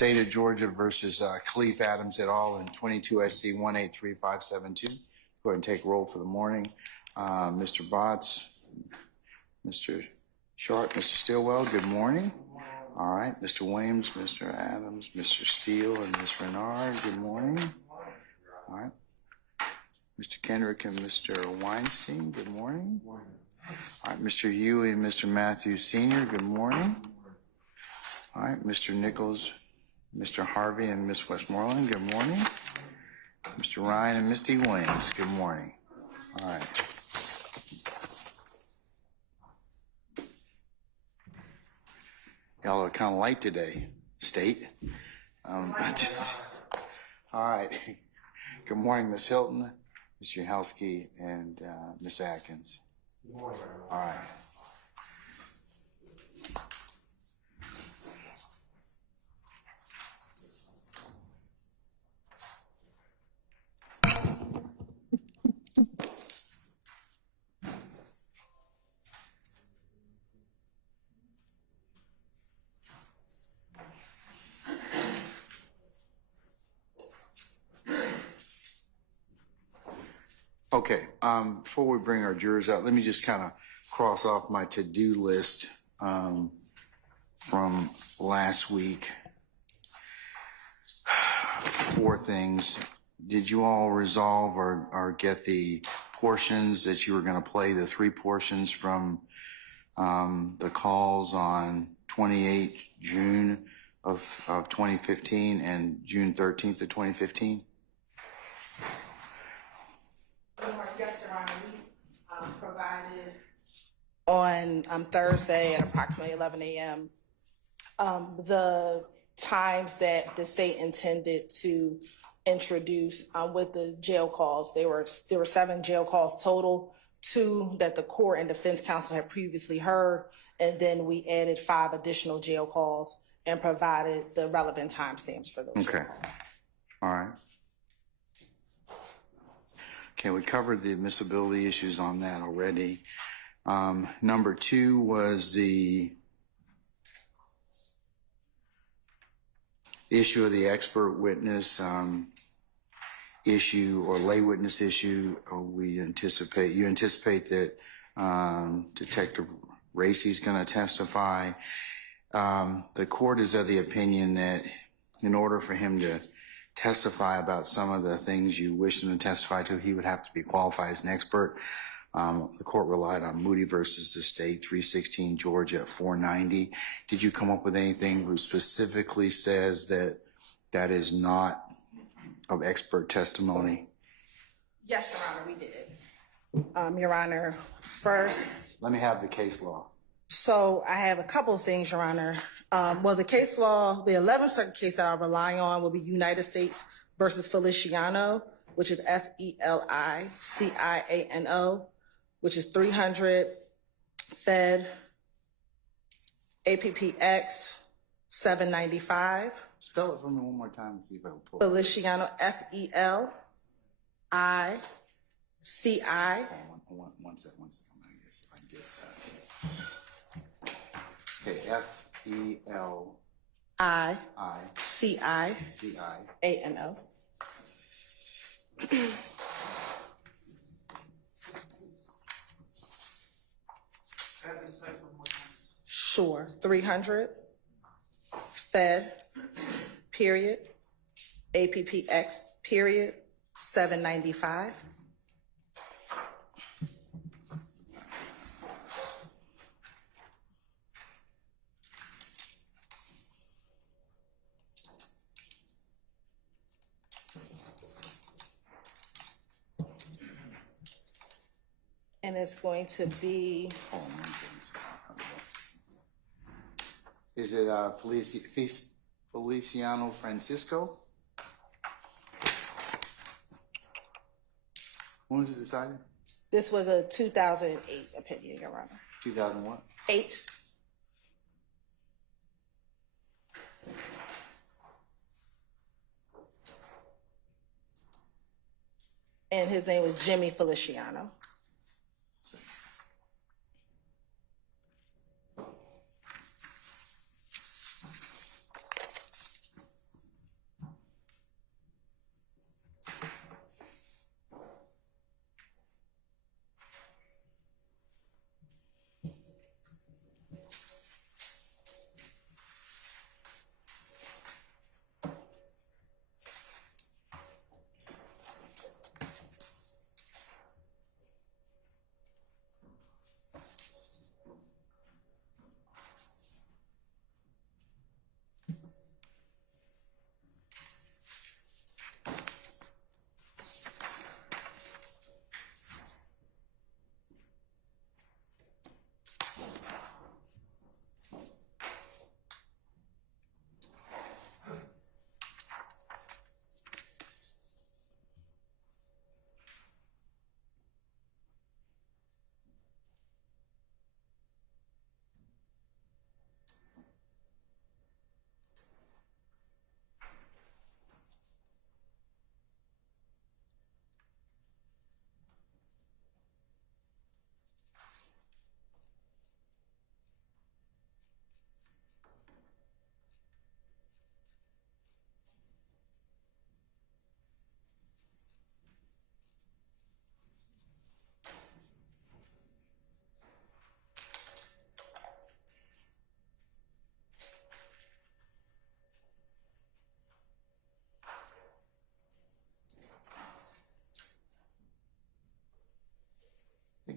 State of Georgia versus Khalif Adams et al. In 22 SC 183572. Go ahead and take roll for the morning. Mr. Botts, Mr. Sharp, Mr. Stilwell, good morning. All right, Mr. Williams, Mr. Adams, Mr. Steele, and Ms. Renard, good morning. All right. Mr. Kendrick and Mr. Weinstein, good morning. All right, Mr. Huey and Mr. Matthews Sr., good morning. All right, Mr. Nichols, Mr. Harvey and Ms. Westmoreland, good morning. Mr. Ryan and Ms. D. Williams, good morning. All right. Y'all are kind of light today, State. All right. Good morning, Ms. Hilton, Mr. Halski, and Ms. Atkins. Good morning. All right. Okay, before we bring our jurors out, let me just kind of cross off my to-do list from last week. 4 things. Did you all resolve or get the portions that you were going to play, the 3 portions from the calls on 28 June of 2015 and June 13th of 2015? Yes, Your Honor, we provided on Thursday at approximately 11 a.m. The times that the state intended to introduce with the jail calls. There were 7 jail calls total, 2 that the court and defense counsel had previously heard, and then we added 5 additional jail calls and provided the relevant timestamps for those. Okay. All right. Okay, we covered the admissibility issues on that already. Number 2 was the issue of the expert witness issue or lay witness issue. You anticipate that Detective Racy's going to testify. The court is of the opinion that in order for him to testify about some of the things you wish him to testify to, he would have to be qualified as an expert. The court relied on Moody versus the state, 316 Georgia at 490. Did you come up with anything who specifically says that that is not of expert testimony? Yes, Your Honor, we did. Your Honor, first. Let me have the case law. So I have a couple of things, Your Honor. Well, the case law, the 11th Circuit case that I rely on will be United States versus Feliciano, which is Feliciano, which is 300 Fed APPX 795. Spell it for me one more time and see if I can pull it. Feliciano, Felicici. One second. I guess if I can get that. Okay, Feliciano. Sure. 300 Fed period APPX period 795. And it's going to be. Is it Feliciano Francisco? When was it decided? This was a 2008 opinion, Your Honor. 2001? 8. And his name was Jimmy Feliciano.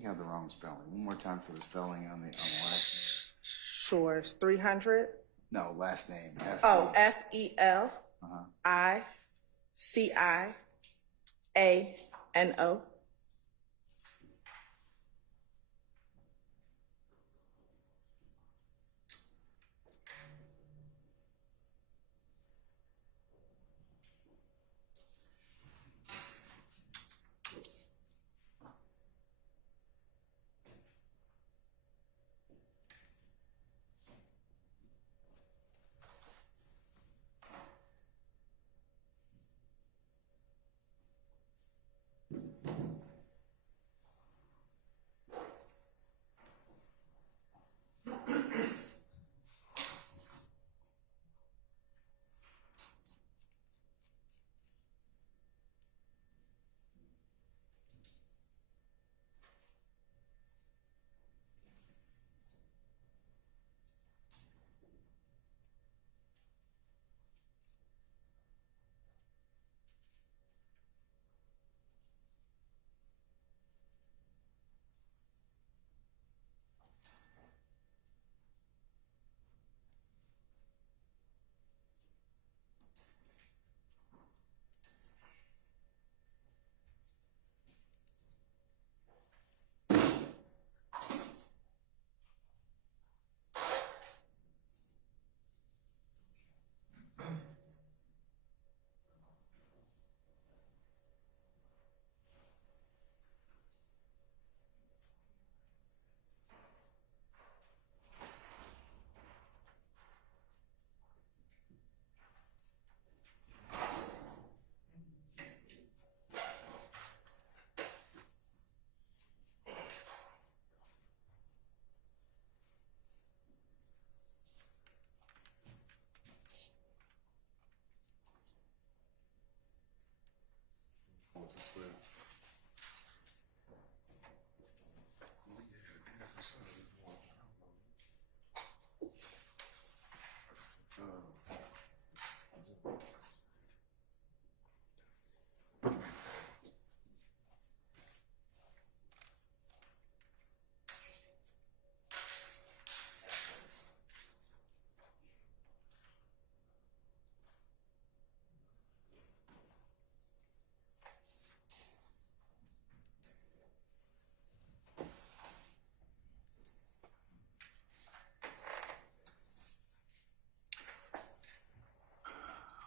think I have the wrong spelling. One more time for the spelling on the last Sure, it's 300. name. No, last name. Oh, FELICIANO.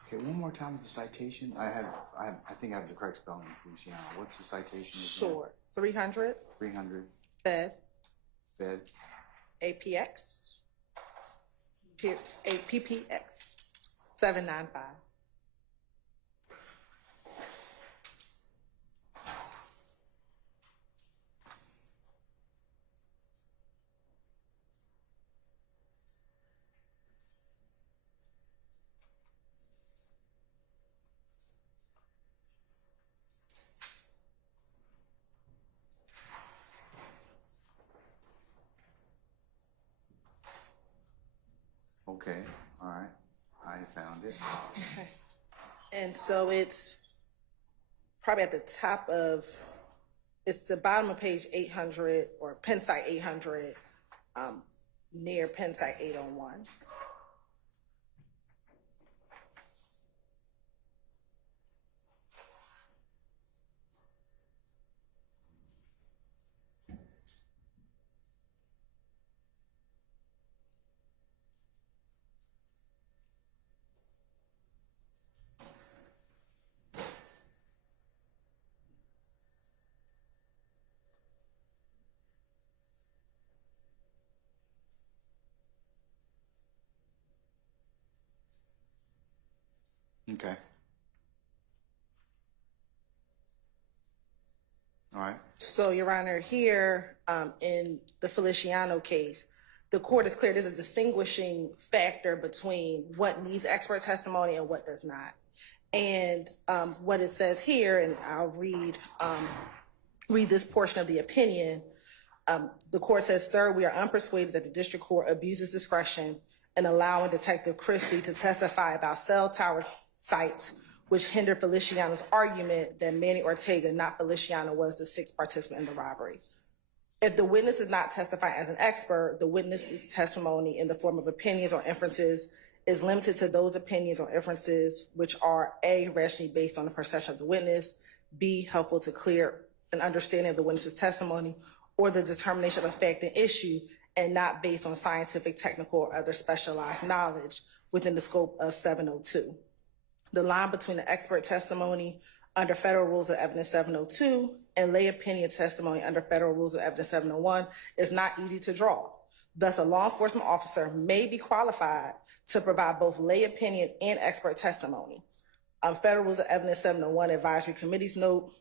Okay, one more time with the citation. I think I have the correct spelling, Feliciano. What's the citation? Sure, 300. 300. Fed. Fed. APX. PPX. 795. Okay, all right. I found it. Okay. And so it's probably at the top of, it's the bottom of page 800 or pen site 800, near pen site 801. Okay. All right. So, Your Honor, here in the Feliciano case, the court is clear there's a distinguishing factor between what needs expert testimony and what does not. And what it says here, and I'll read this portion of the opinion. The court says, third, we are unpersuaded that the district court abuses discretion in allowing Detective Christie to testify about cell tower sites, which hindered Feliciano's argument that Manny Ortega, not Feliciano, was the sixth participant in the robbery. If the witness is not testifying as an expert, the witness's testimony in the form of opinions or inferences is limited to those opinions or inferences which are A, rationally based on the perception of the witness, B, helpful to clear an understanding of the witness's testimony or the determination of a fact and issue, and not based on scientific, technical, or other specialized knowledge within the scope of 702. The line between the expert testimony under Federal Rules of Evidence 702 and lay opinion testimony under Federal Rules of Evidence 701 is not easy to draw. Thus, a law enforcement officer may be qualified to provide both lay opinion and expert testimony. Federal Rules of Evidence 701 Advisory Committee's note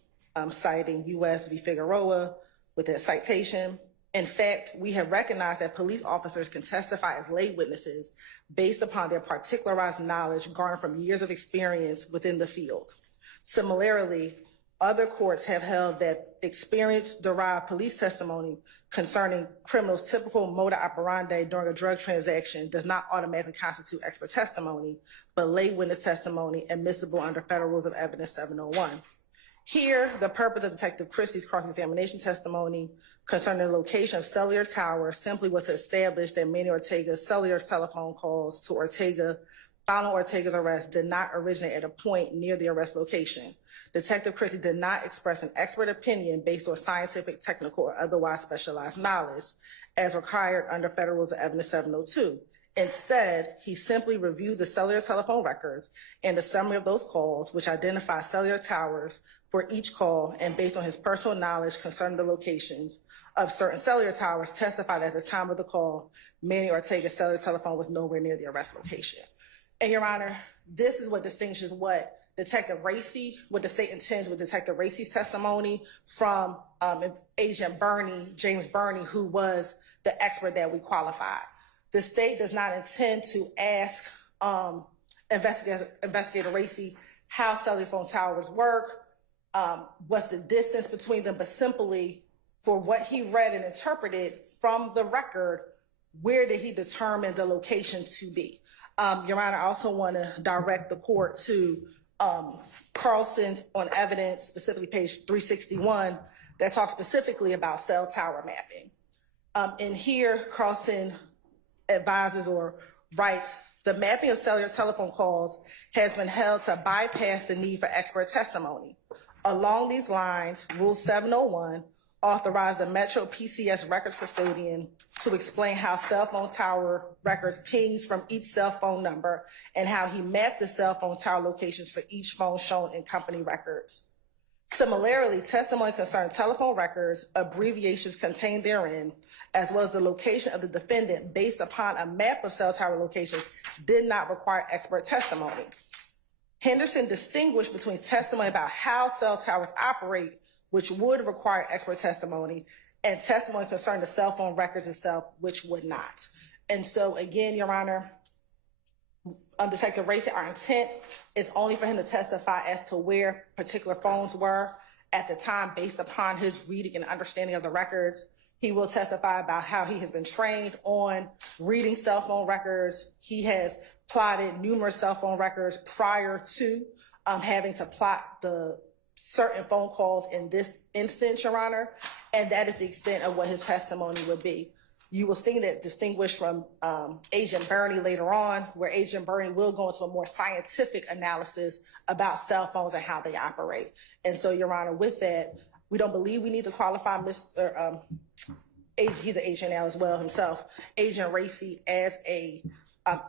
citing U.S. v. Figueroa with a citation. In fact, we have recognized that police officers can testify as lay witnesses based upon their particularized knowledge garnered from years of experience within the field. Similarly, other courts have held that experience-derived police testimony concerning criminals' typical modus operandi during a drug transaction does not automatically constitute expert testimony, but lay witness testimony admissible under Federal Rules of Evidence 701. Here, the purpose of Detective Christie's cross-examination testimony concerning the location of cellular towers simply was to establish that Manny Ortega's cellular telephone calls to Ortega following Ortega's arrest did not originate at a point near the arrest location. Detective Christie did not express an expert opinion based on scientific, technical, or otherwise specialized knowledge as required under Federal Rules of Evidence 702. Instead, he simply reviewed the cellular telephone records and the summary of those calls, which identify cellular towers for each call, and based on his personal knowledge concerning the locations of certain cellular towers, testified at the time of the call, Manny Ortega's cellular telephone was nowhere near the arrest location. And Your Honor, this is what distinguishes what Detective Racy, what the state intends with Detective Racy's testimony from Agent Burney, James Burney, who was the expert that we qualified. The state does not intend to ask Investigator Racy how cellular phone towers work, what's the distance between them, but simply for what he read and interpreted from the record, where did he determine the location to be? Your Honor, I also want to direct the court to Carlson's on evidence, specifically page 361, that talks specifically about cell tower mapping. And here, Carlson advises or writes, the mapping of cellular telephone calls has been held to bypass the need for expert testimony. Along these lines, Rule 701 authorized the Metro PCS records custodian to explain how cell phone tower records pings from each cell phone number and how he mapped the cell phone tower locations for each phone shown in company records. Similarly, testimony concerning telephone records, abbreviations contained therein, as well as the location of the defendant based upon a map of cell tower locations did not require expert testimony. Henderson distinguished between testimony about how cell towers operate, which would require expert testimony, and testimony concerning the cell phone records itself, which would not. And so again, Your Honor, Detective Racy, our intent is only for him to testify as to where particular phones were at the time based upon his reading and understanding of the records. He will testify about how he has been trained on reading cell phone records. He has plotted numerous cell phone records prior to having to plot the certain phone calls in this instance, Your Honor, and that is the extent of what his testimony would be. You will see that distinguished from Agent Burney later on, where Agent Burney will go into a more scientific analysis about cell phones and how they operate. And so, Your Honor, with that, we don't believe we need to qualify Mr. He's an agent now as well himself, Agent Racy, as a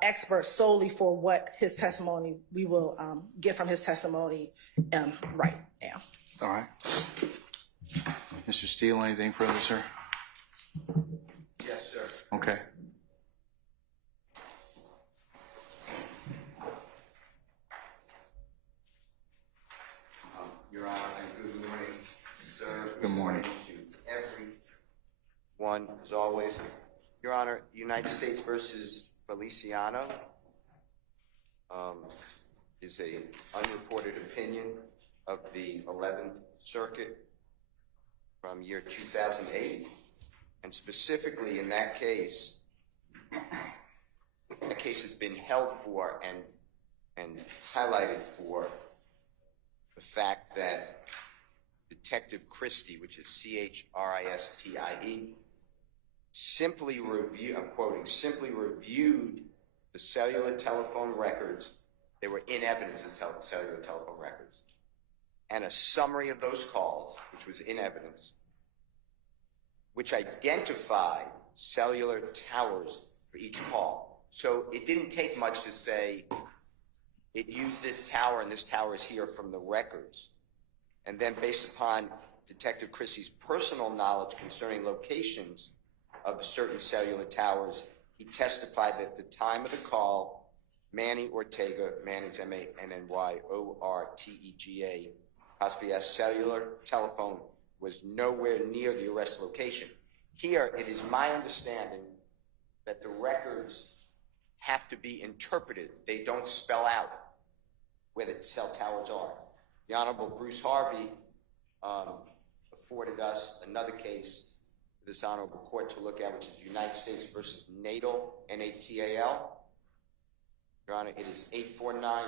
expert solely for what his testimony, we will get from his testimony right now. All right. Mr. Steele, anything further, sir? Yes, sir. Okay. Your Honor, and good morning, sir. Good morning. To everyone, as always. Your Honor, United States versus Feliciano is a unreported opinion of the 11th Circuit from year 2008. And specifically in that case has been held for and highlighted for the fact that Detective Christie, which is Christie, simply I'm quoting, simply reviewed the cellular telephone records. They were in evidence as cellular telephone records, and a summary of those calls, which was in evidence, which identified cellular towers for each call. So it didn't take much to say it used this tower and this tower is here from the records. And then based upon Detective Christie's personal knowledge concerning locations of certain cellular towers, he testified that at the time of the call, Manny Ortega, Manny's M-A-N-N-Y-O-R-T-E-G-A, apostrophe S, cellular telephone was nowhere near the arrest location. Here, it is my understanding that the records have to be interpreted. They don't spell out where the cell towers are. The Honorable Bruce Harvey afforded us another case for this honorable court to look at, which is United States versus Natal, N-A-T-A-L. Your Honor, it is 849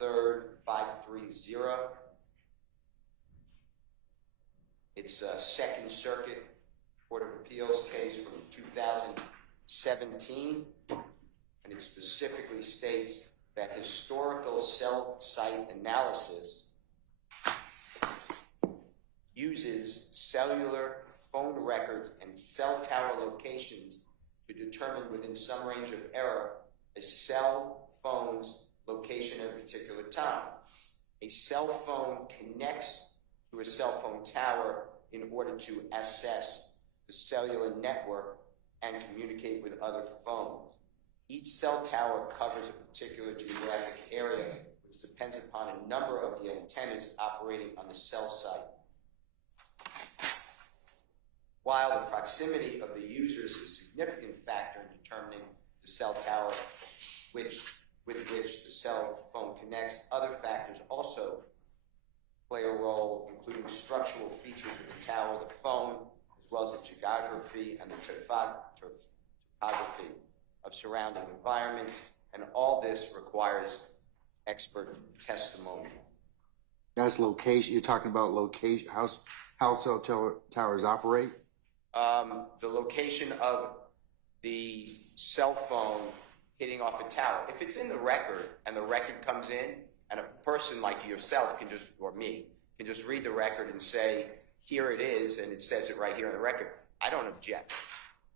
F3rd 530. It's a Second Circuit Court of Appeals case from 2017, and it specifically states that historical cell site analysis uses cellular phone records and cell tower locations to determine within some range of error a cell phone's location at a particular time. A cell phone connects to a cell phone tower in order to assess the cellular network and communicate with other phones. Each cell tower covers a particular geographic area, which depends upon a number of the antennas operating on the cell site. While the proximity of the users is a significant factor in determining the cell tower with which the cell phone connects, other factors also play a role, including structural features of the tower, the phone, as well as the geography and the topography of surrounding environments, and all this requires expert testimony. That's location. You're talking about location, how cell towers operate? The location of the cell phone hitting off a tower. If it's in the record and the record comes in, and a person like yourself can just, or me, can just read the record and say, here it is, and it says it right here on the record, I don't object.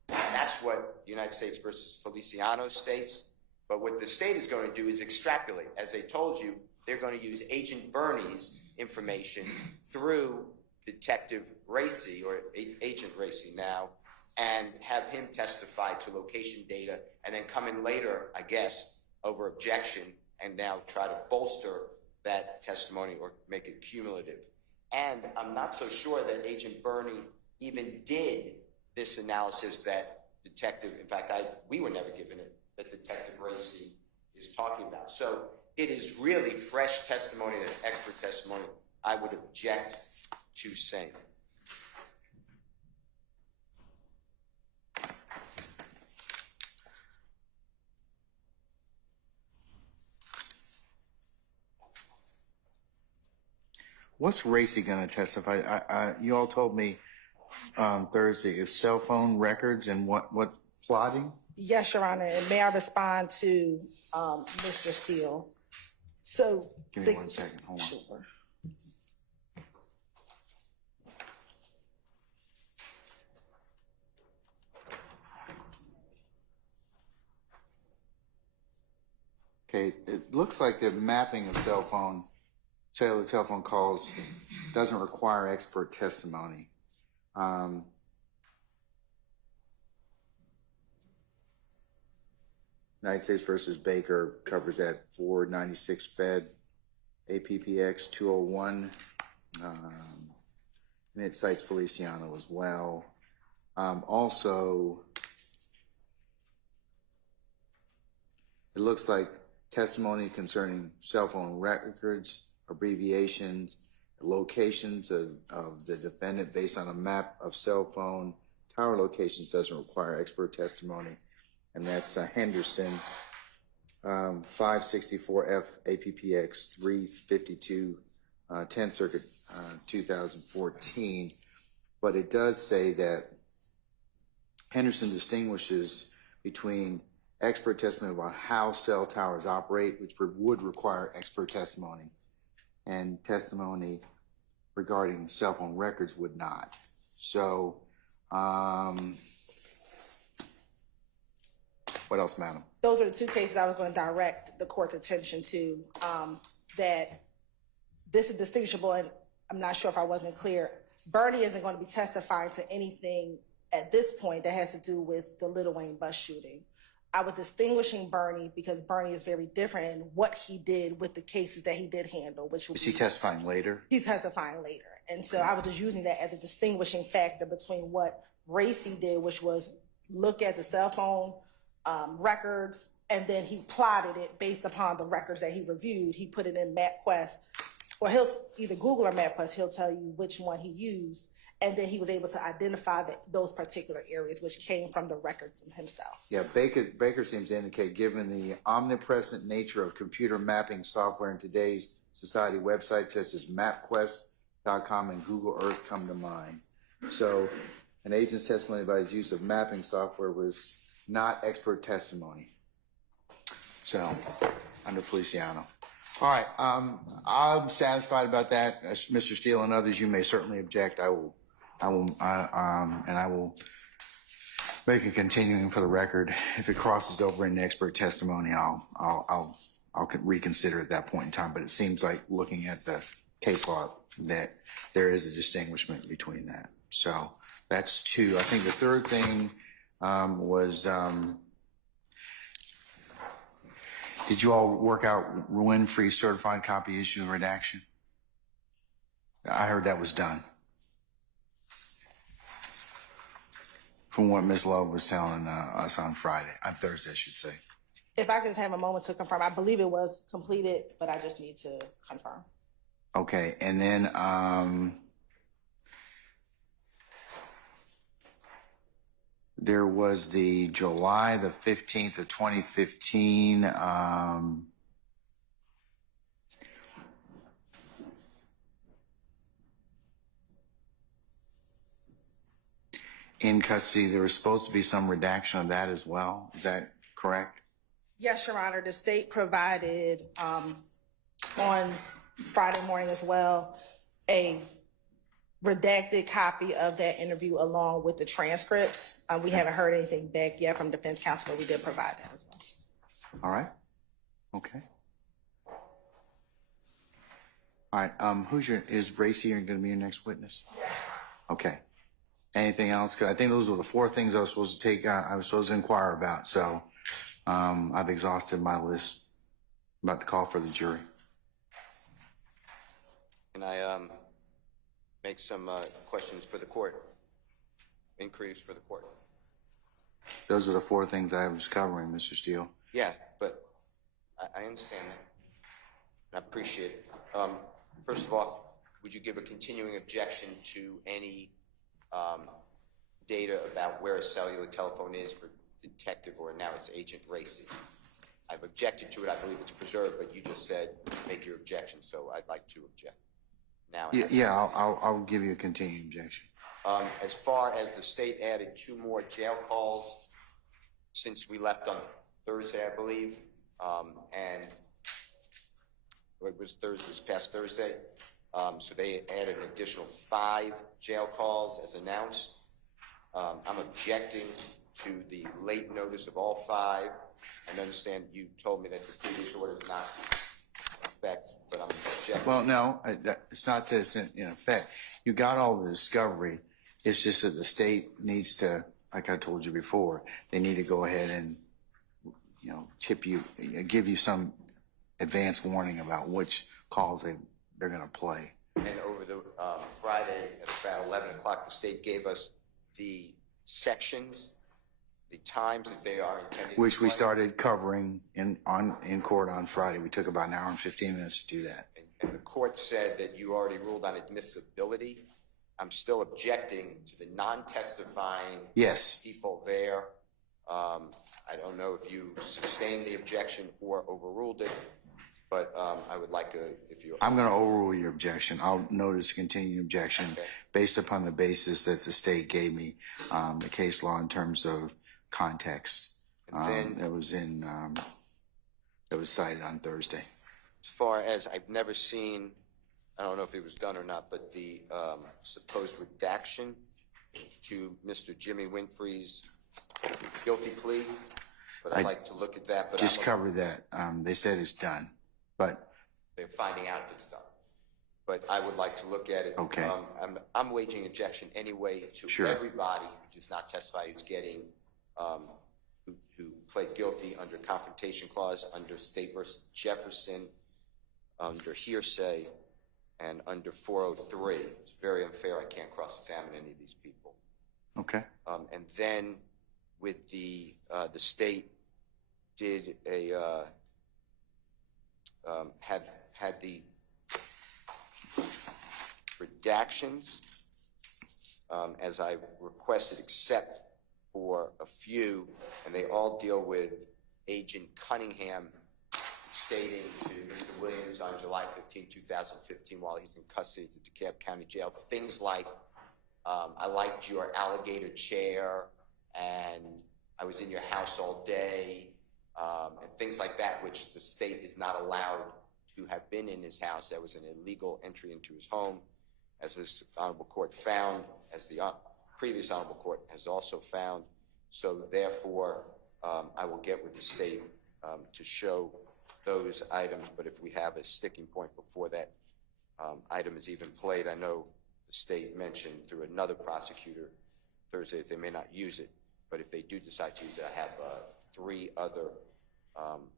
And that's what United States versus Feliciano states. But what the state is going to do is extrapolate. As they told you, they're going to use Agent Bernie's information through Detective Racy, or Agent Racy now, and have him testify to location data, and then come in later, I guess, over objection, and now try to bolster that testimony or make it cumulative. And I'm not so sure that Agent Bernie even did this analysis that we were never given it, that Detective Racy is talking about. So it is really fresh testimony, that's expert testimony. I would object to saying. What's Racy going to testify? You all told me Thursday is cell phone records and what plotting? Yes, Your Honor, and may I respond to Mr. Steele? So, Give me 1 second. Hold on. Sure. Okay, it looks like the mapping of cellular telephone calls doesn't require expert testimony. United States versus Baker covers that 496 Fed APPX 201. And it cites Feliciano as well. Also, it looks like testimony concerning cell phone records, abbreviations, locations of the defendant based on a map of cell phone tower locations doesn't require expert testimony. And that's Henderson, 564F APPX 352 10th Circuit, 2014, but it does say that Henderson distinguishes between expert testimony about how cell towers operate, which would require expert testimony, and testimony regarding cell phone records would not. So, what else, madam? Those are the two cases I was going to direct the court's attention to, that this is distinguishable, and I'm not sure if I wasn't clear. Bernie isn't going to be testifying to anything at this point that has to do with the Little Wayne bus shooting. I was distinguishing Bernie because Bernie is very different in what he did with the cases that he did handle, which was. Is he testifying later? He's testifying later. And so I was just using that as a distinguishing factor between what Racy did, which was look at the cell phone records, and then he plotted it based upon the records that he reviewed. He put it in MapQuest, or he'll either Google or MapQuest, he'll tell you which one he used. And then he was able to identify those particular areas, which came from the records himself. Yeah, Baker seems to indicate, given the omnipresent nature of computer mapping software in today's society, websites such as MapQuest.com and Google Earth come to mind. So an agent's testimony about his use of mapping software was not expert testimony. So, under Feliciano. All right, I'm satisfied about that. As Mr. Steele and others, you may certainly object. I will make a continuing for the record. If it crosses over in expert testimony, I'll reconsider at that point in time. But it seems like looking at the case law that there is a distinguishment between that. So that's two. I think the third thing was. Did you all work out Winfrey certified copy issue and redaction? I heard that was done. From what Ms. Love was telling us on Thursday, I should say. If I could just have a moment to confirm, I believe it was completed, but I just need to confirm. Okay, and then there was the July the 15th of 2015 in custody. There was supposed to be some redaction of that as well. Is that correct? Yes, Your Honor. The state provided on Friday morning as well a redacted copy of that interview along with the transcripts. We haven't heard anything back yet from defense counsel, but we did provide that as well. All right. Okay. All right. Is Racy going to be your next witness? Yeah. Okay. Anything else? 'Cause I think those were the four things I was supposed to take. I was supposed to inquire about. So I've exhausted my list. I'm about to call for the jury. Can I make some questions for the court? Inquiries for the court? Those are the four things I was covering, Mr. Steele. Yeah, but I understand that. I appreciate it. First of all, would you give a continuing objection to any data about where a cellular telephone is for Detective, or now it's Agent Racy? I've objected to it. I believe it's preserved, but you just said make your objection, so I'd like to object. Now, I'll give you a continuing objection. As far as the state added 2 more jail calls since we left on Thursday, I believe, and it was this past Thursday. So they added an additional 5 jail calls as announced. I'm objecting to the late notice of all 5. I understand you told me that the previous order is not in effect, but I'm objecting. Well, no, it's not that it's in effect. You got all the discovery. It's just that the state needs to, like I told you before, they need to go ahead and, tip you, give you some advance warning about which calls they're going to play. And over the Friday at about 11 o'clock, the state gave us the sections, the times that they are intended which to we play. started covering in court on Friday. We took about an hour and 15 minutes to do that. And the court said that you already ruled on admissibility. I'm still objecting to the non-testifying people there. I don't know if you sustained the objection or overruled it. but I would like if you. I'm going to overrule your objection. I'll notice continuing objection Okay. based upon the basis that the state gave me, the case law in terms of context. And then- that was cited on Thursday. As far as I've never seen, I don't know if it was done or not, but the supposed redaction to Mr. Jimmy Winfrey's guilty plea. But I'd like to look at that. But Just cover that. They said it's done, but they're finding out if it's done. But I would like to look at it. Okay. I'm waging objection anyway to Sure. everybody who does not testify who's getting, who pled guilty under confrontation clause, under State versus Jefferson, under hearsay, and under 403. It's very unfair. I can't cross-examine any of these people. okay. And then with the state did a had the redactions as I requested, except for a few, and they all deal with Agent Cunningham stating to Mr. Williams on July 15, 2015, while he's in custody at the DeKalb County Jail, things like, I liked your alligator chair, and I was in your house all day, and things like that, which the state is not allowed to have been in his house. That was an illegal entry into his home, as this honorable court found, as the previous honorable court has also found. So therefore, I will get with the state to show those items, but if we have a sticking point before that item is even played, I know the state mentioned through another prosecutor Thursday that they may not use it, but if they do decide to use it, I have 3 other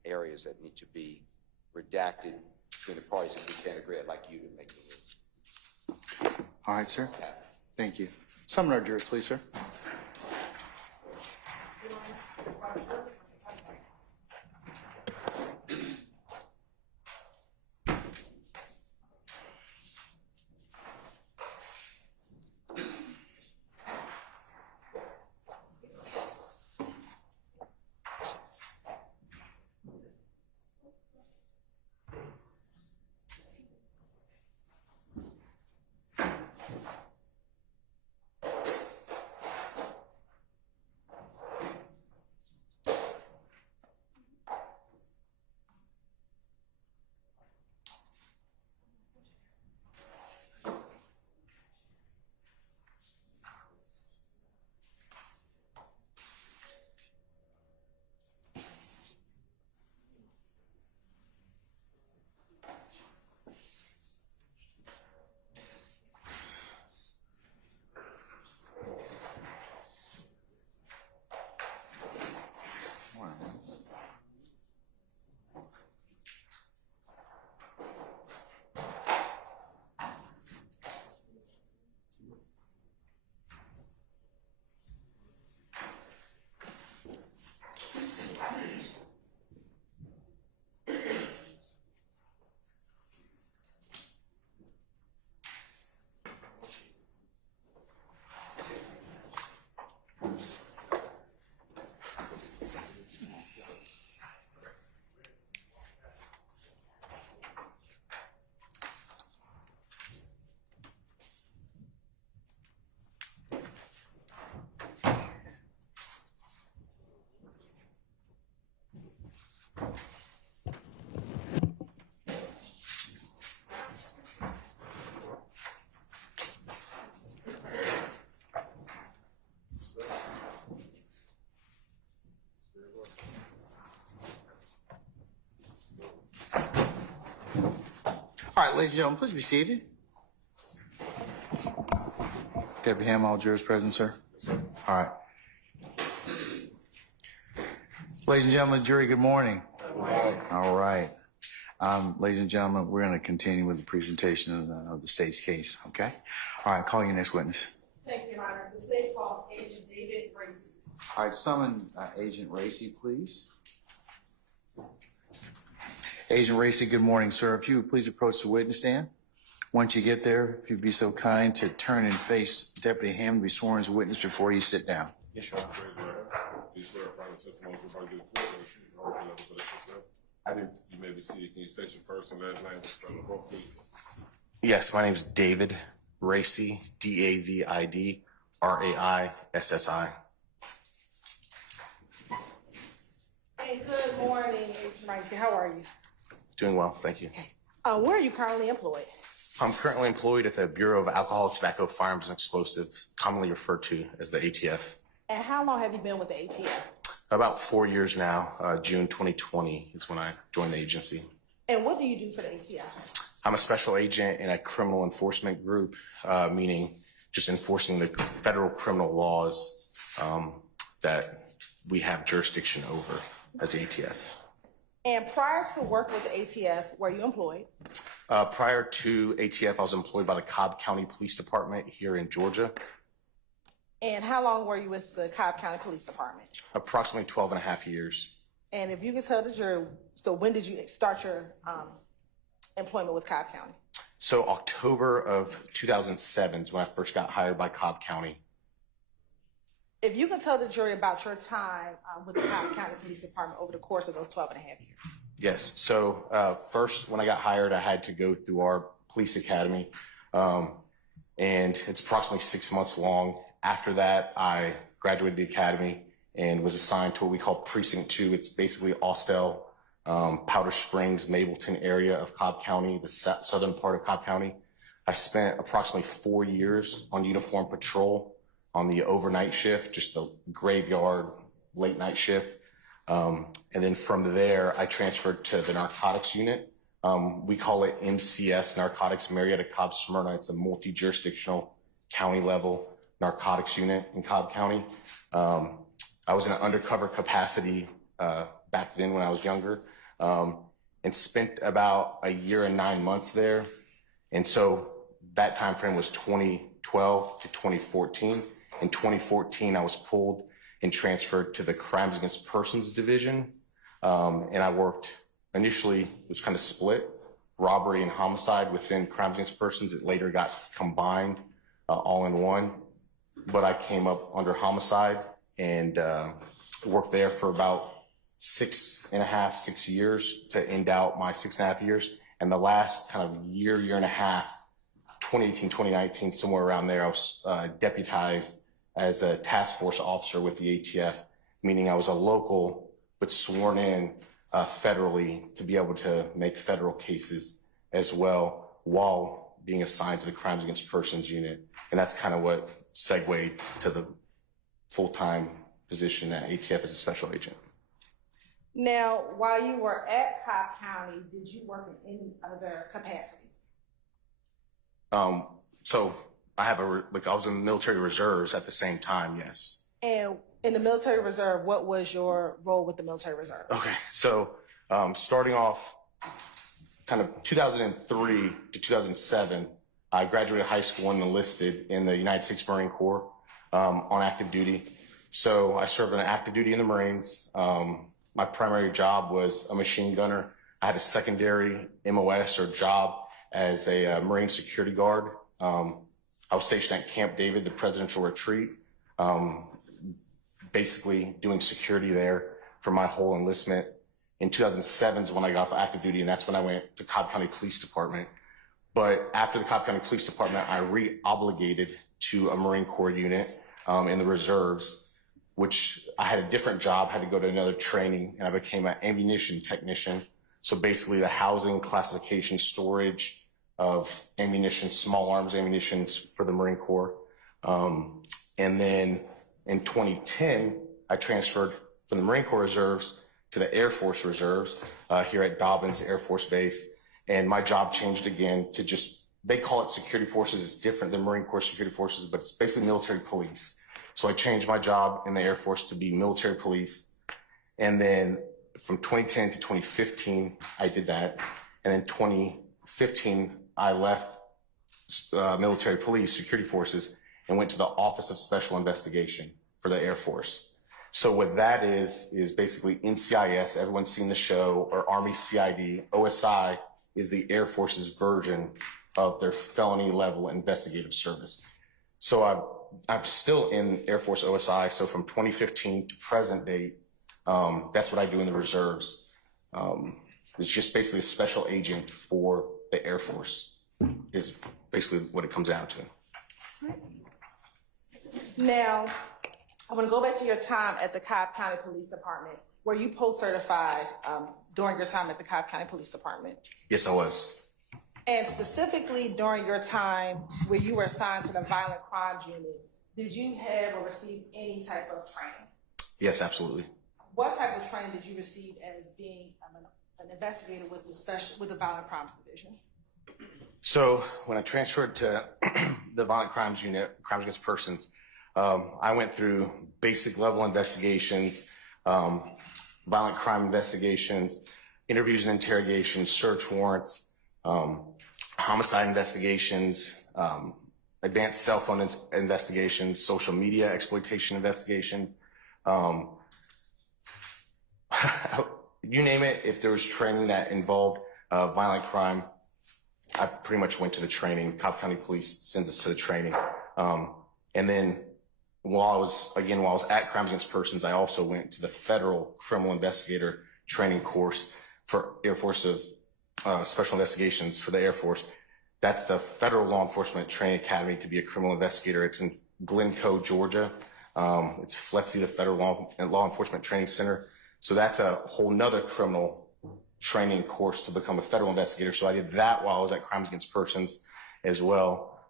areas that need to be redacted between the parties. If we can't agree, I'd like you to make the rules. All right, sir. Thank you. Summon our jurors, please, sir. All right, ladies and gentlemen, please be seated. Deputy Ham, all jurors present, sir? All right. Ladies and gentlemen, jury, good morning. Good morning. All right. Ladies and gentlemen, we're going to continue with the presentation of the state's case, okay? All right, call your next witness. Thank you, Your Honor. The state calls Agent David Race. All right, summon Agent Racy, please. Agent Racy, good morning, sir. If you would please approach the witness stand. Once you get there, if you'd be so kind to turn and face Deputy Ham to be sworn as a witness before you sit down. Yes, Your Honor. Please swear affirm the testimony you're about to give the court, the truth, and all the evidence that you said. You may be seated. Can you state your first and last name from the book, please? Yes, my name is David Racy, David Raissi. Hey, good morning, Agent Racy. How are you? Doing well, thank you. Where are you currently employed? I'm currently employed at the Bureau of Alcohol, Tobacco, Firearms, and Explosives, commonly referred to as the ATF. And how long have you been with the ATF? About 4 years now. June 2020 is when I joined the agency. And what do you do for the ATF? I'm a special agent in a criminal enforcement group, meaning just enforcing the federal criminal laws that we have jurisdiction over as the ATF. And prior to work with the ATF, were you employed? Prior to ATF, I was employed by the Cobb County Police Department here in Georgia. And how long were you with the Cobb County Police Department? Approximately 12 and a half years. And if you could tell the jury, so when did you start your employment with Cobb County? So October of 2007 is when I first got hired by Cobb County. If you can tell the jury about your time with the Cobb County Police Department over the course of those 12 and a half years. Yes. So first, when I got hired, I had to go through our police academy, and it's approximately 6 months long. After that, I graduated the academy and was assigned to what we call Precinct 2. It's basically Austell, Powder Springs, Mableton area of Cobb County, the southern part of Cobb County. I spent approximately 4 years on uniform patrol on the overnight shift, just the graveyard late night shift. And then from there, I transferred to the narcotics unit. We call it MCS, Narcotics Marietta Cobb Smyrna. It's a multi-jurisdictional county level narcotics unit in Cobb County. I was in an undercover capacity back then when I was younger, and spent about a year and 9 months there. And so that time frame was 2012 to 2014. In 2014, I was pulled and transferred to the Crimes Against Persons Division. And I worked initially, it was kind of split, robbery and homicide within Crimes Against Persons. It later got combined all in one. But I came up under homicide and worked there for about 6 years to end out my 6.5 years. And the last kind of year and a half, 2018, 2019, somewhere around there, I was deputized as a task force officer with the ATF, meaning I was a local but sworn in federally to be able to make federal cases as well while being assigned to the Crimes Against Persons unit. And that's kind of what segued to the full-time position at ATF as a special agent. Now, while you were at Cobb County, did you work in any other capacities? So I was in the military reserves at the same time, yes. And in the military reserve, what was your role with the military reserve? Okay, so starting off kind of 2003 to 2007, I graduated high school and enlisted in the United States Marine Corps on active duty. So I served on active duty in the Marines. My primary job was a machine gunner. I had a secondary MOS or job as a Marine security guard. I was stationed at Camp David, the presidential retreat, basically doing security there for my whole enlistment. In 2007 is when I got off active duty, and that's when I went to Cobb County Police Department. But after the Cobb County Police Department, I re-obligated to a Marine Corps unit in the reserves, which I had a different job, had to go to another training, and I became an ammunition technician. So basically the housing, classification, storage of ammunition, small arms ammunition for the Marine Corps. And then in 2010, I transferred from the Marine Corps Reserves to the Air Force Reserves here at Dobbins Air Force Base. And my job changed again to just, they call it security forces. It's different than Marine Corps security forces, but it's basically military police. So I changed my job in the Air Force to be military police. And then from 2010 to 2015, I did that. And then 2015, I left military police security forces and went to the Office of Special Investigation for the Air Force. So what that is basically NCIS, everyone's seen the show, or Army CID. OSI is the Air Force's version of their felony level investigative service. So I'm still in Air Force OSI. So from 2015 to present date, that's what I do in the reserves. is just basically a special agent for the Air Force, is basically what it comes down to. Now, I want to go back to your time at the Cobb County Police Department. Were you post-certified during your time at the Cobb County Police Department? Yes, I was. And specifically during your time where you were assigned to the Violent Crimes Unit, did you have or receive any type of training? Yes, absolutely. What type of training did you receive as being an investigator with the Violent Crimes Division? So when I transferred to the Violent Crimes Unit, Crimes Against Persons, I went through basic level investigations, violent crime investigations, interviews and interrogations, search warrants, homicide investigations, advanced cell phone investigations, social media exploitation investigations. You name it, if there was training that involved violent crime, I pretty much went to the training. Cobb County Police sends us to the training. And then while I was at Crimes Against Persons, I also went to the Federal Criminal Investigator Training course for Air Force of Special Investigations for the Air Force. That's the Federal Law Enforcement Training Academy to be a criminal investigator. It's in Glencoe, Georgia. It's FLETC, the Federal Law Enforcement Training Center. So that's a whole nother criminal training course to become a federal investigator. So I did that while I was at Crimes Against Persons as well.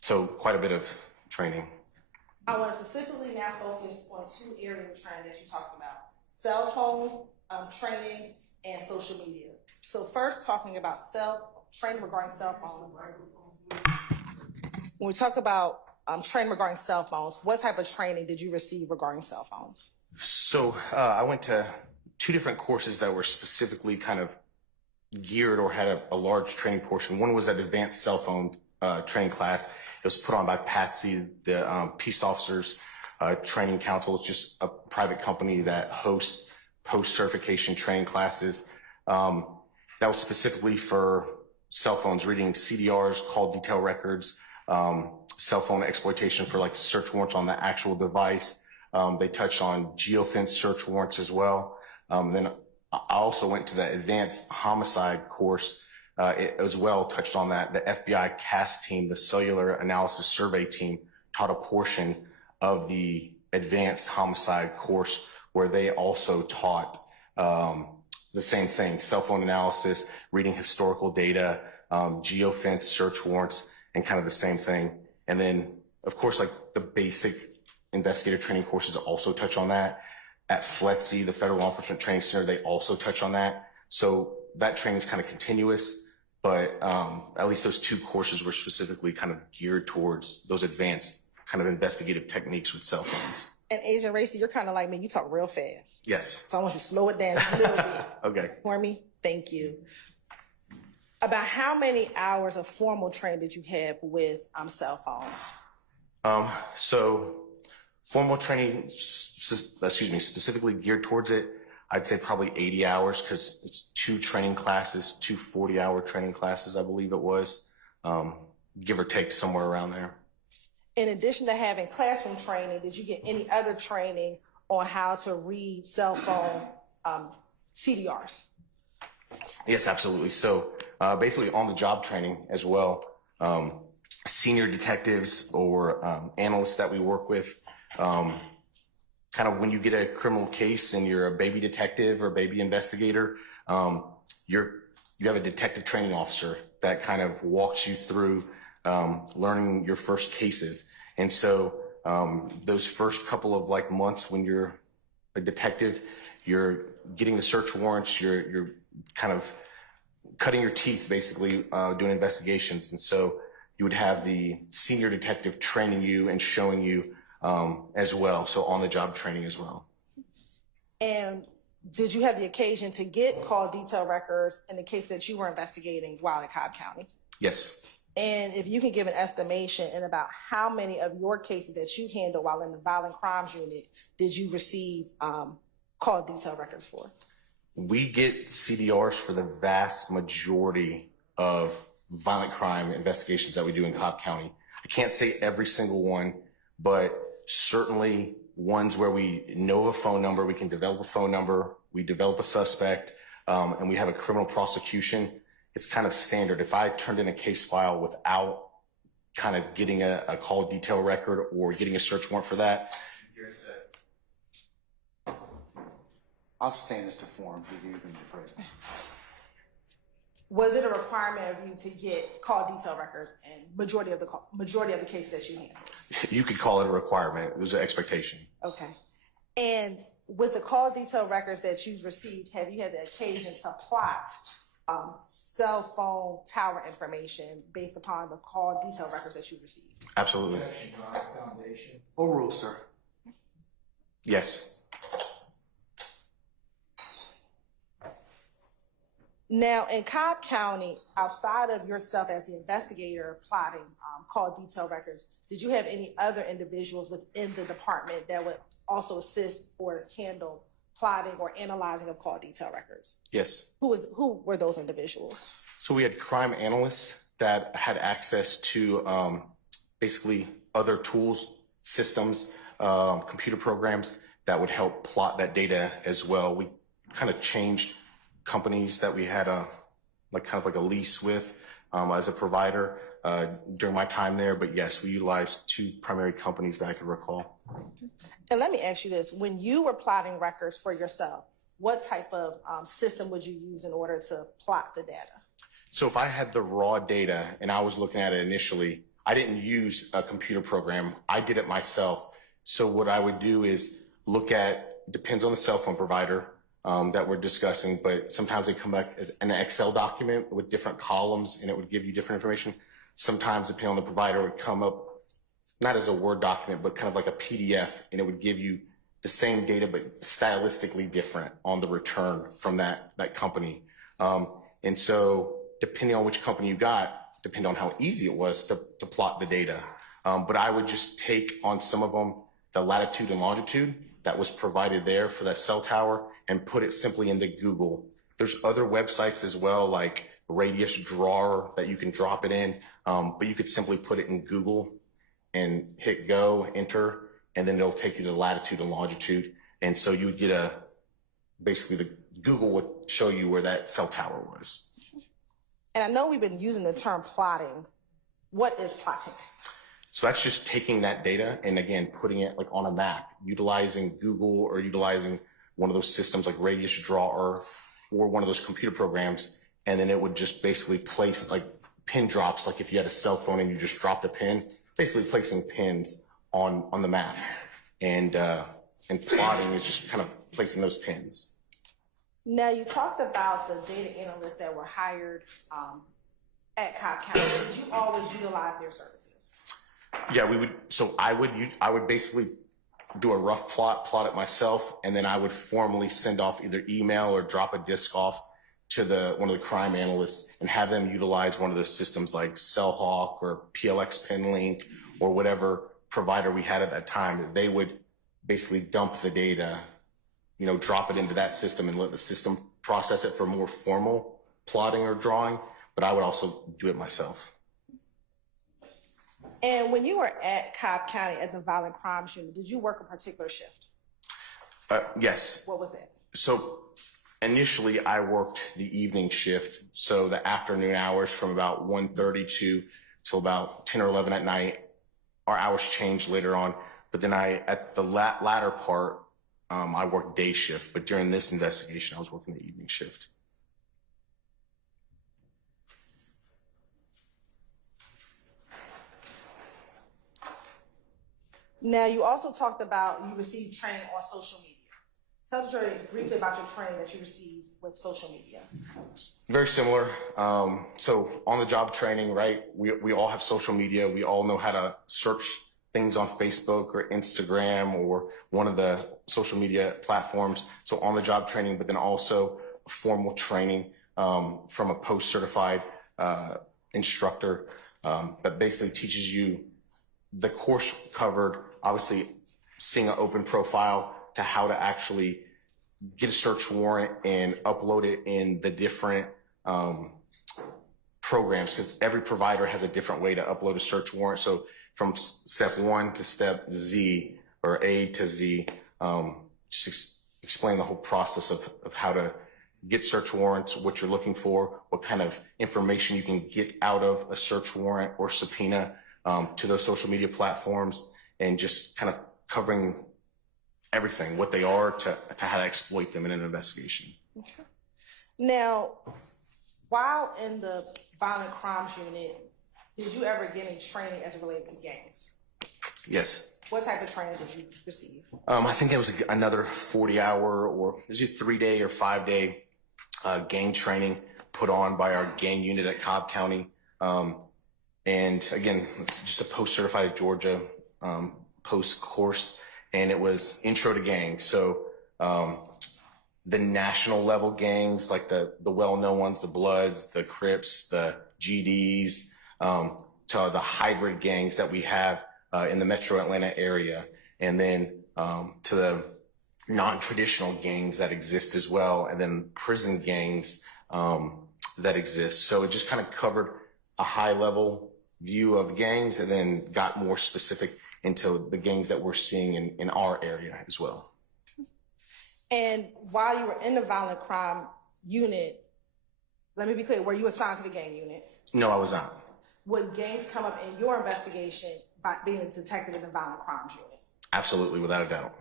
So quite a bit of training. I want to specifically now focus on two areas of training that you talked about: cell phone training and social media. So first, talking about training regarding cell phones. When we talk about training regarding cell phones, what type of training did you receive regarding cell phones? So I went to two different courses that were specifically kind of geared or had a large training portion. One was an advanced cell phone training class. It was put on by Patsy, the Peace Officers Training Council. It's just a private company that hosts post-certification training classes. That was specifically for cell phones, reading CDRs, call detail records, cell phone exploitation for like search warrants on the actual device. They touch on geofence search warrants as well. Then I also went to the advanced homicide course. It as well touched on that. The FBI CAS team, the cellular analysis survey team, taught a portion of the advanced homicide course where they also taught the same thing: cell phone analysis, reading historical data, geofence search warrants, and kind of the same thing. And then, of course, like the basic investigator training courses also touch on that. At FLETC, the Federal Law Enforcement Training Center, they also touch on that. So that training is kind of continuous, but at least those two courses were specifically kind of geared towards those advanced kind of investigative techniques with cell phones. And Agent Racy, you're kind of like me. You talk real fast. Yes. So I want you to slow it down a little bit. Okay. For me? Thank you. About how many hours of formal training did you have with cell phones? So formal training, specifically geared towards it, I'd say probably 80 hours because it's two training classes, two 40-hour training classes, I believe it was, give or take somewhere around there. In addition to having classroom training, did you get any other training on how to read cell phone CDRs? Yes, absolutely. So basically on the job training as well, senior detectives or analysts that we work with, kind of when you get a criminal case and you're a baby detective or baby investigator, you have a detective training officer that kind of walks you through learning your first cases. And so those first couple of like months when you're a detective, you're getting the search warrants, you're kind of cutting your teeth basically doing investigations. And so you would have the senior detective training you and showing you as well. So on the job training as well. And did you have the occasion to get call detail records in the case that you were investigating while at Cobb County? Yes. And if you can give an estimation in about how many of your cases that you handled while in the Violent Crimes Unit did you receive call detail records for? We get CDRs for the vast majority of violent crime investigations that we do in Cobb County. I can't say every single one, but certainly ones where we know a phone number, we can develop a phone number, we develop a suspect, and we have a criminal prosecution. It's kind of standard. If I turned in a case file without kind of getting a call detail record or getting a search warrant for that, I'll stand as to form. You can defer. Was it a requirement of you to get call detail records and majority of the cases that you handled? you could call it a requirement. It was an expectation. Okay. And with the call detail records that you've received, have you had the occasion to plot cell phone tower information based upon the call detail records that you received? Absolutely. Overruled, sir. Yes. Now, in Cobb County, outside of yourself as the investigator plotting call detail records, did you have any other individuals within the department that would also assist or handle plotting or analyzing of call detail records? Yes. Who were those individuals? So we had crime analysts that had access to basically other tools, systems, computer programs that would help plot that data as well. We kind of changed companies that we had a lease with as a provider during my time there. But yes, we utilized two primary companies that I could recall. And let me ask you this. When you were plotting records for yourself, what type of system would you use in order to plot the data? So if I had the raw data and I was looking at it initially, I didn't use a computer program. I did it myself. So what I would do is look at, depends on the cell phone provider that we're discussing, but sometimes they come back as an Excel document with different columns and it would give you different information. Sometimes, depending on the provider, it would come up not as a Word document, but kind of like a PDF, and it would give you the same data, but stylistically different on the return from that company. And so depending on which company you got, depending on how easy it was to plot the data. But I would just take on some of them the latitude and longitude that was provided there for that cell tower and put it simply into Google. There's other websites as well, like Radius Drawer, that you can drop it in, but you could simply put it in Google and hit go, enter, and then it'll take you to latitude and longitude. And so you would get basically the Google would show you where that cell tower was. And I know we've been using the term plotting. What is plotting? So that's just taking that data and again, putting it like on a map, utilizing Google or utilizing one of those systems like Radius Drawer or one of those computer programs. And then it would just basically place like pin drops. Like if you had a cell phone and you just dropped a pin, basically placing pins on the map. And plotting is just kind of placing those pins. Now, you talked about the data analysts that were hired at Cobb County. Did you always utilize their services? Yeah, we would. So I would basically do a rough plot it myself, and then I would formally send off either email or drop a disk off to one of the crime analysts and have them utilize one of the systems like CellHawk or PLX PinLink or whatever provider we had at that time. They would basically dump the data, drop it into that system and let the system process it for more formal plotting or drawing. But I would also do it myself. And when you were at Cobb County at the Violent Crimes Unit, did you work a particular shift? Yes. What was that? So initially I worked the evening shift. So the afternoon hours from about 1:30 till about 10 or 11 at night. Our hours changed later on. But then at the latter part, I worked day shift. But during this investigation, I was working the evening shift. Now, you also talked about you received training on social media. Tell the jury briefly about your training that you received with social media. Very similar. So on-the-job training, right? We all have social media. We all know how to search things on Facebook or Instagram or one of the social media platforms. So on-the-job training, but then also formal training from a post-certified instructor that basically teaches you the course covered, obviously seeing an open profile to how to actually get a search warrant and upload it in the different programs, because every provider has a different way to upload a search warrant. So from step 1 to step Z or A to Z, just explain the whole process of how to get search warrants, what you're looking for, what kind of information you can get out of a search warrant or subpoena to those social media platforms, and just kind of covering everything, what they are, to how to exploit them in an investigation. Okay. Now, while in the violent crimes unit, did you ever get any training as it related to gangs? Yes. What type of training did you receive? I think it was another 40-hour, or it was a 3-day or 5-day gang training put on by our gang unit at Cobb County. And again, it's just a post-certified Georgia post course, and it was intro to gangs. So the national level gangs, like the well-known ones, the Bloods, the Crips, the GDs, to the hybrid gangs that we have in the metro Atlanta area, and then to the non-traditional gangs that exist as well, and then prison gangs that exist. So it just kind of covered a high-level view of gangs, and then got more specific into the gangs that we're seeing in our area as well. And while you were in the violent crime unit, let me be clear, were you assigned to the gang unit? No, I was not. Would gangs come up in your investigation by being detected in the violent crimes unit? Absolutely, without a doubt.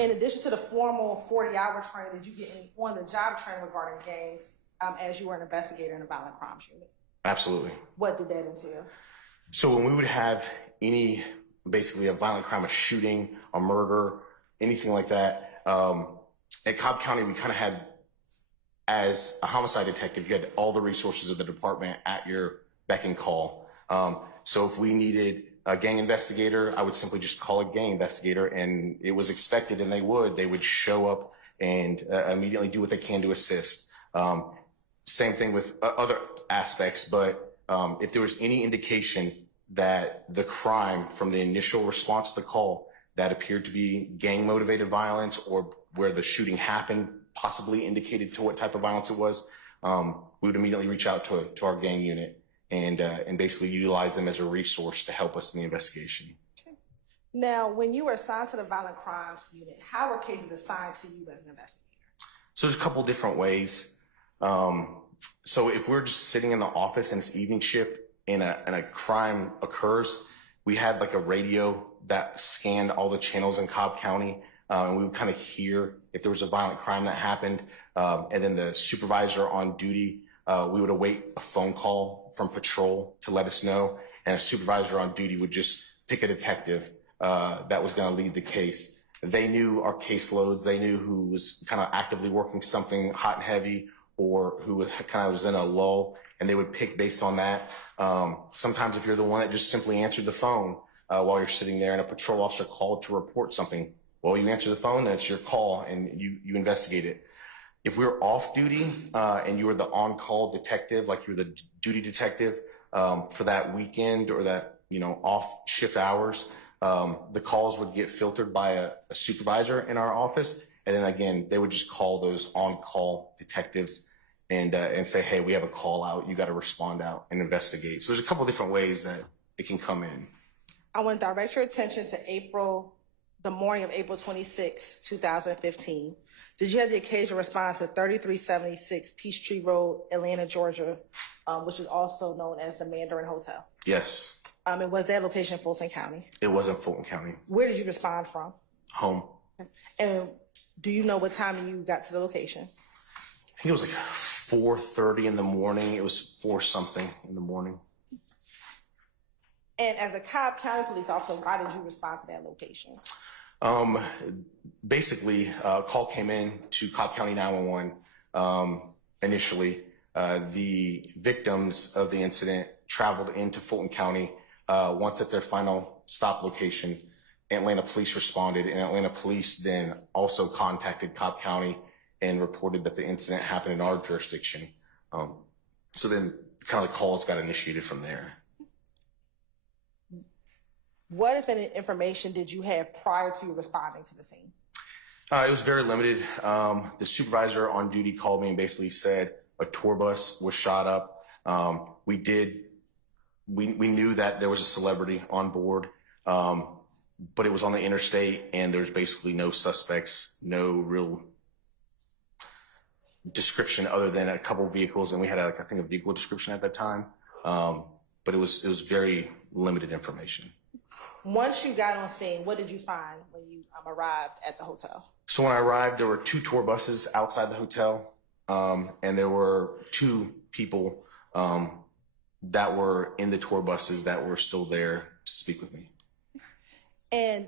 In addition to the formal 40-hour training, did you get any on-the-job training regarding gangs as you were an investigator in the violent crimes unit? Absolutely. What did that entail? So when we would have basically a violent crime, a shooting, a murder, anything like that, at Cobb County, we kind of had, as a homicide detective, you had all the resources of the department at your beck and call. So if we needed a gang investigator, I would simply just call a gang investigator, and it was expected, and they would show up and immediately do what they can to assist. Same thing with other aspects, but if there was any indication that the crime from the initial response to the call that appeared to be gang motivated violence, or where the shooting happened possibly indicated to what type of violence it was, we would immediately reach out to our gang unit and basically utilize them as a resource to help us in the investigation. Okay. Now, when you were assigned to the violent crimes unit, how were cases assigned to you as an investigator? So there's a couple different ways. So if we're just sitting in the office and it's evening shift and a crime occurs, we had like a radio that scanned all the channels in Cobb County, and we would kind of hear if there was a violent crime that happened. And then the supervisor on duty, we would await a phone call from patrol to let us know, and a supervisor on duty would just pick a detective that was going to lead the case. They knew our caseloads. They knew who was kind of actively working something hot and heavy, or who kind of was in a lull, and they would pick based on that. Sometimes if you're the one that just simply answered the phone while you're sitting there and a patrol officer called to report something, well, you answer the phone, then it's your call, and you investigate it. If we were off duty and you were the on-call detective, like you were the duty detective for that weekend or that, off shift hours, the calls would get filtered by a supervisor in our office. And then again, they would just call those on-call detectives and say, hey, we have a call out. You got to respond out and investigate. So there's a couple different ways that it can come in. I want to direct your attention to the morning of April 26, 2015. Did you have the occasion response to 3376 Peachtree Road, Atlanta, Georgia, which is also known as the Mandarin Hotel? Yes. And was that location Fulton County? It was in Fulton County. Where did you respond from? Home. And do you know what time you got to the location? I think it was like 4:30 in the morning. It was 4 something in the morning. And as a Cobb County police officer, why did you respond to that location? Basically, a call came in to Cobb County 911 initially. The victims of the incident traveled into Fulton County. Once at their final stop location, Atlanta police responded, and Atlanta police then also contacted Cobb County and reported that the incident happened in our jurisdiction. So then kind of the calls got initiated from there. What, if any, information did you have prior to responding to the scene? It was very limited. The supervisor on duty called me and basically said a tour bus was shot up. We knew that there was a celebrity on board. but it was on the interstate, and there's basically no suspects, no real description other than a couple vehicles, and we had I think a vehicle description at that time, but it was very limited information. Once you got on scene, what did you find when you arrived at the hotel? So when I arrived, there were 2 tour buses outside the hotel, and there were 2 people that were in the tour buses that were still there to speak with me. And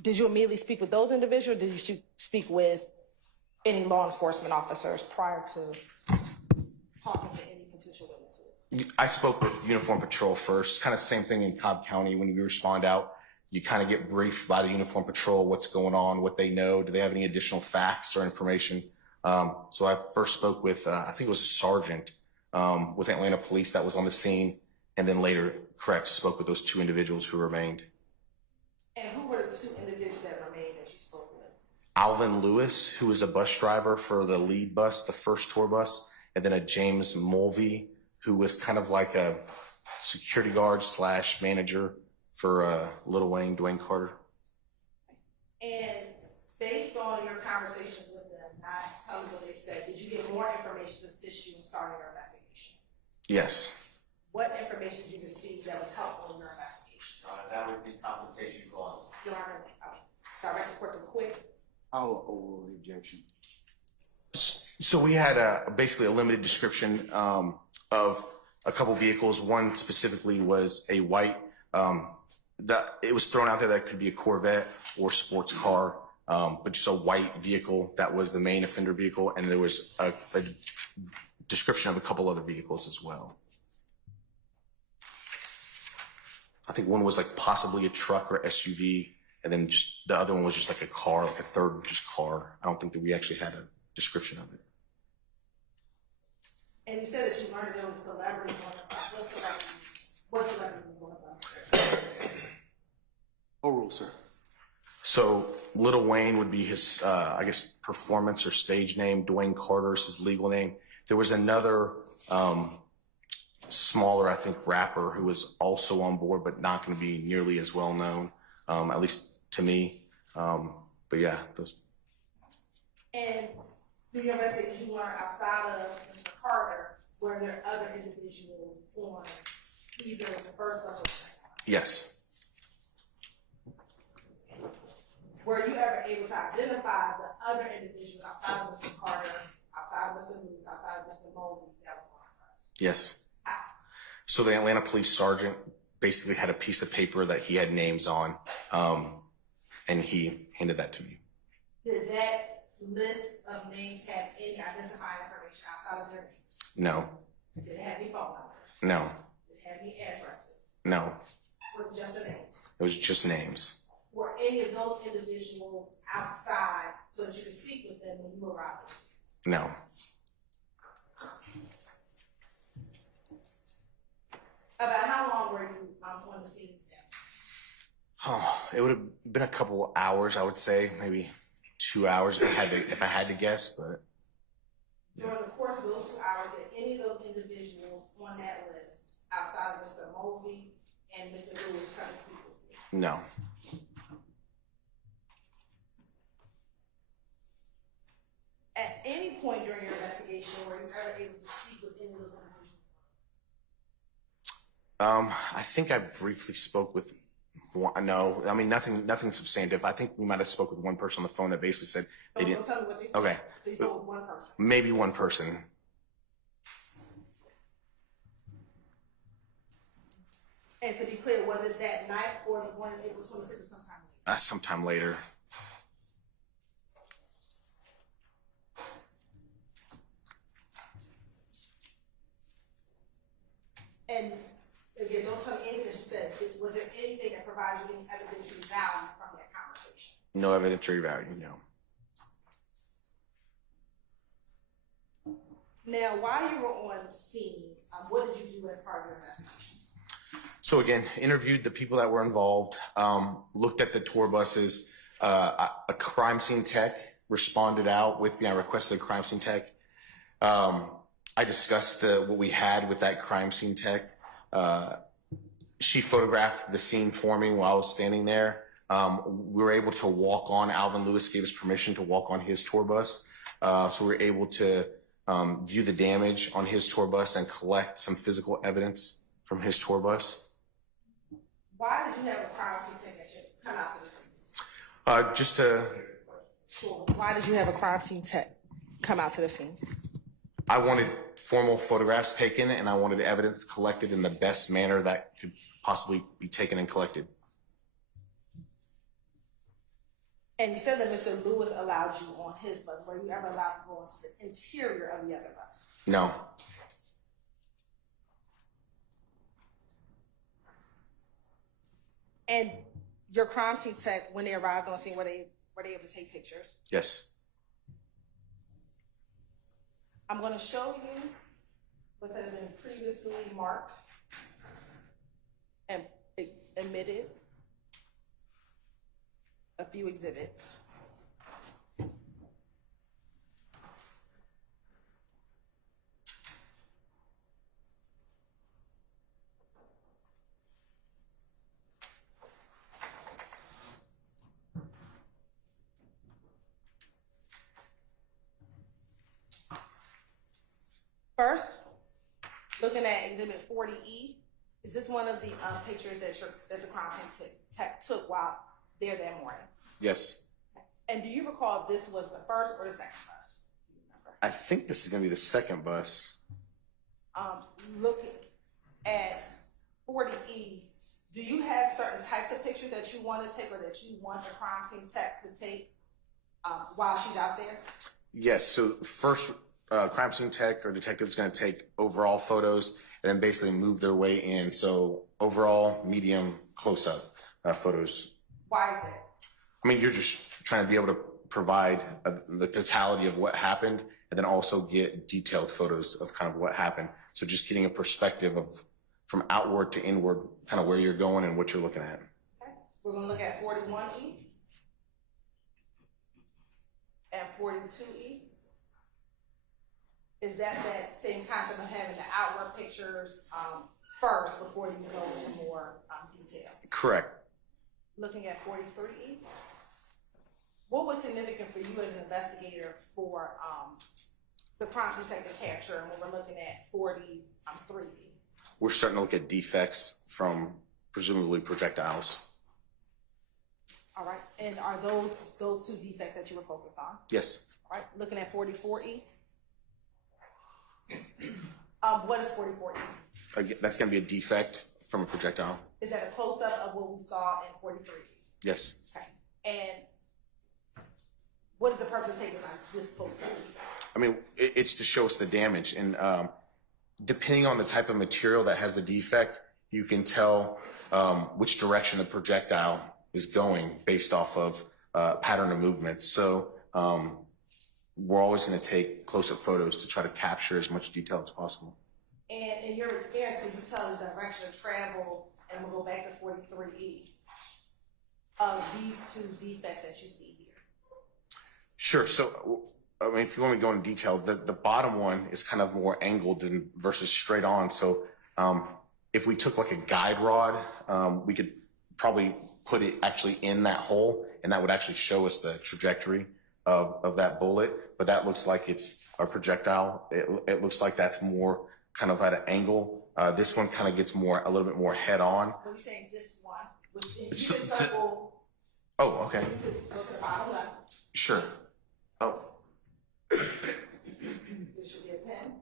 did you immediately speak with those individuals, or did you speak with any law enforcement officers prior to talking to any potential witnesses? I spoke with Uniform Patrol first, kind of same thing in Cobb County. When we respond out, you kind of get briefed by the Uniform Patrol, what's going on, what they know, do they have any additional facts or information. So I first spoke with, I think it was a sergeant with Atlanta Police that was on the scene, and then later, spoke with those 2 individuals who remained. And who were the 2 individuals that remained that you spoke with? Alvin Lewis, who was a bus driver for the lead bus, the first tour bus, and then a James Mulvey, who was kind of like a security guard / manager for Lil Wayne, Dwayne Carter. And based on your conversations with them, not telling what they said, did you get more information to assist you in starting your investigation? Yes. What information did you receive that was helpful in your investigation? That would be complication clause. Your Honor, Director Court quick. I'll overrule the objection. So we had basically a limited description of a couple vehicles. One specifically was a white, it was thrown out there that could be a Corvette or sports car, but just a white vehicle that was the main offender vehicle. And there was a description of a couple other vehicles as well. I think one was like possibly a truck or SUV, and then just the other one was just like a car, like a third just car. I don't think that we actually had a description of it. And you said that you learned there was celebrity on the bus. What celebrity was on the bus? Overrule, sir. So Lil Wayne would be his, I guess, performance or stage name. Dwayne Carter's his legal name. There was another smaller, I think, rapper who was also on board, but not going to be nearly as well known, at least to me. But yeah, those. And through your investigation, you learned outside of Mr. Carter, were there other individuals on either the first bus or the second bus? Yes. Were you ever able to identify the other individuals outside of Mr. Carter, outside of Mr. Lewis, outside of Mr. Mulvey that was on the bus? Yes. How? So the Atlanta police sergeant basically had a piece of paper that he had names on, and he handed that to me. Did that list of names have any identifying information outside of their names? No. Did it have any phone numbers? No. Did it have any addresses? No. Or just the names? It was just names. Were any of those individuals outside so that you could speak with them when you arrived? No. About how long were you on the scene with them? Oh, it would have been a couple hours, I would say, maybe 2 hours if I had to guess, but. During the course of those 2 hours, did any of those individuals on that list, outside of Mr. Mulvey and Mr. Lewis, come to speak with you? No. At any point during your investigation, were you ever able to speak with any of those individuals? I think I briefly spoke with one. No, I mean, nothing substantive. I think we might have spoke with one person on the phone that basically said they didn't. Don't tell me what they said. Okay. So you spoke with one person. Maybe one person. And to be clear, was it that night or the one April 26th or sometime later? Sometime later. And again, don't tell me anything that you said. Was there anything that provided you any evidentiary value from that conversation? No evidentiary value, no. Now, while you were on scene, what did you do as part of your investigation? So again, interviewed the people that were involved, looked at the tour buses. A crime scene tech responded out with me. I requested a crime scene tech. I discussed what we had with that crime scene tech. She photographed the scene for me while I was standing there. We were able to walk on. Alvin Lewis gave us permission to walk on his tour bus. So we were able to view the damage on his tour bus and collect some physical evidence from his tour bus. Why did you have a crime scene technician come out to the scene? Why did you have a crime scene tech come out to the scene? I wanted formal photographs taken, and I wanted evidence collected in the best manner that could possibly be taken and collected. And you said that Mr. Lewis allowed you on his bus. Were you ever allowed to go into the interior of the other bus? No. And your crime scene tech, when they arrived on scene, were they able to take pictures? Yes. I'm going to show you what had been previously marked and admitted. A few exhibits. First, looking at exhibit 40E, is this one of the pictures that the crime tech took while there that morning? Yes. And do you recall if this was the first or the second bus? I think this is going to be the second bus. Looking at 40E, do you have certain types of pictures that you want to take or that you want your crime scene tech to take while she's out there? Yes. So first, crime scene tech or detective is going to take overall photos and then basically move their way in. So overall, medium, close-up photos. Why is that? I mean, you're just trying to be able to provide the totality of what happened and then also get detailed photos of kind of what happened. So just getting a perspective of from outward to inward, kind of where you're going and what you're looking at. Okay. We're going to look at 41E and 42E. Is that same concept of having the outward pictures first before you go into more detail? Correct. Looking at 43E, what was significant for you as an investigator for the crime scene tech to capture and when we're looking at 43E? We're starting to look at defects from presumably projectiles. All right, and are those two defects that you were focused on? Yes. All right, looking at 44E. What is 44E? Again, that's going to be a defect from a projectile. Is that a close-up of what we saw in 43? Yes. Okay. And what is the purpose of taking this close-up? I mean, it's to show us the damage. And depending on the type of material that has the defect, you can tell which direction the projectile is going based off of pattern of movements. So we're always going to take close-up photos to try to capture as much detail as possible. And in your experience, can you tell the direction of travel, and we'll go back to 43E, of these two defects that you see here? Sure. So, I mean, if you want me to go into detail, the bottom one is kind of more angled versus straight on. So if we took like a guide rod, we could probably put it actually in that hole, and that would actually show us the trajectory of that bullet. But that looks like it's a projectile. It looks like that's more kind of at an angle. This one kind of gets a little bit more head on. When you're saying this one, which you can circle. Oh, okay. Go to the bottom left. Sure. Oh. This should be a pen.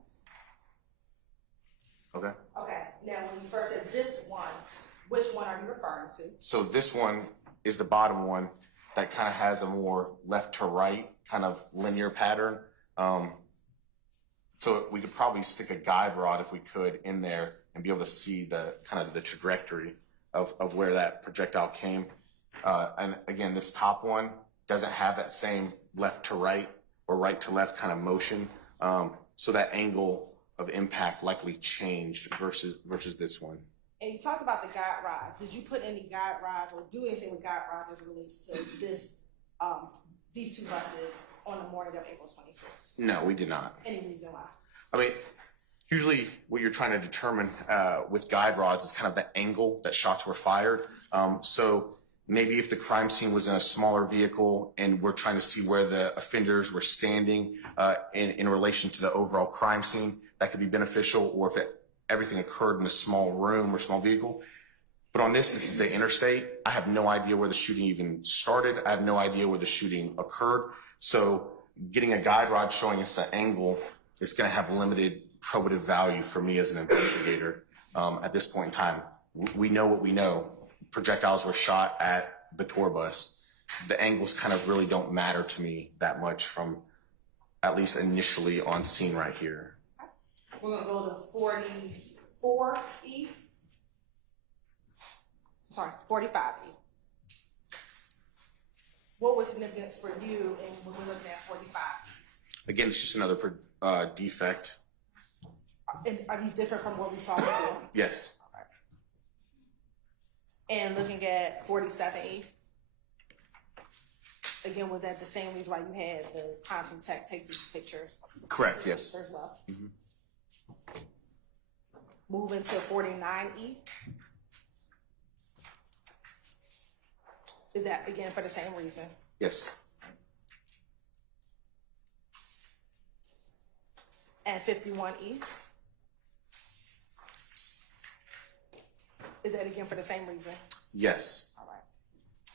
Okay. Okay. Now, when you first said this one, which one are you referring to? So this one is the bottom one that kind of has a more left to right kind of linear pattern. So we could probably stick a guide rod if we could in there and be able to see the kind of the trajectory of where that projectile came. And again, this top one doesn't have that same left to right or right to left kind of motion. So that angle of impact likely changed versus this one. And you talked about the guide rods. Did you put any guide rods or do anything with guide rods as it relates to this, these two buses on the morning of April 26th? No, we did not. Any reason why? I mean, usually what you're trying to determine with guide rods is kind of the angle that shots were fired. So maybe if the crime scene was in a smaller vehicle and we're trying to see where the offenders were standing in relation to the overall crime scene, that could be beneficial, or if everything occurred in a small room or small vehicle. But on this is the interstate. I have no idea where the shooting even started. I have no idea where the shooting occurred. So getting a guide rod showing us the angle is going to have limited probative value for me as an investigator at this point in time. We know what we know. Projectiles were shot at the tour bus. The angles kind of really don't matter to me that much from at least initially on scene right here. We're gonna go to 44E. Sorry, 45E. What was significance for you when we're looking at 45? Again, it's just another defect. And are these different from what we saw before? Yes. And looking at 47E, again, was that the same reason why you had the crime scene tech take these pictures? Correct, yes. As well. Moving to 49E. Is that again for the same reason? Yes. And 51E. Is that again for the same reason? Yes. All right.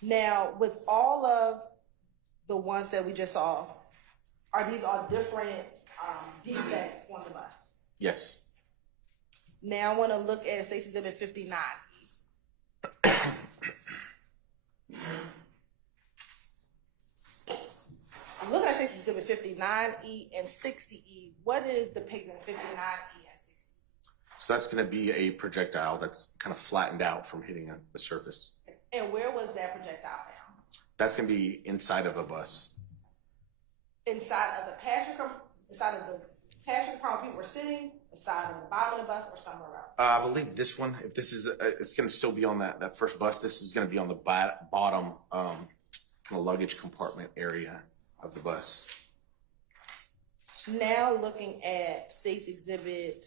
Now, with all of the ones that we just saw, are these all different defects on the bus? Yes. Now I want to look at State's Exhibit 59. Looking at State's Exhibit 59E and 60E, what is depicted in 59E and 60E? So that's going to be a projectile that's kind of flattened out from hitting the surface. And where was that projectile found? That's going to be inside of a bus. Inside of the passenger car where people were sitting, inside of the bottom of the bus, or somewhere else? I believe this one, if this is, it's going to still be on that first bus. This is going to be on the bottom kind of luggage compartment area of the bus. Now looking at State's Exhibit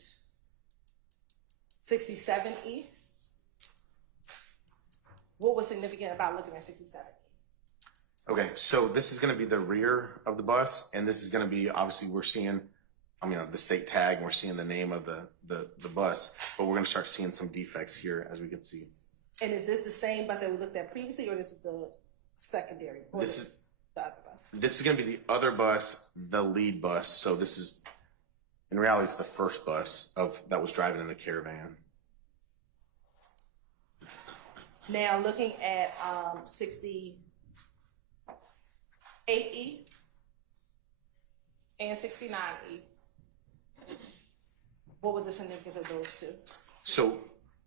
67E, what was significant about looking at 67E? Okay, so this is going to be the rear of the bus, and this is going to be, obviously, we're seeing, the state tag, and we're seeing the name of the bus, but we're going to start seeing some defects here, as we can see. And is this the same bus that we looked at previously, or this is the secondary? This is the other bus. This is going to be the other bus, the lead bus. So this is, in reality, it's the first bus that was driving in the caravan. Now looking at 68E and 69E, what was the significance of those two? So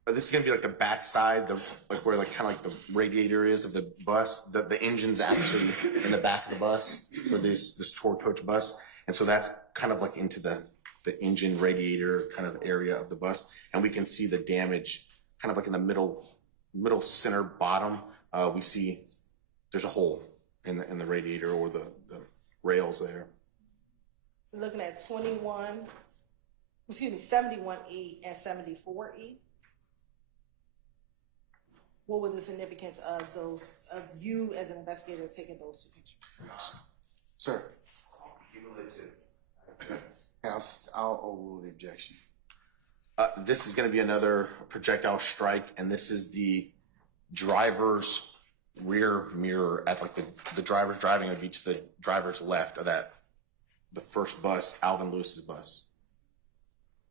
this is going to be like the back side, like where kind of like the radiator is of the bus. The engine's actually in the back of the bus for this tour coach bus, and so that's kind of like into the engine radiator kind of area of the bus, and we can see the damage kind of like in the middle center bottom. We see there's a hole in the radiator or the rails there. Looking at 71E and 74E. What was the significance of you as an investigator taking those two pictures? Sir. I'll overrule the objection. This is going to be another projectile strike, and this is the driver's rear mirror at like the driver's driving would be to the driver's left of the first bus, Alvin Lewis's bus.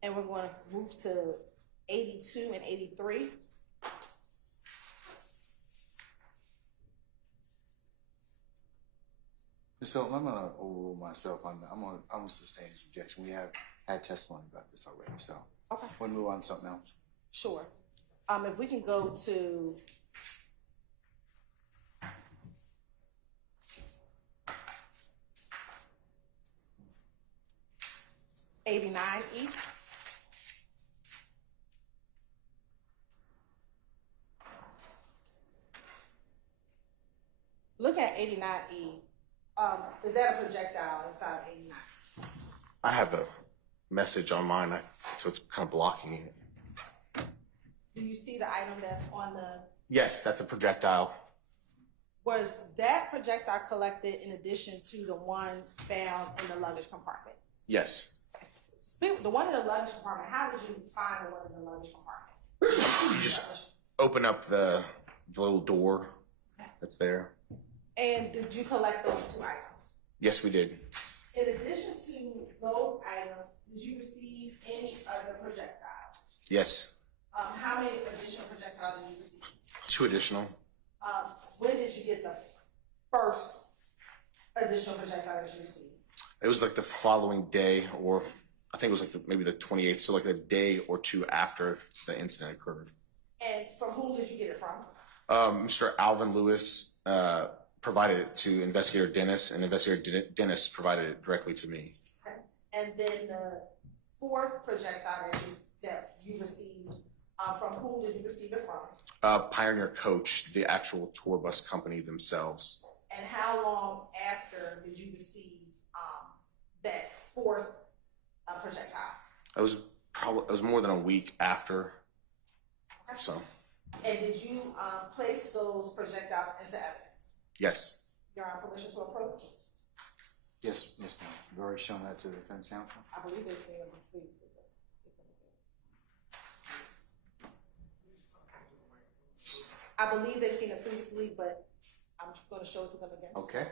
And we're going to move to 82 and 83. So I'm going to overrule myself. I'm going to sustain this objection. We have had testimony about this already. So Okay. we'll move on to something else. Sure. If we can go to 89E. Look at 89E. Is that a projectile inside of 89? I have a message on mine, so it's kind of blocking it. Do you see the item that's on the? Yes, that's a projectile. Was that projectile collected in addition to the one found in the luggage compartment? Yes. The one in the luggage compartment, how did you find the one in the luggage compartment? You just open up the little door that's there. And did you collect those two items? Yes, we did. In addition to those items, did you receive any other projectiles? Yes. How many additional projectiles did you receive? 2 additional. When did you get the first additional projectile that you received? It was like the following day, or I think it was like maybe the 28th, so like a day or 2 after the incident occurred. And from whom did you get it from? Mr. Alvin Lewis provided it to Investigator Dennis, and Investigator Dennis provided it directly to me. Okay. And then the fourth projectile that you received, from whom did you receive it from? Pioneer Coach, the actual tour bus company themselves. And how long after did you receive that fourth projectile? It was more than a week after. Okay. So. And did you place those projectiles into evidence? Yes. You're on permission to approach? Yes, ma'am. You've already shown that to the defense counsel? I believe they've seen it before. I believe they've seen it previously, but I'm going to show it to them again. Okay.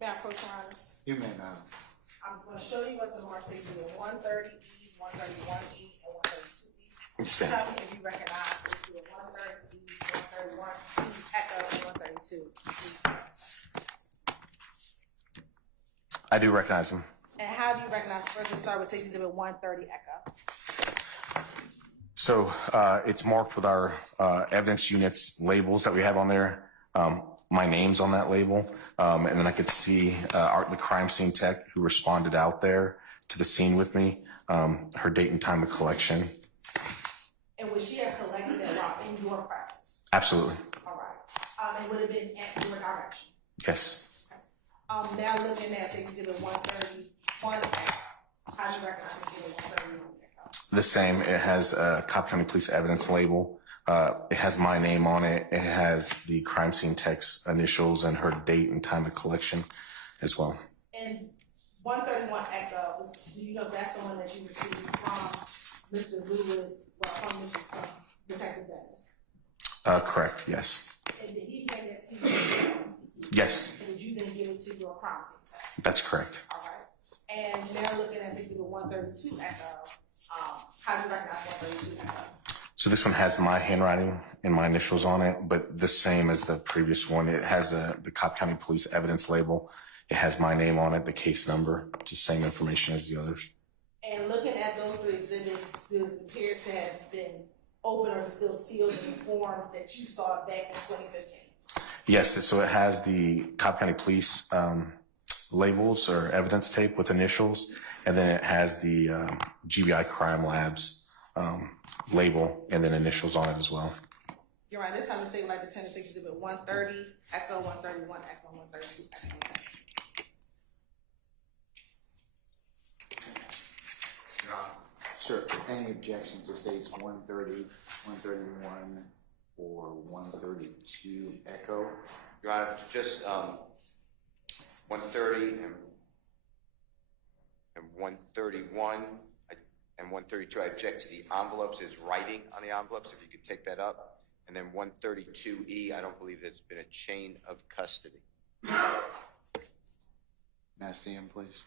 May I approach, Your Honor? You may, madam. I'm going to show you what the mark states in 130E, 131E, and 132E. Yes, ma'am. Tell me if you recognize this is 130E, 131E, echo, and 132. I do recognize him. And how do you recognize? First, let's start with Texas Exhibit 130, echo. So it's marked with our evidence units labels that we have on there. My name's on that label, and then I could see the crime scene tech who responded out there to the scene with me, her date and time of collection. And would she have collected that while in your presence? Absolutely. All right. And would it have been at your direction? Yes. Now looking at Texas Exhibit 131, how do you recognize Exhibit 131? The same. It has a Cobb County Police evidence label. It has my name on it. It has the crime scene tech's initials and her date and time of collection as well. And 131 echo, do you know if that's the one that you received from Mr. Lewis, well, from Detective Dennis? Correct. Yes. And did he hand that to you? Yes. And did you then give it to your crime scene tech? That's correct. All right. And now looking at Exhibit 132 echo, how do you recognize 132 echo? So this one has my handwriting and my initials on it, but the same as the previous one. It has the Cobb County Police evidence label. It has my name on it, the case number, just the same information as the others. And looking at those three exhibits, does it appear to have been open or still sealed in the form that you saw back in 2015? Yes, so it has the Cobb County Police labels or evidence tape with initials, and then it has the GBI Crime Labs label and then initials on it as well. You're right. This time the state would like to attend Exhibit 130, echo 131, echo 132, echo 132. Sir, any objections to states 130, 131, or 132 echo? Your Honor, just 130 and 131 and 132. I object to the envelopes. There's writing on the envelopes. If you could take that up. And then 132E, I don't believe there's been a chain of custody. May I see him, please?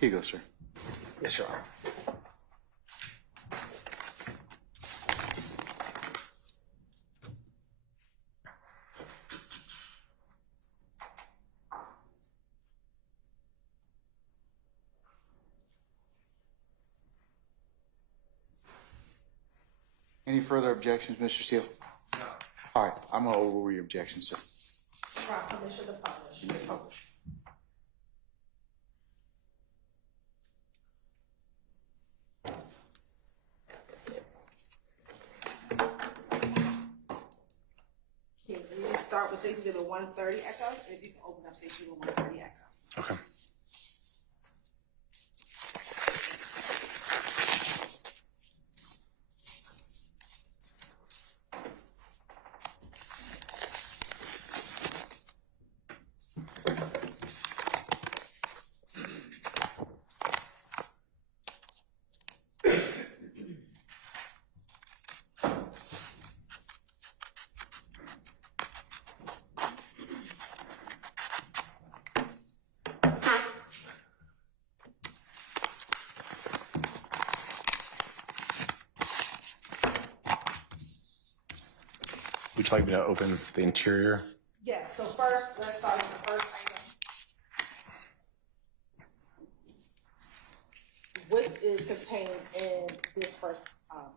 Here you go, sir. Yes, Your Honor. Any further objections, Mr. Steele? No. All right, I'm going to overrule your objection, sir. Proclamation to publish. You may publish. Can you start with Stacey with a 130 echo? And if you can open up Stacey with 130 echo. Okay. Would you like me to open the interior? Yeah, so first, let's start with the first item. What is contained in this first item?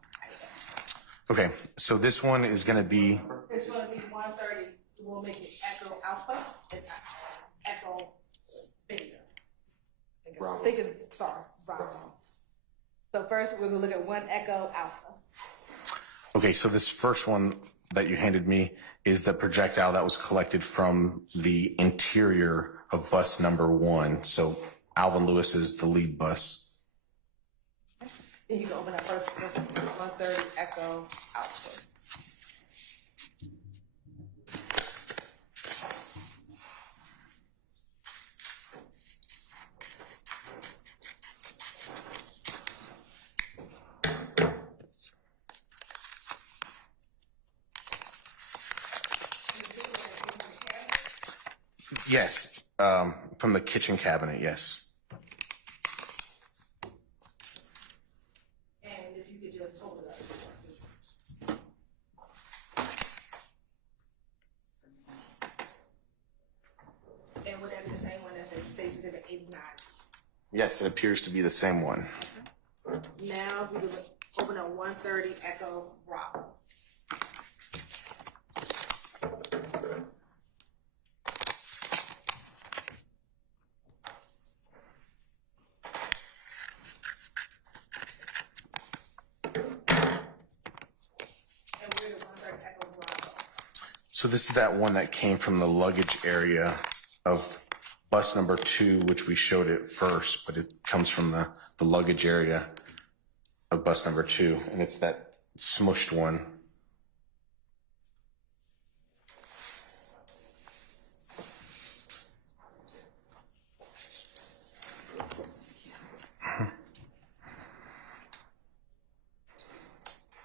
Okay, so this one is going to be, It's going to be 130. We'll make it echo alpha and echo beta. I think it's Bravo. So first, we're going to look at one echo alpha. okay, so this first one that you handed me is the projectile that was collected from the interior of bus number 1. So Alvin Lewis is the lead bus. And you can open up first 130 echo alpha. Yes, from the kitchen cabinet, yes. And if you could just hold it up. And would that be the same one that says Stacey's at 89? Yes, it appears to be the same one. Now we will open up 130 echo Bravo. So this is that one that came from the luggage area of bus number 2, which we showed it first, but it comes from the luggage area of bus number 2, and it's that smushed one.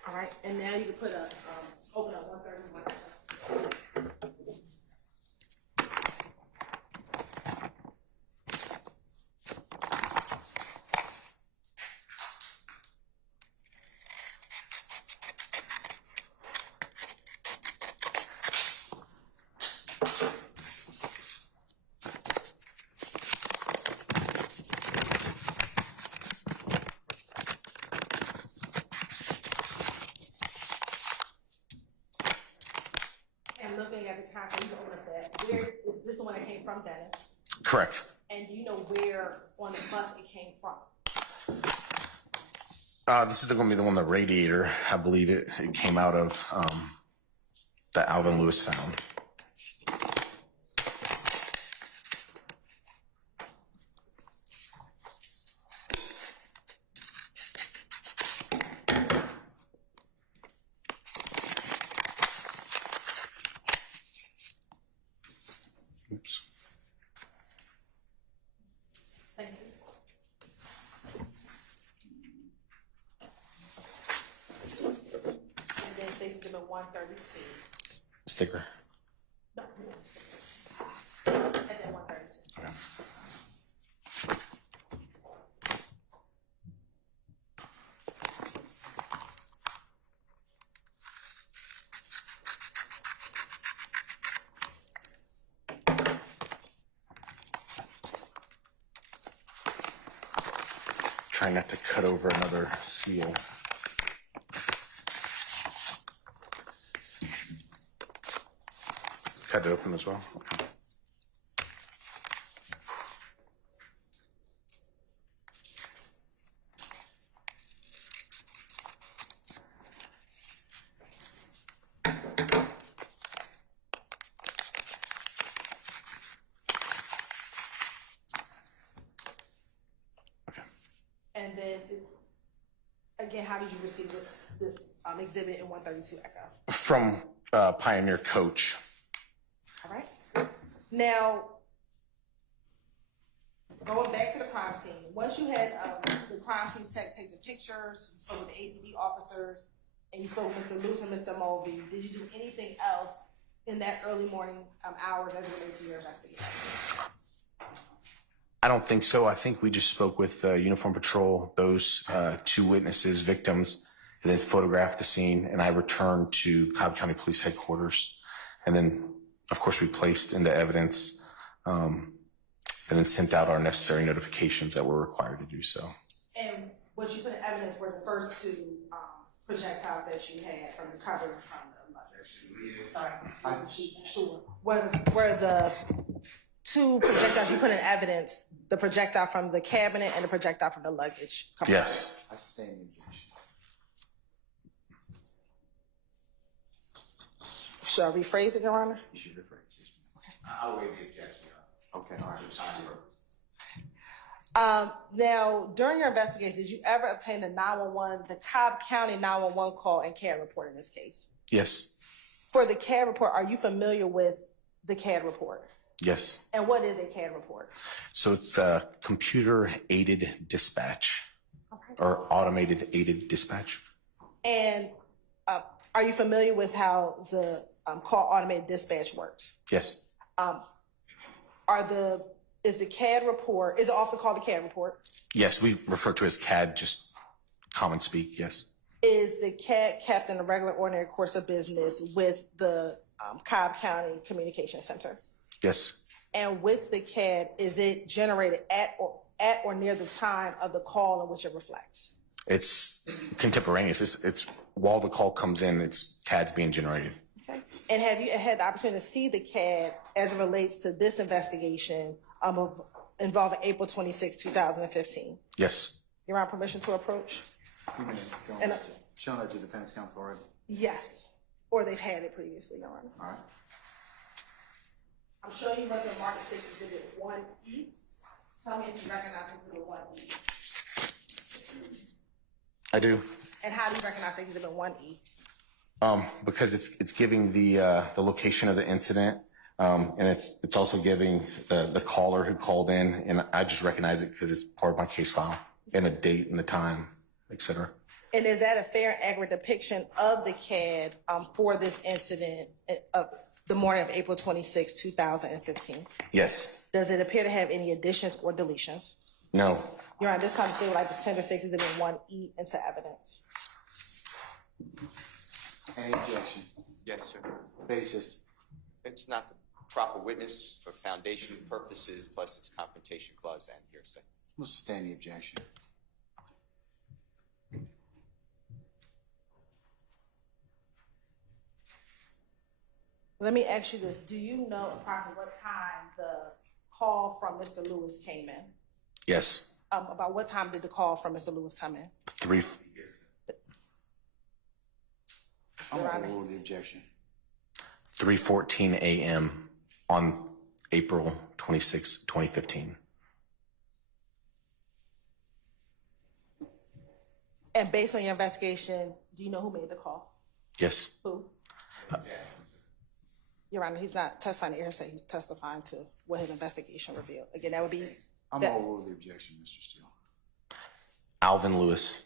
All right, and now you can put a, open up 131. And looking at the copy, you open up that. Where is this the one that came from, Dennis? Correct. And do you know where on the bus it came from? This is going to be the one, the radiator. I believe it came out of that Alvin Lewis found. Oops. Thank you. And then Stacy Exhibit 132. Sticker. No, and then 132. Okay. Trying not to cut over another seal. Cut it open as well. Okay. And then, again, how did you receive this exhibit in 132 Echo? From Pioneer Coach. All right. Now, going back to the crime scene, once you had the crime scene tech take the pictures, you spoke with the APD officers, and you spoke with Mr. Lewis and Mr. Mulvey, did you do anything else in that early morning hours as it relates to your investigation? I don't think so. I think we just spoke with Uniform Patrol, those 2 witnesses, victims, and then photographed the scene. And I returned to Cobb County Police Headquarters. And then, of course, we placed into evidence and then sent out our necessary notifications that were required to do so. And what you put in evidence were the first 2 projectiles that you had from the cover from the luggage. Sorry. Sure. Were the 2 projectiles you put in evidence, the projectile from the cabinet and the projectile from the luggage? Yes. I sustain the objection. Should I rephrase it, Your Honor? You should rephrase. Yes, ma'am. I'll waive the objection. Okay, all right. Now, during your investigation, did you ever obtain the Cobb County 911 call and CAD report in this case? Yes. For the CAD report, are you familiar with the CAD report? Yes. And what is a CAD report? So it's a computer-aided dispatch or automated-aided dispatch. And are you familiar with how the call automated dispatch works? Yes. Is the CAD report, is it often called the CAD report? Yes, we refer to it as CAD, just common speak, yes. Is the CAD kept in a regular ordinary course of business with the Cobb County Communication Center? Yes. And with the CAD, is it generated at or near the time of the call in which it reflects? It's contemporaneous. It's while the call comes in, it's CAD's being generated. Okay. And have you had the opportunity to see the CAD as it relates to this investigation involving April 26, 2015? Yes. You're on permission to approach? You may go on. And, Shown that to defense counsel already. yes. Or they've had it previously, Your Honor. All right. I'm showing you what the market state exhibit 1E. Tell me if you recognize exhibit 1E. I do. And how do you recognize Exhibit 1E? Because it's giving the location of the incident, and it's also giving the caller who called in, and I just recognize it because it's part of my case file and the date and the time, etc. And is that a fair and accurate depiction of the CAD for this incident of the morning of April 26, 2015? Yes. Does it appear to have any additions or deletions? No. Your Honor, this time the state would like to tender State's Exhibit 1E into evidence. Any objection? Yes, sir. Basis. It's not the proper witness for foundation purposes, plus its confrontation clause and hearsay. We'll sustain the objection. Let me ask you this. Do you know approximately what time the call from Mr. Lewis came in? Yes. About what time did the call from Mr. Lewis come in? I'm Your going Honor. to rule the objection. 3:14 a.m. on April 26, 2015. And based on your investigation, do you know who made the call? Yes. Who? Your Honor, he's not testifying to hearsay. He's testifying to what his investigation revealed. Again, that would be. I'm that- going to rule the objection, Mr. Steele. Alvin Lewis.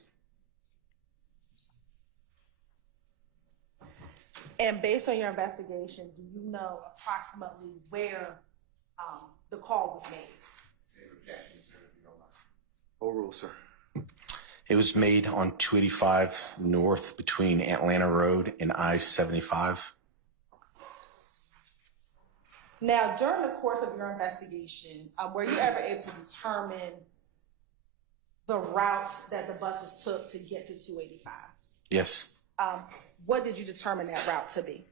And based on your investigation, do you know approximately where the call was made? Overrule, sir. It was made on 285 North between Atlanta Road and I-75. Now, during the course of your investigation, were you ever able to determine the route that the buses took to get to 285? Yes. What did you determine that route to be?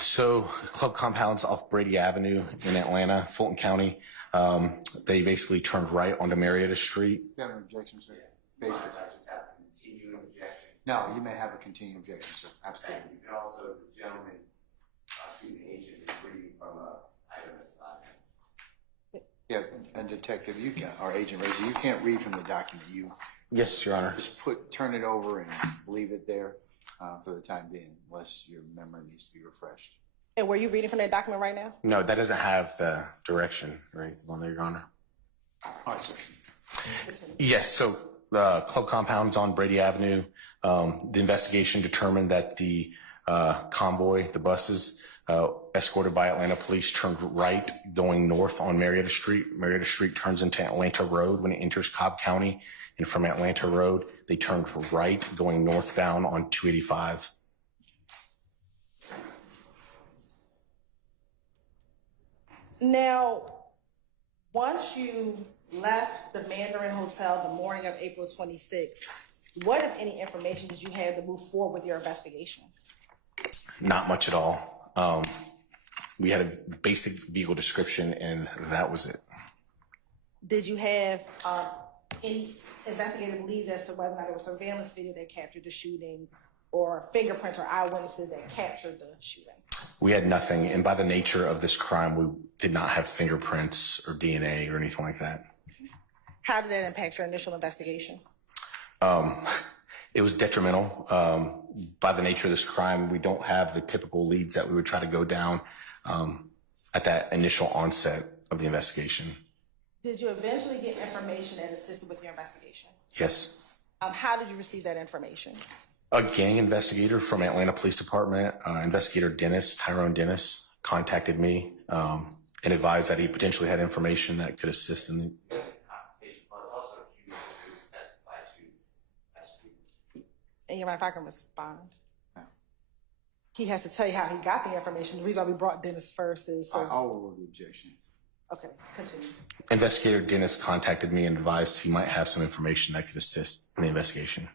So club compounds off Brady Avenue in Atlanta, Fulton County, they basically turned right onto Marietta Street. You have an objection, sir? Basis. No, you may have a continuing objection, sir. Absolutely. And also, the gentleman, shooting agent, is reading from a item that's not him. Yeah, and detective, you can, or Agent Razor, you can't read from the document. You Yes, Your Honor. just turn it over and leave it there for the time being, unless your memory needs to be refreshed. And were you reading from that document right now? No, that doesn't have the direction right on there, Your Honor. All right, sir. Yes, so club compounds on Brady Avenue. The investigation determined that the convoy, the buses, escorted by Atlanta police, turned right going north on Marietta Street. Marietta Street turns into Atlanta Road when it enters Cobb County. And from Atlanta Road, they turned right going northbound on 285. Now, once you left the Mandarin Hotel the morning of April 26th, what, if any, information did you have to move forward with your investigation? Not much at all. We had a basic vehicle description, and that was it. Did you have any investigative leads as to whether or not there was surveillance video that captured the shooting, or fingerprints or eyewitnesses that captured the shooting? We had nothing, and by the nature of this crime, we did not have fingerprints or DNA or anything like that. How did that impact your initial investigation? It was detrimental. By the nature of this crime, we don't have the typical leads that we would try to go down at that initial onset of the investigation. Did you eventually get information that assisted with your investigation? Yes. How did you receive that information? A gang investigator from Atlanta Police Department, Investigator Tyrone Dennis, contacted me and advised that he potentially had information that could assist in the Confrontation clause also accused who was testified to execute. And you mind if I can respond? He has to tell you how he got the information. The reason why we brought Dennis first is so. I'll rule the objection. Okay, continue. Investigator Dennis contacted me and advised he might have some information that could assist in the investigation.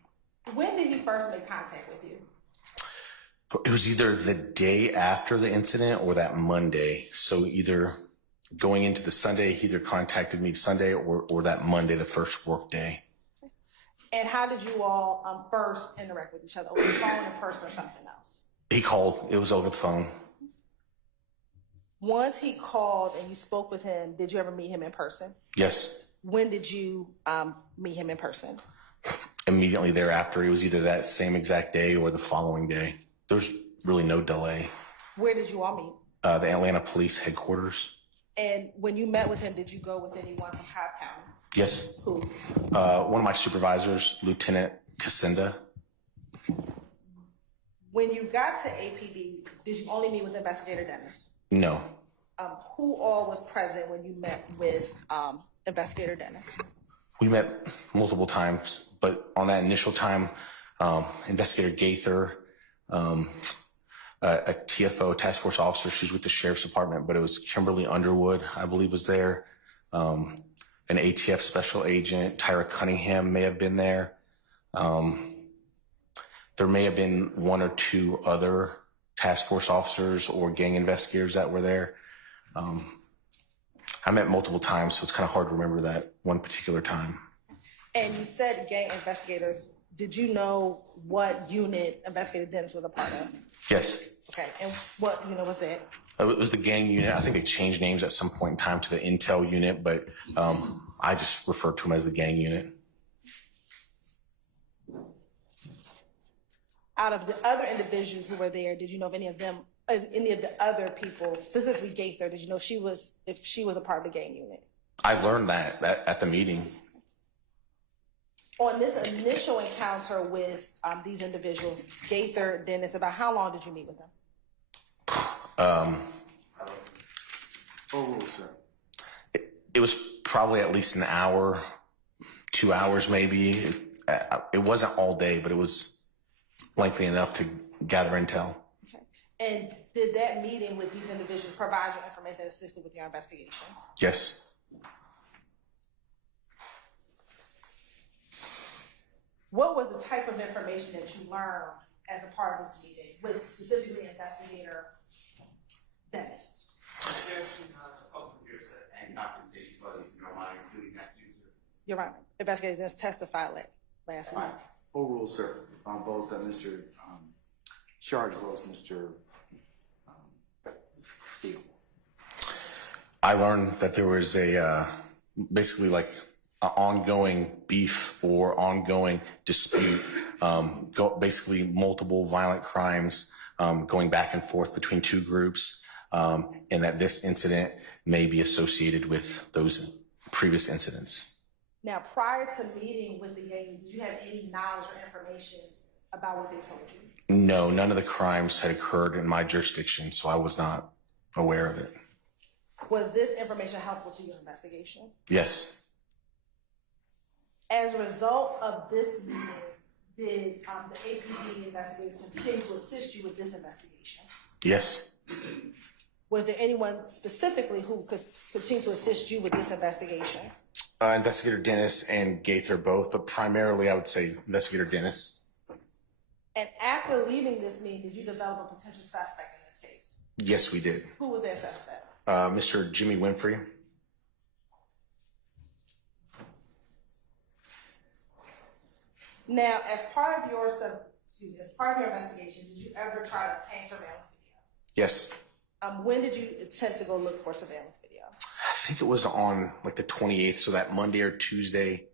When did he first make contact with you? It was either the day after the incident or that Monday. So either going into the Sunday, he either contacted me Sunday or that Monday, the first work day. And how did you all first interact with each other? Over the phone, in person, or something else? He called. It was over the phone. Once he called and you spoke with him, did you ever meet him in person? Yes. When did you meet him in person? immediately thereafter. It was either that same exact day or the following day. There's really no delay. Where did you all meet? The Atlanta Police Headquarters. And when you met with him, did you go with anyone from Cobb County? Yes. Who? One of my supervisors, Lieutenant Casinda. When you got to APD, did you only meet with Investigator Dennis? No. Who all was present when you met with Investigator Dennis? We met multiple times, but on that initial time, Investigator Gaither, a TFO, task force officer, she's with the Sheriff's Department, but it was Kimberly Underwood, I believe, was there. An ATF special agent, Tyra Cunningham, may have been there. There may have been one or two other task force officers or gang investigators that were there. I met multiple times, so it's kind of hard to remember that one particular time. And you said gang investigators. Did you know what unit Investigator Dennis was a part of? Yes. Okay, and what unit was that? It was the gang unit. I think they changed names at some point in time to the intel unit, but I just refer to them as the gang unit. Out of the other individuals who were there, did you know of any of them, any of the other people, specifically Gaither, did you know if she was a part of the gang unit? I learned that at the meeting. On this initial encounter with these individuals, Gaither, Dennis, about how long did you meet with them? It was probably at least an hour, 2 hours maybe. It wasn't all day, but it was lengthy enough to gather intel. Okay. And did that meeting with these individuals provide you information that assisted with your investigation? Yes. What was the type of information that you learned as a part of this meeting with specifically Investigator Dennis? And documentation, but if you don't mind including that too, sir. You're right. Investigator Dennis testified last week. Overruled, sir, on both Mr. Shard as well as Mr. Steele. I learned that there was a basically like an ongoing beef or ongoing dispute, basically multiple violent crimes going back and forth between two groups, and that this incident may be associated with those previous incidents. Now, prior to meeting with the gang, did you have any knowledge or information about what they told you? No, none of the crimes had occurred in my jurisdiction, so I was not aware of it. Was this information helpful to your investigation? Yes. As a result of this meeting, did the APD investigators continue to assist you with this investigation? Yes. Was there anyone specifically who could continue to assist you with this investigation? Investigator Dennis and Gaither both, but primarily I would say Investigator Dennis. And after leaving this meeting, did you develop a potential suspect in this case? Yes, we did. Who was that suspect? Mr. Jimmy Winfrey. Now, as part of your investigation, did you ever try to obtain surveillance video? Yes. When did you attempt to go look for surveillance video? I think it was on like the 28th, so that Monday or Tuesday,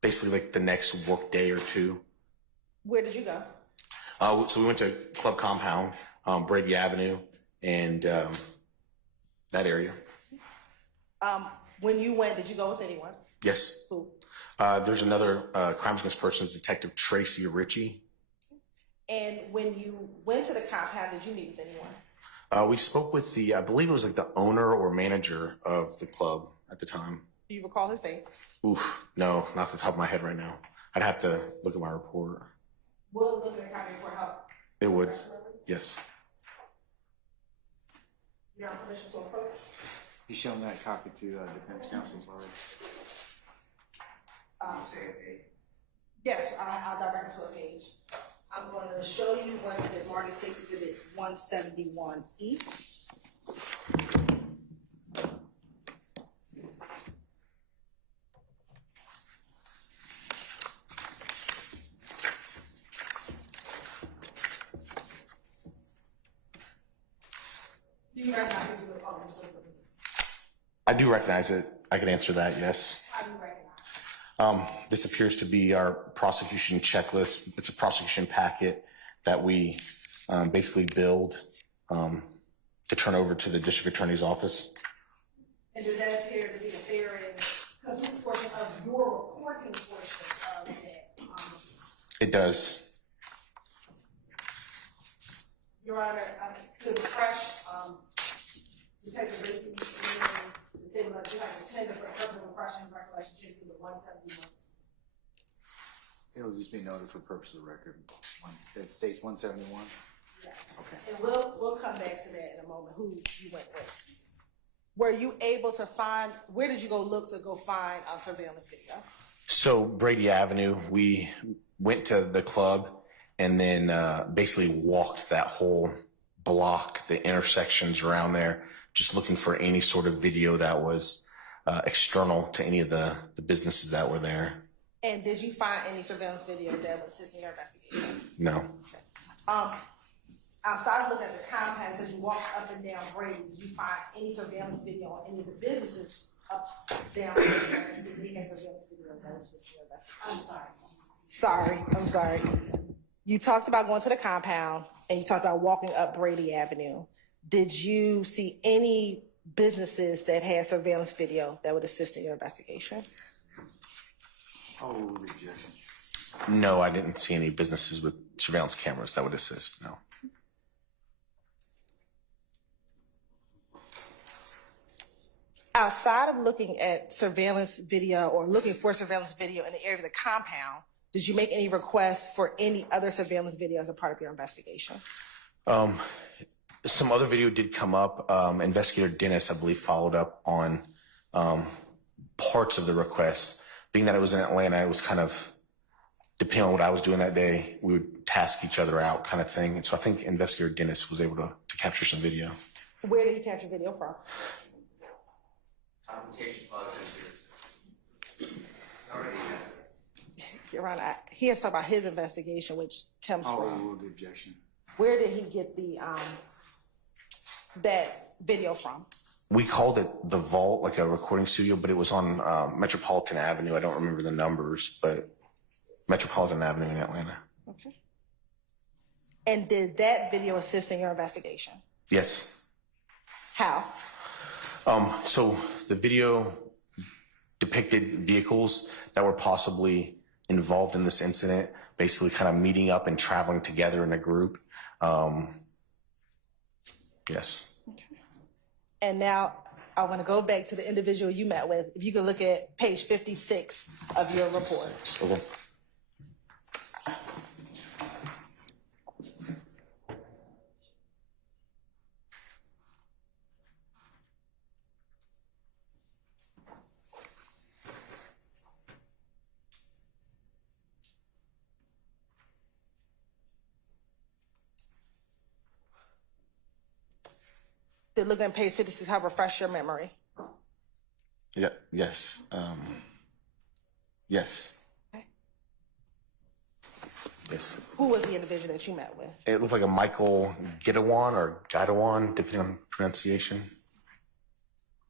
basically like the next work day or two. Where did you go? So we went to Club Compound, Brady Avenue, and that area. When you went, did you go with anyone? Yes. Who? There's another crimes against persons, Detective Tracy Ritchie. And when you went to the compound, did you meet with anyone? We spoke with I believe it was like the owner or manager of the club at the time. Do you recall his name? Oof, no, not off the top of my head right now. I'd have to look at my report. Will look at the copy for help. It would, yes. You have permission to approach? He's shown that copy to defense counsels already. Yes, I'll direct him to a page. I'm going to show you what's in Marty State's Exhibit 171E. Do you recognize it? I do recognize it. I can answer that, yes. How do you recognize This appears to be our prosecution checklist. It's a prosecution packet that we basically build to turn over to the district attorney's office. And does that appear to be a fair and complete portion of your reporting portion of that? It does. Your Honor, to refresh, Detective Racy, the statement of you have intended for the purpose of refreshing recollection case number 171. It'll just be noted for purpose of the record. It states 171. Yeah. Okay. And we'll come back to that in a moment, who you went with. Were you able to find, where did you go look to go find surveillance video? So Brady Avenue, we went to the club and then basically walked that whole block, the intersections around there, just looking for any sort of video that was external to any of the businesses that were there. And did you find any surveillance video that would assist in your investigation? No. Okay. Outside of looking at the compound, as you walked up and down Brady, did you find any surveillance video on any of the businesses up, down Brady? Did they have surveillance video that would assist in your investigation? I'm sorry. You talked about going to the compound and you talked about walking up Brady Avenue. Did you see any businesses that had surveillance video that would assist in your investigation? Oh, objection. No, I didn't see any businesses with surveillance cameras that would assist, no. Outside of looking at surveillance video or looking for surveillance video in the area of the compound, did you make any requests for any other surveillance video as a part of your investigation? Some other video did come up. Investigator Dennis, I believe, followed up on parts of the request. Being that it was in Atlanta, it was kind of, depending on what I was doing that day, we would task each other out kind of thing. And so I think Investigator Dennis was able to capture some video. Where did he capture video from? Authentication clause is already Your Honor, he has talked about his investigation, which comes Oh, from. ruled the objection. Where did he get the that video from? We called it the Vault, like a recording studio, but it was on Metropolitan Avenue. I don't remember the numbers, but Metropolitan Avenue in Atlanta. Okay. And did that video assist in your investigation? Yes. How? So the video depicted vehicles that were possibly involved in this incident, basically kind of meeting up and traveling together in a group. Yes. Okay. And now I want to go back to the individual you met with. If you could look at page 56 of your report. Okay. Did looking at page 56 help refresh your memory? Yeah. Yes. Yes. Okay. Yes. Who was the individual that you met with? It looked like a Michael Gitawan or Gitawan, depending on pronunciation.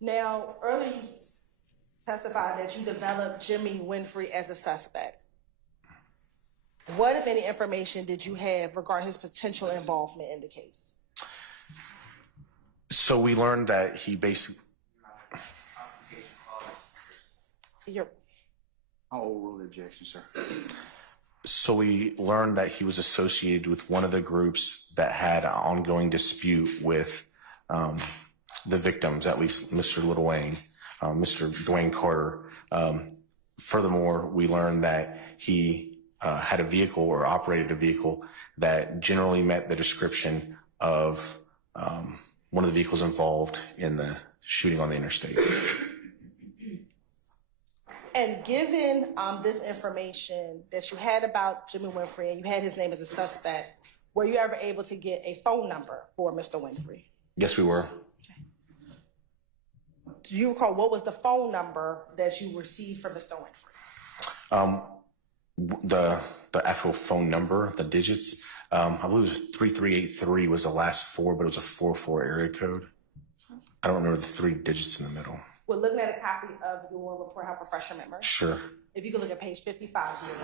Now, earlier you testified that you developed Jimmy Winfrey as a suspect. What, if any, information did you have regarding his potential involvement in the case? So we learned that he basically. I'll overrule the objection, sir. So we learned that he was associated with one of the groups that had an ongoing dispute with the victims, at least Mr. Lil Wayne, Mr. Dwayne Carter. Furthermore, we learned that he had a vehicle or operated a vehicle that generally met the description of one of the vehicles involved in the shooting on the interstate. And given this information that you had about Jimmy Winfrey and you had his name as a suspect, were you ever able to get a phone number for Mr. Winfrey? Yes, we were. Do you recall what was the phone number that you received from Mr. Winfrey? The actual phone number, the digits, I believe it was 3383 was the last four, but it was a 44 area code. I don't remember the three digits in the middle. We're looking at a copy of your report, help refresh your memory. Sure. If you could look at page 55 here.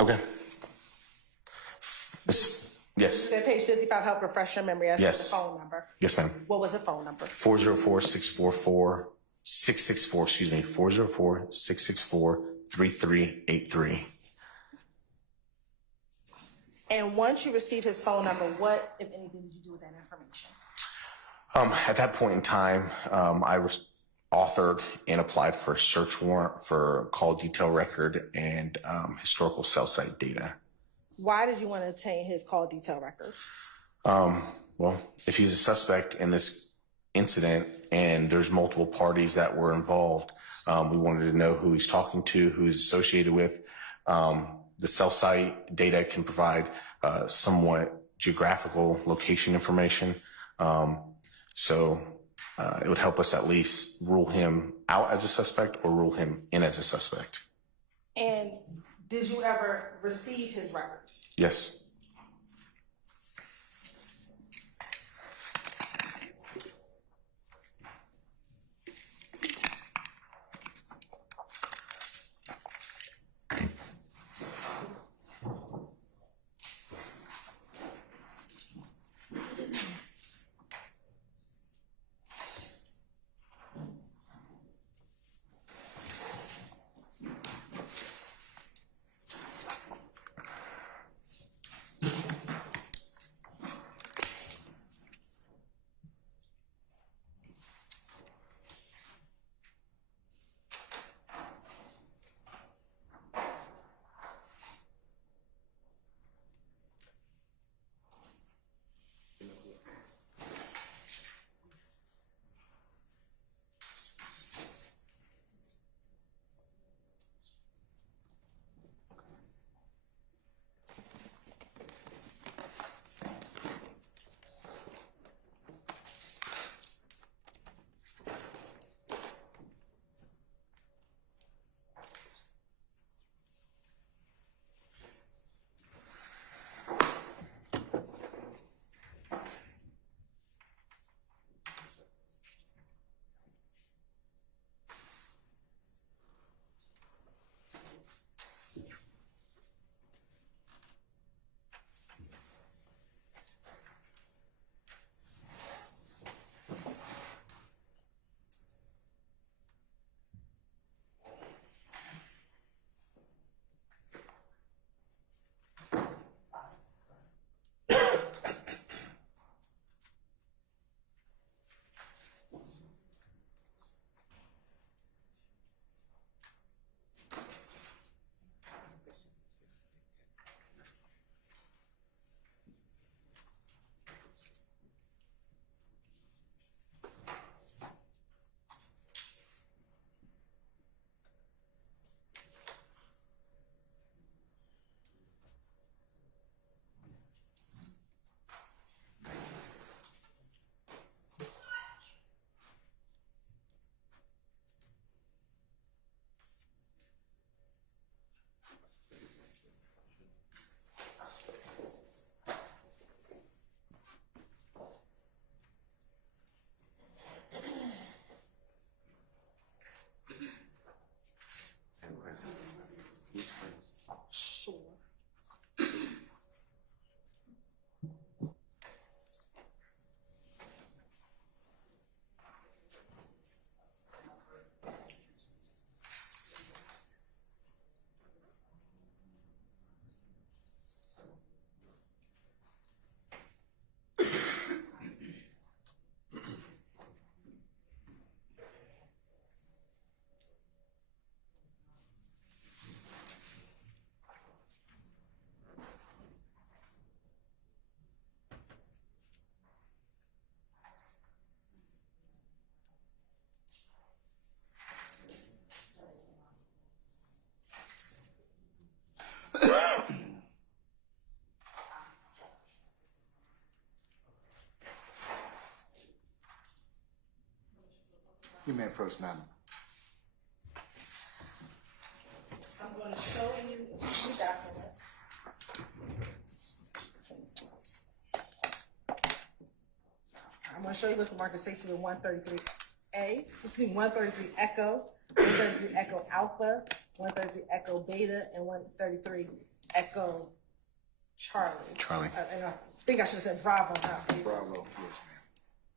Okay. Yes. Look at page 55, help refresh your memory as to the Yes. phone number. Yes, ma'am. What was the phone number? 404-664, excuse me, 404-664-3383. And once you received his phone number, what, if anything, did you do with that information? At that point in time, I was authored and applied for a search warrant for call detail record and historical cell site data. Why did you want to obtain his call detail records? Well, if he's a suspect in this incident and there's multiple parties that were involved, we wanted to know who he's talking to, who he's associated with. The cell site data can provide somewhat geographical location information. So it would help us at least rule him out as a suspect or rule him in as a suspect. And did you ever receive his records? Yes. Sure. You may approach, madam. I'm going to show you a few documents. I'm gonna show you what's marked as State Exhibit 133A, 133 Echo, 133 Echo Alpha, 133 Echo Beta, and 133 Echo Charlie. And I think I should have said Bravo, not Beta. Bravo, yes,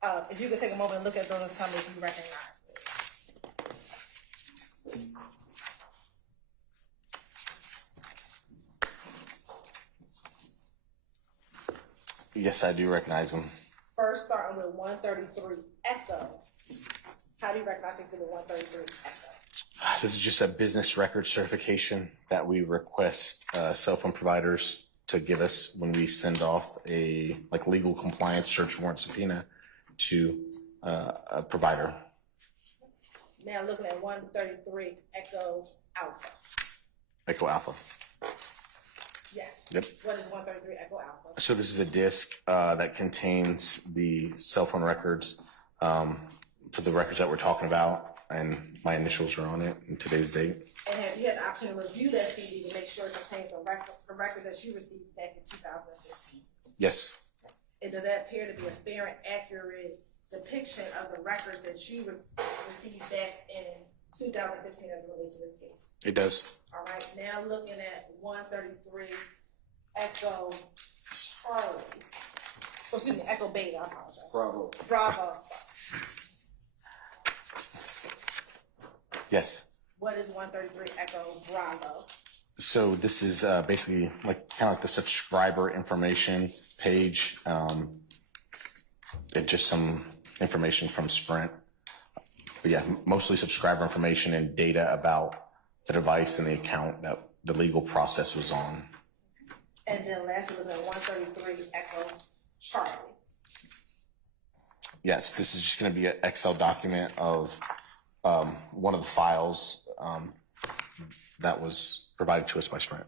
ma'am. If you could take a moment and look at those and tell me if you recognize it. Yes, I do recognize them. First, starting with 133 Echo. How do you recognize Exhibit 133 Echo? This is just a business record certification that we request cell phone providers to give us when we send off a legal compliance search warrant subpoena to a provider. Now looking at 133 Echo Alpha. Echo Alpha. Yes. Yep. What is 133 Echo Alpha? So this is a disk that contains the cell phone records, to the records that we're talking about, and my initials are on it in today's date. And have you had the opportunity to review that CD to make sure it contains the records that you received back in 2015? Yes. And does that appear to be a fair and accurate depiction of the records that you received back in 2015 as it relates to this case? It does. All right, now looking at 133 Echo Charlie. Oh, excuse me, Echo Beta, I apologize. Bravo. Bravo. Yes. What is 133 Echo Bravo? So this is basically kind of like the subscriber information page. It's just some information from Sprint. But yeah, mostly subscriber information and data about the device and the account that the legal process was on. And then lastly, looking at 133 Echo Charlie. Yes, this is just going to be an Excel document of one of the files that was provided to us by Sprint.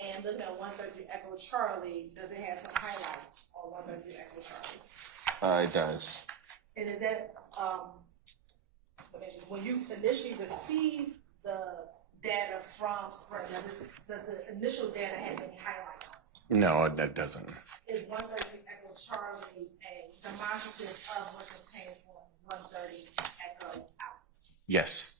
And looking at 133 Echo Charlie, does it have some highlights on 133 Echo Charlie? It does. And is that, when you initially received the data from Sprint, does the initial data have any highlights on it? No, that doesn't. Is 133 Echo Charlie a demonstrative of what contains on 130 Echo Alpha? Yes.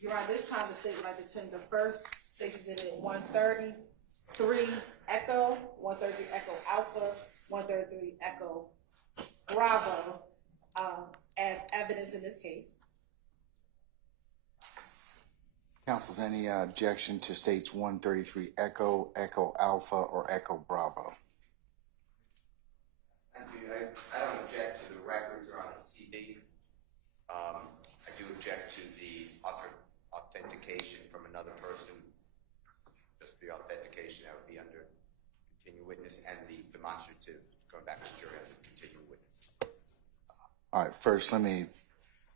You're on this time the state would like to attend the first state exhibit 133 Echo, 133 Echo Alpha, 133 Echo Bravo as evidence in this case. Council's any objection to states 133 Echo, Echo Alpha, or Echo Bravo? I don't object to the records are on a CD. I do object to the authentication from another person. Just the authentication that would be under continued witness, and the demonstrative going back to the jury under continued witness. All right, first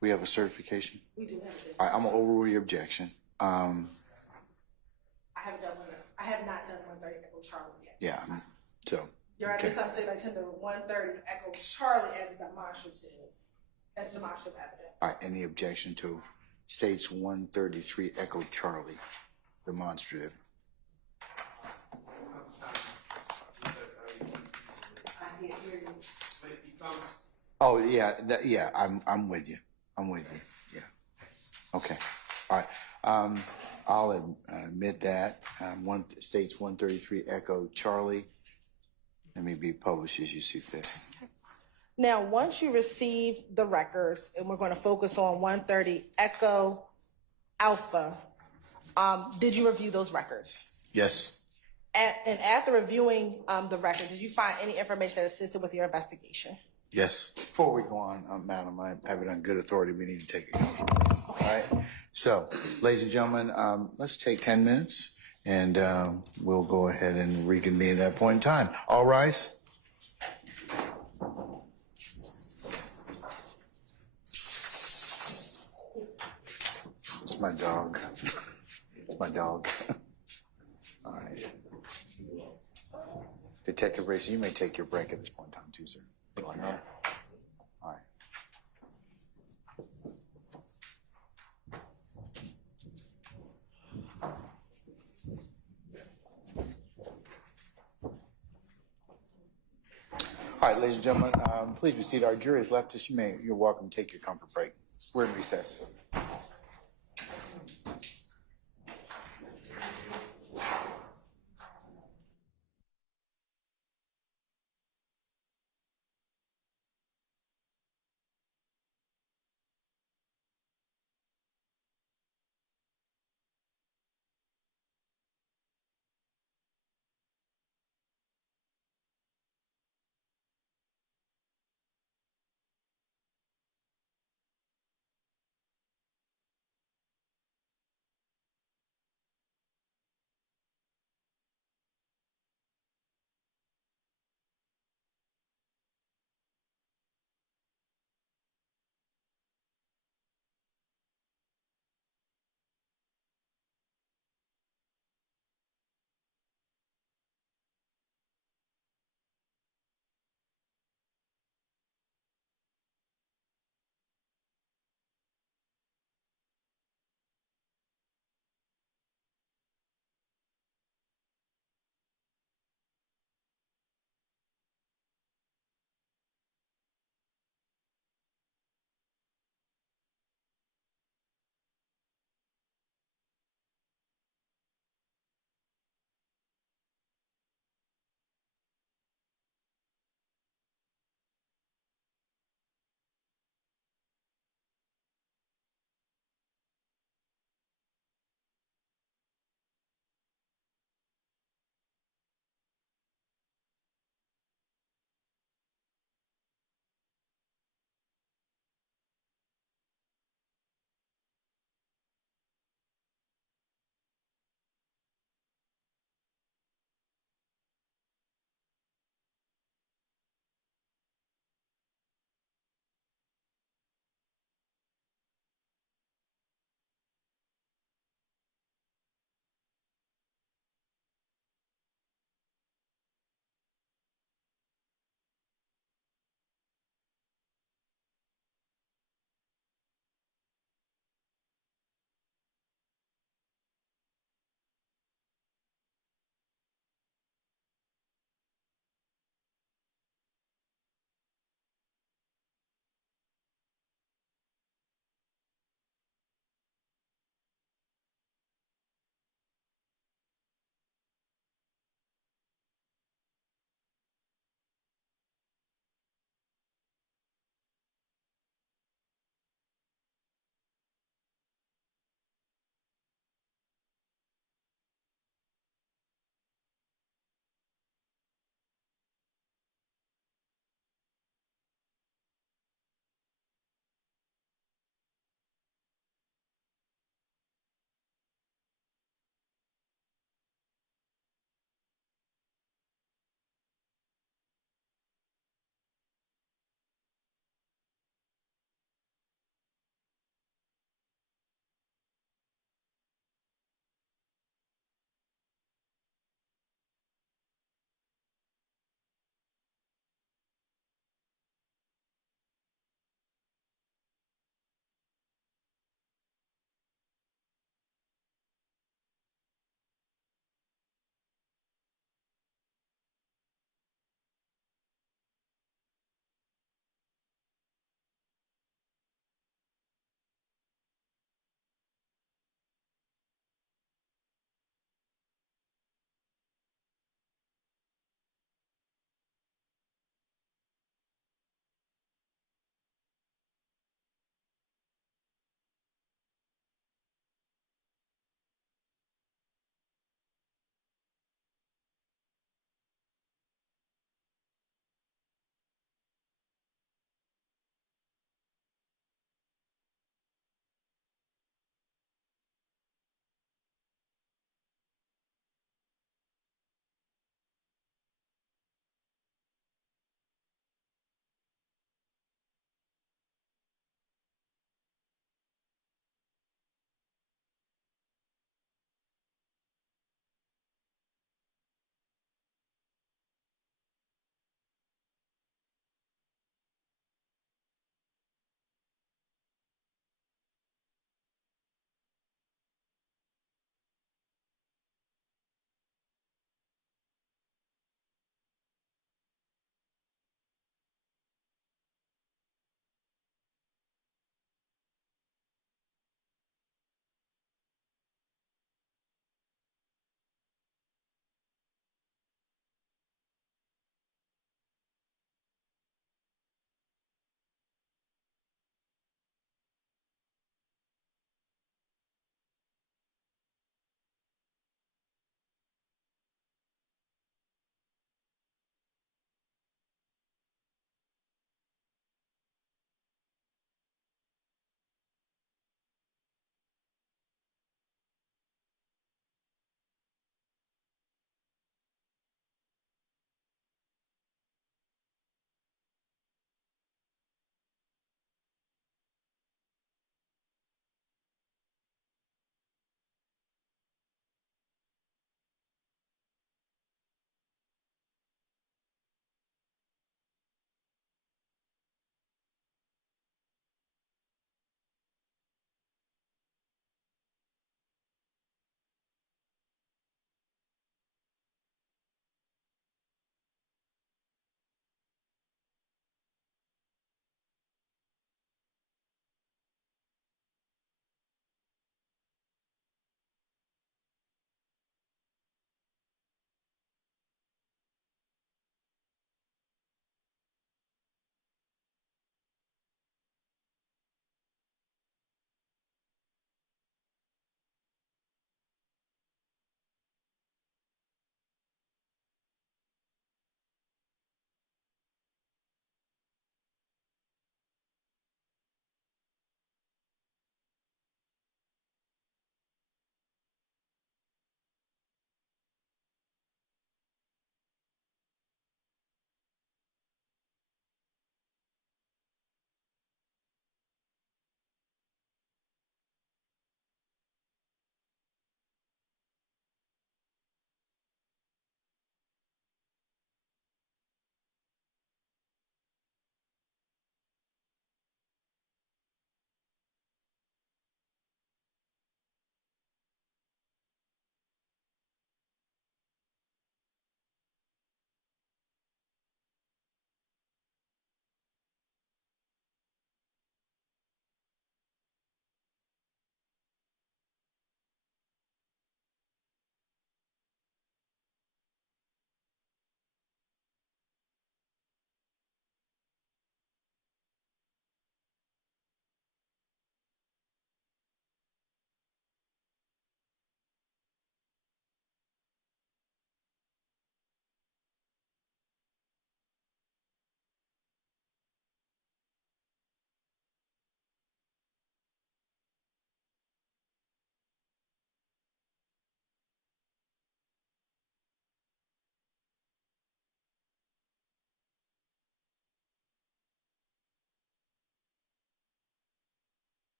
we have a certification. We do have it. All right, I'm gonna overrule your objection. I have not done 130 Echo Charlie yet. Yeah, so. You're right, Okay. this time say I tend to 130 Echo Charlie as demonstrative evidence. All right, any objection to states 133 Echo Charlie, demonstrative? I can't hear you. Oh, yeah, I'm with you. Yeah. Okay. All right. I'll admit that. States 133 Echo Charlie. Let me be published as you see fit. Now, once you receive the records, and we're going to focus on 130 Echo Alpha, did you review those records? Yes. And after reviewing the records, did you find any information that assisted with your investigation? Yes. Before we go on, Madam, I have it on good authority. We need to take it. All right. So, ladies and gentlemen, let's take 10 minutes, and we'll go ahead and reconvene at that point in time. All rise. It's my dog. It's my dog. All right. Detective Racer, you may take your break at this point in time, too, sir. All right. All right, right, ladies and gentlemen, please be seated. Our jury is left us. You're welcome to take your comfort break. We're in recess.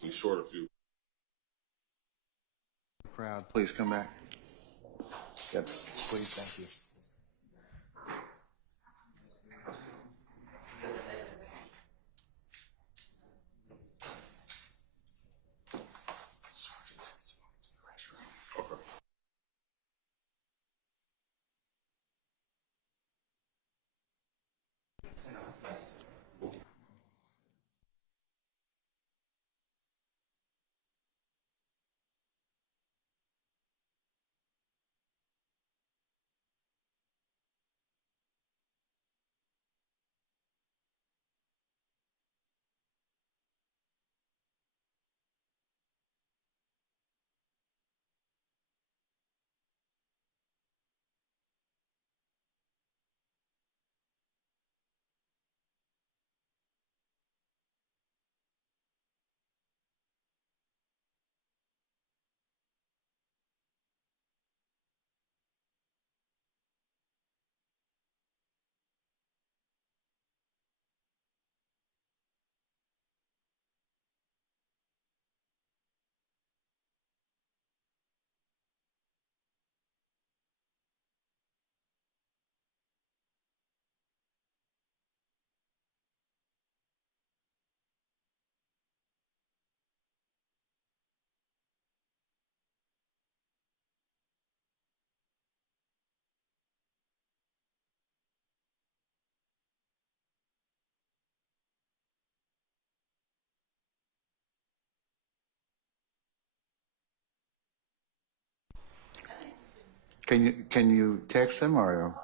He's short a few. Crowd, please come back. Yep, please, thank you. Can you text them or?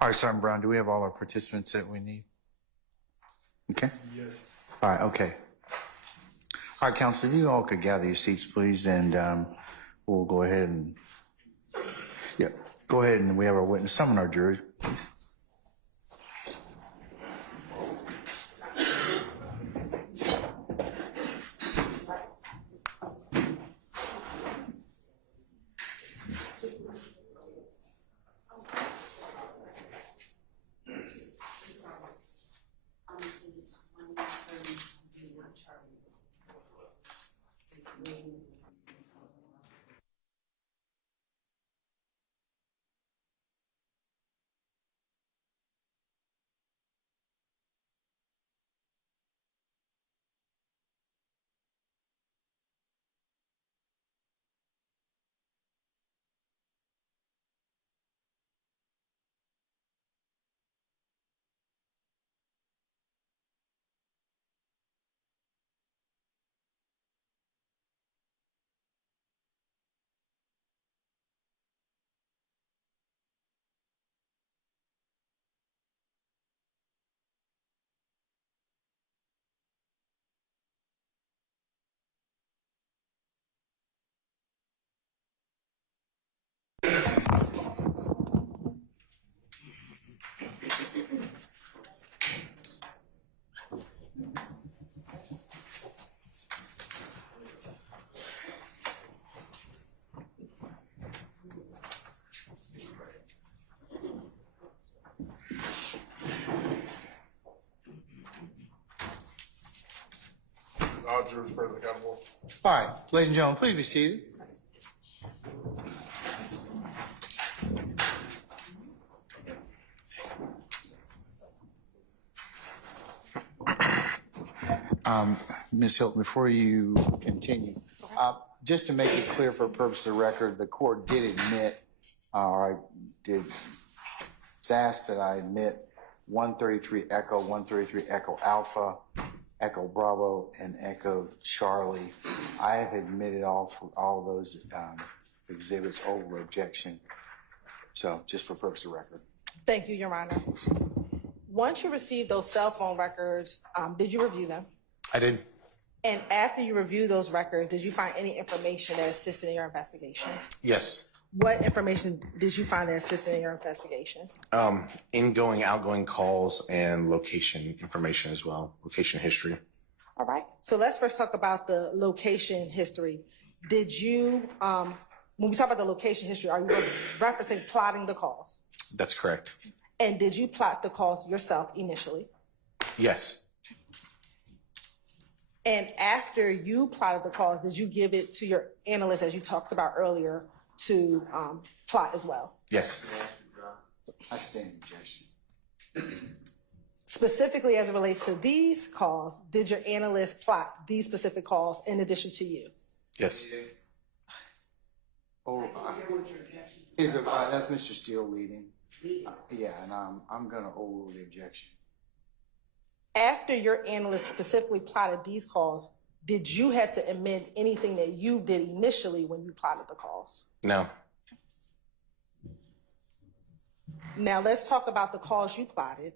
All right, Sergeant Brown, do we have all our participants that we need? Okay. Yes. All right, okay. All right, Council, if you all could gather your seats, please, and we'll go ahead and, yeah, go ahead and we have our witness, summon our jury, please. all jurors present accountable. All right, ladies and gentlemen, please be seated. Ms. Hilton, before you continue, just to make it clear for purpose of the record, the court did admit, or I did, was asked that I admit 133 Echo, 133 Echo Alpha, Echo Bravo, and Echo Charlie. I have admitted all of those exhibits over objection. So just for purpose of record. Thank you, Your Honor. Once you received those cell phone records, did you review them? I did. And after you reviewed those records, did you find any information that assisted in your investigation? Yes. What information did you find that assisted in your investigation? Ingoing, outgoing calls and location information as well, location history. All right. So let's first talk about the location history. Did you, when we talk about the location history, are you referencing plotting the calls? That's correct. And did you plot the calls yourself initially? Yes. And after you plotted the calls, did you give it to your analyst, as you talked about earlier, to plot as well? Yes. I stand objection. Specifically as it relates to these calls, did your analyst plot these specific calls in addition to you? Yes. That's Mr. Steele leading. Yeah, and I'm going to overrule the objection. After your analyst specifically plotted these calls, did you have to amend anything that you did initially when you plotted the calls? No. Now let's talk about the calls you plotted.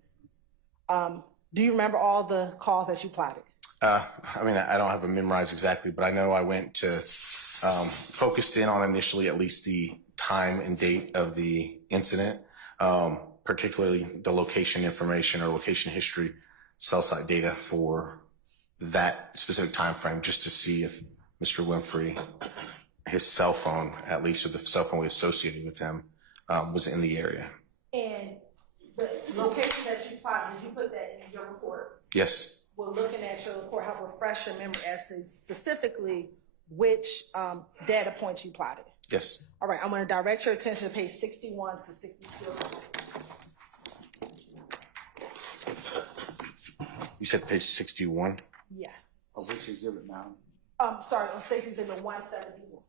Do you remember all the calls that you plotted? I mean, I don't have them memorized exactly, but I know I went to focused in on initially at least the time and date of the incident, particularly the location information or location history, cell site data for that specific time frame, just to see if Mr. Winfrey, his cell phone, at least, or the cell phone we associated with him, was in the area. And the location that you plotted, did you put that in your report? Yes. We're looking at your report, help refresh your memory as to specifically which data points you plotted. Yes. All right, I'm going to direct your attention to page 61 to 62. You said page 61? Yes. Of which exhibit now? Sorry, on Stacey's in the 171.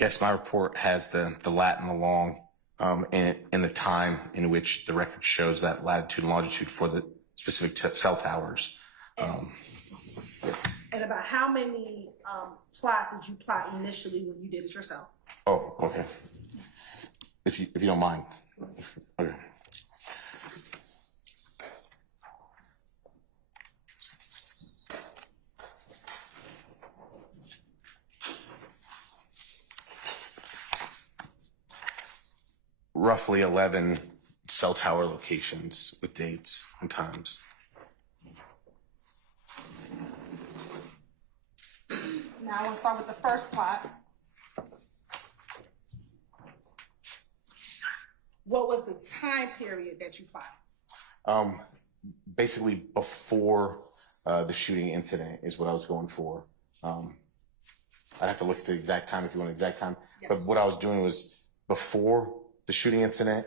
Yes, my report has the lat and the long in the time in which the record shows that latitude and longitude for the specific cell towers. And about how many plots did you plot initially when you did it yourself? Oh, okay. If you don't mind. Okay. Roughly 11 cell tower locations with dates and times. Now I want to start with the first plot. What was the time period that you plotted? Basically before the shooting incident is what I was going for. I'd have to look at the exact time if you want the exact time. Yes. But what I was doing was before the shooting incident,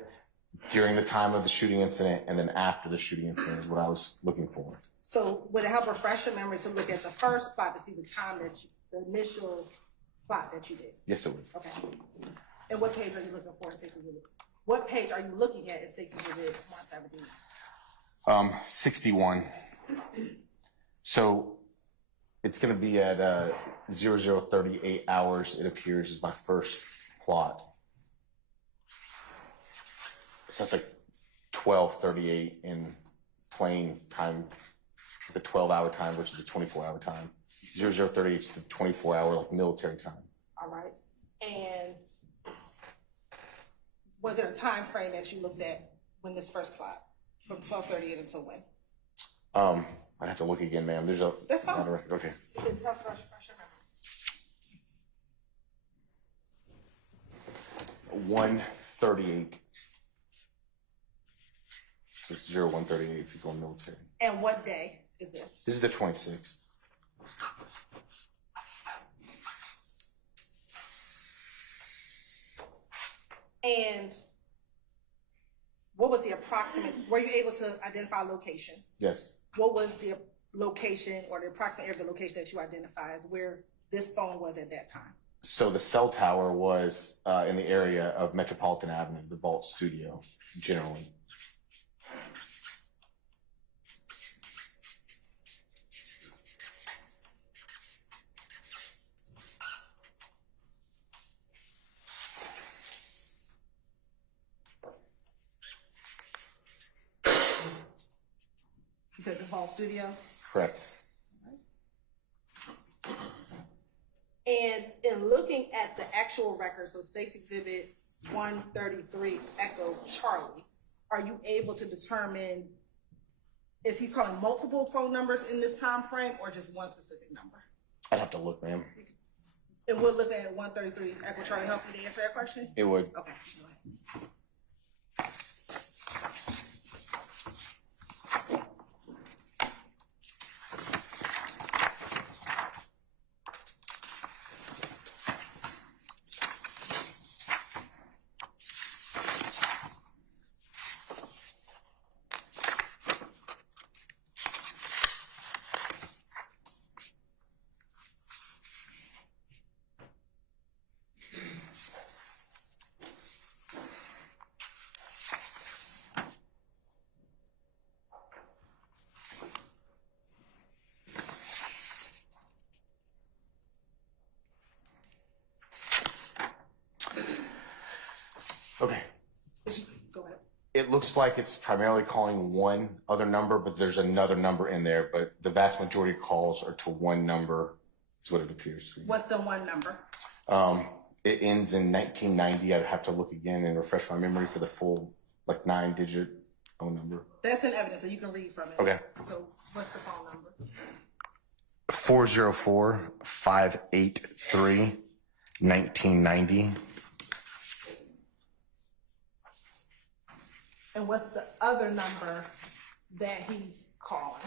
during the time of the shooting incident, and then after the shooting incident is what I was looking for. So would it help refresh your memory to look at the first plot to see the time that the initial plot that you did? Yes, it would. Okay. And what page are you looking for in Stacey's exhibit? What page are you looking at in Stacey's exhibit 170? 61. So it's going to be at 0038 hours, it appears, is my first plot. So that's like 12:38 in plain time, the 12-hour time versus the 24-hour time. 0038 is the 24-hour like military time. All right. And was there a time frame that you looked at when this first plot, from 12:38 until when? I'd have to look again, ma'am. There's a. That's fine. not a record. Okay. Refresh your memory. 138. So it's 0138 if you go military. And what day is this? This is the 26th. And what was the approximate, were you able to identify location? Yes. What was the location or the approximate area of the location that you identified as where this phone was at that time? So the cell tower was in the area of Metropolitan Avenue, the Vault Studio, generally. You said the Vault Studio? Correct. And in looking at the actual record, so State's Exhibit 133 Echo Charlie, are you able to determine, is he calling multiple phone numbers in this time frame or just one specific number? I'd have to look, ma'am. And we're looking at 133 Echo Charlie help you to answer that question? It would. Okay, go ahead. Okay. Go ahead. It looks like it's primarily calling one other number, but there's another number in there. But the vast majority of calls are to one number, is what it appears to be. What's the one number? It ends in 1990. I'd have to look again and refresh my memory for the full, like, 9-digit phone number. That's in evidence, so you can read from it. Okay. So what's the phone number? 404-583-1990. And what's the other number that he's calling?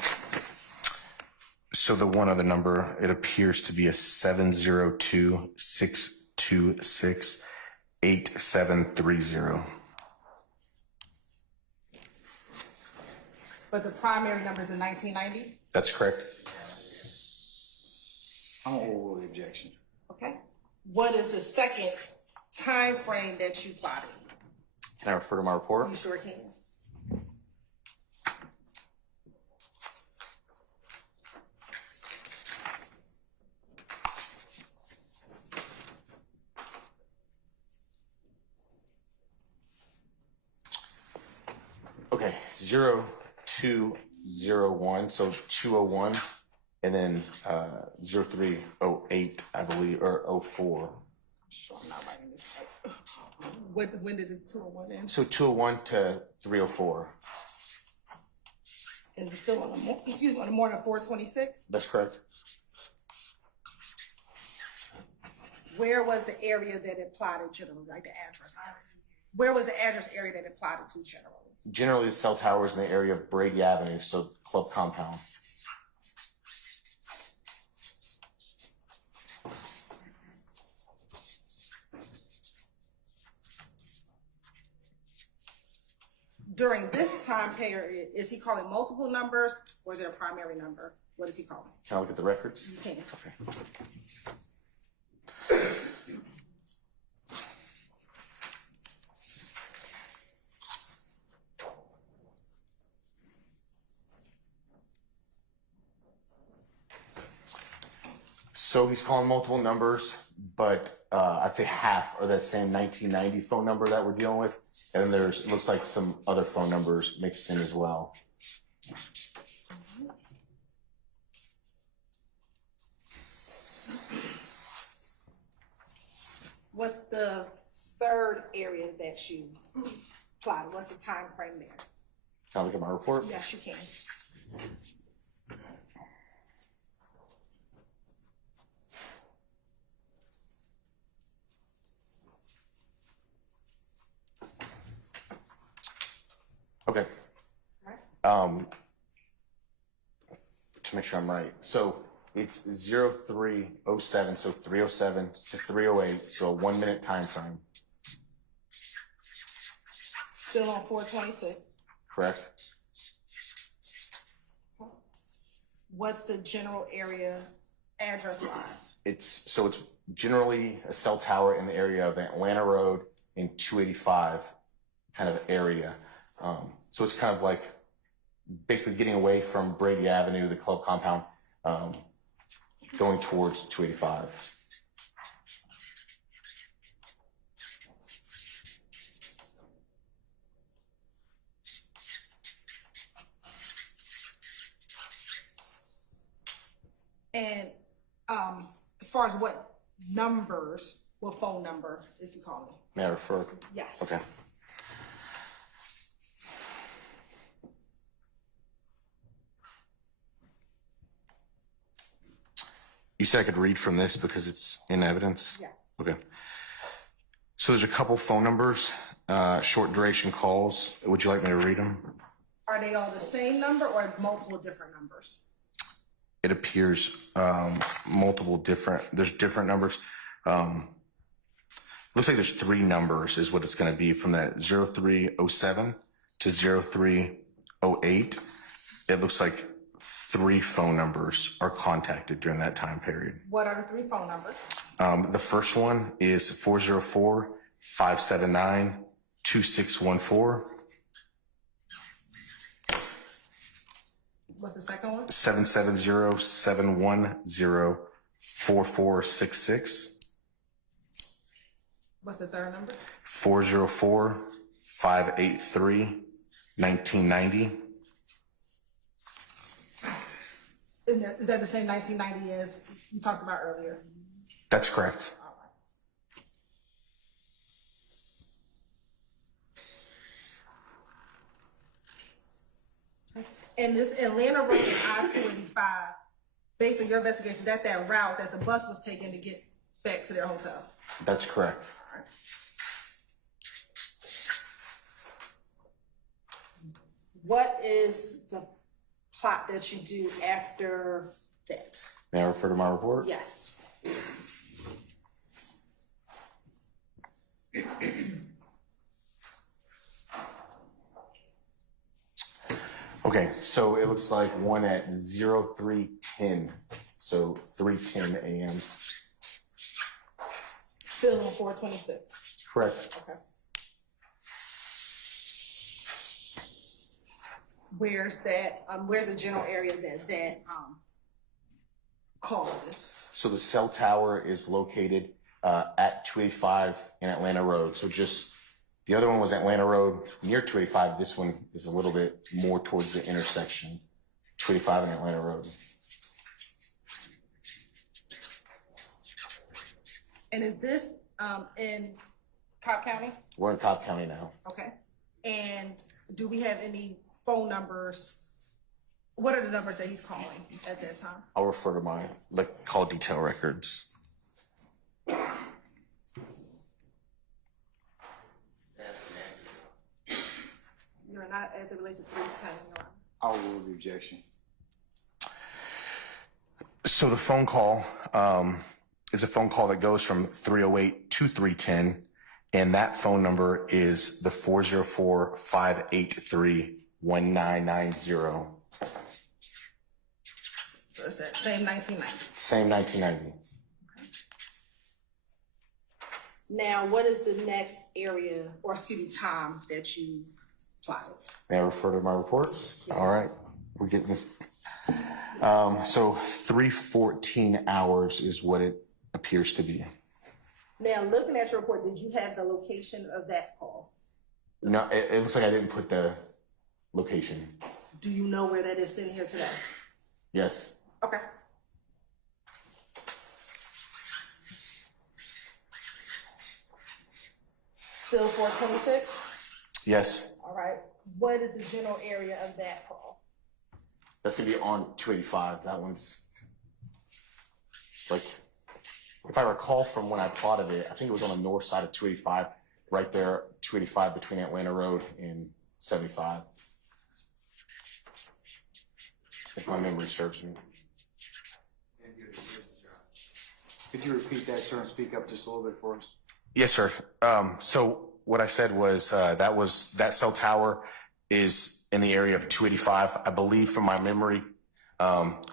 So the one other number, it appears to be a 702-626-8730. But the primary number is in 1990? That's correct. I'm over the objection. Okay. What is the second time frame that you plotted? Can I refer to my report? You sure can. Okay, 0201, so 201, and then 0308, I believe, or 04. Sure, I'm not writing this right. When did this 201 end? So 201 to 304. Is it still on the on the morning of 426? That's correct. Where was the area that it plotted generally, like the address? Where was the address area that it plotted to generally? Generally, the cell tower is in the area of Brady Avenue, so club compound. During this time period, is he calling multiple numbers or is there a primary number? What is he calling? Can I look at the records? You can. Okay. So he's calling multiple numbers, but I'd say half are that same 1990 phone number that we're dealing with. And then there's, looks like some other phone numbers mixed in as well. What's the third area that you plotted? What's the time frame there? Can I look at my report? Yes, you can. Okay. All right. To make sure I'm right. So it's 0307, so 307 to 308, so a 1 minute time frame, Still on 426. correct? What's the general area address wise? It's generally a cell tower in the area of Atlanta Road and 285 kind of area. So it's kind of like basically getting away from Brady Avenue, the club compound, going towards 285. And as far as what phone number is he calling? May I refer? Yes. Okay. You said I could read from this because it's in evidence? Yes. Okay. So there's a couple phone numbers, short duration calls. Would you like me to read them? Are they all the same number or multiple different numbers? It appears there's different numbers. Looks like there's 3 numbers is what it's going to be from that 0307 to 0308. It looks like 3 phone numbers are contacted during that time period. What are the 3 phone numbers? The first one is 404-579-2614. What's the second one? 770-710-4466. What's the third number? 404-583-1990. Is that the same 1990 as you talked about earlier? That's correct. And this Atlanta Road and I-285, based on your investigation, that route that the bus was taking to get back to their hotel. That's correct. What is the plot that you do after that? May I refer to my report? Yes. Okay, so it looks like one at 0310, so 3:10 a.m. Still on 426. Correct. Okay. Where's that? Where's the general area that call is? So the cell tower is located at 285 in Atlanta Road. So just the other one was Atlanta Road near 285. This one is a little bit more towards the intersection, 285 and Atlanta Road. And is this in Cobb County? We're in Cobb County now. Okay. And do we have any phone numbers? What are the numbers that he's calling at that time? I'll refer to my call detail records. You're not as it relates to 310. I'll rule the objection. So the phone call is a phone call that goes from 308 to 310, and that phone number is the 404-583-1990. So it's that same 1990. Same 1990. Now, what is the next area, or time that you plotted? May I refer to my report? Yeah. All right, we're getting this. So 3:14 hours is what it appears to be. Now, looking at your report, did you have the location of that call? No, it looks like I didn't put the location. Do you know where that is sitting here today? Yes. Okay. Still 426? Yes, All right. What is the general area of that call? that's gonna be on 285. That one's like, if I recall from when I plotted it, I think it was on the north side of 285, right there, 285 between Atlanta Road and 75. If my memory serves me. Could you repeat that, sir, and speak up just a little bit for us? Yes, sir. So what I said was that cell tower is in the area of 285. I believe from my memory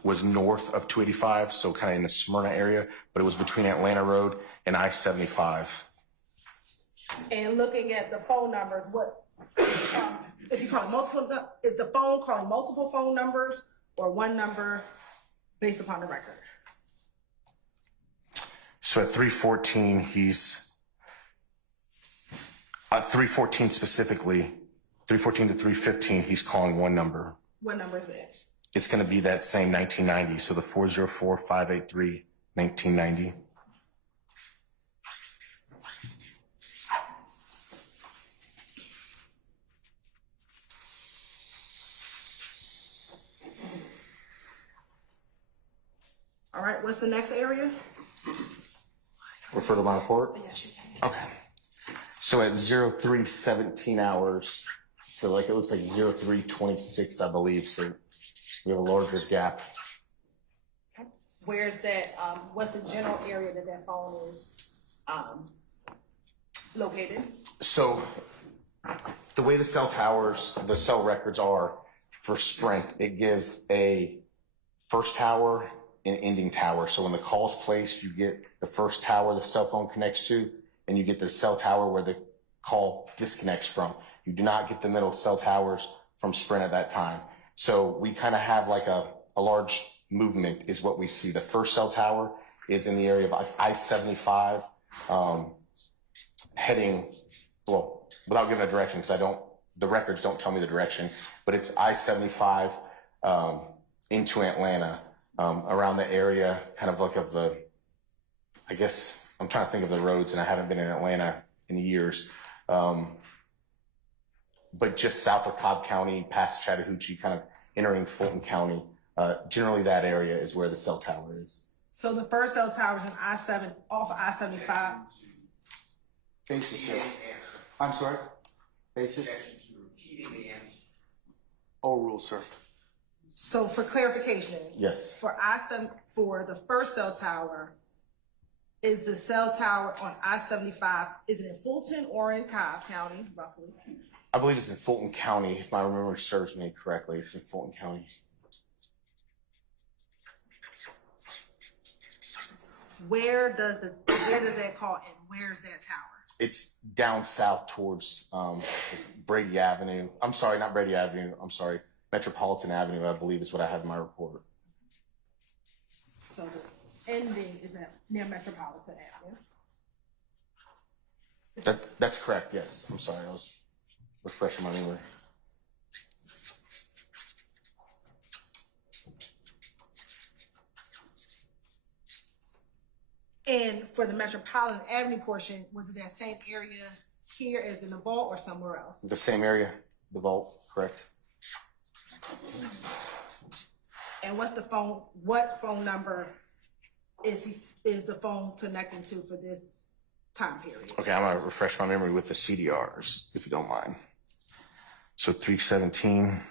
was north of 285, so kind of in the Smyrna area, but it was between Atlanta Road and I-75. And looking at the phone numbers, what is he calling multiple? Is the phone calling multiple phone numbers or one number based upon the record? So at 314, he's at 314 specifically, 314 to 315, he's calling one number. What number is it? It's going to be that same 1990. So the 404-583-1990. All right. What's the next area? Refer to my report? Yes, you can. Okay. So at 0317 hours, so like it looks like 0326, I believe. So we have a larger gap. Where's that? What's the general area that that phone is located? So the way the cell towers, the cell records are for Sprint, it gives a first tower and ending tower. So when the call's placed, you get the first tower the cell phone connects to, and you get the cell tower where the call disconnects from. You do not get the middle cell towers from Sprint at that time. So we kind of have like a large movement is what we see. The first cell tower is in the area of I-75, heading, well, without giving a direction, because the records don't tell me the direction, but it's I-75 into Atlanta, around the area, kind of like of the, I guess, I'm trying to think of the roads, and I haven't been in Atlanta in years. But just south of Cobb County, past Chattahoochee, kind of entering Fulton County, generally that area is where the cell tower is. So the first cell tower is in I-7 off of I-75. Basis, sir. I'm sorry? Basis? Repeating the answer. Old rule, sir. So for clarification, Yes. for I-7, for the first cell tower, is the cell tower on I-75, is it in Fulton or in Cobb County, roughly? I believe it's in Fulton County, if my memory serves me correctly. It's in Fulton County. Where does that call and where's that tower? It's down south towards Brady Avenue. I'm sorry, not Brady Avenue. I'm sorry, Metropolitan Avenue, I believe is what I have in my report. So the ending is at near Metropolitan Avenue. That's correct, yes. I'm sorry, I was refreshing my memory. And for the Metropolitan Avenue portion, was it that same area here as in the vault or somewhere else? The same area, the vault, correct? And what phone number is the phone connecting to for this time period? Okay, I'm gonna refresh my memory with the CDRs, if you don't mind. So 317.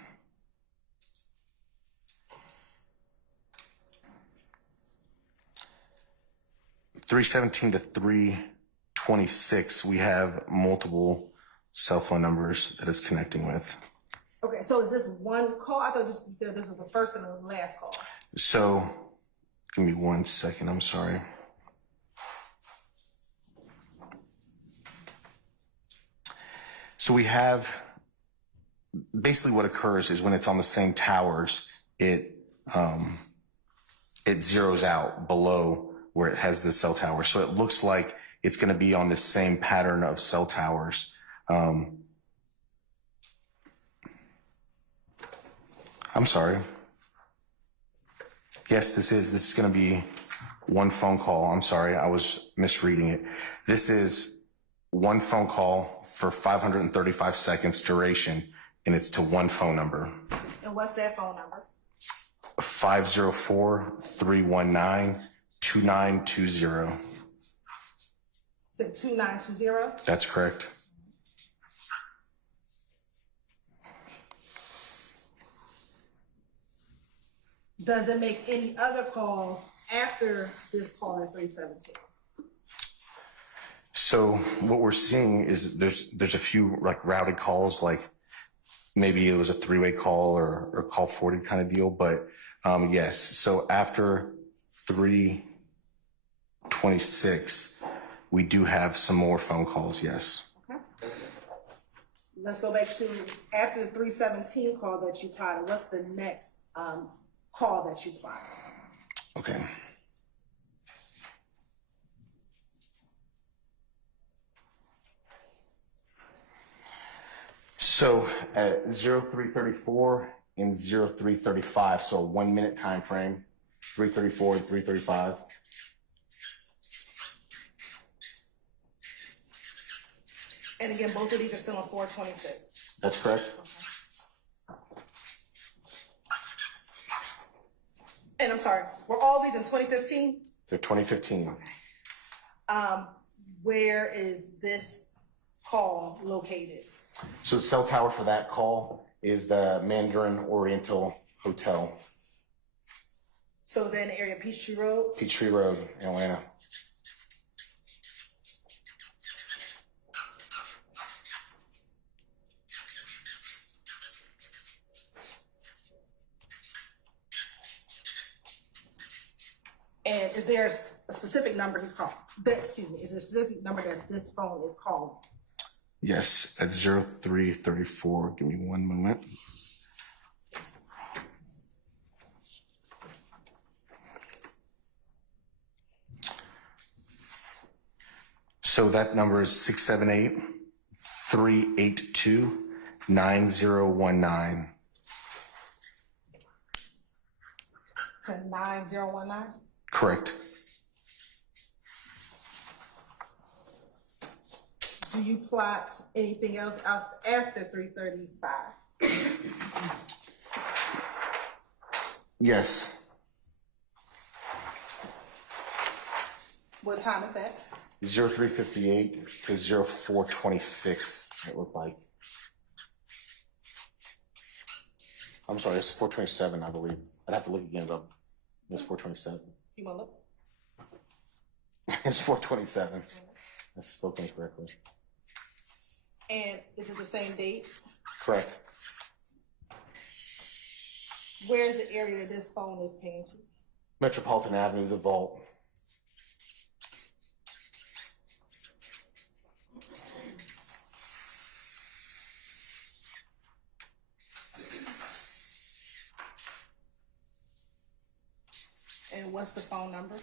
to 326, we have multiple cell phone numbers that it's connecting with. Okay, so is this one call? I thought you said this was the first and the last call. So, give me 1 second, I'm sorry. So we have, basically what occurs is when it's on the same towers, it zeroes out below where it has the cell tower. So it looks like it's going to be on the same pattern of cell towers. I'm sorry. Yes, this is going to be one phone call. I'm sorry, I was misreading it. This is one phone call for 535 seconds duration, and it's to one phone number. And what's that phone number? 504-319-2920. Is it 2920? That's correct. Does it make any other calls after this call at 317? So what we're seeing is there's a few like routed calls, like maybe it was a three-way call or call forwarded kind of deal. But yes, so after 326, we do have some more phone calls. Yes. Okay. Let's go back to after the 317 call that you plotted. What's the next call that you plotted? Okay. So at 0334 and 0335, so a 1 minute time frame, 334 and 335. And again, both of these are still on 426. That's correct. And I'm sorry, were all these in 2015? They're 2015. Where is this call located? So the cell tower for that call is the Mandarin Oriental Hotel, So then the area of Peachtree Road? Peachtree Road, Atlanta. And is there a specific number he's calling? Is there a specific number that this phone is calling? Yes, at 0334. Give me 1 moment. So that number is 678-382-9019. To 9019? Correct. Do you plot anything else after 335? Yes. What time is that? 0358 to 0426, it looked like. I'm sorry, it's 427, I believe. I'd have to look again, but it's 427. You want to look? It's 427. I spoke incorrectly. And is it the same date? Correct. Where's the area that this phone is paying to? Metropolitan Avenue, the vault. And what's the phone number?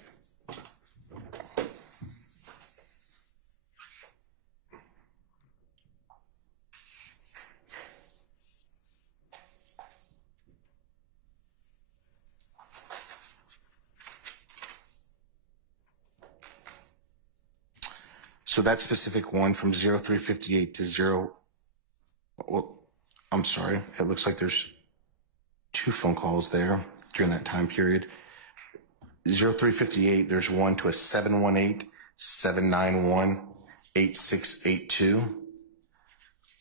So that specific one from 0358 to 0, well, I'm sorry, it looks like there's two phone calls there during that time period. 0358, there's one to a 718-791-8682.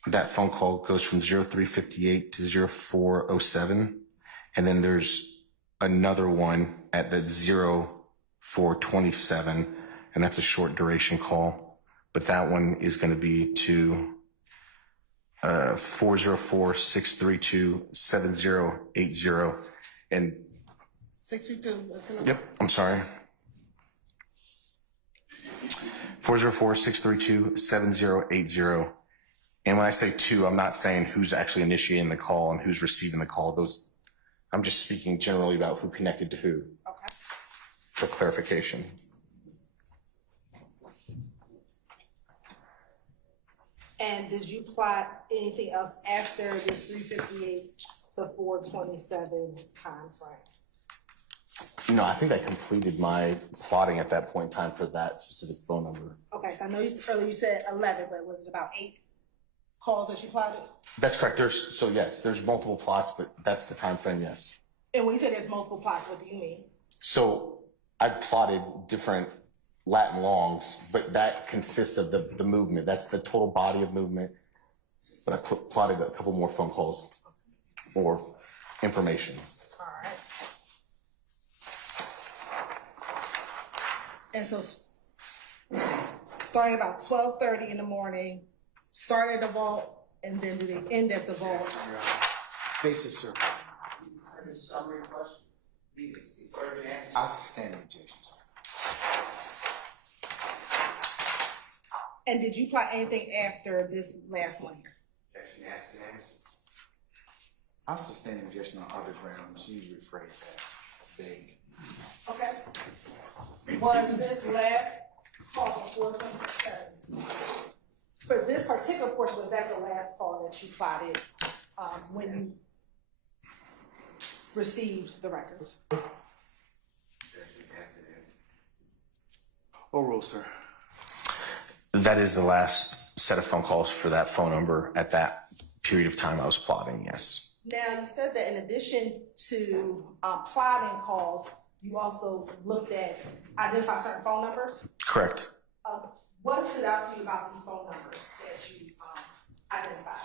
That phone call goes from 0358 to 0407. And then there's another one at the 0427, and that's a short duration call. But that one is going to be to 404-632-7080. And 632. What's the number? yep, I'm sorry. 404-632-7080. And when I say two, I'm not saying who's actually initiating the call and who's receiving the call. I'm just speaking generally about who connected to who. Okay. For clarification. And did you plot anything else after this 358 to 427 time frame? No, I think I completed my plotting at that point in time for that specific phone number. Okay, so I know earlier you said 11, but was it about 8 calls that you plotted? That's correct. There's multiple plots, but that's the time frame, yes. And when you say there's multiple plots, what do you mean? So I plotted different Latin longs, but that consists of the movement. That's the total body of movement. But I plotted a couple more phone calls or information. All right. And so starting about 12:30 in the morning, start at the vault, and then do they end at the vault? Basis, sir. A summary question, please, if you're an answer. I'll sustain the objection, sir. And did you plot anything after this last one here? Objection asked and answered. I'll sustain the objection on other grounds. You rephrase that vague. Okay. Was this last call before something? For this particular portion, was that the last call that you plotted when you received the records? Objection asked and answered. Overruled, sir. That is the last set of phone calls for that phone number at that period of time I was plotting, yes. Now, you said that in addition to plotting calls, you also looked at identify certain phone numbers. Correct. What stood out to you about these phone numbers that you identified?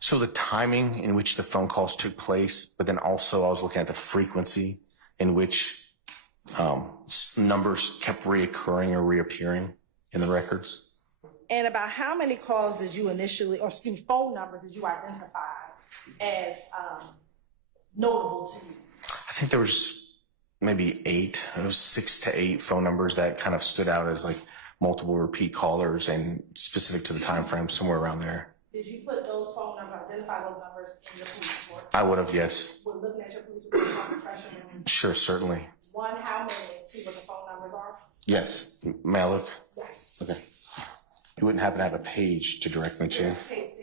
So the timing in which the phone calls took place, but then also I was looking at the frequency in which numbers kept reoccurring or reappearing in the records. And about how many calls did you phone numbers did you identify as notable to you? I think there was maybe 8. It was 6 to 8 phone numbers that kind of stood out as like multiple repeat callers and specific to the time frame, somewhere around there. Did you put those phone numbers, identify those numbers in your police report? I would have, yes. We're looking at your police report on refresher memory. Sure, certainly. 1, how many, and 2, what the phone numbers are? Yes. May I look? Yes. Okay. You wouldn't happen to have a page to direct me to? Page 60.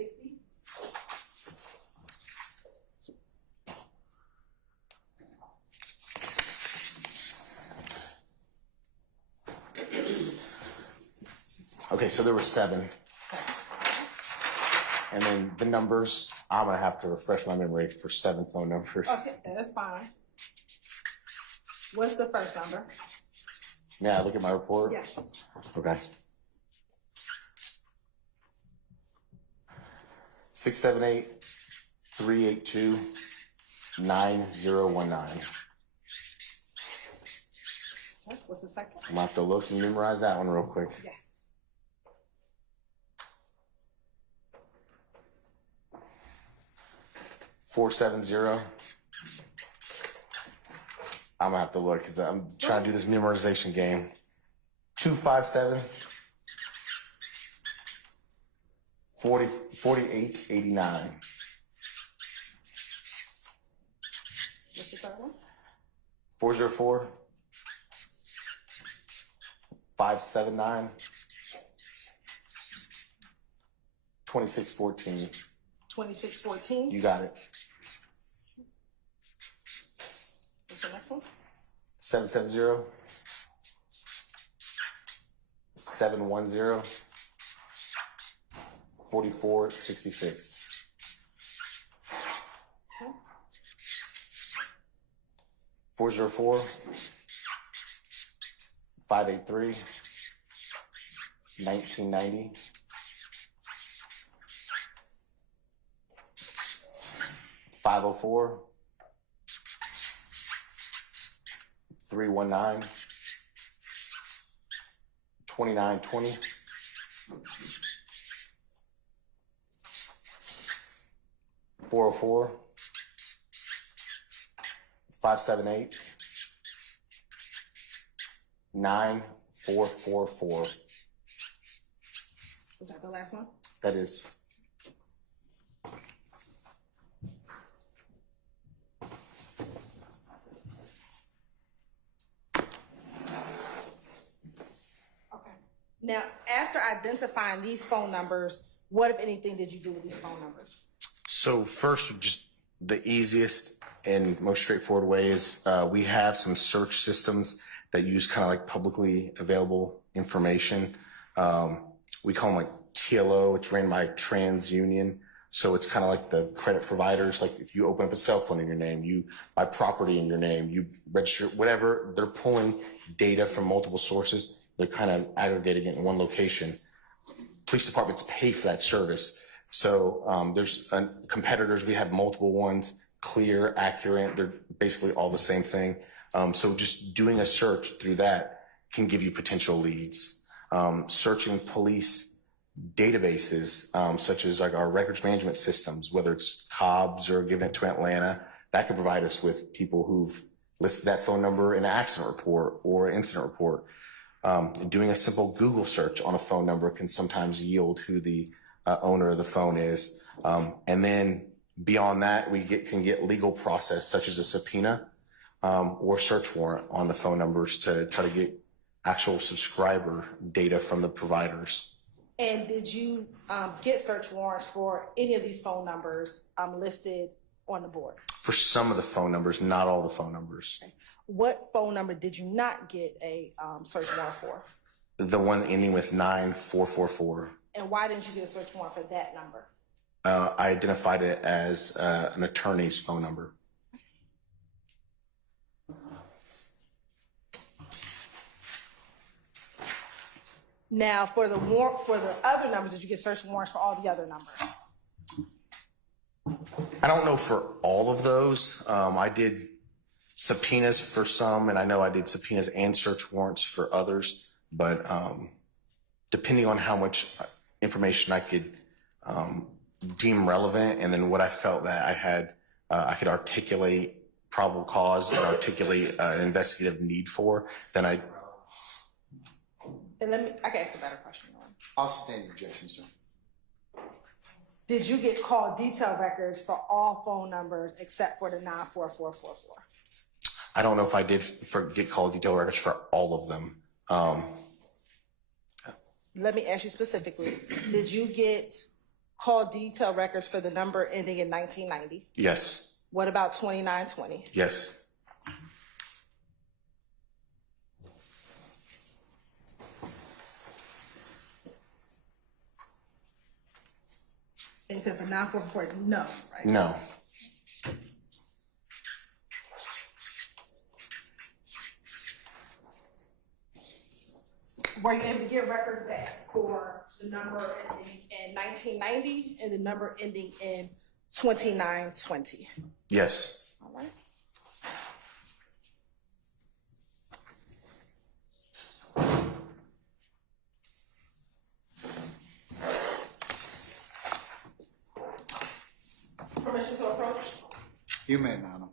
Okay, so there were 7. And then the numbers, I'm going to have to refresh my memory for 7 phone numbers. Okay, that's fine. What's the first number? May I look at my report? Yes. Okay. 678-382-9019. What's the second? I'm going to have to look and memorize that one real quick. Yes. 470. I'm gonna have to look because I'm trying to do this memorization game. 257 4889. What's the third one? 404 579 2614. 2614. You got it. What's the next one? 770 710 4466. Okay. 404 583 1990. 504 319 2920. 404 578 9444. Was that the last one? That is. Now, after identifying these phone numbers, what, if anything, did you do with these phone numbers? So first, just the easiest and most straightforward way is we have some search systems that use kind of like publicly available information. We call them like TLO. It's ran by TransUnion. So it's kind of like the credit providers. Like if you open up a cell phone in your name, you buy property in your name, you register, whatever, they're pulling data from multiple sources. They're kind of aggregating it in one location. Police departments pay for that service. So there's competitors. We have multiple ones, Clear, Accurate. They're basically all the same thing. So just doing a search through that can give you potential leads. Searching police databases, such as like our records management systems, whether it's Cobb's or giving it to Atlanta, that could provide us with people who've listed that phone number in an accident report or an incident report. Doing a simple Google search on a phone number can sometimes yield who the owner of the phone is. And then beyond that, we can get legal process such as a subpoena or search warrant on the phone numbers to try to get actual subscriber data from the providers. And did you get search warrants for any of these phone numbers listed on the board? For some of the phone numbers, not all the phone numbers. Okay. What phone number did you not get a search warrant for? The one ending with 9444. And why didn't you get a search warrant for that number? I identified it as an attorney's phone number. Now, for the other numbers, did you get search warrants for all the other numbers? I don't know for all of those. I did subpoenas for some, and I know I did subpoenas and search warrants for others. But depending on how much information I could deem relevant, and then what I felt that I could articulate probable cause and articulate an investigative need for, then I. And I can ask a better question. I'll sustain the objection, sir. Did you get call detail records for all phone numbers except for the 94444? I don't know if I did get call detail records for all of them. Let me ask you specifically. Did you get call detail records for the number ending in 1990? Yes. What about 2920? Yes. Except for 944, no, right? No. Were you able to get records back for the number ending in 1990 and the number ending in 2920? Yes. All right. Permission to approach? You may, madam.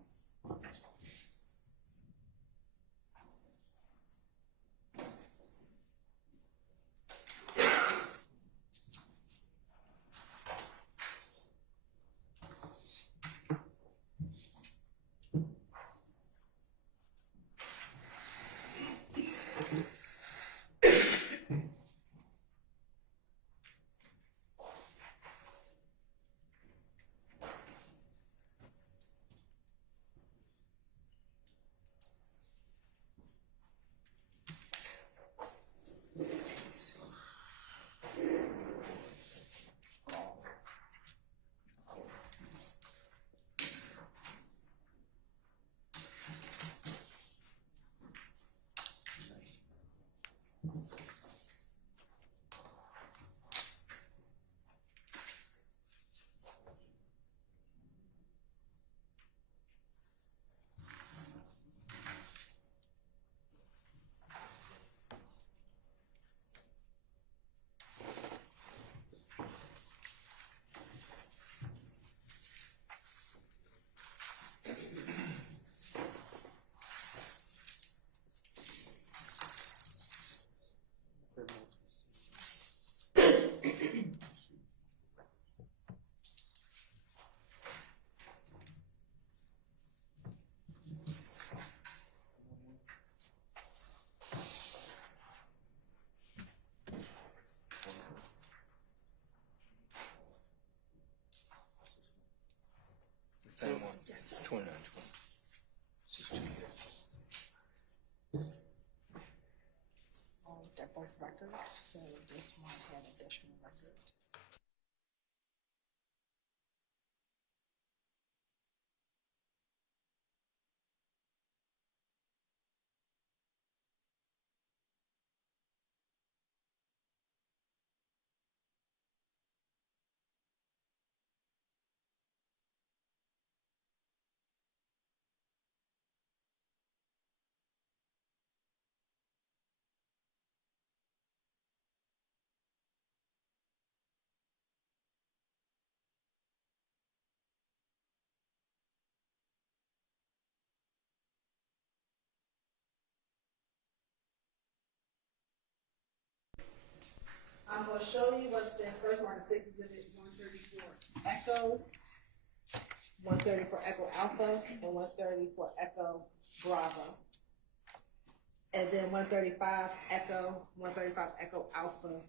Same one. 2920. They're both records, so this one had additional records. I'm going to show you what's been first marked State's Exhibit 134 Echo, 134 Echo Alpha, and 134 Echo Bravo. And then 135 Echo, 135 Echo Alpha,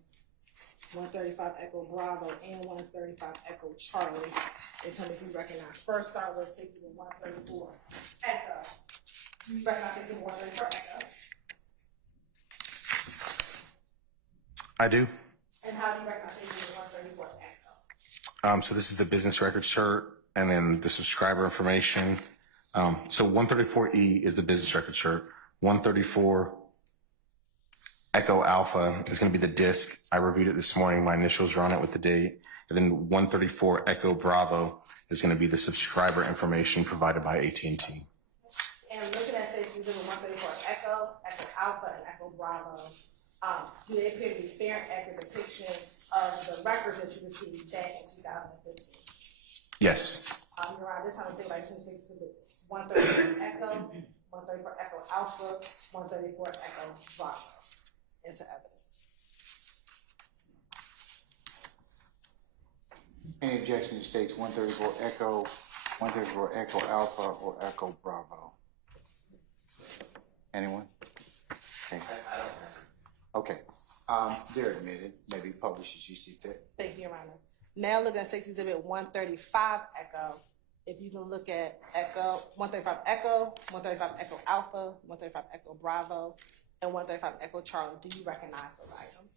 135 Echo Bravo, and 135 Echo Charlie. And tell me if you recognize. First start with State's Exhibit 134 Echo. You recognize State's Exhibit 134 Echo? I do. And how do you recognize State's Exhibit 134 Echo? So this is the business record cert, and then the subscriber information. So 134E is the business record cert. 134 Echo Alpha is going to be the disc. I reviewed it this morning. My initials are on it with the date. And then 134 Echo Bravo is going to be the subscriber information provided by AT&T. And looking at State's Exhibit 134 Echo, Echo Alpha, and Echo Bravo, do they appear to be fair and accurate depictions of the records that you received back in 2015? Yes. Around this time, it's like 260, 134 Echo, 134 Echo Alpha, 134 Echo Bravo into evidence. Any objection to states 134 Echo, 134 Echo Alpha, or Echo Bravo? Anyone? Okay. I don't have. Okay. They're admitted. Maybe publish as you see fit. Thank you, Your Honor. Now looking at State's Exhibit 135 Echo, if you can look at Echo, 135 Echo, 135 Echo Alpha, 135 Echo Bravo, and 135 Echo Charlie, do you recognize those items?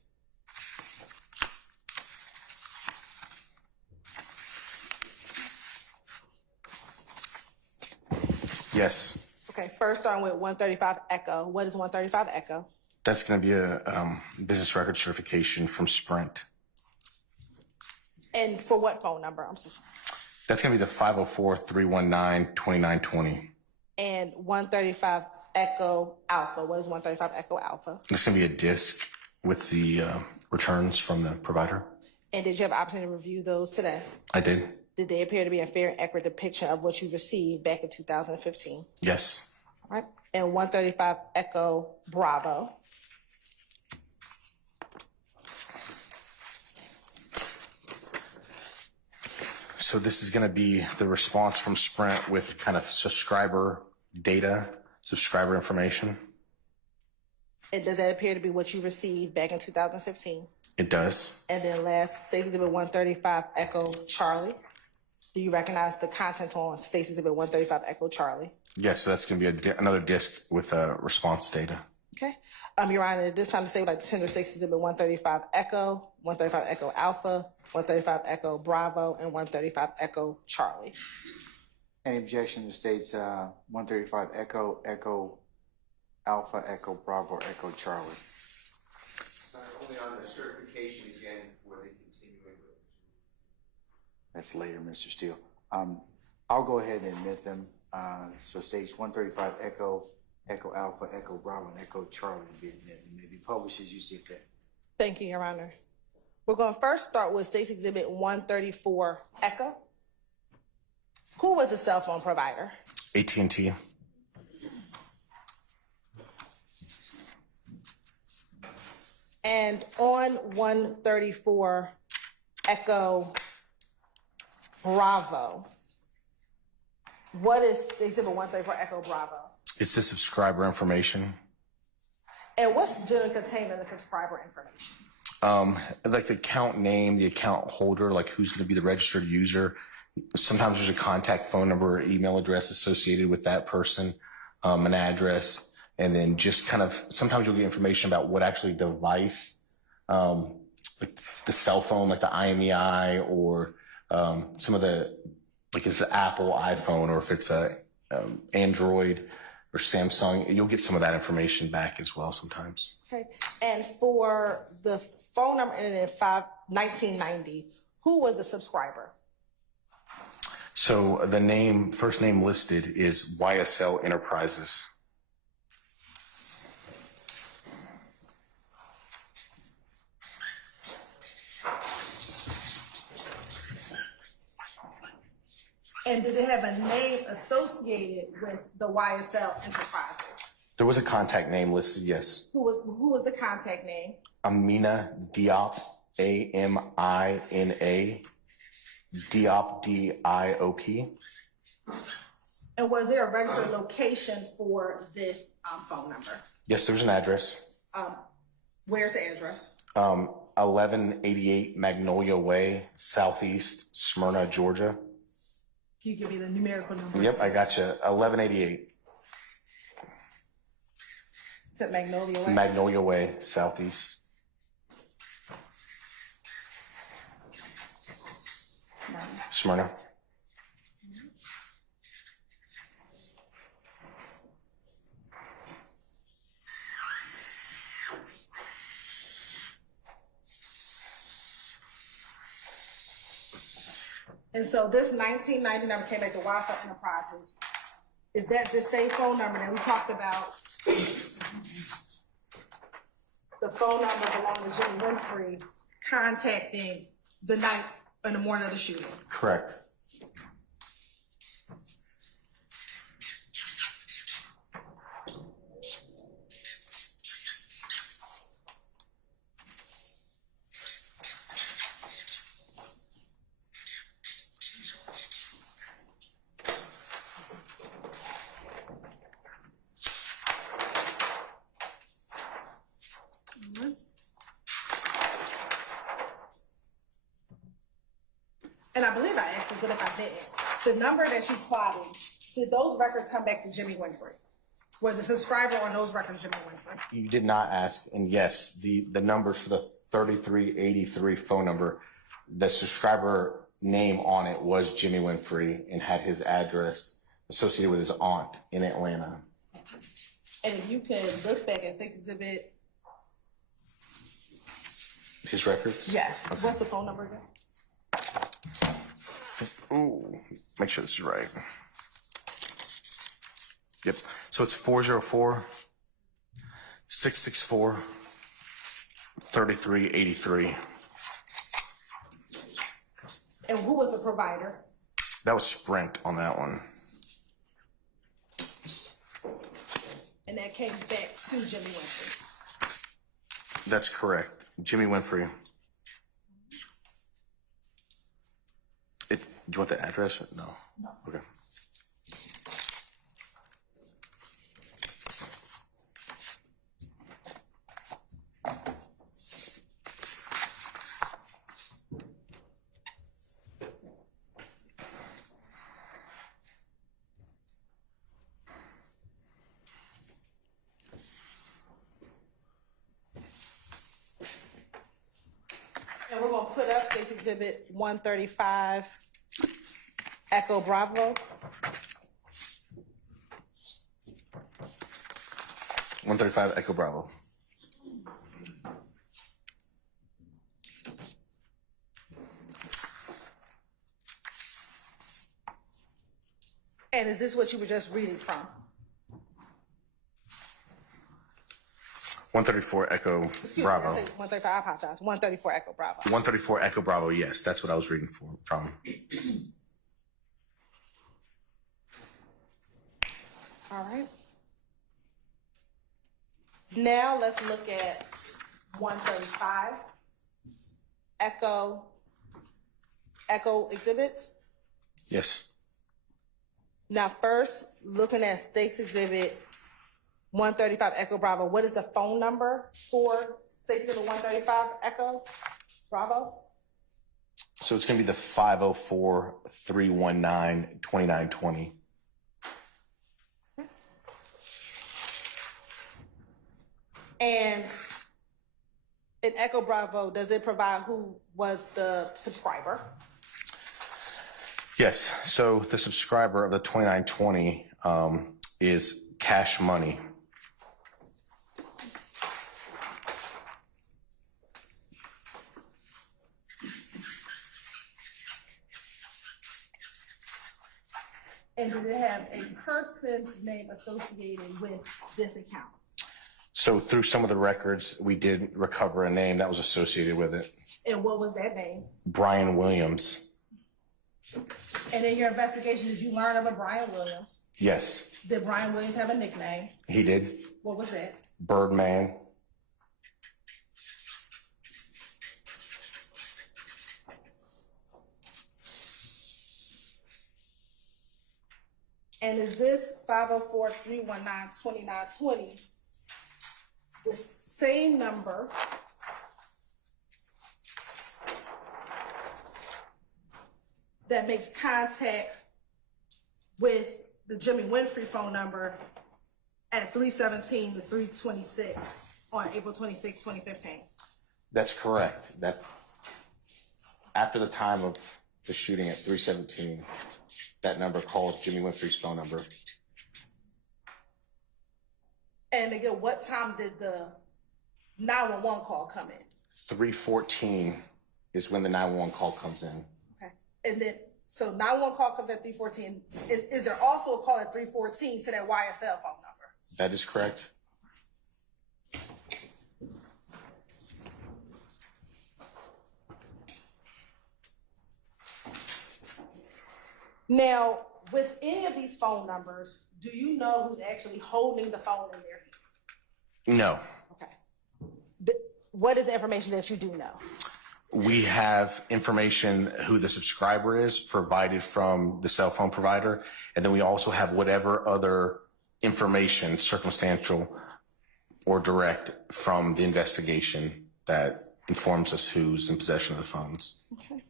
Yes. Okay, first starting with 135 Echo. What is 135 Echo? That's going to be a business record certification from Sprint. And for what phone number? I'm so sorry. That's going to be the 504-319-2920. And 135 Echo Alpha. What is 135 Echo Alpha? It's going to be a disc with the returns from the provider. And did you have an opportunity to review those today? I did. Did they appear to be a fair and accurate depiction of what you received back in 2015? Yes. All right. And 135 Echo Bravo. So this is going to be the response from Sprint with kind of subscriber data, subscriber information. And does that appear to be what you received back in 2015? It does. And then last, State's Exhibit 135 Echo Charlie. Do you recognize the content on State's Exhibit 135 Echo Charlie? Yes, so that's going to be another disc with response data. Okay. Your Honor, at this time, the State would like to tender State's Exhibit 135 Echo, 135 Echo Alpha, 135 Echo Bravo, and 135 Echo Charlie. Any objection to states 135 Echo, Echo Alpha, Echo Bravo, Echo Charlie? Only on the certification again for the continuing. That's later, Mr. Steele. I'll go ahead and admit them. So states 135 Echo, Echo Alpha, Echo Bravo, and Echo Charlie to be admitted. Maybe publish as you see fit. Thank you, Your Honor. We're going to first start with State's Exhibit 134 Echo. Who was the cell phone provider? AT&T. And on 134 Echo Bravo, what is State's Exhibit 134 Echo Bravo? It's the subscriber information. And what's generally contained in the subscriber information? Like the account name, the account holder, like who's going to be the registered user, Sometimes there's a contact phone number or email address associated with that person, an address, and then just kind of, sometimes you'll get information about what actually device, like the cell phone, like the IMEI, or some of the, like it's an Apple iPhone, or if it's a Android or Samsung, you'll get some of that information back as well sometimes. Okay. And for the phone number ended in 1990, who was the subscriber? So the first name listed is YSL Enterprises. And did it have a name associated with the YSL Enterprises? There was a contact name listed, yes. Who was the contact name? Amina Diop, Amina Diop, Diop. And was there a registered location for this phone number? Yes, there's an address. Where's the address? 1188 Magnolia Way, Southeast Smyrna, Georgia. Can you give me the numerical number? Yep, I got you. 1188 Is it Magnolia Way? Magnolia Way, Southeast. Smyrna. And so this 1990 number came back to YSL Enterprises. Is that the same phone number that we talked about? The phone number belonging to Jimmy Winfrey contacting the night in the morning of the shooting. Correct. And I believe I asked this, but if I didn't, the number that you plotted, did those records come back to Jimmy Winfrey? Was the subscriber on those records Jimmy Winfrey? You did not ask, and yes, the numbers for the 3383 phone number, the subscriber name on it was Jimmy Winfrey and had his address associated with his aunt in Atlanta. And if you could look back at 6 Exhibit. His records? Yes. Okay. What's the phone number again? Ooh, make sure this is right. Yep. So it's 404-664-3383. And who was the provider? That was Sprint on that one. And that came back to Jimmy Winfrey. That's correct. Jimmy Winfrey. Do you want the address? No. No. Okay. And we're going to put up State's Exhibit 135, Echo Bravo. 135 Echo Bravo. And is this what you were just reading from? 134 Echo Bravo. Me, I said 135, I apologize. 134 Echo Bravo. 134 Echo Bravo, yes, that's what I was reading from. All right. Now let's look at 135 Echo exhibits. Yes. Now first, looking at State's Exhibit 135 Echo Bravo, what is the phone number for State's Exhibit 135 Echo Bravo? So it's going to be the 504-319-2920. And in Echo Bravo, does it provide who was the subscriber? Yes. So the subscriber of the 2920 is Cash Money. And did it have a person's name associated with this account? So through some of the records, we did recover a name that was associated with it. And what was that name? Brian Williams. And in your investigation, did you learn of a Brian Williams? Yes, Did Brian Williams have a nickname? he did. What was that? Birdman. And is this 504-319-2920 the same number that makes contact with the Jimmy Winfrey phone number at 317 to 326 on April 26, 2015? That's correct. That after the time of the shooting at 317, that number calls Jimmy Winfrey's phone number. And again, what time did the 911 call come in? 314 is when the 911 call comes in. Okay. And then, so 911 call comes at 314. Is there also a call at 314 to that YSL phone number? That is correct. Now, with any of these phone numbers, do you know who's actually holding the phone in their hand? No. Okay. What is the information that you do know? We have information who the subscriber is provided from the cell phone provider. And then we also have whatever other information, circumstantial or direct, from the investigation that informs us who's in possession of the phones. Okay.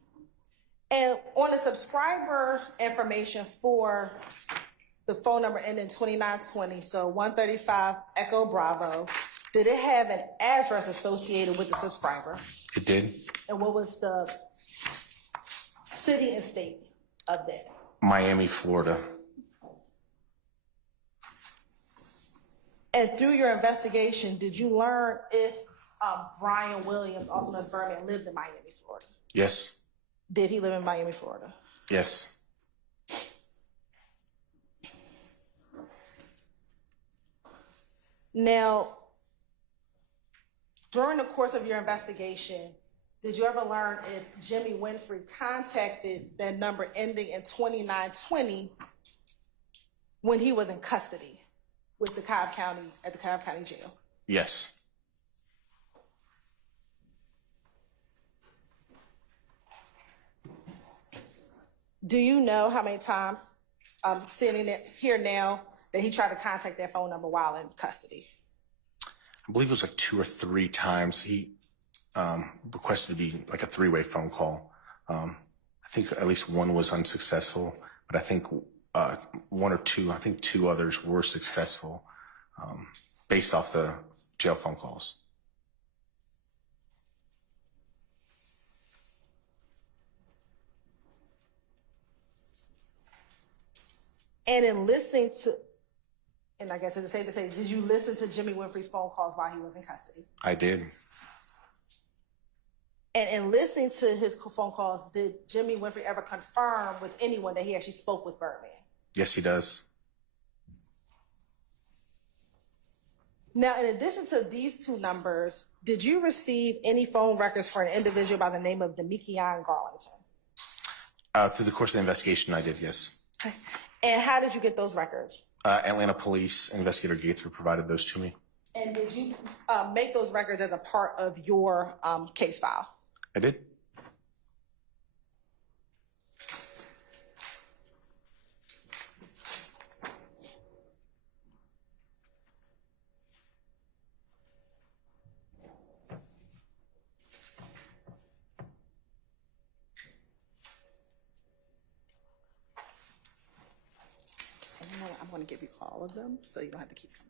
And on the subscriber information for the phone number ending 2920, so 135 Echo Bravo, did it have an address associated with the subscriber? It did. And what was the city and state of that? Miami, Florida. And through your investigation, did you learn if Brian Williams, also known as Birdman, lived in Miami, Florida? Yes. Did he live in Miami, Florida? Yes. Now, during the course of your investigation, did you ever learn if Jimmy Winfrey contacted that number ending in 2920 when he was in custody with the Cobb County, at the Cobb County Jail? Yes. Do you know how many times, standing here now, that he tried to contact that phone number while in custody? I believe it was like 2 or 3 times. He requested to be like a 3-way phone call. I think at least one was unsuccessful, but I think 1 or 2, I think 2 others were successful based off the jail phone calls. And in listening to, and I guess it's safe to say, did you listen to Jimmy Winfrey's phone calls while he was in custody? I did. And in listening to his phone calls, did Jimmy Winfrey ever confirm with anyone that he actually spoke with Birdman? Yes, he does. Now, in addition to these 2 numbers, did you receive any phone records for an individual by the name of Demikion Garlington? Through the course of the investigation, I did, yes. Okay. And how did you get those records? Atlanta Police Investigator Gaither provided those to me. And did you make those records as a part of your case file? I did. I'm going to give you all of them, so you don't have to keep coming.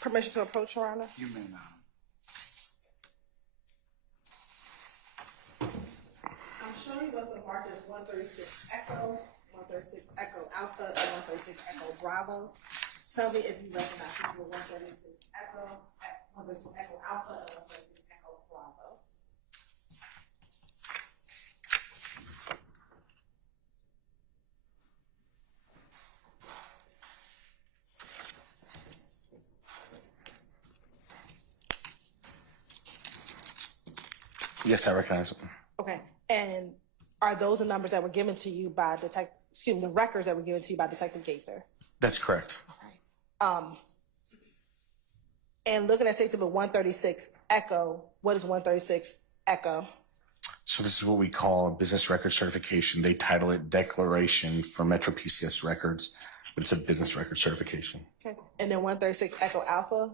Permission to approach, Your Honor? You may not. I'm showing you what's been marked as 136 Echo, 136 Echo Alpha, and 136 Echo Bravo. Tell me if you recognize these were 136 Echo, 136 Echo Alpha, and 136 Echo Bravo. Yes, I recognize them. Okay, and are those the numbers that were given to you by the records that were given to you by Detective Gaither? That's correct. And looking at State Exhibit 136 Echo, what is 136 Echo? So this is what we call a business record certification. They title it Declaration for Metro PCS Records, but it's a business record certification. Okay, and then 136 Echo Alpha,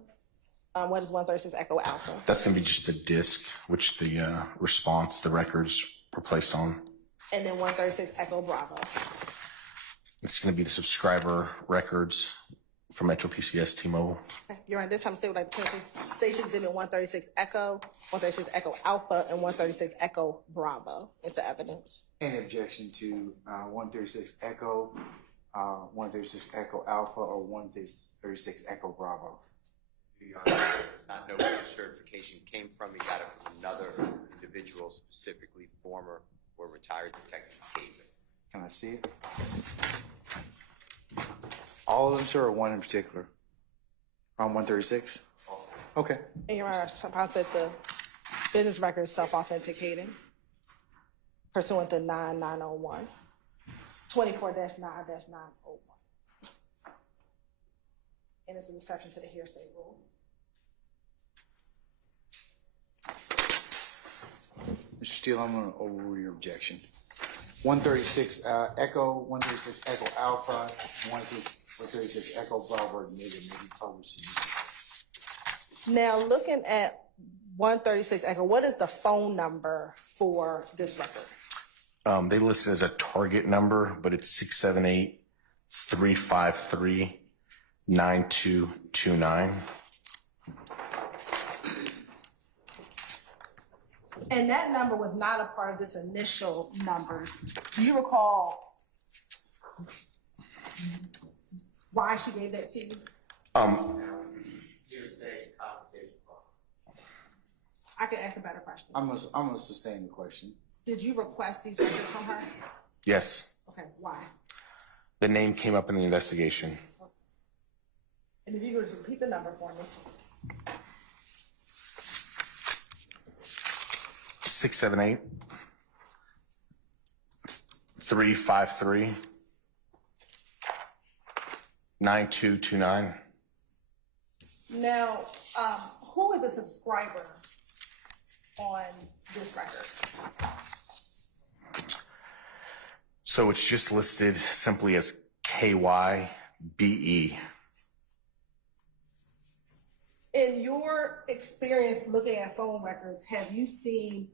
what is 136 Echo Alpha? That's going to be just the disc, which the response, the records were placed on. And then 136 Echo Bravo. It's going to be the subscriber records for Metro PCS T-Mobile. Okay. You're on this time, State Exhibit 136 Echo, 136 Echo Alpha, and 136 Echo Bravo into evidence. Any objection to 136 Echo, 136 Echo Alpha, or 136 Echo Bravo? Your Honor, does not know where the certification came from. He got it from another individual, specifically former or retired Detective Gaither. Can I see it? All of them, sir, or one in particular? On 136? Okay. And Your Honor, somehow said the business record is self-authenticating pursuant to 9901, 24-9-901. And it's an exception to the hearsay rule. Steele, I'm going to overrule your objection. 136 Echo, 136 Echo Alpha, 136 Echo Bravo Omega may be published. Now, looking at 136 Echo, what is the phone number for this record? They list it as a target number, but it's 678-353-9229. And that number was not a part of this initial numbers. Do you recall why she gave that to you? I can ask a better question. I'm gonna sustain the question. Did you request these records from her? Yes. Okay, why? The name came up in the investigation. And if you could just repeat the number for me. 678-353-9229. Now, who is a subscriber on this record? So it's just listed simply as KYBE. In your experience looking at phone records, have you seen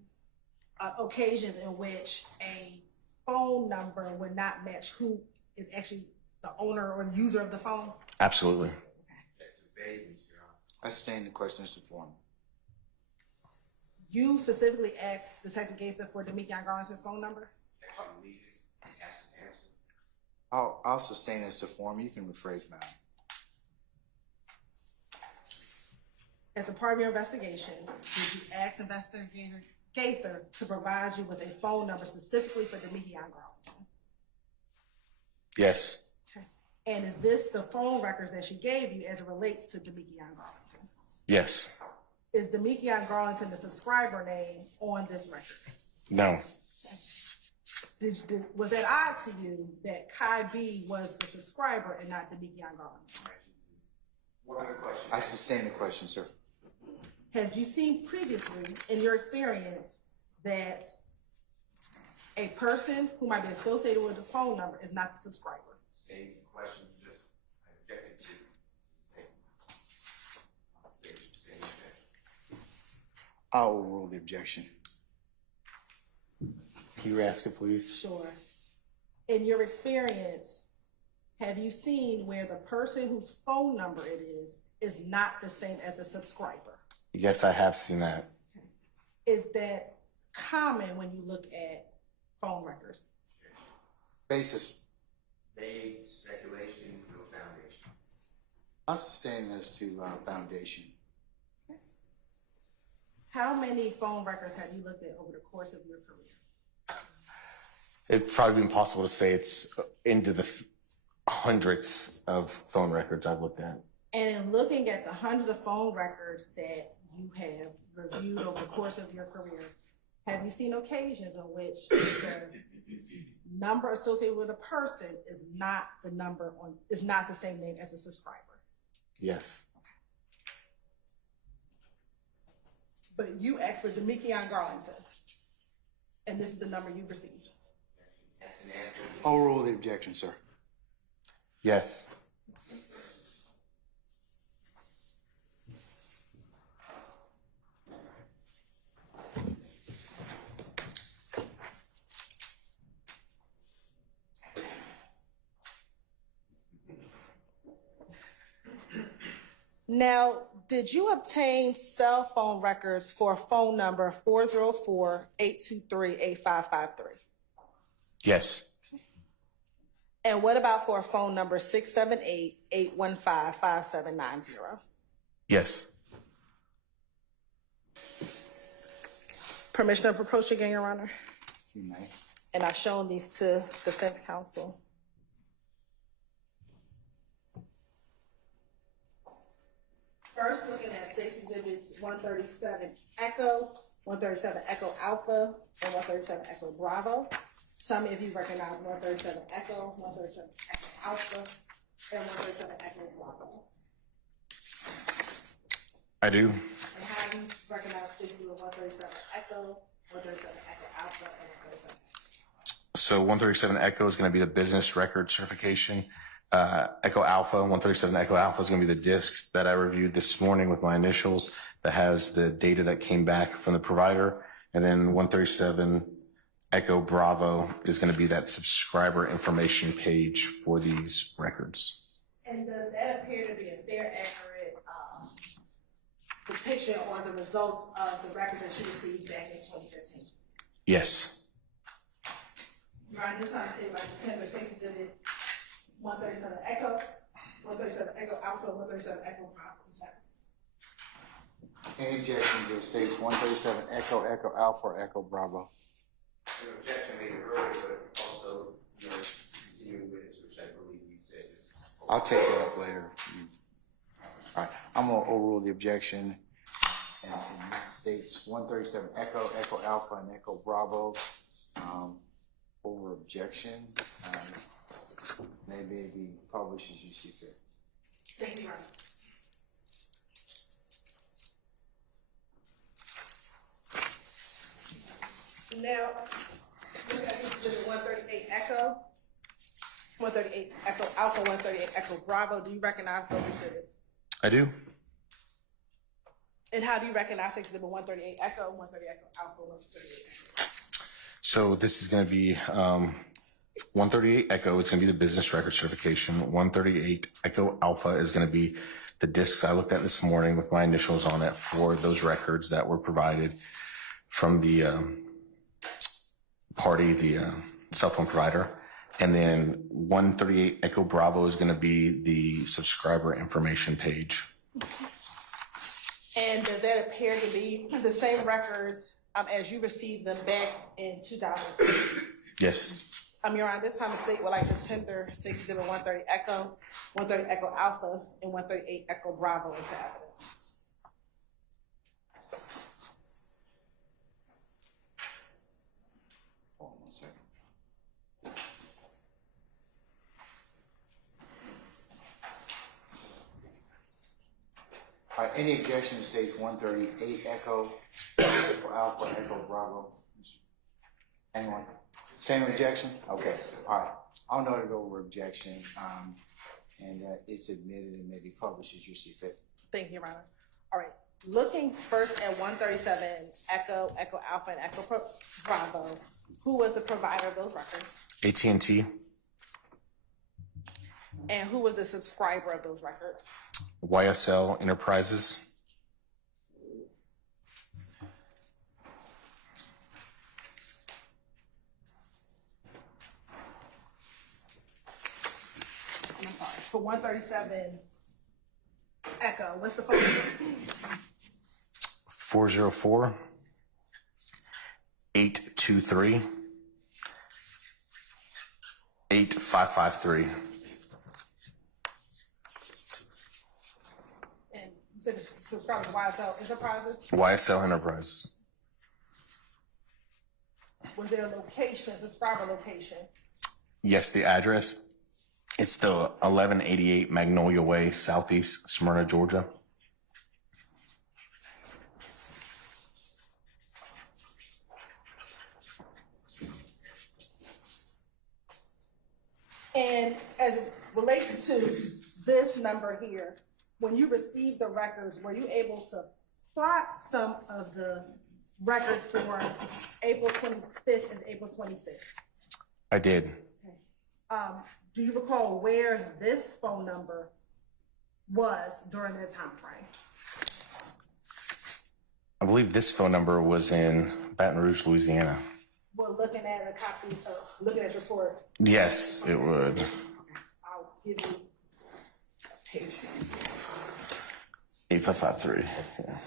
occasions in which a phone number would not match who is actually the owner or the user of the phone? Absolutely. I sustain the question as to form. You specifically asked Detective Gaither for Demekion Garlington's phone number? I'll sustain as to form. You can rephrase, madam. As a part of your investigation, did you ask Investigator Gaither to provide you with a phone number specifically for Demekion Garlington? Yes. Okay. And is this the phone records that she gave you as it relates to Demekion Garlington? Yes. Is Demekion Garlington the subscriber name on this record? No. Was it odd to you that Kai B was the subscriber and not Demekion Garlington? One other question. I sustain the question, sir. Have you seen previously in your experience that a person who might be associated with a phone number is not the subscriber? Same question, just I objected to. Same objection. I'll overrule the objection. Can you ask it, please? Sure. In your experience, have you seen where the person whose phone number it is not the same as a subscriber? Yes, I have seen that. Is that common when you look at phone records? Basis. Vague speculation, no foundation. I'll sustain as to foundation. How many phone records have you looked at over the course of your career? It'd probably be impossible to say. It's into the hundreds of phone records I've looked at. And in looking at the hundreds of phone records that you have reviewed over the course of your career, have you seen occasions in which the number associated with a person is not the same name as a subscriber? Yes. But you asked for Demekion Garlington, and this is the number you received. That's an answer. Overrule the objection, sir. Yes. Now, did you obtain cell phone records for phone number 404-823-8553? Yes. And what about for phone number 678-815-5790? Yes. Permission to approach again, Your Honor? You may. And I've shown these to defense counsel. First, looking at State's Exhibits 137 Echo, 137 Echo Alpha, and 137 Echo Bravo. Tell me if you recognize 137 Echo, 137 Echo Alpha, and 137 Echo Bravo. I do. And how do you recognize State's Exhibit 137 Echo, 137 Echo So 137 Echo is going to be the business record certification. Echo Alpha, 137 Echo Alpha is going to be the disc that I reviewed this morning with my initials that has the data that came back from the provider. And then 137 Echo Bravo is going to be that subscriber information page for these records. And does that appear to be a fair, accurate depiction or the results of the records that you received back in 2015? Yes. Right, this time say like the tender states did it 137 Echo, 137 Echo Alpha, 137 Echo Bravo. Any objection to the states 137 Echo, Echo Alpha, or Echo Bravo? An objection made earlier, but also, continuing with it, which I believe you said is. I'll take that up later. All right, I'm gonna overrule the objection. And it states 137 Echo, Echo Alpha, and Echo Bravo. Over objection. Maybe be published as you see fit. Thank you, Ron. Now, look at Exhibit 138 Echo, 138 Echo Alpha, 138 Echo Bravo. Do you recognize those exhibits? I do. And how do you recognize Exhibit 138 Echo, 138 Echo Alpha, 138 Echo? So this is going to be 138 Echo. It's going to be the business record certification. 138 Echo Alpha is going to be the discs I looked at this morning with my initials on it for those records that were provided from the the cell phone provider. And then 138 Echo Bravo is going to be the subscriber information page. And does that appear to be the same records as you received them back in 2000? Yes. Your Honor, this time the state would like to tender State Exhibit 130 Echo, 130 Echo Alpha, and 138 Echo Bravo into evidence. Hold on 1 second. All right, any objection to states 138 Echo, Echo Alpha, Echo Bravo? Anyone? Same objection? Okay, all right. I'll note it over objection, and it's admitted and may be published as you see fit. Thank you, Your Honor. All right, looking first at 137 Echo, Echo Alpha, and Echo Bravo, who was the provider of those records? AT&T. And who was the subscriber of those records? YSL Enterprises. I'm sorry, for 137 Echo, what's the phone number? 404 823 8553. And you said the subscribers YSL Enterprises? YSL Enterprises. Was there a location, subscriber location? Yes, the address. It's the 1188 Magnolia Way, Southeast Smyrna, Georgia. And as it relates to this number here, when you received the records, were you able to plot some of the records for April 25th and April 26th? I did. Okay. Do you recall where this phone number was during that time frame? I believe this phone number was in Baton Rouge, Louisiana. We're looking at a copy, looking at your report. Yes, it would. I'll give you a page. 8553. Yeah.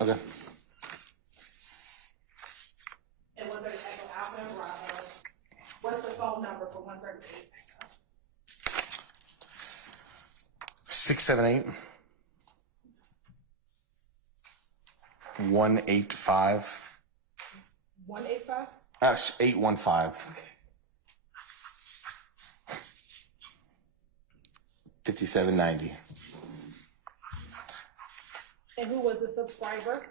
Okay. And 138 Echo Alpha and Bravo. What's the phone number for 138 Echo? 678 185 185? 815 5790. And who was the subscriber?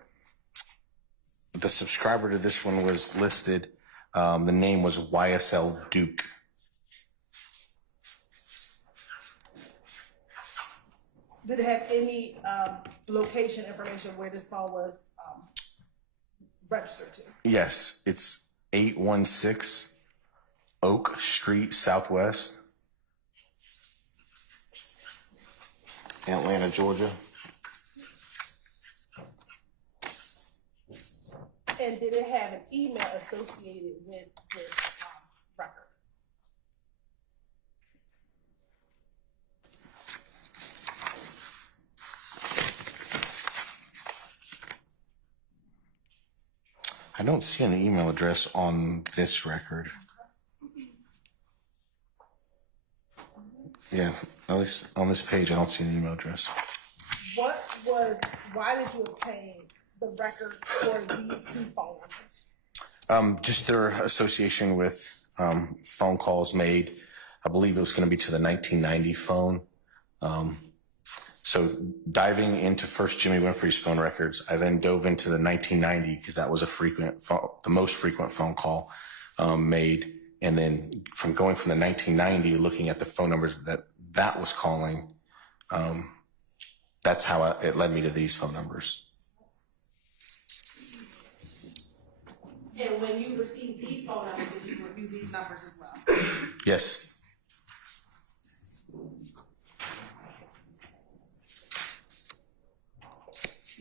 The subscriber to this one was listed. The name was YSL Duke. Did it have any location information where this phone was registered to? Yes, it's 816 Oak Street Southwest, Atlanta, Georgia. And did it have an email associated with this record? I don't see an email address on this record. Yeah, at least on this page, I don't see an email address. Why did you obtain the record for these two phone numbers? Just their association with phone calls made. I believe it was going to be to the 1990 phone. So diving into first Jimmy Winfrey's phone records, I then dove into the 1990 because that was the most frequent phone call made. And then from going from the 1990, looking at the phone numbers that was calling, that's how it led me to these phone numbers. And when you received these phone numbers, did you review these numbers as well? Yes.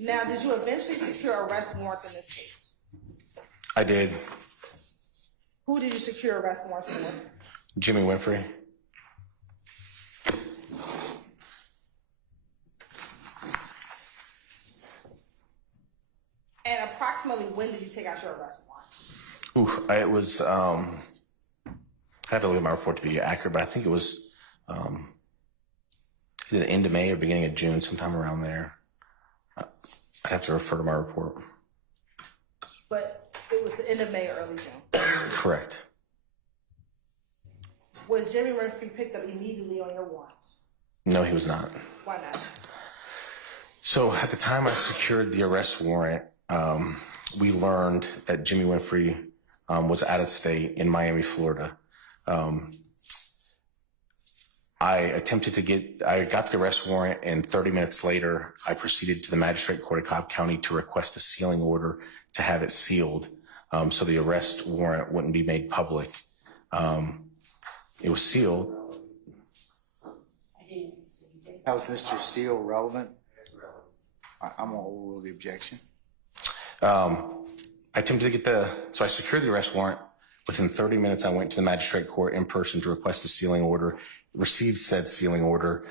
Now, did you eventually secure arrest warrants in this case? I did. Who did you secure arrest warrants for? Jimmy Winfrey. And approximately when did you take out your arrest warrant? It was, I have to look at my report to be accurate, but I think it was either the end of May or beginning of June, sometime around there. I have to refer to my report. But it was the end of May or early June. Correct. Was Jimmy Winfrey picked up immediately on your warrants? No, he was not. Why not? So at the time I secured the arrest warrant, we learned that Jimmy Winfrey was out of state in Miami, Florida. I got the arrest warrant, and 30 minutes later, I proceeded to the magistrate court of Cobb County to request a sealing order to have it sealed, so the arrest warrant wouldn't be made public. It was sealed. How is Mr. Steele relevant? I'm gonna overrule the objection. I attempted to get so I secured the arrest warrant. Within 30 minutes, I went to the magistrate court in person to request a sealing order, received said sealing order.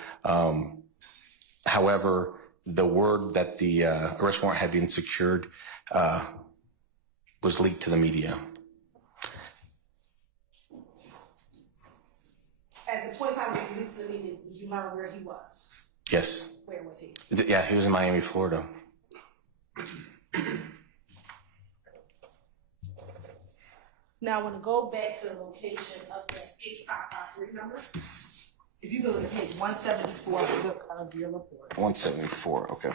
However, the word that the arrest warrant had been secured was leaked to the media. At the point in time when you leaked to the media, did you learn where he was? Yes. Where was he? Yeah, he was in Miami, Florida. Now, I want to go back to the location of the 8553 number. If you go to page 174 of your report. 174, okay.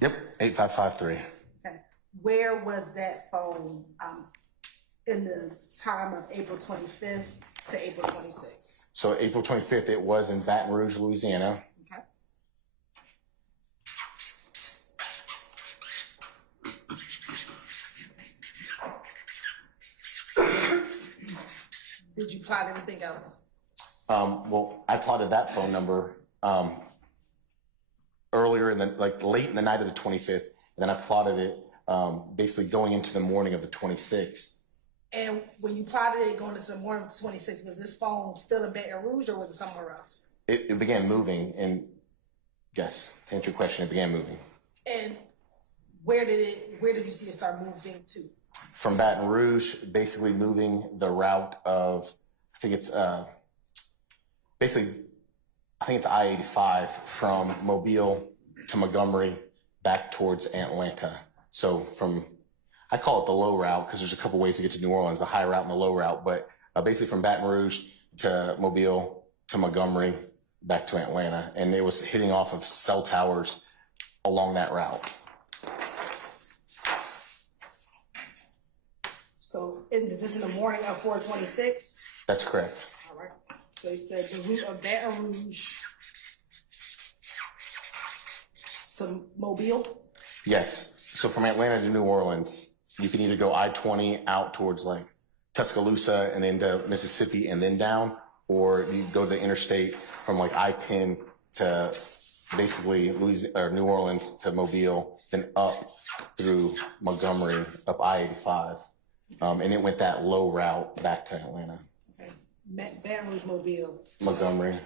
Yep, 8553. Okay. Where was that phone in the time of April 25th to April 26th? So April 25th, it was in Baton Rouge, Louisiana. Okay. Did you plot anything else? Well, I plotted that phone number earlier late in the night of the 25th, and then I plotted it basically going into the morning of the 26th. And when you plotted it going into the morning of 26, was this phone still in Baton Rouge or was it somewhere else? It began moving, and yes, to answer your question, it began moving. And where did you see it start moving to? From Baton Rouge, basically moving the route of, I think it's I-85 from Mobile to Montgomery back towards Atlanta. So I call it the low route because there's a couple ways to get to New Orleans, the high route and the low route, but basically from Baton Rouge to Mobile to Montgomery back to Atlanta. And it was hitting off of cell towers along that route. So is this in the morning of 4/26? That's correct. All right. So he said the route of Baton Rouge to Mobile? Yes. So from Atlanta to New Orleans, you can either go I-20 out towards like Tuscaloosa and into Mississippi and then down, or you go the interstate from like I-10 to basically New Orleans to Mobile, then up through Montgomery, up I-85. And it went that low route back to Atlanta. Okay. Baton Rouge, Mobile. Montgomery.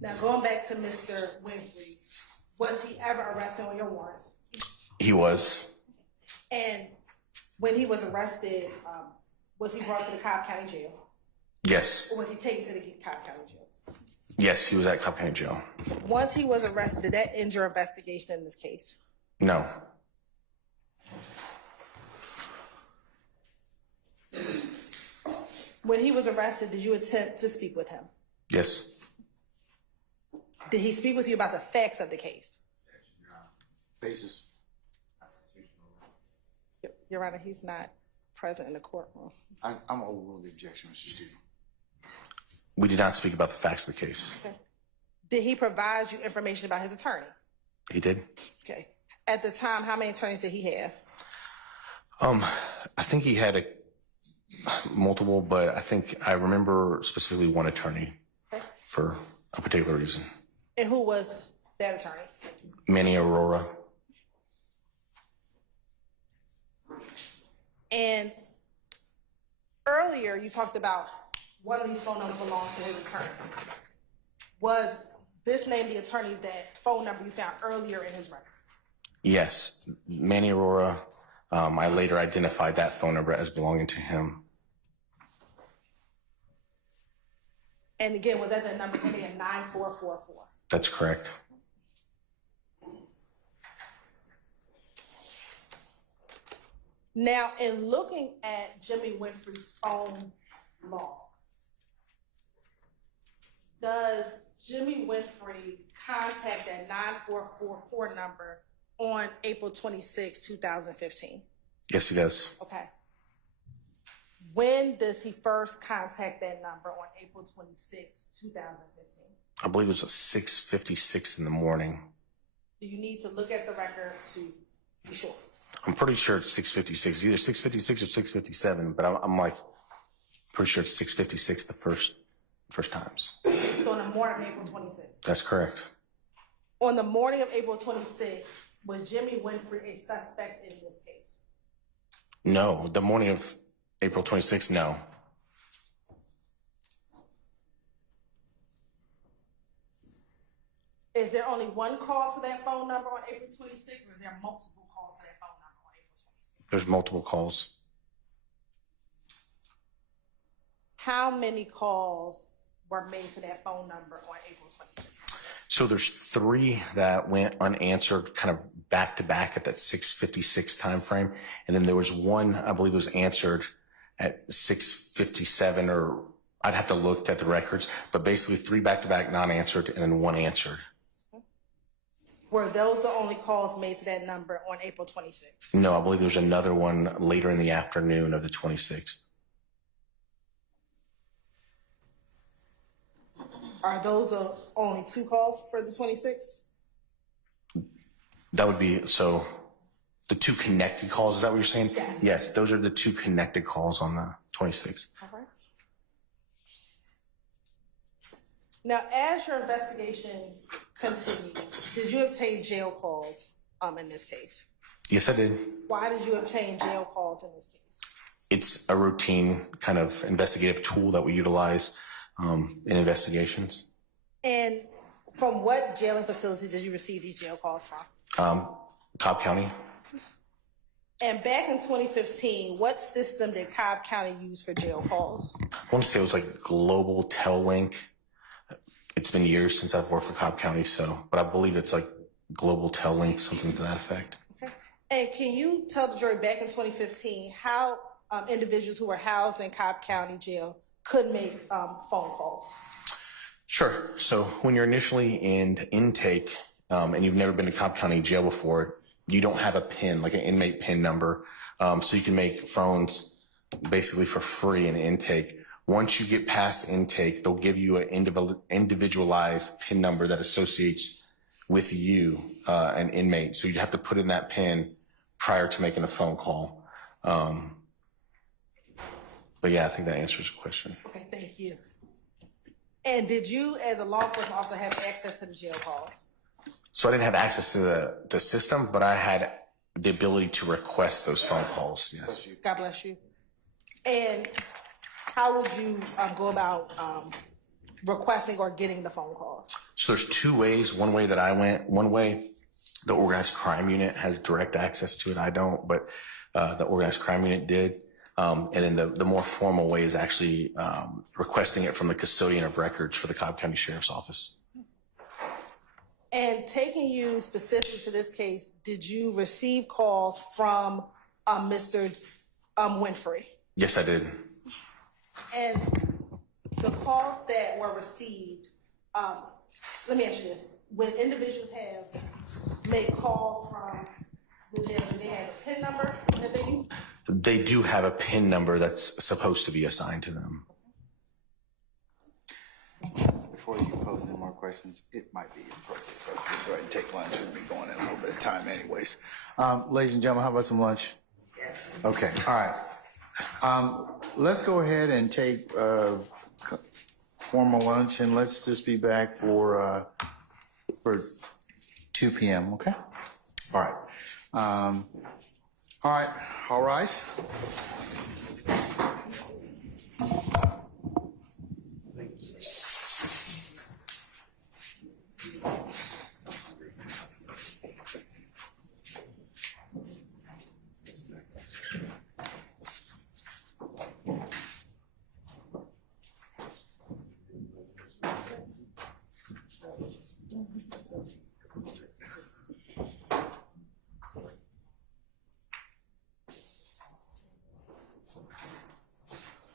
Now, going back to Mr. Winfrey, was he ever arrested on your warrants? He was. And when he was arrested, was he brought to the Cobb County Jail? Yes. Or was he taken to the Cobb County Jail? Yes, he was at Cobb County Jail. Once he was arrested, did that end your investigation in this case? No. When he was arrested, did you attempt to speak with him? Yes. Did he speak with you about the facts of the case? Basis. Your Honor, he's not present in the courtroom. I'm overrule the objection, Mr. Steele. We did not speak about the facts of the case. Okay. Did he provide you information about his attorney? He did. Okay. At the time, how many attorneys did he have? I think he had multiple, but I think I remember specifically one attorney for a particular reason. And who was that attorney? Manny Aurora. And earlier you talked about one of these phone numbers belonged to his attorney. Was this name the attorney that phone number you found earlier in his record? Yes, Manny Aurora. I later identified that phone number as belonging to him. And again, was that the number ending in 9444? That's correct. Now, in looking at Jimmy Winfrey's phone log, does Jimmy Winfrey contact that 9444 number on April 26, 2015? Yes, he does. Okay. When does he first contact that number on April 26, 2015? I believe it was 6:56 in the morning. Do you need to look at the record to be sure? I'm pretty sure it's 6:56, either 6:56 or 6:57, but I'm like pretty sure it's 6:56 the first times. So on the morning of April 26. That's correct. On the morning of April 26, was Jimmy Winfrey a suspect in this case? No, the morning of April 26th, no. Is there only one call to that phone number on April 26th, or is there multiple calls to that phone number on April 26th? There's multiple calls. How many calls were made to that phone number on April 26th? So there's 3 that went unanswered kind of back to back at that 6:56 time frame. And then there was one, I believe was answered at 6:57, or I'd have to look at the records, but basically 3 back to back non-answered and then 1 answered. Were those the only calls made to that number on April 26th? No, I believe there's another one later in the afternoon of the 26th. Are those the only 2 calls for the 26th? That would be, so the 2 connected calls, is that what you're saying? Yes. Yes, those are the 2 connected calls on the 26th. All right. Now, as your investigation continued, did you obtain jail calls in this case? Yes, I did. Why did you obtain jail calls in this case? It's a routine kind of investigative tool that we utilize in investigations. And from what jailing facility did you receive these jail calls from? Cobb County. And back in 2015, what system did Cobb County use for jail calls? I want to say it was like Global Tel-Link. It's been years since I've worked for Cobb County, but I believe it's like Global Tel-Link, something to that effect. Okay. And can you tell the jury back in 2015 how individuals who were housed in Cobb County Jail could make phone calls? Sure. So when you're initially in intake and you've never been to Cobb County Jail before, you don't have a PIN, like an inmate PIN number. So you can make phones basically for free in intake. Once you get past intake, they'll give you an individualized PIN number that associates with you, an inmate. So you have to put in that PIN prior to making a phone call. But yeah, I think that answers the question. Okay, thank you. And did you, as a law enforcement officer, have access to the jail calls? So I didn't have access to the system, but I had the ability to request those phone calls. Yes. God bless you. And how would you go about requesting or getting the phone calls? So there's 2 ways. One way that I went, one way the organized crime unit has direct access to it. I don't, but the organized crime unit did. And then the more formal way is actually requesting it from the custodian of records for the Cobb County Sheriff's Office. And taking you specifically to this case, did you receive calls from Mr. Winfrey? Yes, I did. And the calls that were received, let me ask you this. When individuals make calls from the jail, do they have a PIN number that they use? They do have a PIN number that's supposed to be assigned to them. Before you pose any more questions, it might be appropriate for us to go ahead and take lunch. We'll be going in a little bit of time anyways. Ladies and gentlemen, how about some lunch? Yes. Okay, all right. Let's go ahead and take formal lunch, and let's just be back for 2 p.m., okay? All right. All right, all rise.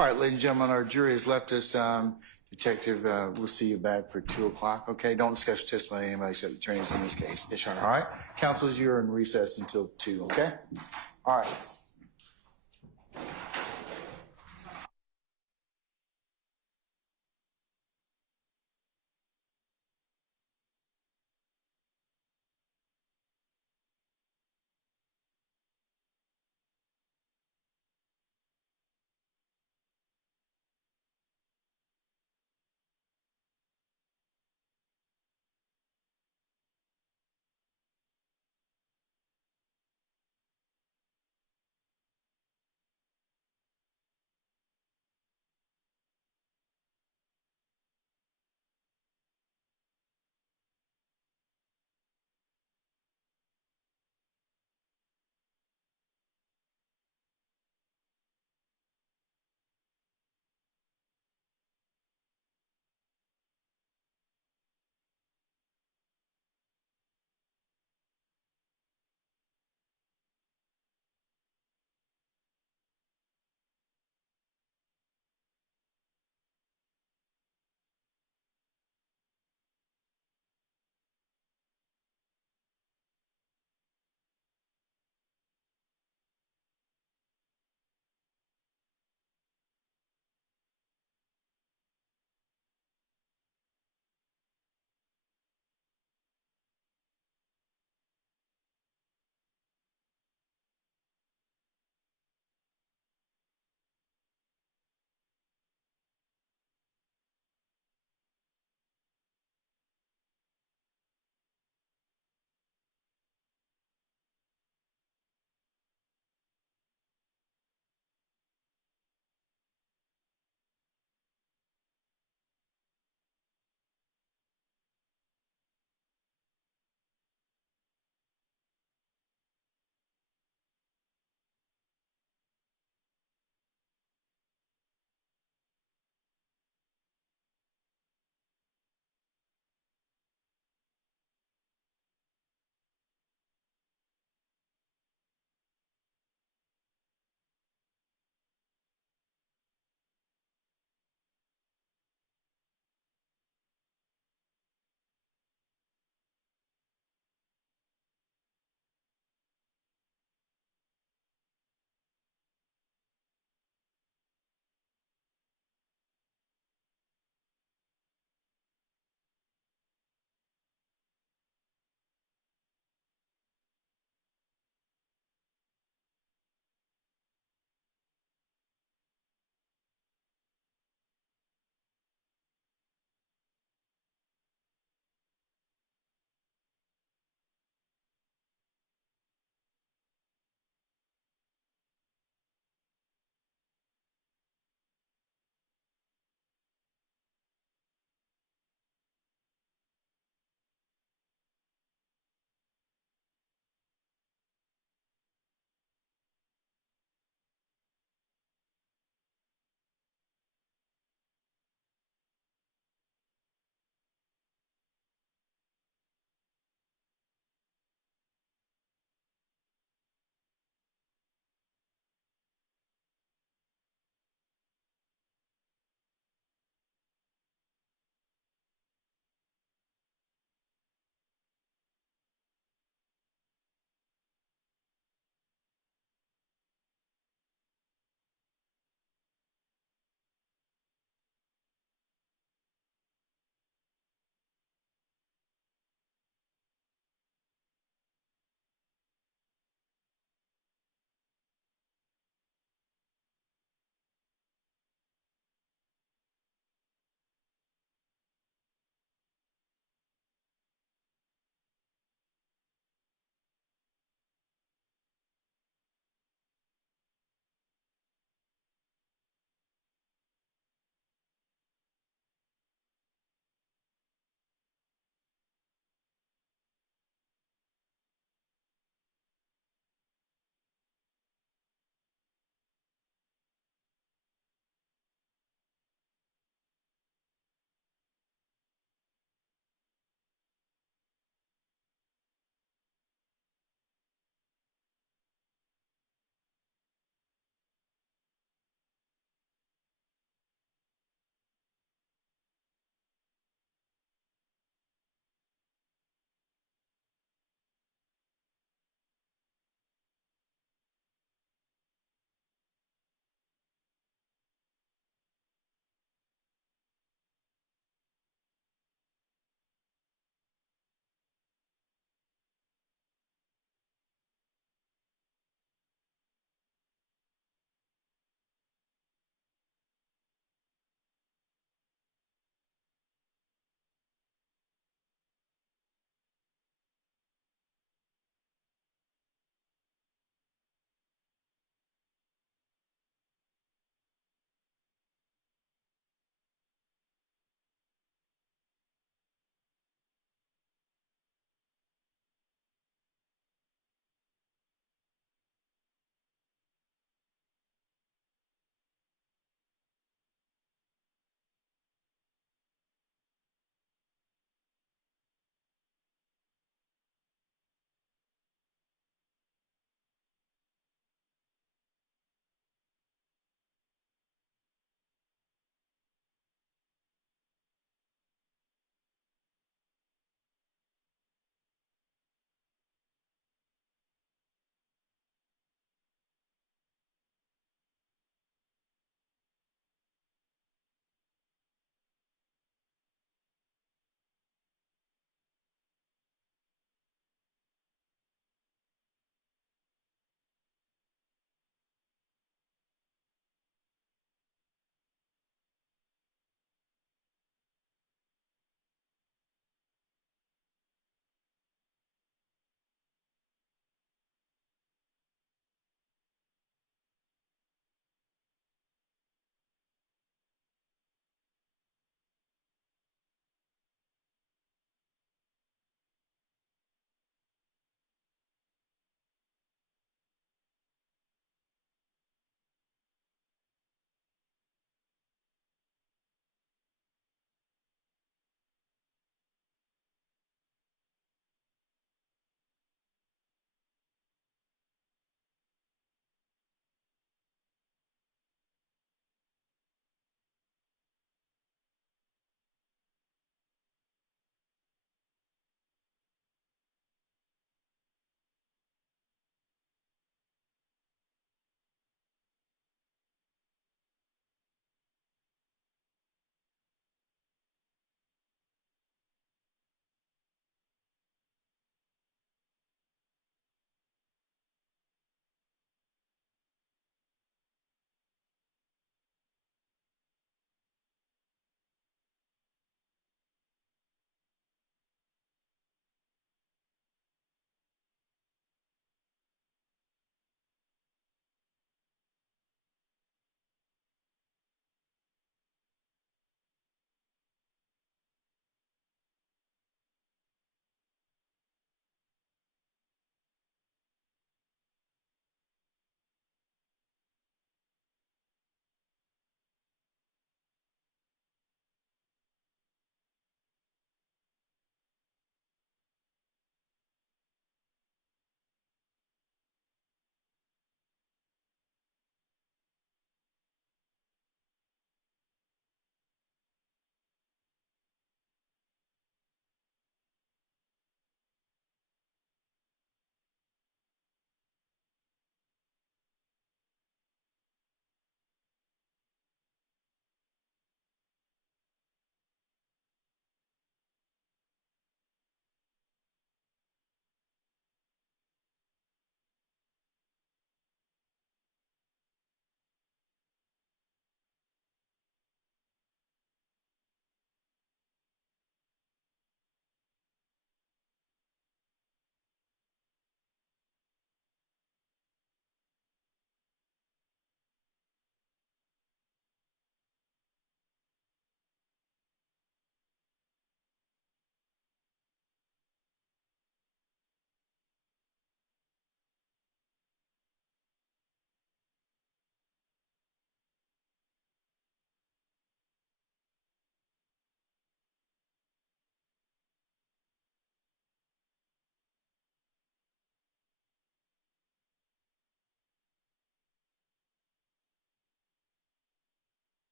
All right, ladies and gentlemen, our jury has left us. Detective, we'll see you back for 2 o'clock. Okay, don't discuss your testimony with anybody except attorneys in this case. Yes, Your Honor. All right, counsels, you're in recess until 2. Okay. All right.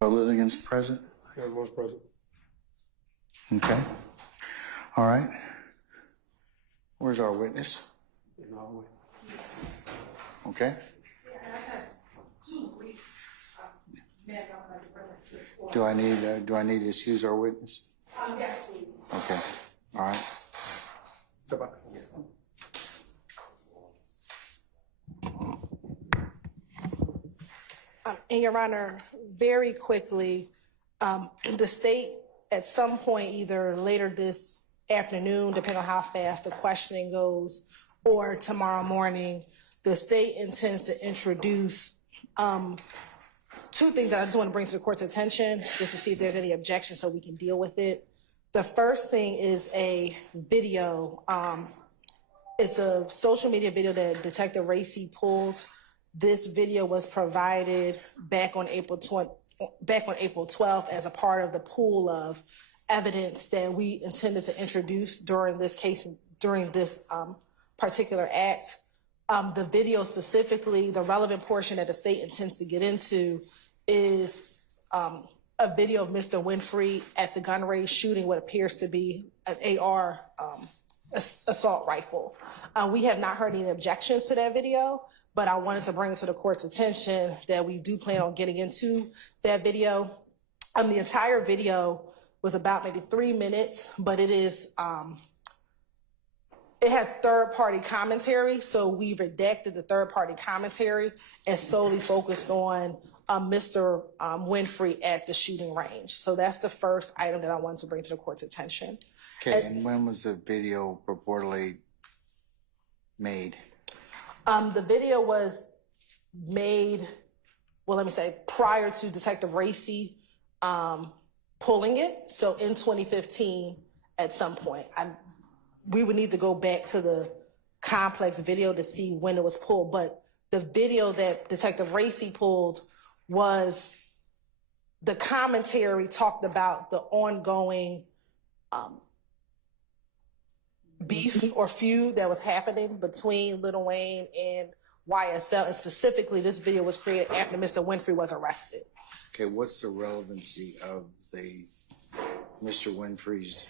No litigants present? Everyone's present. Okay. All right. Where's our witness? Okay. Do I need to excuse our witness? Yes, please. Okay. All right. And Your Honor, very quickly, the state at some point, either later this afternoon, depending on how fast the questioning goes, or tomorrow morning, the state intends to introduce two things that I just want to bring to the court's attention, just to see if there's any objections so we can deal with it. The first thing is a video. It's a social media video that Detective Racy pulled. This video was provided back on April 12th as a part of the pool of evidence that we intended to introduce during this case, during this particular act. The video specifically, the relevant portion that the state intends to get into is a video of Mr. Winfrey at the gun range shooting what appears to be an AR assault rifle. We have not heard any objections to that video, but I wanted to bring it to the court's attention that we do plan on getting into that video. The entire video was about maybe 3 minutes, but it is, it has third-party commentary, so we redacted the third-party commentary and solely focused on Mr. Winfrey at the shooting range. So that's the first item that I wanted to bring to the court's attention. Okay, and when was the video purportedly made? The video was made, well, let me say, prior to Detective Racy pulling it. So in 2015, at some point, we would need to go back to the complex video to see when it was pulled. But the video that Detective Racy pulled was the commentary talked about the ongoing beef or feud that was happening between Lil Wayne and YSL. And specifically, this video was created after Mr. Winfrey was arrested. Okay, what's the relevancy of the Mr. Winfrey's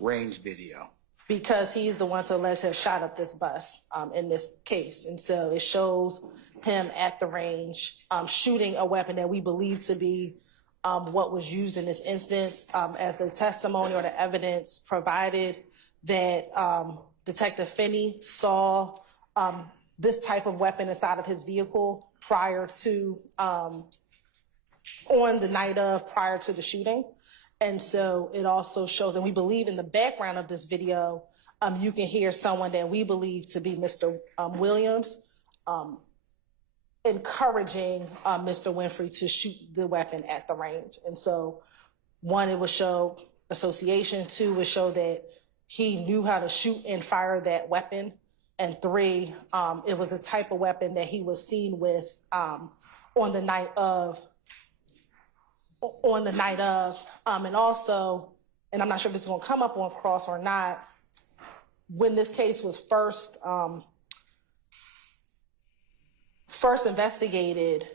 range video? Because he's the one to allege to have shot up this bus in this case. And so it shows him at the range shooting a weapon that we believe to be what was used in this instance. As the testimony or the evidence provided that Detective Finney saw this type of weapon inside of his vehicle prior to, on the night of, prior to the shooting. And so it also shows, and we believe in the background of this video, you can hear someone that we believe to be Mr. Williams encouraging Mr. Winfrey to shoot the weapon at the range. And so, one, it would show association. Two, would show that he knew how to shoot and fire that weapon. And three, it was a type of weapon that he was seen with on the night of. And also, and I'm not sure if this is going to come up on cross or not, when this case was first investigated,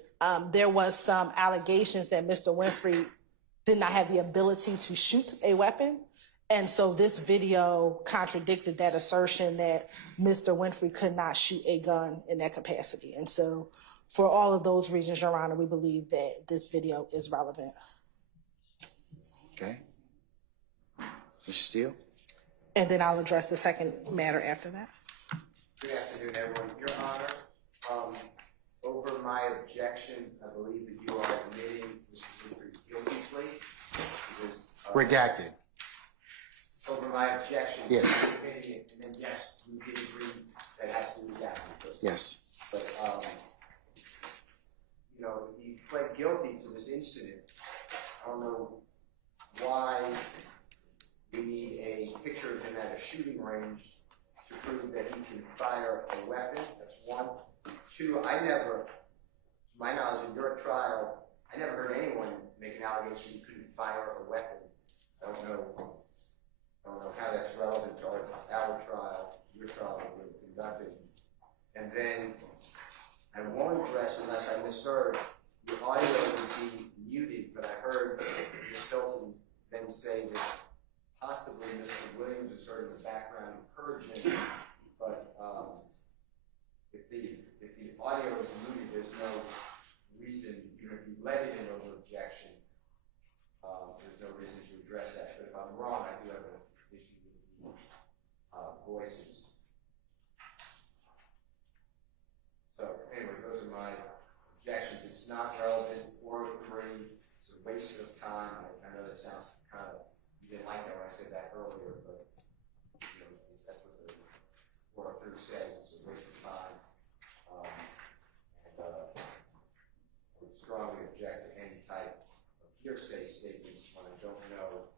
there was some allegations that Mr. Winfrey did not have the ability to shoot a weapon. And so this video contradicted that assertion that Mr. Winfrey could not shoot a gun in that capacity. And so for all of those reasons, Your Honor, we believe that this video is relevant. Okay. Mr. Steele? And then I'll address the second matter after that. Good afternoon, everyone. Your Honor, over my objection, I believe that you are admitting Mr. Winfrey's guilty plea. Because, Redacted. over my objection, Yes. you're admitting it, and then yes, you did agree that has to be redacted. Yes. But, you know, he pled guilty to this incident. I don't know why we need a picture of him at a shooting range to prove that he can fire a weapon. That's one. Two, I never, to my knowledge, in your trial, I never heard anyone make an allegation he couldn't fire a weapon. I don't know how that's relevant to our trial, your trial that we're conducting. And then I won't address, unless I misheard, the audio would be muted, but I heard Ms. Hilton then say that possibly Mr. Williams is heard in the background encouraging, but if the audio is muted, there's no reason, you know, if you let it in over objection, there's no reason to address that. But if I'm wrong, I do have an issue with the voices. So anyway, those are my objections. It's not relevant. 403, it's a waste of time. I know that sounds kind of, you didn't like that when I said that earlier, but you know, that's what the 403 says. It's a waste of time. I would strongly object to any type of hearsay statements when I don't know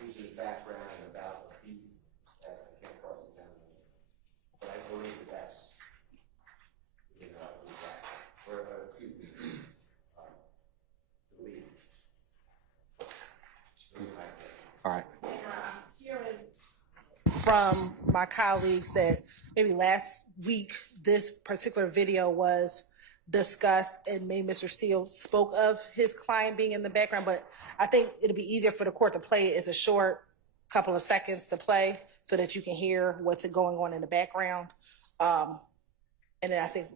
who's in the background and about a beef that I can't cross examine. But I believe that that's or excuse me, delete. All right. Hearing from my colleagues that maybe last week this particular video was discussed and maybe Mr. Steele spoke of his client being in the background, but I think it'll be easier for the court to play it as a short couple of seconds to play so that you can hear what's going on in the background. And then I think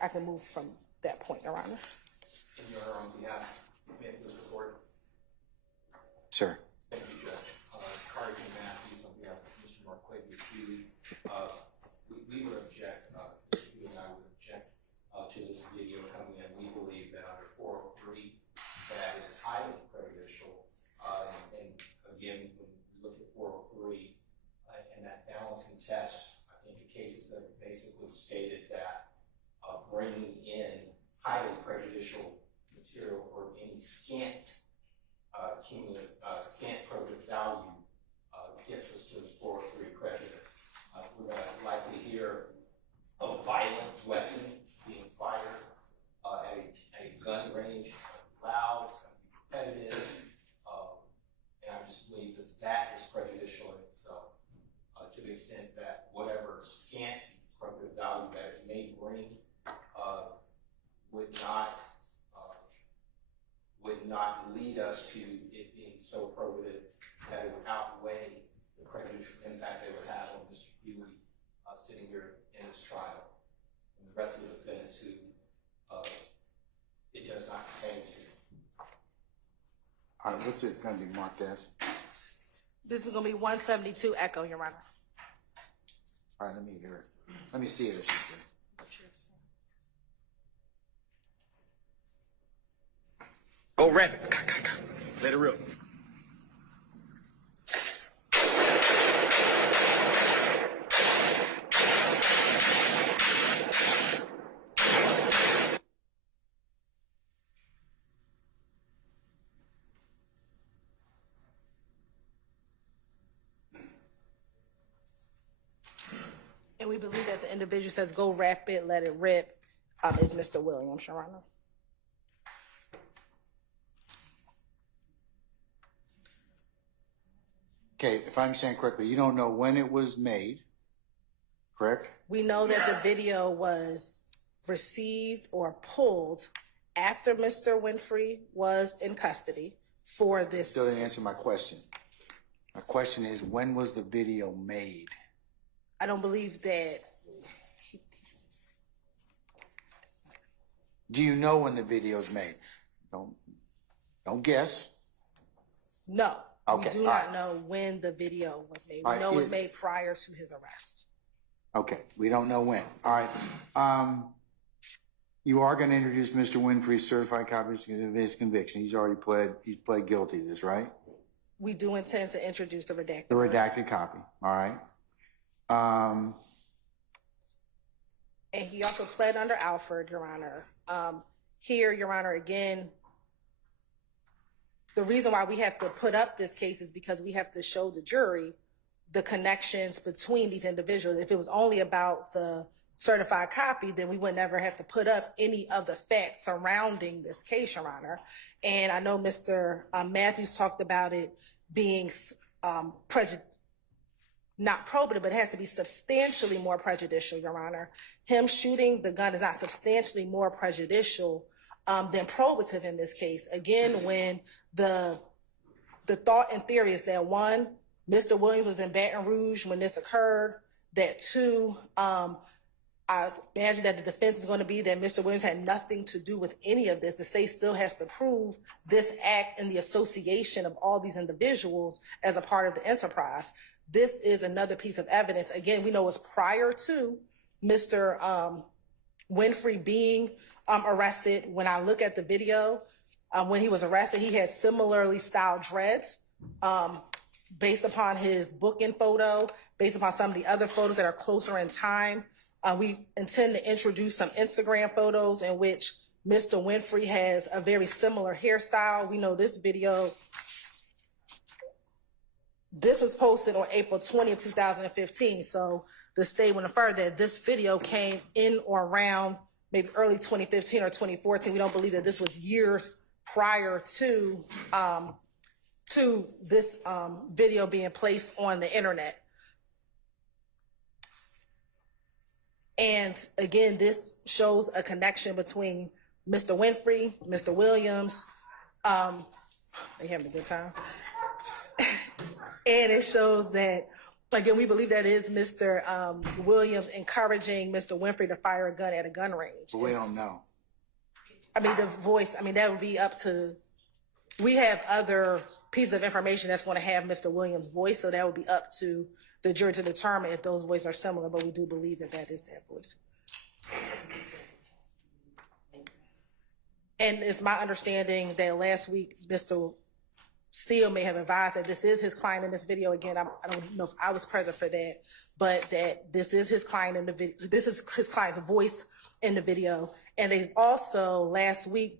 I can move from that point, Your Honor. On behalf of the court. Sir. Thank you, Judge. Carlton Matthews on behalf of Mr. Marquavius Healy. We would object, Mr. Healy and I would object to this video coming in. We believe that under 403 that is highly prejudicial. And again, when we look at 403 and that balancing test, I think the cases have basically stated that bringing in highly prejudicial material for any scant cumulative, scant probative value gets us to the 403 prejudice. We're going to likely hear a violent weapon being fired at a gun range. It's going to be loud, it's going to be repetitive, and I just believe that that is prejudicial in itself to the extent that whatever scant probative value that it may bring would not lead us to it being so probative that it would outweigh the prejudicial impact they would have on Mr. Healy sitting here in this trial and the rest of the defendants who it does not pertain to. All right, what's it going to be marked as? This is going to be 172 Echo, Your Honor. All right, let me hear it. Let me see it, I should say. Go rapid. Let it rip. And we believe that the individual says, go rapid, let it rip, is Mr. Williams, Your Honor. Okay, if I understand correctly, you don't know when it was made, correct? We know that the video was received or pulled after Mr. Winfrey was in custody for this. Still didn't answer my question. My question is, when was the video made? I don't believe that. Do you know when the video's made? Don't guess. No. Okay, We do all not right. know when the video was made. All We right, know it was made prior to his arrest. Okay, we don't know when. All right. You are going to introduce Mr. Winfrey's certified copies of his conviction. He's pled guilty to this, right? We do intend to introduce the redacted. The redacted copy. All right. And he also pled under Alford, Your Honor. Here, Your Honor, again, the reason why we have to put up this case is because we have to show the jury the connections between these individuals. If it was only about the certified copy, then we would never have to put up any of the facts surrounding this case, Your Honor. And I know Mr. Matthews talked about it being not probative, but it has to be substantially more prejudicial, Your Honor. Him shooting the gun is not substantially more prejudicial than probative in this case. Again, when the thought and theory is that one, Mr. Williams was in Baton Rouge when this occurred, that two, I imagine that the defense is going to be that Mr. Williams had nothing to do with any of this. The state still has to prove this act and the association of all these individuals as a part of the enterprise. This is another piece of evidence. Again, we know it's prior to Mr. Winfrey being arrested. When I look at the video, when he was arrested, he had similarly styled dreads. Based upon his booking photo, based upon some of the other photos that are closer in time, we intend to introduce some Instagram photos in which Mr. Winfrey has a very similar hairstyle. We know this video, this was posted on April 20th, 2015. So the state went further that this video came in or around maybe early 2015 or 2014. We don't believe that this was years prior to this video being placed on the internet. And again, this shows a connection between Mr. Winfrey, Mr. Williams. They having a good time. And it shows that, again, we believe that is Mr. Williams encouraging Mr. Winfrey to fire a gun at a gun range. But we don't know. I mean, the voice, I mean, that would be up to, we have other pieces of information that's going to have Mr. Williams' voice, so that would be up to the jury to determine if those voices are similar, but we do believe that that is that voice. And it's my understanding that last week, Mr. Steele may have advised that this is his client in this video. Again, I don't know if I was present for that, but that this is his client in the video. This is his client's voice in the video. And they also, last week,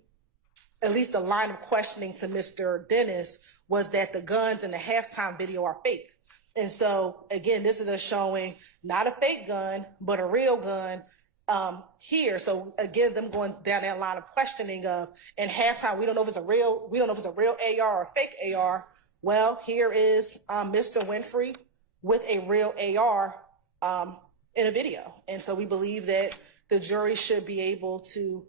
at least the line of questioning to Mr. Dennis was that the guns in the halftime video are fake. And so, again, this is a showing not a fake gun, but a real gun here. So again, them going down that line of questioning of in halftime, we don't know if it's a real AR or a fake AR. Well, here is Mr. Winfrey with a real AR in a video. And so we believe that the jury should be able to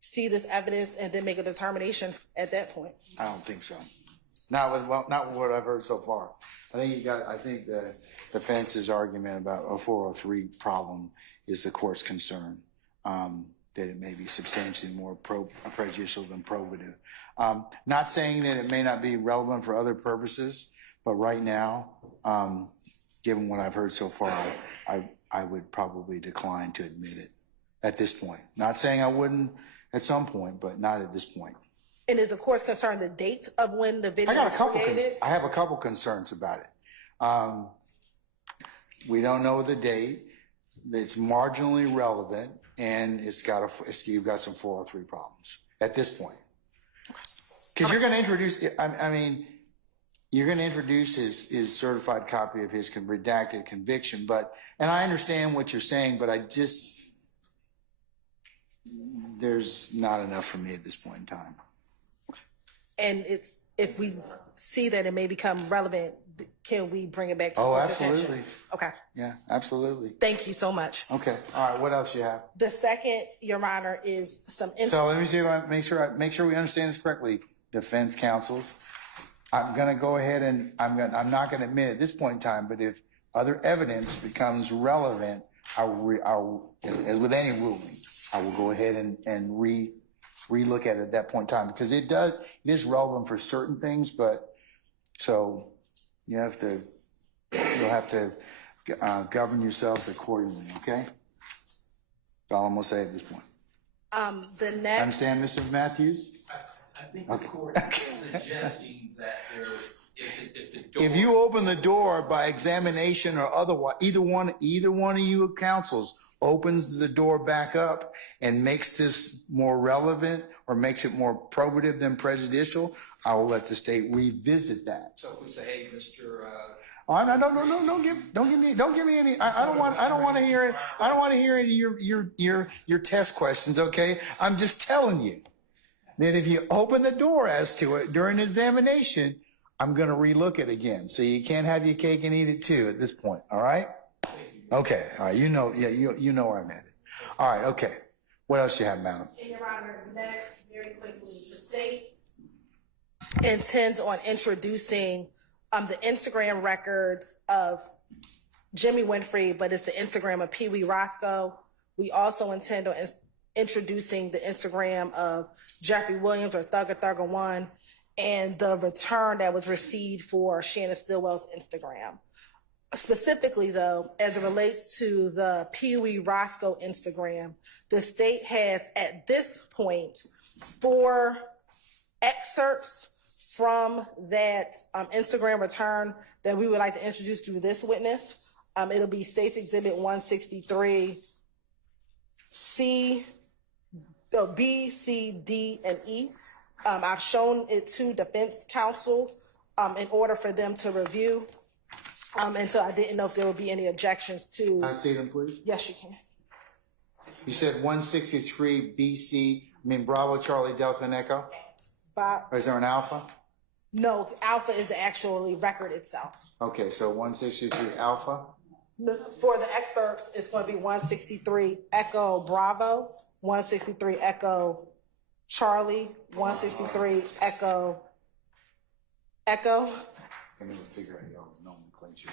see this evidence and then make a determination at that point. I don't think so. Not with what I've heard so far. I think the defense's argument about a 403 problem is the court's concern, that it may be substantially more prejudicial than probative. Not saying that it may not be relevant for other purposes, but right now, given what I've heard so far, I would probably decline to admit it at this point. Not saying I wouldn't at some point, but not at this point. And is the court's concern the date of when the video was created? I have a couple concerns about it. We don't know the date. It's marginally relevant, and you've got some 403 problems at this point. Because you're going to introduce, you're going to introduce his certified copy of his redacted conviction, and I understand what you're saying, but there's not enough for me at this point in time. And if we see that it may become relevant, can we bring it back to court's absolutely. attention? Okay. Yeah, absolutely. Thank you so much. Okay. All right. What else you have? The second, Your Honor, is some So let me see if I make sure we understand this correctly. Defense counsels, I'm going to go ahead and I'm not going to admit at this point in time, but if other evidence becomes relevant, as with any ruling, I will go ahead and relook at it at that point in time, because it is relevant for certain things, but so you'll have to govern yourselves accordingly. Okay. That's all I'm gonna say at this point. The next. Understand, Mr. Matthews? I think the court is suggesting that if the door. If you open the door by examination or otherwise, either one of you counsels opens the door back up and makes this more relevant or makes it more probative than prejudicial, I will let the state revisit that. So if we say, hey, Mr. Don't give me any. I don't want to hear it. I don't want to hear any of your test questions. Okay, I'm just telling you that if you open the door as to it during examination, I'm going to relook it again. So you can't have your cake and eat it too at this point. All right. Okay. All right. You know where I'm headed. All right. Okay. What else you have, madam? Your Honor, next, very quickly, the state intends on introducing the Instagram records of Jimmy Winfrey, but it's the Instagram of Pee Wee Roscoe. We also intend on introducing the Instagram of Jeffery Williams or Thugger 1 and the return that was received for Shannon Stillwell's Instagram. Specifically, though, as it relates to the Pee Wee Roscoe Instagram, the state has at this point 4 excerpts from that Instagram return that we would like to introduce to this witness. It'll be State's Exhibit 163, B, C, D, and E. I've shown it to defense counsel in order for them to review. And so I didn't know if there would be any objections to. Can I see them, please? Yes, you can. You said 163 BC, Bravo, Charlie, Delta, and Echo? Bob? Or is there an alpha? No, alpha is the actual record itself. Okay, so 163 alpha. For the excerpts, it's going to be 163 Echo Bravo, 163 Echo Charlie, 163 Echo. I can't even figure out y'all's nomenclature.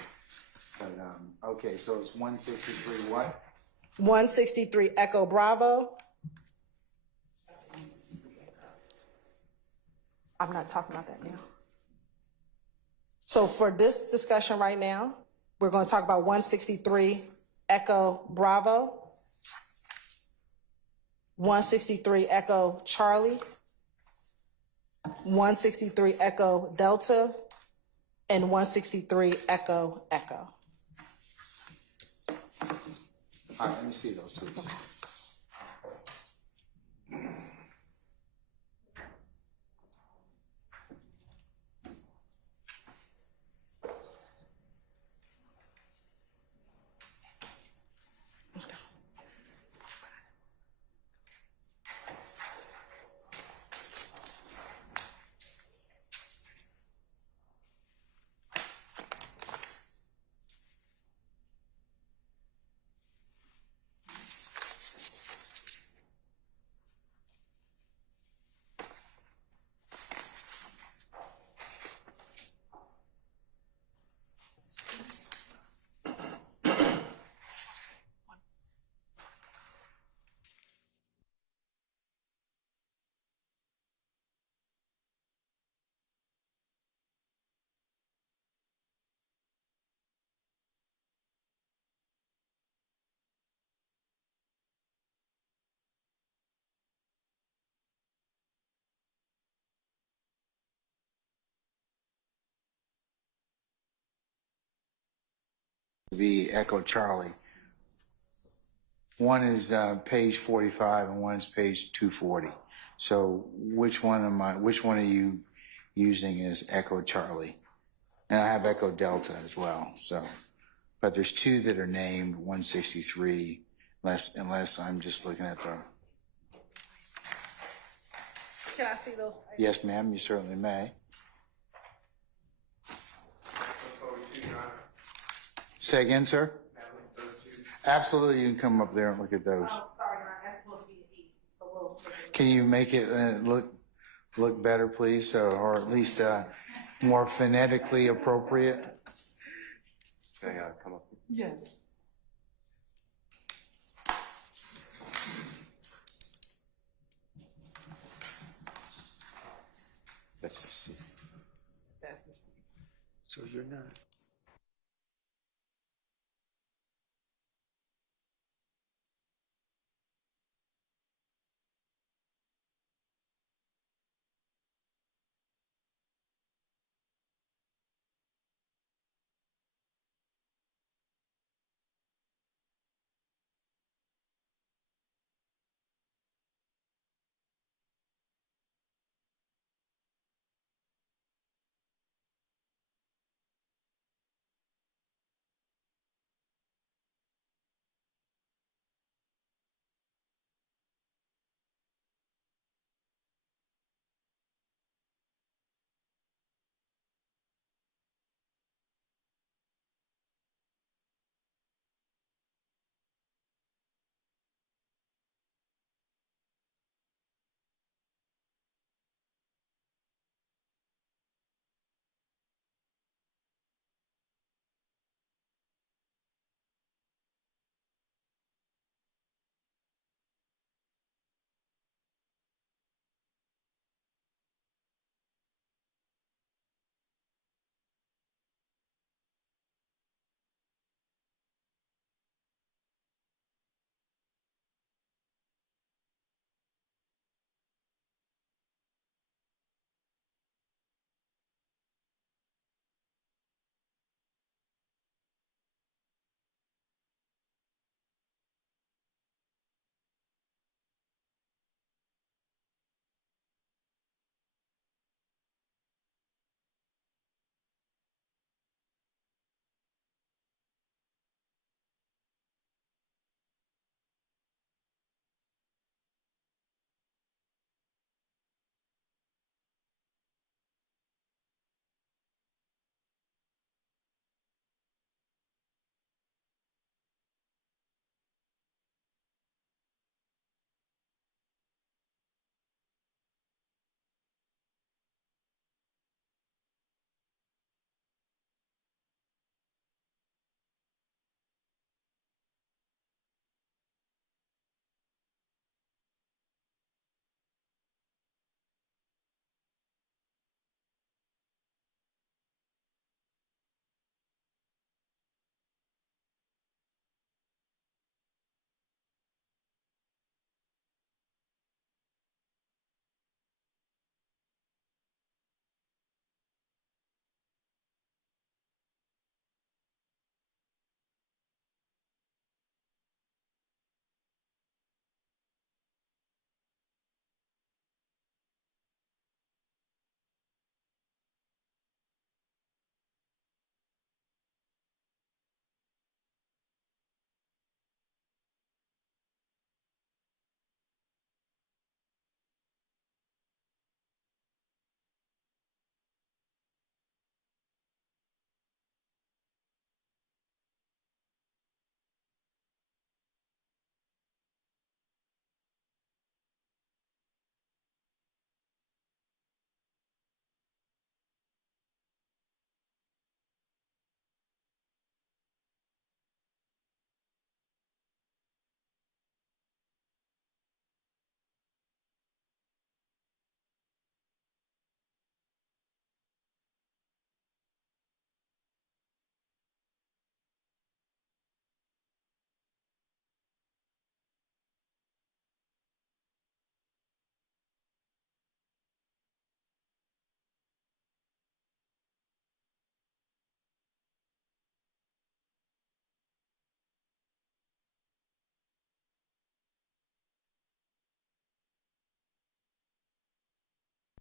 But, okay, so it's 163 what? 163 Echo Bravo. I'm not talking about that now. So for this discussion right now, we're going to talk about 163 Echo Bravo, 163 Echo Charlie, 163 Echo Delta, and 163 Echo Echo. All right, let me see those, please. Okay. Be Echo Charlie. One is page 45 and one is page 240. So which one are you using as Echo Charlie? And I have Echo Delta as well. So, but there's 2 that are named 163, unless I'm just looking at the. Can I see those? Yes, ma'am, you certainly may. Say again, sir? Absolutely, you can come up there and look at those. Oh, sorry, that's supposed to be an E. Can you make it look better, please, or at least more phonetically appropriate? Can I come up? Yes. Let's just see. That's the C. So you're not.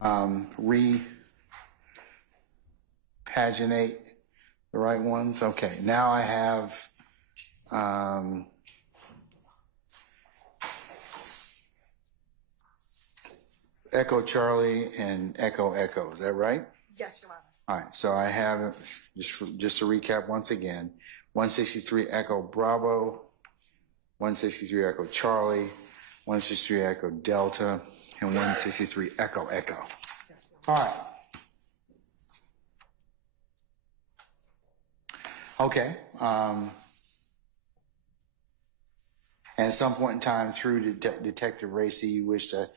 repaginate the right ones. Okay, now I have Echo Charlie and Echo Echo. Is that right? Yes, Your Honor. All right, so I have, just to recap once again, 163 Echo Bravo, 163 Echo Charlie, 163 Echo Delta, and 163 Echo Echo. All right. Okay. And at some point in time through Detective Racy, you wish to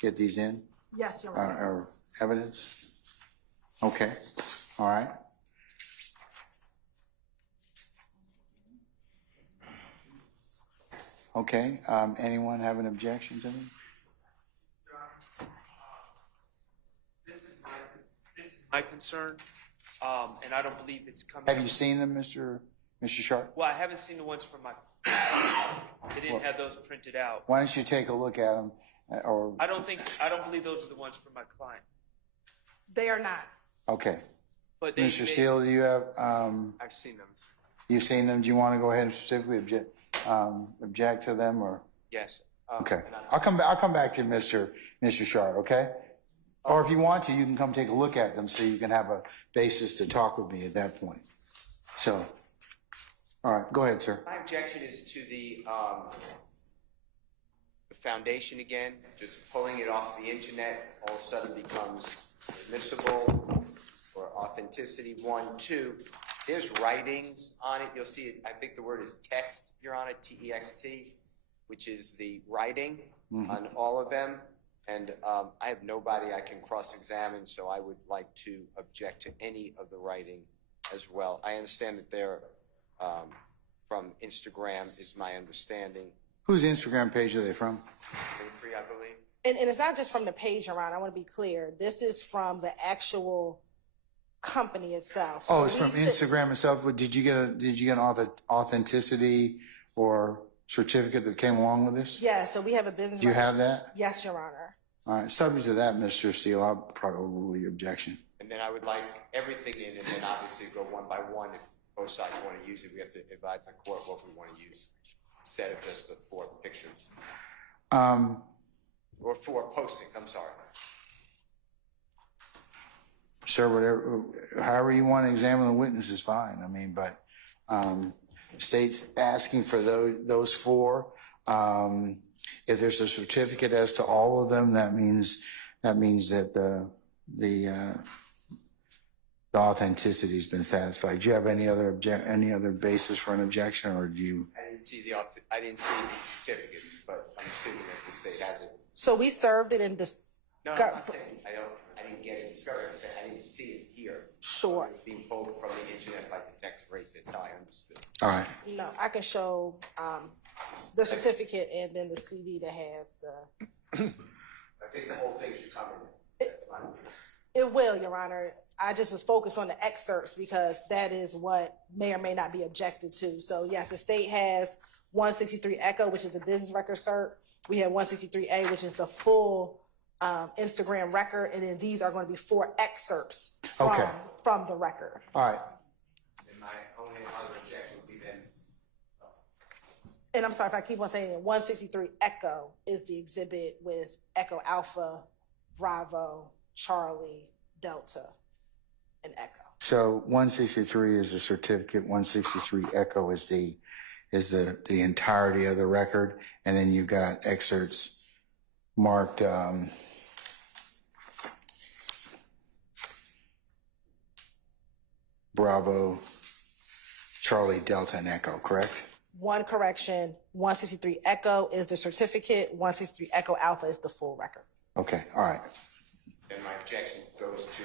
get these in? Yes, Your Honor. Or evidence? Okay. All right. Okay. Anyone have an objection to them? This is my concern, and I don't believe it's coming. Have you seen them, Mr. Sharp? Well, I haven't seen the ones from my. They didn't have those printed out. Why don't you take a look at them? Or I don't believe those are the ones from my client. They are not. okay. But Mr. Steele, do you have? I've seen them. You've seen them. Do you want to go ahead and specifically object to them, or? Yes. Okay. I'll come back to Mr. Sharp. Okay. Or if you want to, you can come take a look at them so you can have a basis to talk with me at that point. So, all right, go ahead, sir. My objection is to the foundation again, just pulling it off the internet all of a sudden becomes admissible or authenticity. 1, 2, there's writings on it. You'll see it. I think the word is text, Your Honor, T-E-X-T, which is the writing on all of them. And I have nobody I can cross-examine, so I would like to object to any of the writing as well. I understand that they're from Instagram, is my understanding. Whose Instagram page are they from? Winfrey, I believe. And it's not just from the page, Your Honor. I want to be clear. This is from the actual company itself. Oh, So it's from Instagram itself. Did you get an authenticity or certificate that came along with this? Yeah, so we have a business. Do you have that? Yes, Your Honor. All right. Subject to that, Mr. Steele, I'll probably overrule your objection. And then I would like everything in, and then obviously go one by one. If both sides want to use it, we have to advise the court what we want to use instead of just the 4 pictures. Or 4 postings, I'm sorry. Sir, whatever, however you want to examine the witness is fine. I mean, but state's asking for those 4. If there's a certificate as to all of them, that means that the authenticity has been satisfied. Do you have any other basis for an objection, or do you? I didn't see the certificates, but I'm assuming that the state has it. So we served it in this. No, I'm not saying I didn't get it in discovery. I'm saying I didn't see it here. Sure. It's being pulled from the internet by Detective Race. That's how I understood. All right. No, I can show the certificate and then the CD that has the. I think the whole thing should come in. That's my opinion. It will, Your Honor. I just was focused on the excerpts because that is what may or may not be objected to. So yes, the state has 163 Echo, which is the business record cert. We have 163A, which is the full Instagram record, and then these are going to be 4 excerpts from the record. All right. And my only other objection would be then. And I'm sorry if I keep on saying it, 163 Echo is the exhibit with Echo Alpha, Bravo, Charlie, Delta, and Echo. So 163 is the certificate. 163 Echo is the entirety of the record, and then you got excerpts marked. Bravo, Charlie, Delta, and Echo, correct? One correction, 163 Echo is the certificate, 163 Echo Alpha is the full record. Okay, all right. And my objection goes to,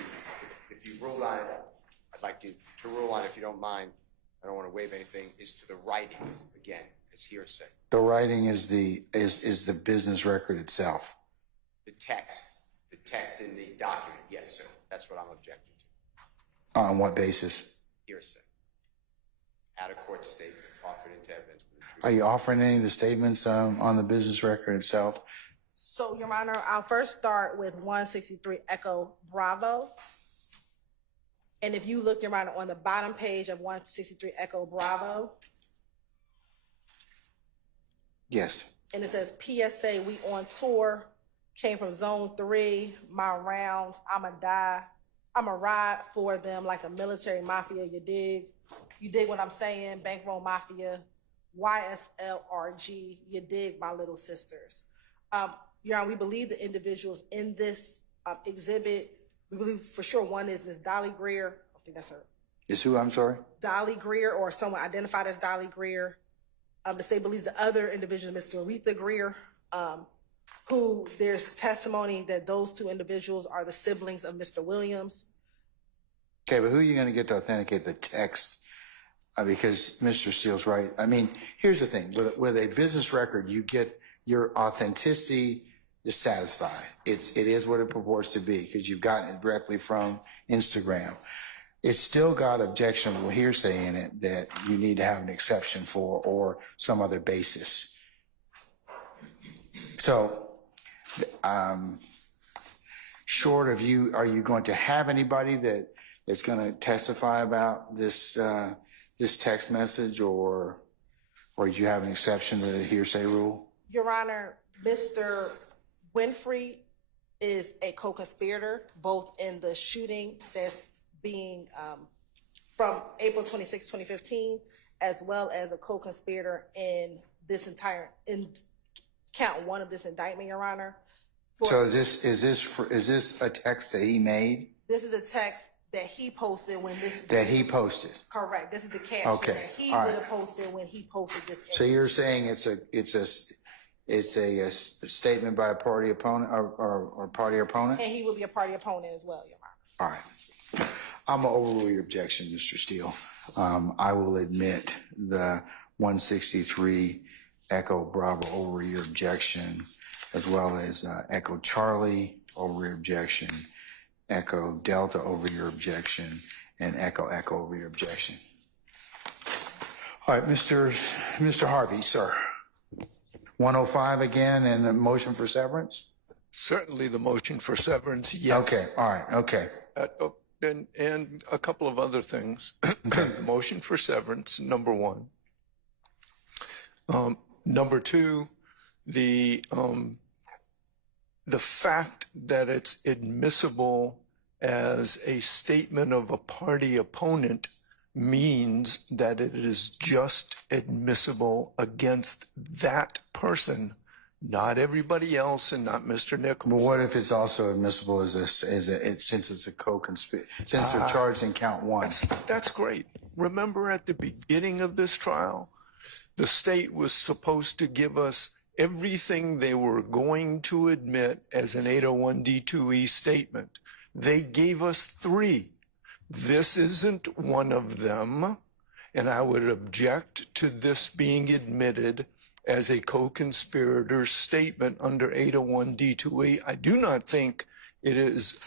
if you rule on it, I'd like you to rule on it, if you don't mind, I don't want to waive anything, is to the writings, again, as hearsay. The writing is the business record itself. The text in the document, yes, sir. That's what I'm objecting to. On what basis? Hearsay. Out-of-court statement offered into evidence. Are you offering any of the statements on the business record itself? So, Your Honor, I'll first start with 163 Echo Bravo. And if you look, Your Honor, on the bottom page of 163 Echo Bravo, Yes. and it says PSA, we on tour, came from zone 3, my rounds, I'ma ride for them like a military mafia, you dig? You dig what I'm saying? Bankroll Mafia, YSLRG, you dig, my little sisters. Your Honor, we believe the individuals in this exhibit, we believe for sure one is Ms. Dolly Greer. I think that's her. Is who, I'm sorry? Dolly Greer, or someone identified as Dolly Greer. The state believes the other individual, Mr. Aretha Greer, who there's testimony that those two individuals are the siblings of Mr. Williams. Okay, but who are you going to get to authenticate the text? Because Mr. Steele's right. I mean, here's the thing. With a business record, you get your authenticity is satisfied. It is what it purports to be because you've gotten it directly from Instagram. It's still got objectionable hearsay in it that you need to have an exception for or some other basis. So, short of you, are you going to have anybody that is going to testify about this this text message, or do you have an exception to the hearsay rule? Your Honor, Mr. Winfrey is a co-conspirator, both in the shooting that's being from April 26, 2015, as well as a co-conspirator in this in count 1 of this indictment, Your Honor. So is this a text that he made? This is a text that he posted when this. That he posted. Correct. This is the caption Okay. that he All would right. have posted when he posted this. So you're saying it's a statement by a party opponent or party opponent? And he will be a party opponent as well, Your Honor. All right. I'm going to overrule your objection, Mr. Steele. I will admit the 163 Echo Bravo over your objection, as well as Echo Charlie over your objection, Echo Delta over your objection, and Echo over your objection. All right, Mr. Harvey, sir. 105 again, and a motion for severance? Certainly the motion for severance, yes. Okay, all right, okay. And a couple of other things. The motion for severance, number 1. Number 2, the fact that it's admissible as a statement of a party opponent means that it is just admissible against that person, not everybody else, and not Mr. Nichols. But what if it's also admissible since it's a co-conspirator, since they're charged in count 1? That's great. Remember at the beginning of this trial, the state was supposed to give us everything they were going to admit as an 801D2E statement. They gave us 3. This isn't one of them, and I would object to this being admitted as a co-conspirator statement under 801D2E. I do not think it is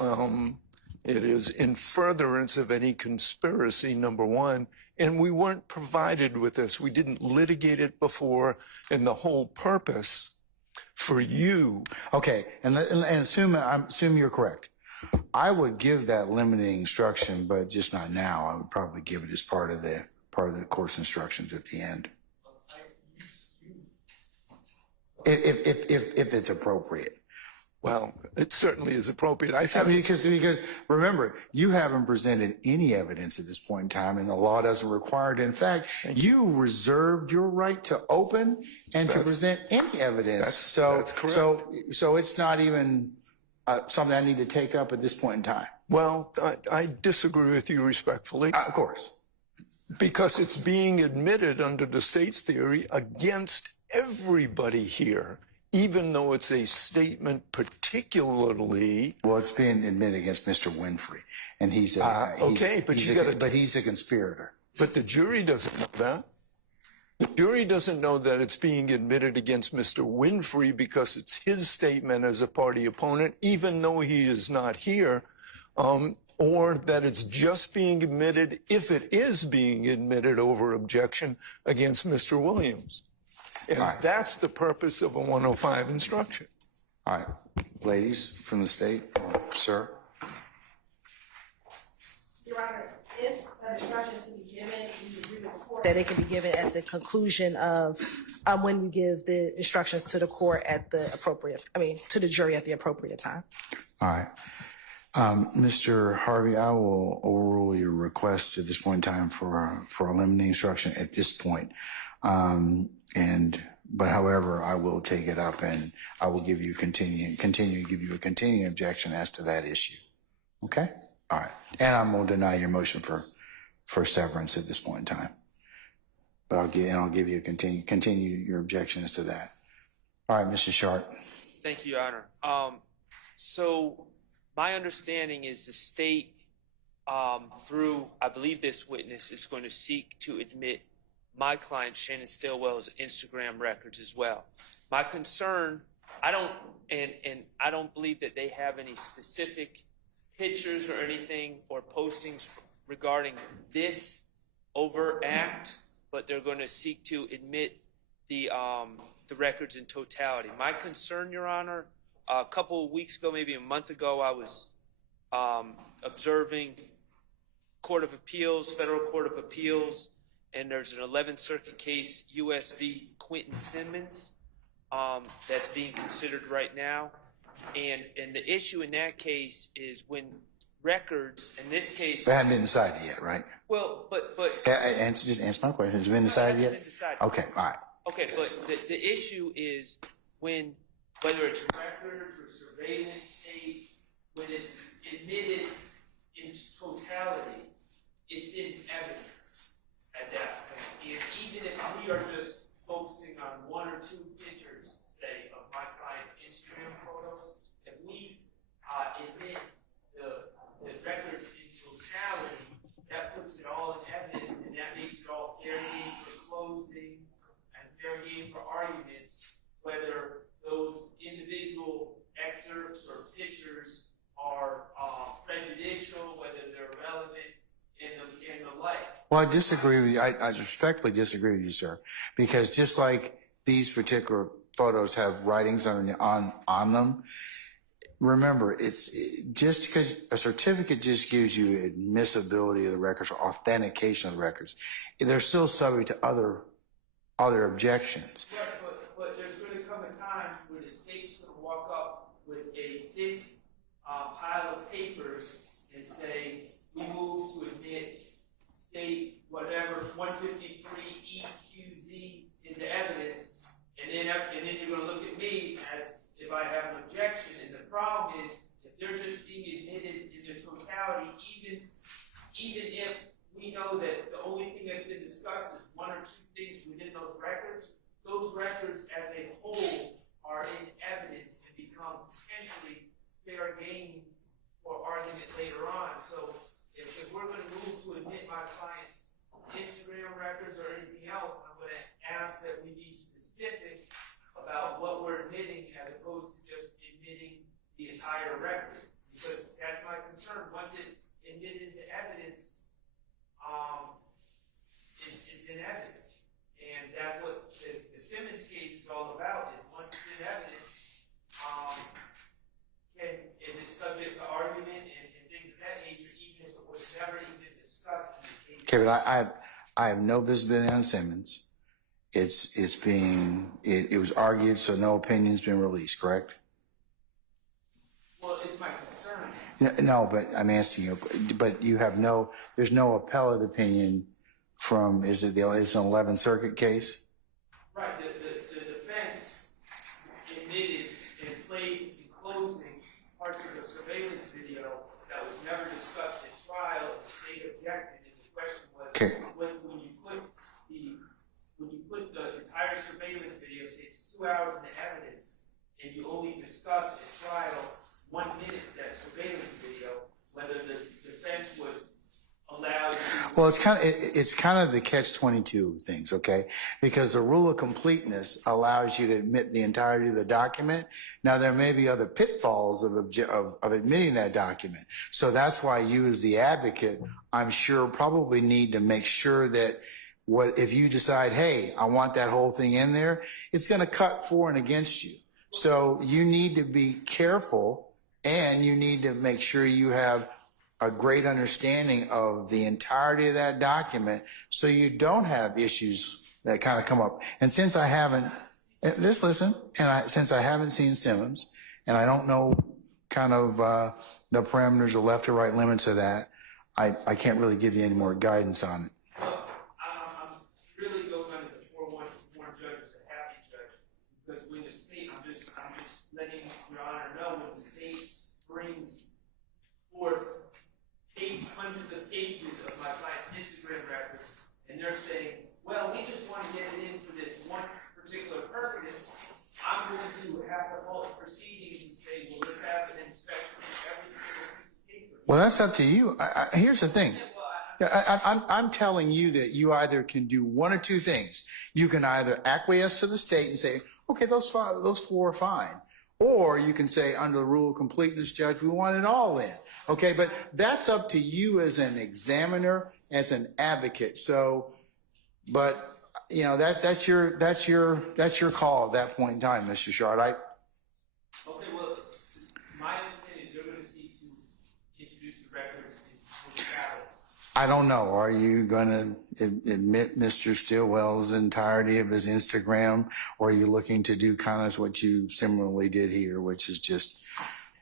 in furtherance of any conspiracy, number 1, and we weren't provided with this. We didn't litigate it before, and the whole purpose for you. Okay, and assume you're correct. I would give that limiting instruction, but just not now. I would probably give it as part of the course instructions at the end, if it's appropriate. Well, it certainly is appropriate. I think because remember, you haven't presented any evidence at this point in time, and the law doesn't require it. In fact, you reserved your right to open and to present any evidence. That's correct. So it's not even something I need to take up at this point in time. Well, I disagree with you respectfully. Of course. Because it's being admitted under the state's theory against everybody here, even though it's a statement particularly. Well, it's being admitted against Mr. Winfrey, and he's a but he's a conspirator. But the jury doesn't know that. The jury doesn't know that it's being admitted against Mr. Winfrey because it's his statement as a party opponent, even though he is not here, or that it's just being admitted, if it is being admitted over objection, against Mr. Williams. And that's the purpose of a 105 instruction. All right, ladies from the state, or sir. Your Honor, if an instruction is to be given, we agree with the court that it can be given at the conclusion of when you give the instructions to the court at the appropriate, to the jury at the appropriate time. All right. Mr. Harvey, I will overrule your request at this point in time for a limiting instruction at this point. But however, I will take it up and I will give you continue to give you a continuing objection as to that issue. Okay? All right. And I'm going to deny your motion for severance at this point in time. But I'll give you a continue your objection as to that. All right, Mr. Sharp. Thank you, Your Honor. So my understanding is the state, through, I believe this witness, is going to seek to admit my client Shannon Stillwell's Instagram records as well. My concern, I don't believe that they have any specific pictures or anything or postings regarding this overt act, but they're going to seek to admit the records in totality. My concern, Your Honor, a couple of weeks ago, maybe a month ago, I was observing Court of Appeals, Federal Court of Appeals, and there's an 11th Circuit case, U.S. v. Quentin Simmons, that's being considered right now. And the issue in that case is when records, in this case... It hasn't been decided yet, right? Well, but... Just answer my question. Has it been decided yet? Been decided. Okay, all right. Okay, but the issue is when, whether it's records or surveillance state, when it's admitted in totality, it's in evidence at that point. And even if we are just focusing on one or two pictures, say, of my client's Instagram photos, if we admit the records in totality, that puts it all in evidence, and that makes it all fair game for closing and fair game for arguments, whether those individual excerpts or pictures are prejudicial, whether they're relevant, and the like. Well, I disagree with you. I respectfully disagree with you, sir, because just like these particular photos have writings on them, remember, it's just because a certificate just gives you admissibility of the records or authentication of the records, they're still subject to other objections. Right, but there's going to come a time where the state's going to walk up with a thick pile of papers and say, we move to admit state whatever 153 EQZ into evidence, and then you're going to look at me as if I have an objection. And the problem is, if they're just being admitted in their totality, even if we know that the only thing that's been discussed is one or two things within those records as a whole are in evidence and become potentially fair game for argument later on. So if we're going to move to admit my client's Instagram records or anything else, I'm going to ask that we be specific about what we're admitting as opposed to just admitting the entire record. Because that's my concern. Once it's admitted into evidence, it's in evidence. And that's what the Simmons case is all about, is once it's in evidence, is it subject to argument and things of that nature, even if it was never even discussed in the case? Okay, but I have no visibility on Simmons. It was argued, so no opinion's been released, correct? Well, it's my concern. No, but I'm asking you, but there's no appellate opinion from, it's an 11th Circuit case? Right, the defense admitted and played in closing parts of the surveillance video that was never discussed at trial. The state objected, and the question was, Okay. when you put the entire surveillance video, say it's 2 hours in the evidence, and you only discuss at trial 1 minute of that surveillance video, whether the defense was allowed to... Well, it's kind of the catch-22 things, okay? Because the rule of completeness allows you to admit the entirety of the document. Now, there may be other pitfalls of admitting that document. So that's why you, as the advocate, I'm sure probably need to make sure that if you decide, hey, I want that whole thing in there, it's going to cut for and against you. So you need to be careful, and you need to make sure you have a great understanding of the entirety of that document so you don't have issues that kind of come up. And since I haven't, just listen, since I haven't seen Simmons, and I don't know kind of the parameters or left or right limits of that, I can't really give you any more guidance on it. I'm really goes under the 4-1 judge is a happy judge, because when the state, I'm just letting Your Honor know, when the state brings forth hundreds of pages of my client's Instagram records, and they're saying, well, we just want to get it in for this one particular purpose, I'm going to have to halt proceedings and say, well, let's have an inspection of every single piece of paper. Well, that's up to you. Here's the thing. I'm telling you that you either can do one or two things. You can either acquiesce to the state and say, okay, those four are fine. Or you can say, under the rule of completeness, Judge, we want it all in. Okay, but that's up to you as an examiner, as an advocate. So, but you know that's your call at that point in time, Mr. Shard. Okay, well, my understanding is you're going to seek to introduce the records in the ballot. I don't know. Are you going to admit Mr. Stillwell's entirety of his Instagram, or are you looking to do kind of what you similarly did here, which is just,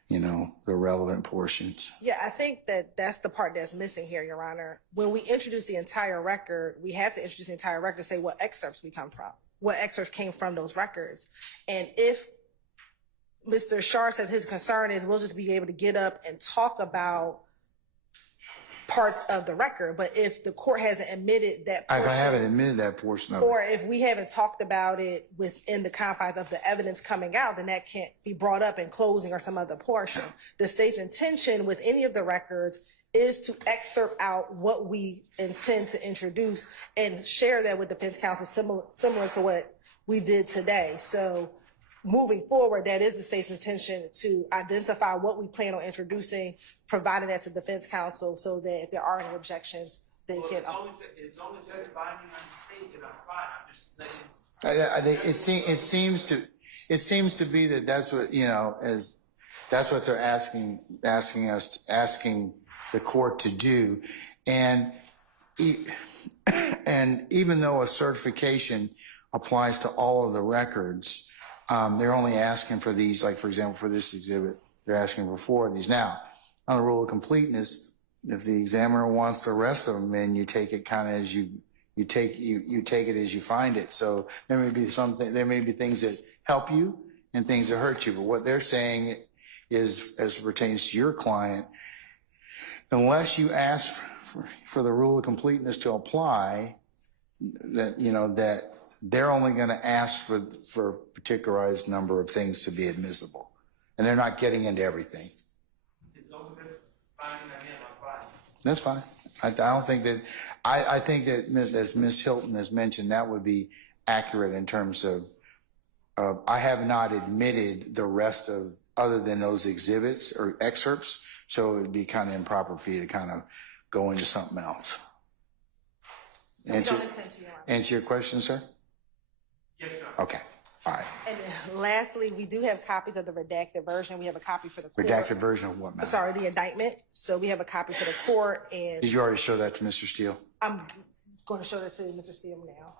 you know, the relevant portions? Yeah, I think that's the part that's missing here, Your Honor. When we introduce the entire record, we have to introduce the entire record to say what excerpts we come from, what excerpts came from those records. And if Mr. Shar says his concern is we'll just be able to get up and talk about parts of the record, but if the court hasn't admitted that portion, I haven't admitted that portion of it. or if we haven't talked about it within the confines of the evidence coming out, then that can't be brought up in closing or some other portion. The state's intention with any of the records is to excerpt out what we intend to introduce and share that with defense counsel, similar to what we did today. So moving forward, that is the state's intention to identify what we plan on introducing, providing that to defense counsel so that if there are any objections, they Well, can. it's only says binding on the state, and I'm fine. I'm just letting. I think it seems to be that that's what, you know, that's what they're asking the court to do. And even though a certification applies to all of the records, they're only asking for these, like, for example, for this exhibit, they're asking for 4 of these. Now, on the rule of completeness, if the examiner wants the rest of them, then you take it kind of as you take it as you find it. So there may be things that help you and things that hurt you. But what they're saying is, as it pertains to your client, unless you ask for the rule of completeness to apply, that, you know, that they're only going to ask for a particularized number of things to be admissible, and they're not getting into everything. It's only binding on him, I'm fine. That's fine. I don't think that. I think that as Ms. Hilton has mentioned, that would be accurate in terms of. I have not admitted the rest of other than those exhibits or excerpts, so it would be kind of improper for you to kind of go into something else. Answer your question, sir? Yes, sir. Okay. All right. And then lastly, we do have copies of the redacted version. We have a copy for the court. Redacted version of what, ma'am? Sorry, the indictment. So we have a copy for the court, and Did you already show that to Mr. Steele? I'm going to show that to Mr. Steele now.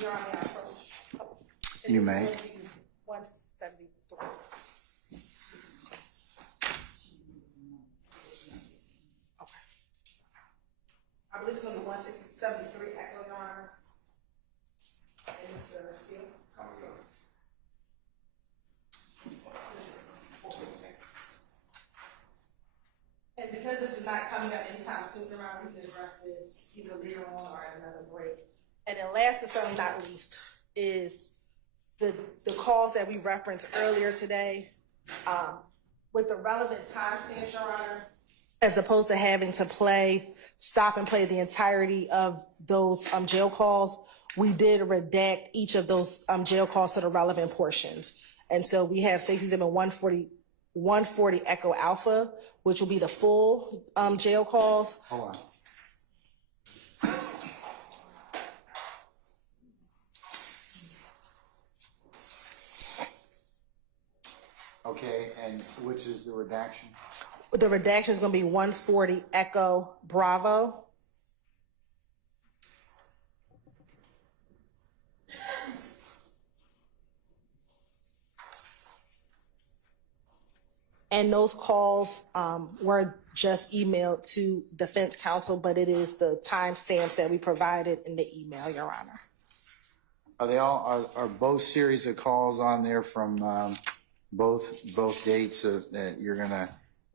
You're on the approach. You may. 173. Okay. I believe it's going to be 173 Echo, Your Honor. And Mr. Steele. And because this is not coming up anytime soon, Your Honor, we can address this either later on or at another break. And then last but certainly not least is the calls that we referenced earlier today, with the relevant timestamps, Your Honor, as opposed to having to stop and play the entirety of those jail calls. We did redact each of those jail calls to the relevant portions. And so we have Stacey Zimmer 140 Echo Alpha, which will be the full jail calls. Hold on. Okay, and which is the redaction? The redaction is going to be 140 Echo Bravo. And those calls were just emailed to defense counsel, but it is the timestamps that we provided in the email, Your Honor. Are they all, are both series of calls on there from both dates that you're going to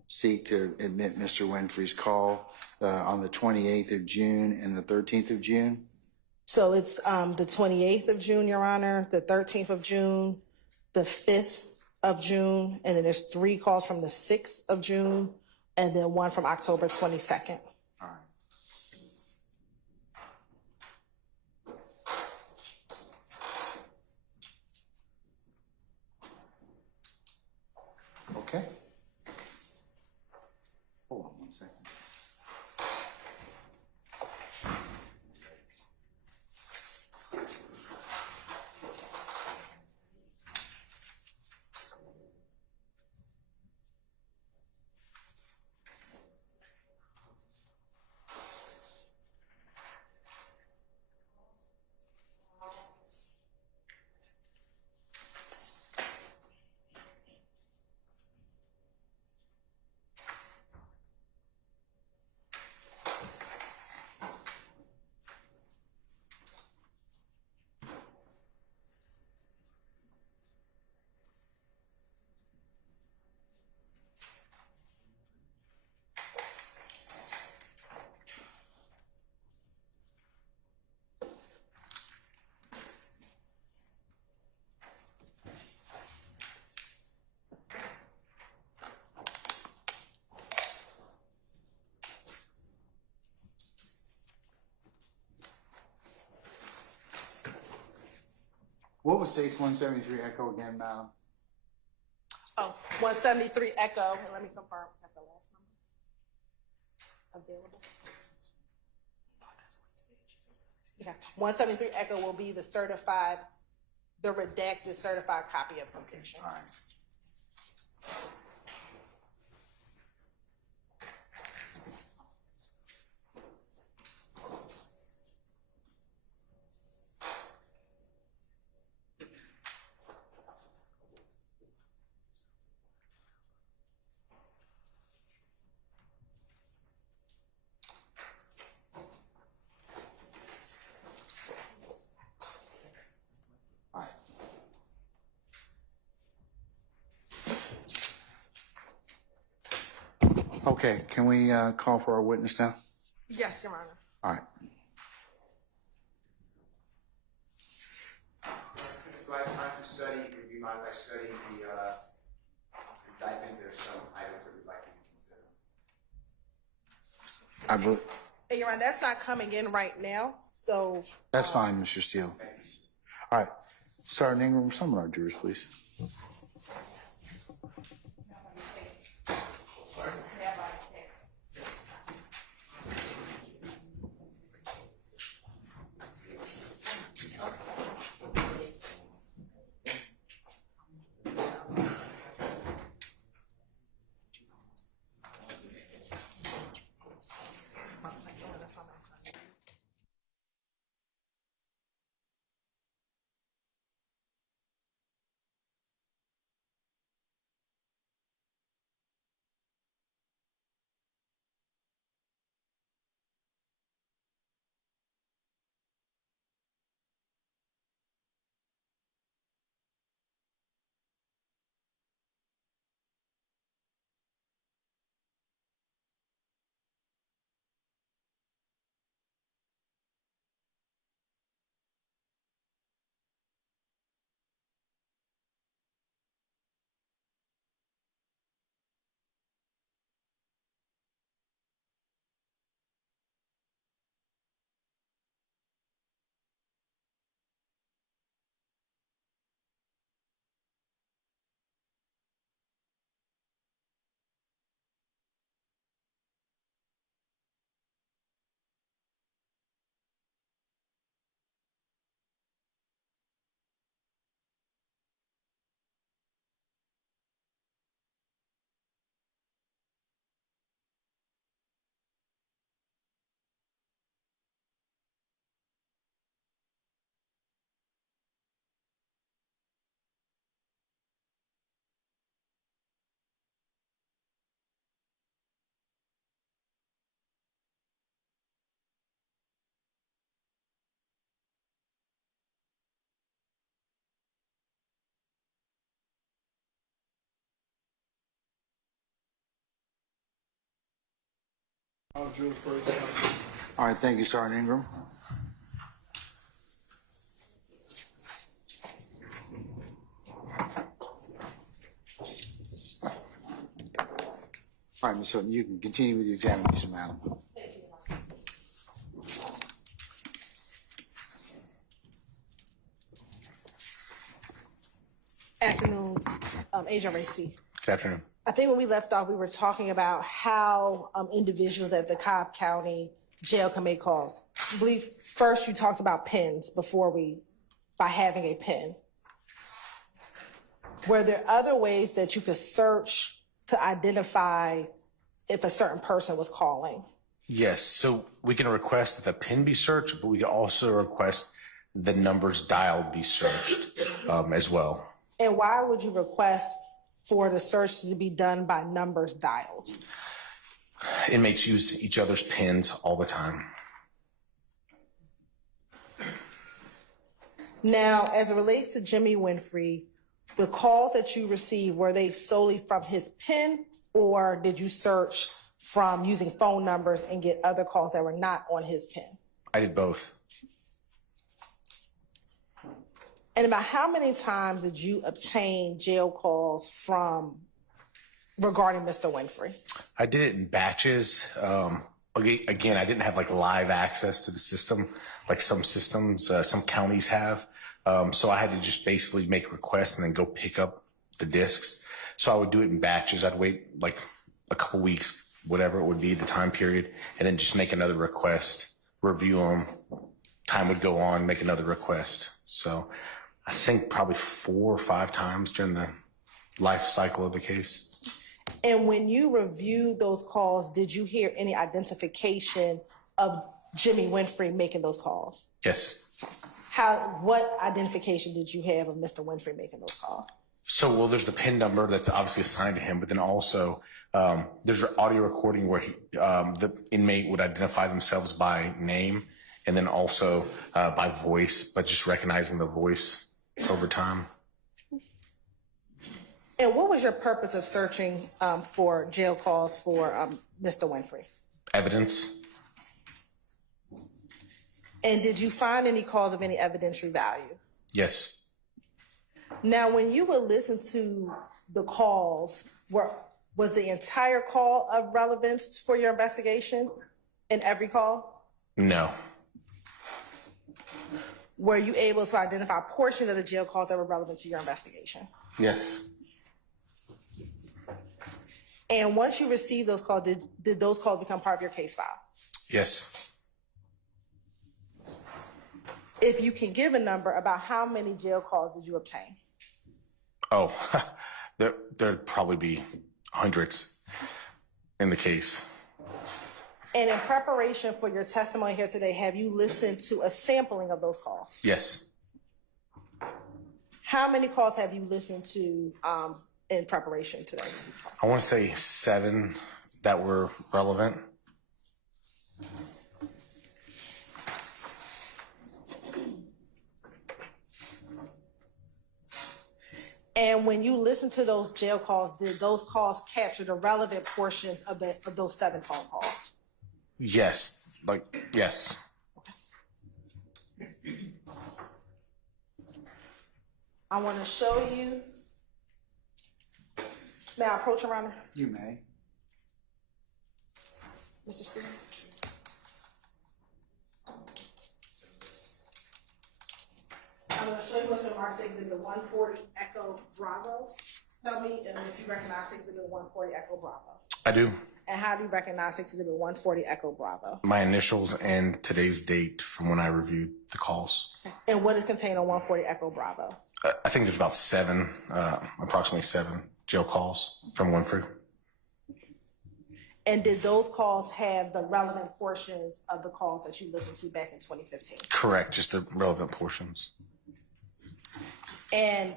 seek to admit Mr. Winfrey's call on the 28th of June and the 13th of June? So it's the 28th of June, Your Honor, the 13th of June, the 5th of June, and then there's 3 calls from the 6th of June, and then 1 from October 22nd. All right. Okay. Hold on one second. What was states 173 Echo again, madam? Oh, 173 Echo, and let me confirm, is that the last number available? Yeah, 173 Echo will be the certified, the redacted certified copy of conviction. All right. Okay, can we call for our witness now? Yes, Your Honor. All right. Do I have time to study, review my study the indictment? There's some items that we'd like you to consider. I believe, Hey, Your Honor, that's not coming in right now, so. that's fine, Mr. Steele. All right. Sergeant Ingram, summon our jurors, please. All right, thank you, Sergeant Ingram. All right, Ms. Hilton, you can continue with the examination, madam. Afternoon, Agent Racy. Good afternoon. I think when we left off, we were talking about how individuals at the Cobb County Jail can make calls. I believe first you talked about pins by having a pin. Were there other ways that you could search to identify if a certain person was calling? Yes, so we can request that the PIN be searched, but we can also request the numbers dialed be searched as well. And why would you request for the search to be done by numbers dialed? Inmates use each other's PINs all the time. Now, as it relates to Jimmy Winfrey, the calls that you received, were they solely from his PIN, or did you search from using phone numbers and get other calls that were not on his PIN? I did both. And about how many times did you obtain jail calls regarding Mr. Winfrey? I did it in batches. Again, I didn't have like live access to the system, like some systems, some counties have. So I had to just basically make requests and then go pick up the discs. So I would do it in batches. I'd wait like a couple weeks, whatever it would be, the time period, and then just make another request, review them. Time would go on, make another request. So I think probably 4 or 5 times during the life cycle of the case. And when you reviewed those calls, did you hear any identification of Jimmy Winfrey making those calls? Yes. What identification did you have of Mr. Winfrey making those calls? So, well, there's the PIN number that's obviously assigned to him, but then also there's an audio recording where the inmate would identify themselves by name and then also by voice, but just recognizing the voice over time. And what was your purpose of searching for jail calls for Mr. Winfrey? Evidence. And did you find any calls of any evidentiary value? Yes. Now, when you would listen to the calls, was the entire call of relevance for your investigation in every call? No. Were you able to identify portions of the jail calls that were relevant to your investigation? Yes. And once you received those calls, did those calls become part of your case file? Yes. If you can give a number, about how many jail calls did you obtain? Oh, there'd probably be hundreds in the case. And in preparation for your testimony here today, have you listened to a sampling of those calls? Yes. How many calls have you listened to in preparation today? I want to say 7 that were relevant. And when you listen to those jail calls, did those calls capture the relevant portions of those 7 phone calls? Yes. Yes. I want to show you. May I approach around there? You may. Mr. Stevens? I'm going to show you what's in Mark 6 Exhibit 140 Echo Bravo. Tell me if you recognize 6 Exhibit 140 Echo Bravo. I do. And how do you recognize 6 Exhibit 140 Echo Bravo? My initials and today's date from when I reviewed the calls. And what is contained on 140 Echo Bravo? I think there's about 7, approximately 7 jail calls from Winfrey. And did those calls have the relevant portions of the calls that you listened to back in 2015? Correct, just the relevant portions. And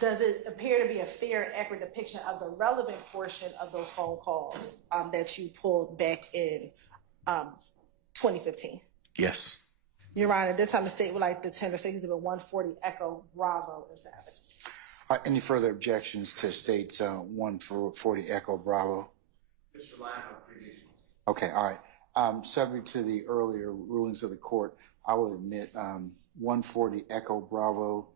does it appear to be a fair and accurate depiction of the relevant portion of those phone calls that you pulled back in 2015? Yes. Your Honor, this time the state would like the tender 6 Exhibit 140 Echo Bravo is added. Any further objections to states 140 Echo Bravo? Mr. Lyon, on previous Okay, all right. Subject to the earlier rulings of the court, I will admit 140 Echo Bravo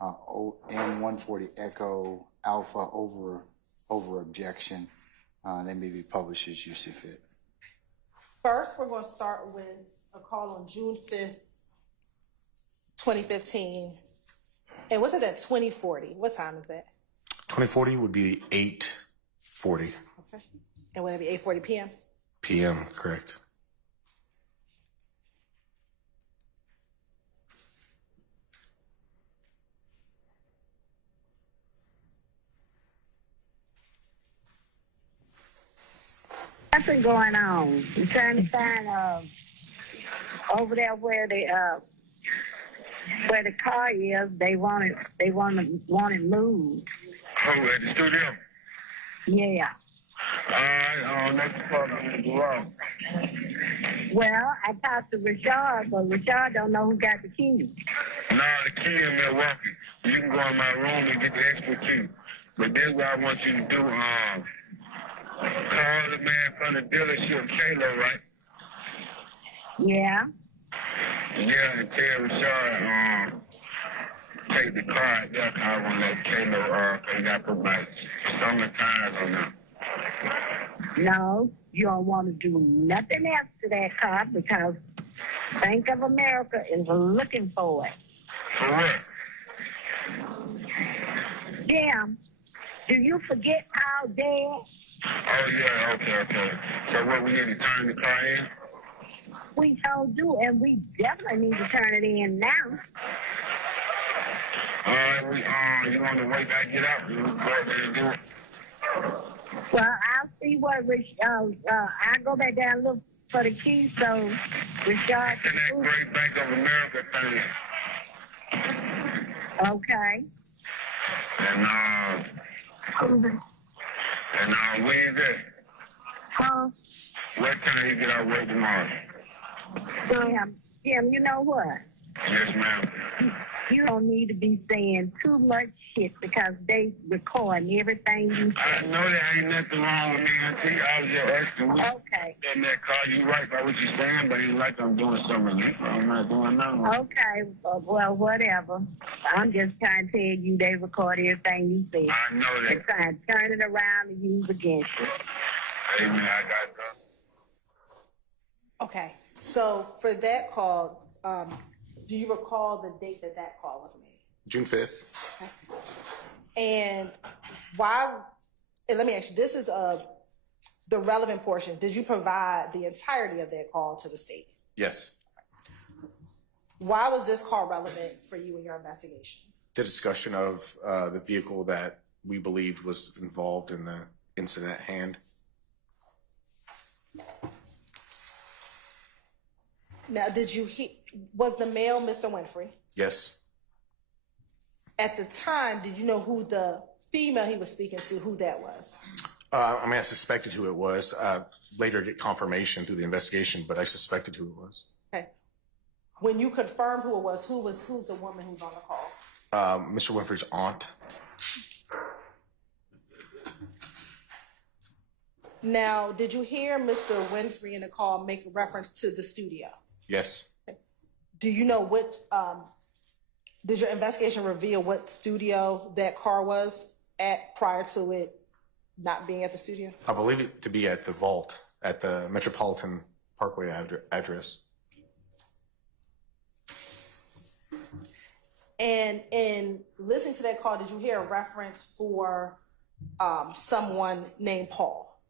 and 140 Echo Alpha over objection. They may be published as you see fit. First, we're going to start with a call on June 5th, 2015. And what's it at 2040? What time is that? 2040 would be 8:40 Okay. And would it be 8:40 p.m.? p.m., correct. Nothing going on. I'm trying to find over there where the car is. They want it moved. Oh, at the studio? Yeah. That's the part I'm doing wrong. Well, I talked to Rashard, but Rashard don't know who got the key. No, the key in Milwaukee. You can go in my room and get the extra key. But that's what I want you to do. Call the man from the dealership, Kayla, right? Yeah. Yeah, and tell Rashard, take the car out there, 'cause I want to let Kayla, they got put my summer tires on them. No, you don't want to do nothing else to that car because Bank of America is looking for it. For what? Damn. Do you forget how dead? Oh, yeah, okay. So what, we need to turn the car in? We told you, and we definitely need to turn it in now. All right, you want to wait till I get out? You go out there and do it? Well, I'll see what I'll go back down and look for the key, so Rashard And that great Bank of America thing. Okay. And where is it? Huh? What time you get out work tomorrow? Jim, you know what? Yes, ma'am. You don't need to be saying too much shit because they recording everything you say. I know there ain't nothing wrong with me, Auntie. I was just asking. Okay. In that car, you right by what you're saying, but ain't like I'm doing something illegal. I'm not doing nothing. Okay, well, whatever. I'm just trying to tell you they record everything you say. I know that. They're trying to turn it around and use against you. Hey, man, I got that. Okay. So for that call, do you recall the date that call was made? June 5th. Okay. And why, and let me ask you, this is the relevant portion. Did you provide the entirety of that call to the state? Yes. Why was this call relevant for you in your investigation? The discussion of the vehicle that we believed was involved in the incident at hand. Now, was the male Mr. Winfrey? Yes. At the time, did you know who the female he was speaking to, who that was? I suspected who it was. Later get confirmation through the investigation, but I suspected who it was. Okay. When you confirmed who it was, who's the woman who's on the call? Mr. Winfrey's aunt. Now, did you hear Mr. Winfrey in the call make reference to the studio? Yes. Do you know what, did your investigation reveal what studio that car was at prior to it not being at the studio? I believe it to be at the vault at the Metropolitan Parkway address. And in listening to that call, did you hear a reference for someone named Paul?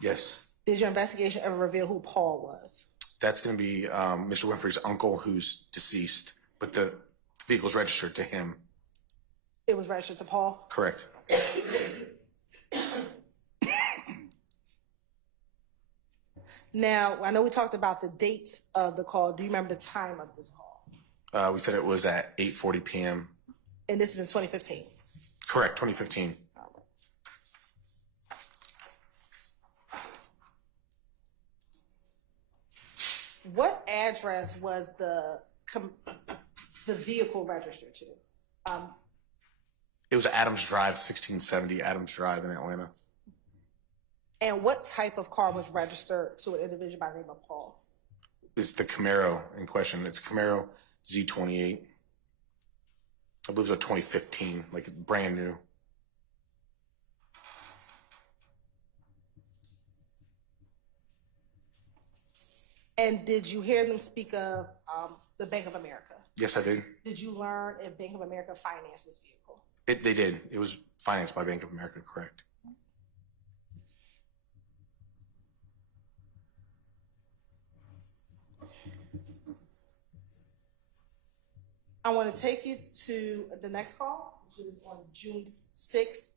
Yes. Did your investigation ever reveal who Paul was? That's going to be Mr. Winfrey's uncle who's deceased, but the vehicle's registered to him. It was registered to Paul? Correct. Now, I know we talked about the dates of the call. Do you remember the time of this call? We said it was at 8:40 p.m. And this is in 2015? Correct, 2015. What address was the vehicle registered to? It was Adams Drive, 1670 Adams Drive in Atlanta. And what type of car was registered to an individual by the name of Paul? It's the Camaro in question. It's Camaro Z28. I believe it's a 2015, like brand new. And did you hear them speak of the Bank of America? Yes, I did. Did you learn if Bank of America financed this vehicle? They did. It was financed by Bank of America, correct? I want to take you to the next call, which is on June 6th.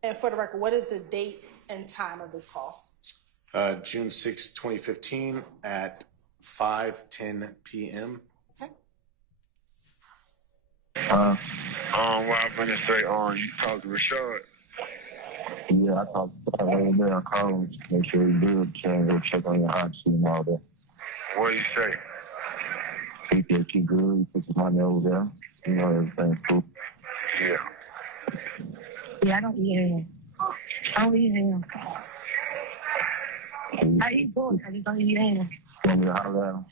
And for the record, what is the date and time of this call? June 6, 2015 at 5:10 p.m. Okay. What I'm gonna say, you talked to Rashad? Yeah, I talked to him over there. I called him to make sure he did check on your oxy and all that. What did he say? He said you good, he put your money over there. You know, everything's cool. Yeah. Yeah, I don't hear him. I don't hear him. How you doing? I just don't hear him. Want me to holler at him?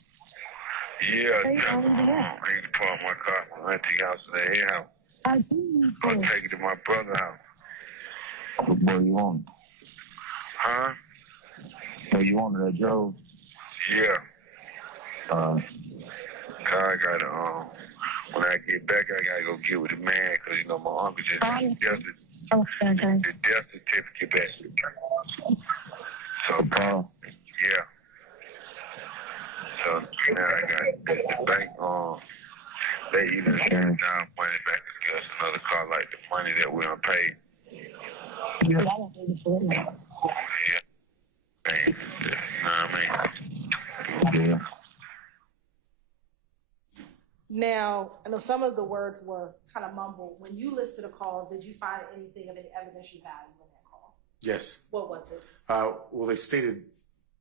Yeah, Hey, I need to park my car at my auntie house in the house. I do. I'm take it to my brother's house. What boy you want? Huh? What you want at Joe? Yeah. I gotta, when I get back, I gotta go get with the man, because, you know, my uncle just got the death certificate back. So, yeah. So, now I got the bank, they either send down money back against another car, like the money that we don't pay. Yeah, I don't think it's for that. Yeah. You know what I mean? Yeah. Now, I know some of the words were kind of mumbled. When you listed a call, did you find anything of any evidentiary value in that call? Yes. What was it? Well, they stated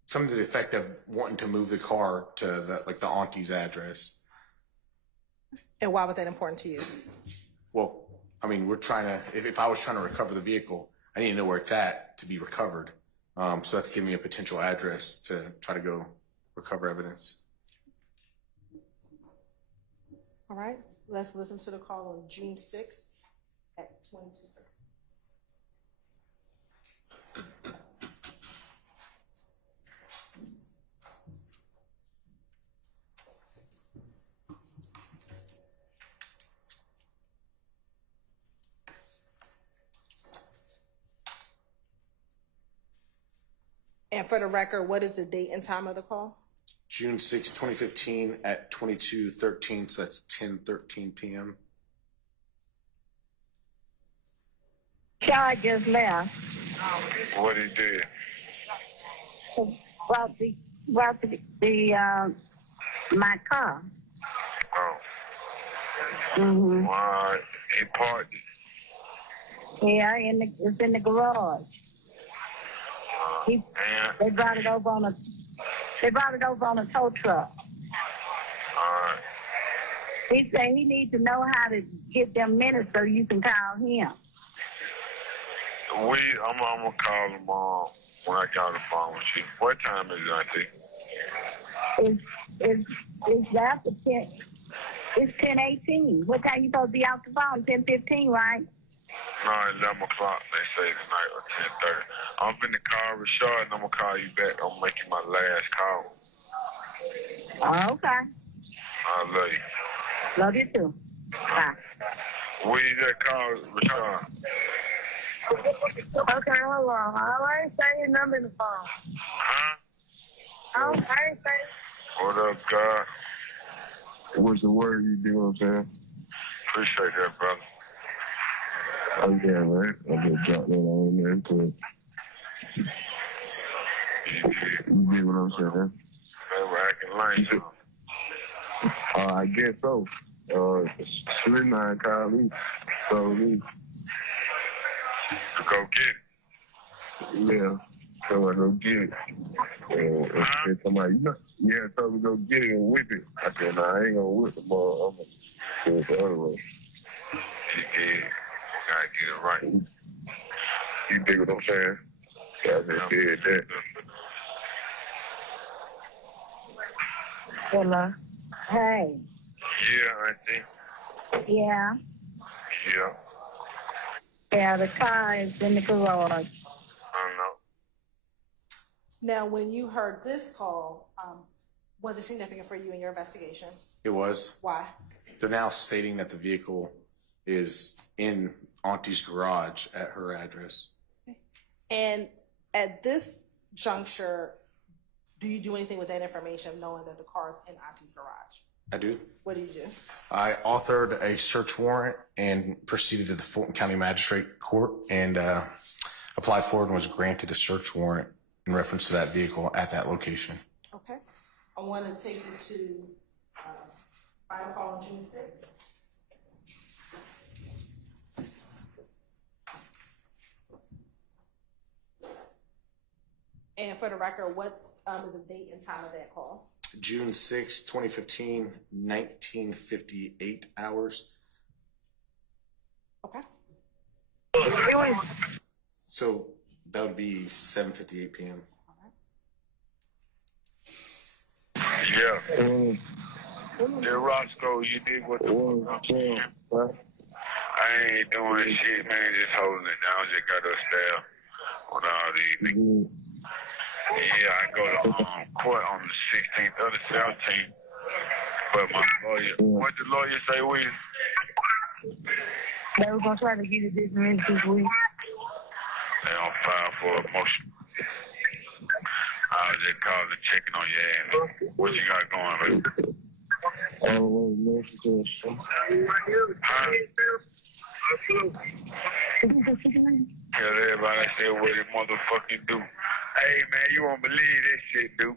something to the effect of wanting to move the car to the auntie's address. And why was that important to you? Well, I mean, we're trying to, if I was trying to recover the vehicle, I need to know where it's at to be recovered. So that's giving me a potential address to try to go recover evidence. All right, let's listen to the call on June 6th at 22:30. And for the record, what is the date and time of the call? June 6, 2015 at 22:13, so that's 10:13 p.m. Chad just left. What he did? Brought my car. Oh. Mm-hmm. He parked it. Yeah, it's in the garage. They brought it over on a tow truck. He said he needs to know how to get them minutes so you can call him. I'm gonna call him when I get on the phone with you. What time is it, Auntie? It's after 10. It's 10:18. What time you supposed to be out the phone? 10:15, right? No, 11 o'clock. They say tonight or 10:30. I'm in the car with Rashad, and I'm gonna call you back. I'm making my last call. Oh, okay. I love you. Love you too. Bye. Where you that call, Rashad? Okay, hold on. I ain't saying your number in the phone. Huh? I ain't saying. What up, God? What's the word you do, I'm saying? Appreciate that, brother. Oh, yeah, man. I just dropped that on there, too. You get what I'm saying? They were acting lame. I guess so. Slim called me. So me. To go get it. Yeah. So I go get it. And said somebody, told me go get it and whip it. I said, nah, I ain't gonna whip the ball. I'm gonna do it the other way. Yeah. Gotta get it right. You dig what I'm saying? So I just did that. Hello. Hey. Yeah, auntie. Yeah. Yeah. Yeah, the car is in the garage. I know. Now, when you heard this call, was it significant for you in your investigation? It was. Why? They're now stating that the vehicle is in Auntie's garage at her address. And at this juncture, do you do anything with that information, knowing that the car is in Auntie's garage? I do. What do you do? I authored a search warrant and proceeded to the Fulton County Magistrate Court and applied for and was granted a search warrant in reference to that vehicle at that location. Okay. I want to take you to final call on June 6th. And for the record, what is the date and time of that call? June 6, 2015, 1958 hours. Okay. So that would be 7:58 p.m. Yeah. Yeah, Roscoe, you did what the fuck I'm saying. I ain't doing shit, man. Just holding it down. Just got us there with all these niggas. Yeah, I go to court on the 16th or the 17th. But my lawyer, what the lawyer say, William? They were going to try to get it dismissed this week. They don't file for a motion. I was just calling and checking on your ass. What you got going, baby? Huh? Tell everybody I said what it motherfucking do. Hey, man, you won't believe this shit, dude.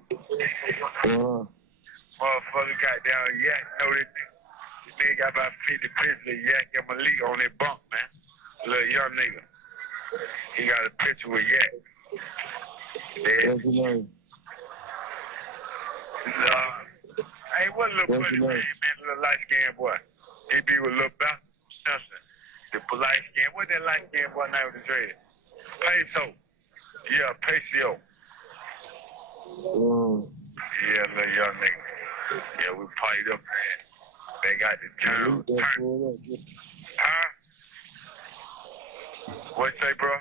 Motherfucker got down yak. Know this nigga got about 50 pictures of yak in my league on that bunk, man. Little young nigga. He got a picture with yak. What's his name? Hey, what little buddy name, man? Little light-skinned boy. He be with little Bell Simpson. The light skin. What that light skinned boy name with the dread? Peso. Yeah, Peso. Yeah, little young nigga. Yeah, we partyed up, man. They got the town. Huh? What you say, bro?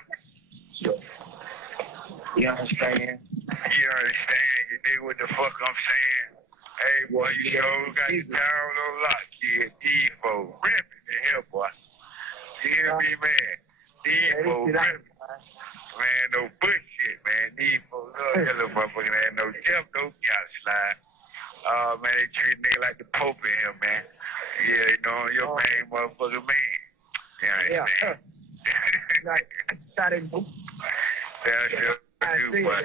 You understand? You understand? You dig what the fuck I'm saying? Hey, boy, you sure got the town on lock, kid. Defo. Ripping the hell, boy. You hear me, man? Defo. Ripping. Man, no bullshit, man. Defo. Look, that little motherfucker ain't no Jeff, no got slide. Man, they treat nigga like the Pope in here, man. Yeah, you know, your main motherfucker, man. You understand? Got it. That's your dude, boy.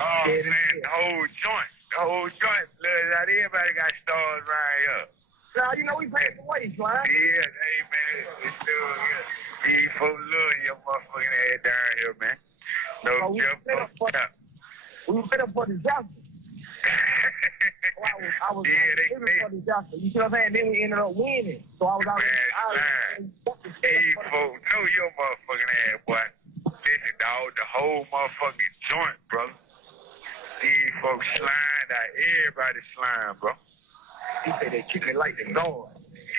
Oh, man, the whole joint. The whole joint. Look, everybody got stars right here. Now, you know we paying for waste, right? Yeah, hey, man. It's still good. Defo, look, your motherfucking head down here, man. No Jeff, no Jeff. We were better for the Johnson. I was for the Johnson. You see what I'm saying? Then we ended up winning. So I was out there. Hey, folks, know your motherfucking ass, boy. Listen, dog, the whole motherfucking joint, brother. These folks slime out. Everybody slime, bro. He said they keep it like the Lord.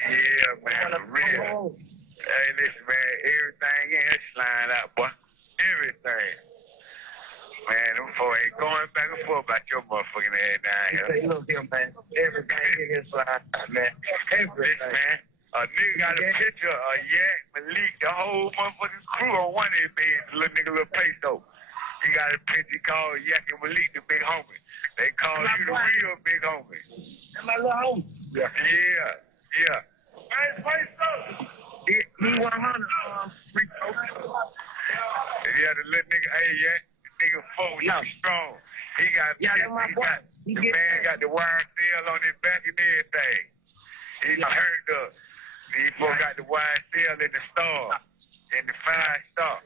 Yeah, man, for real. Hey, listen, man, everything in here slime out, boy. Everything. Man, them folks ain't going back and forth about your motherfucking head down here. Say, look here, man. Everything in here slime out, man. Everything. Listen, man. A nigga got a picture of Yak, Malik, the whole motherfucking crew on one of his beds. Little nigga, little peso. He got a picture called Yak and Malik, the big homie. They call you the real big homie. That's my little homie. Yeah. Hey, peso. He 100, RICO. Yeah, the little nigga, hey, Yak, the nigga full, he strong. He got that's my boy. the man got the YSL on his back and everything. He hurt up. He got the YSL in the star, in the 5-star.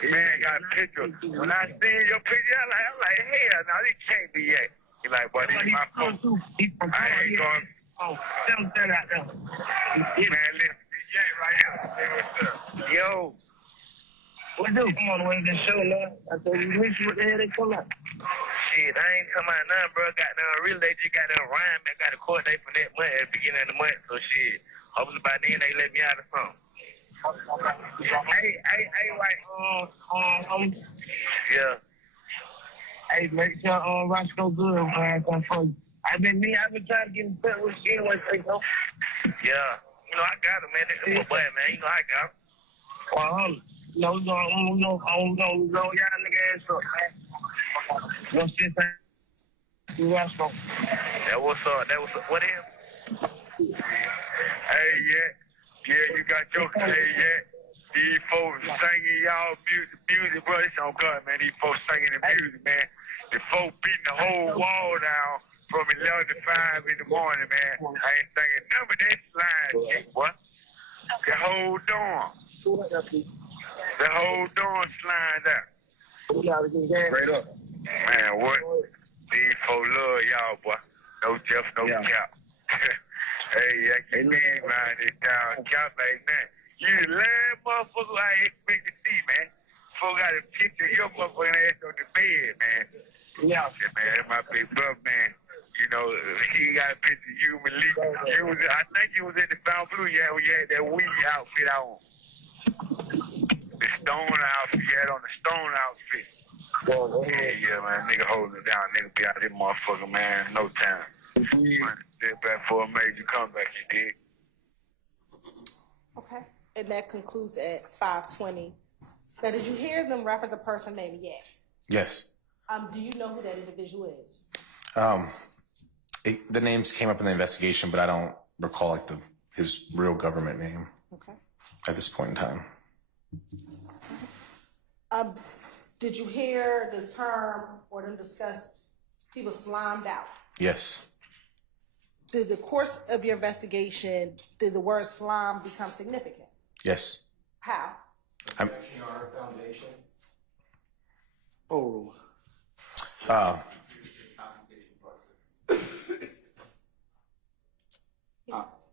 The man got a picture. When I seen your picture, I'm like, hell, no, this can't be Yak. He like, but this is my phone. I ain't going. Oh, tell him that out there. Man, listen, this Yak right here. Hey, what's up? Yo. What do? Come on, where's the show, man? I said, you wish what the hell they come out. Shit, I ain't come out nothing, bro. Got nothing real. They just got a rhyme. They got a court date for that month at the beginning of the month. So shit, hopefully by then they let me out of something. Hey, like, yeah. Hey, make sure Roscoe good, man. For you. I've been trying to get in touch with you anyway, Rico. Yeah. You know, I got him, man. This is my boy, man. You know, I got him. Well, no, y'all nigga ass up, man. What's this thing? Roscoe. That what's up. What is? Hey, yeah, you got your, hey, yeah. These folks singing y'all music, bro. It's on God, man. These folks singing the music, man. The folks beating the whole wall down from 11 to 5 in the morning, man. I ain't singing none of that slide shit, boy. The whole dorm. The whole dorm slide out. Straight up. Man, what? These folks love y'all, boy. No Jeff, no Cap. Hey, yeah, you ain't around this town. Cap like that. You the last motherfucker I expect to see, man. Folks got a picture of your motherfucking ass on the bed, man. Yeah. Yeah, man, that's my big brother, man. You know, he got a picture of you, Malik. I think you was in the Found Blue, yeah, when you had that weed outfit on. The stone outfit, you had on the stone outfit. Yeah, man, nigga holding it down. Nigga be out of this motherfucker, man, no time. Step back for a major comeback, you did. Okay. And that concludes at 5:20. Now, did you hear them reference a person named Yak? Yes. Do you know who that individual is? The names came up in the investigation, but I don't recall like his real government name. Okay. At this point in time. Did you hear the term or them discuss people slimed out? Yes. Did the course of your investigation, did the word slime become significant? Yes. How? Objection on our foundation. Oh,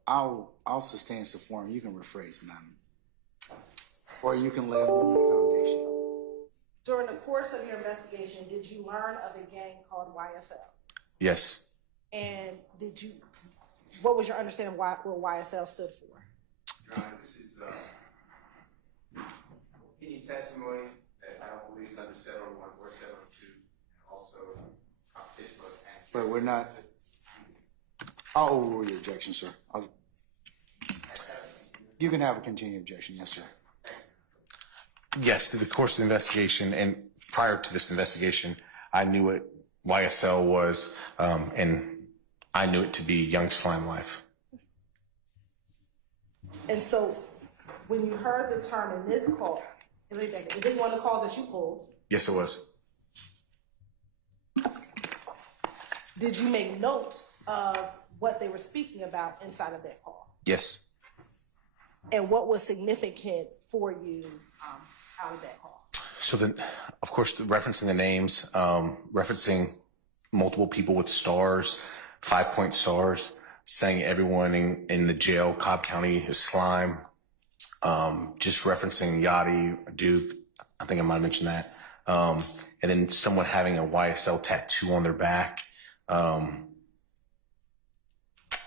I'll sustain the form. You can rephrase, ma'am. Or you can lay it on the foundation. During the course of your investigation, did you learn of a gang called YSL? Yes. And what was your understanding of what YSL stood for? Your Honor, this is any testimony that I don't believe is under 701 or 702, and also competition was accurate. But we're not. I'll overrule your objection, sir. You can have a continued objection, yes, sir. Yes, through the course of the investigation, and prior to this investigation, I knew what YSL was, and I knew it to be Young Slime Life. And so, when you heard the term in this call, is this one of the calls that you pulled? Yes, it was. Did you make note of what they were speaking about inside of that call? Yes. And what was significant for you out of that call? So then, of course, referencing the names, referencing multiple people with stars, 5-point stars, saying everyone in the jail, Cobb County, is slime. Just referencing Yachty, Duke, I think I might have mentioned that. And then someone having a YSL tattoo on their back. Yeah,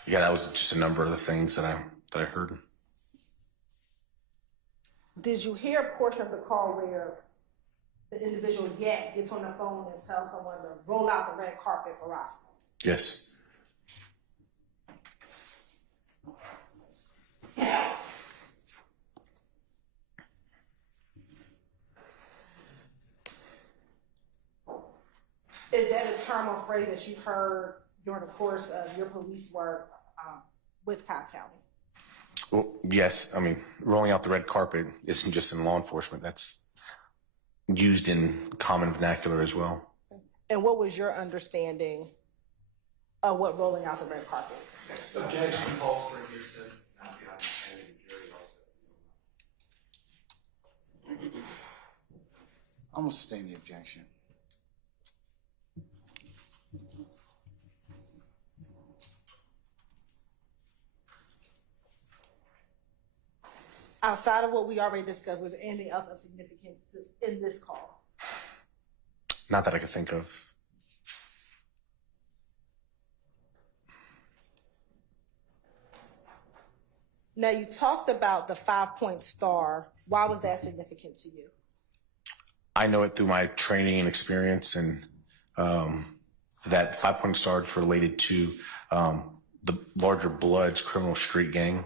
that was just a number of the things that I heard. Did you hear a portion of the call where the individual Yak gets on the phone and tells someone to roll out the red carpet for Roscoe? Yes. term or phrase that you've heard during the course of your police work with Cobb County? Well, yes. I mean, rolling out the red carpet isn't just in law enforcement. That's used in common vernacular as well. And what was your understanding of what rolling out the red carpet? Objection calls for hearsay, not beyond the jury also. I'm gonna sustain the objection. Outside of what we already discussed, was there anything else of significance in this call? Not that I could think of. Now, you talked about the 5-point star. Why was that significant to you? I know it through my training and experience, and that 5-point star is related to the larger Bloods criminal street gang.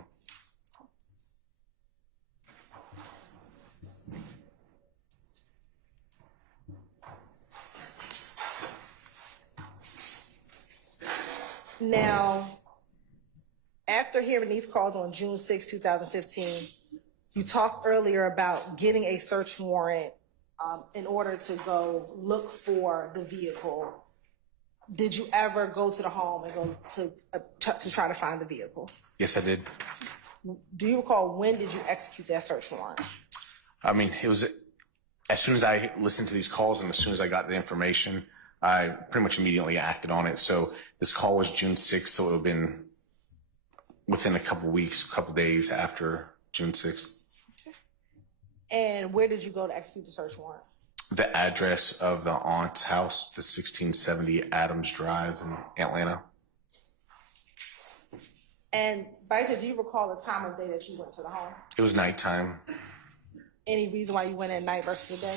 Now, after hearing these calls on June 6, 2015, you talked earlier about getting a search warrant in order to go look for the vehicle. Did you ever go to the home and go to try to find the vehicle? Yes, I did. Do you recall when did you execute that search warrant? I mean, it was as soon as I listened to these calls and as soon as I got the information, I pretty much immediately acted on it. So this call was June 6th, so it would have been within a couple weeks, couple days after June 6th. And where did you go to execute the search warrant? The address of the aunt's house, the 1670 Adams Drive in Atlanta. And Baker, do you recall the time of day that you went to the home? It was nighttime. Any reason why you went at night versus the day?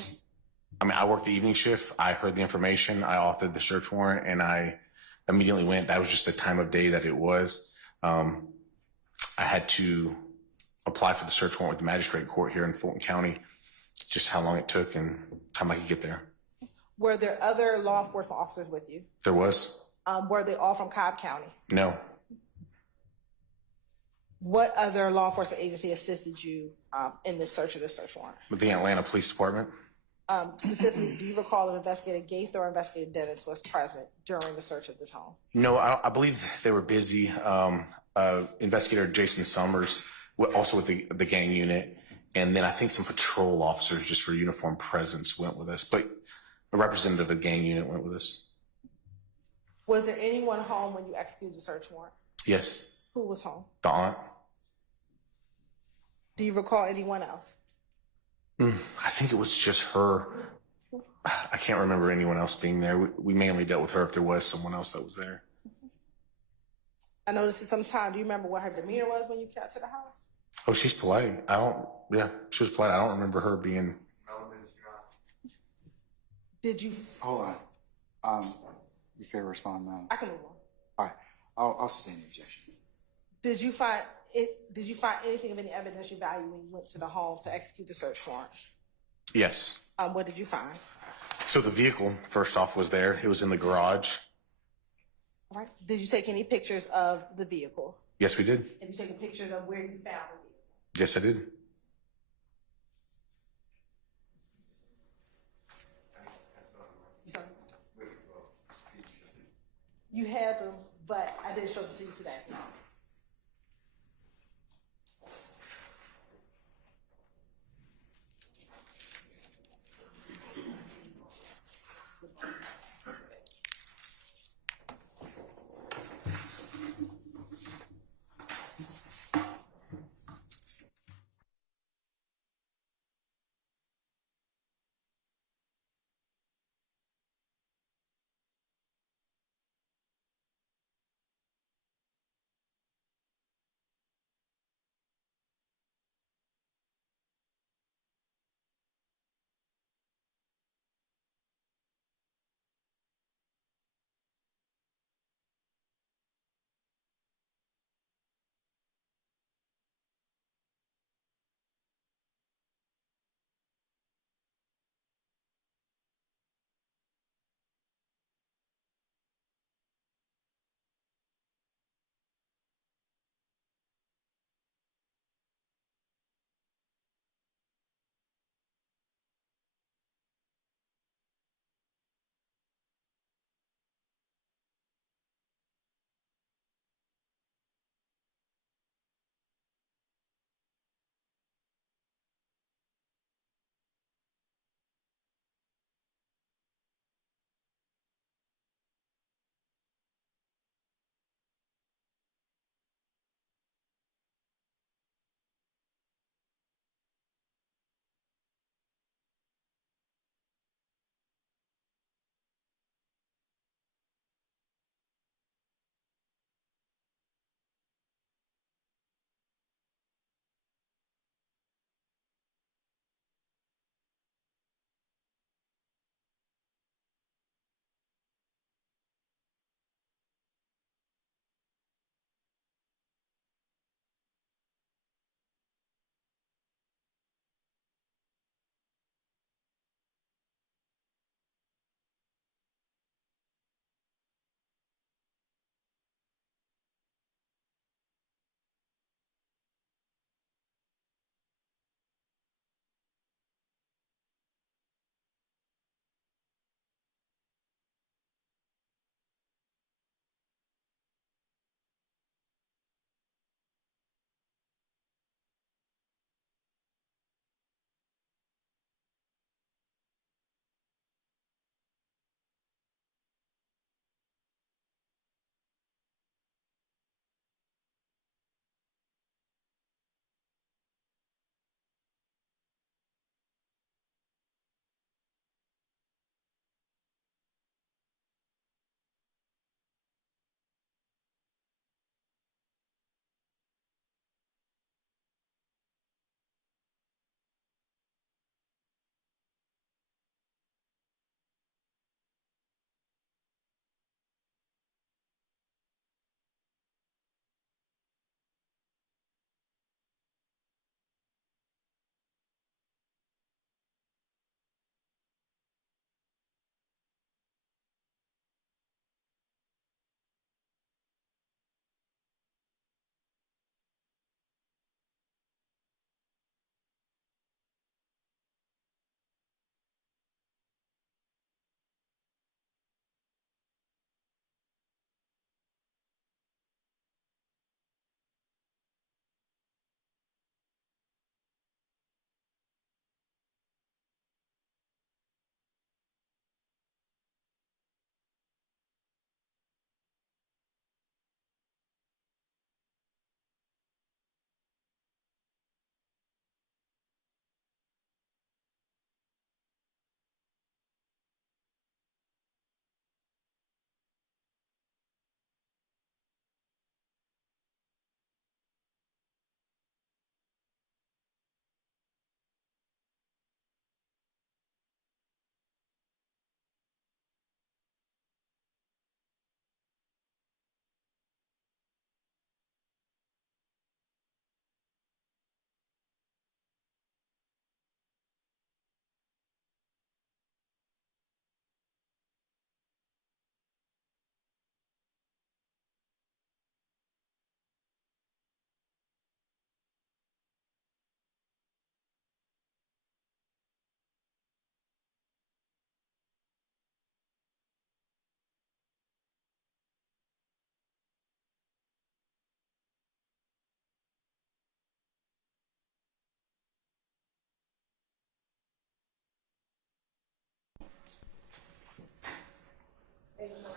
I mean, I worked the evening shift. I heard the information. I authored the search warrant, and I immediately went. That was just the time of day that it was. I had to apply for the search warrant with the magistrate court here in Fulton County, just how long it took and time I could get there. Were there other law enforcement officers with you? There was? Were they all from Cobb County? No. What other law enforcement agency assisted you in the search of the search warrant? With the Atlanta Police Department? Specifically, do you recall if Investigator Gaither or Investigator Dennis was present during the search of this home? No, I believe they were busy. Investigator Jason Summers, also with the gang unit, and then I think some patrol officers just for uniform presence went with us, but a representative of the gang unit went with us. Was there anyone home when you executed the search warrant? Yes. Who was home? The aunt. Do you recall anyone else? I think it was just her. I can't remember anyone else being there. We mainly dealt with her if there was someone else that was there. I noticed at some time, do you remember what her demeanor was when you got to the house? Oh, she's polite. Yeah, she was polite. I don't remember her being. Did you? Hold on. You can respond now. I can move on. All right. I'll sustain the objection. Did you find anything of any evidence you value when you went to the home to execute the search warrant? Yes. What did you find? So the vehicle, first off, was there. It was in the garage. All right. Did you take any pictures of the vehicle? Yes, we did. Have you taken pictures of where you found the vehicle? Yes, I did. You had them, but I didn't show them to you today.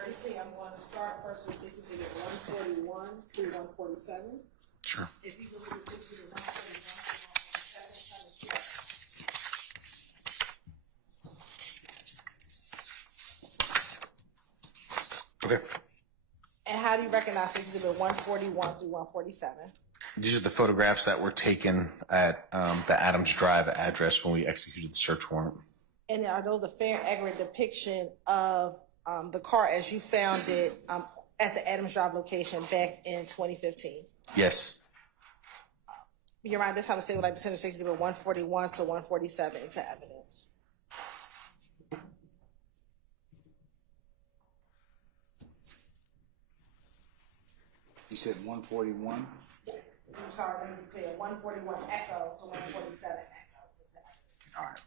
Racy, I'm going to start first with Exhibit 141 through 147. Sure. If you go to Exhibit 141, Okay. and how do you recognize Exhibit 141 through 147? These are the photographs that were taken at the Adams Drive address when we executed the search warrant. And are those a fair, accurate depiction of the car as you found it at the Adams Drive location back in 2015? Yes. Your Honor, this time I say would like to send Exhibit 141 to 147 into evidence. You said 141? I'm sorry, let me say 141 echo to 147 echo. All right.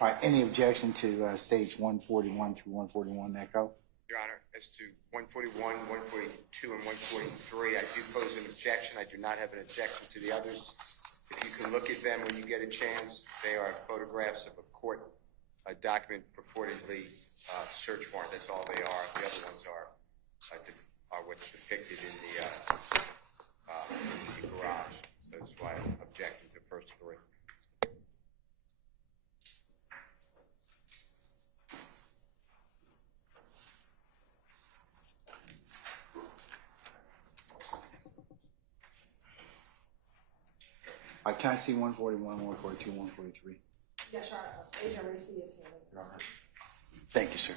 All right, any objection to stage 141 through 141 echo? Your Honor, as to 141, 142, and 143, I do pose an objection. I do not have an objection to the others. If you can look at them when you get a chance, they are photographs of a court document purportedly search warrant. That's all they are. The other ones are what's depicted in the garage. So that's why I'm objecting to the first three. Can I see 141, 142, 143? Yes, Your Honor. Agent Racy is here. Thank you, sir.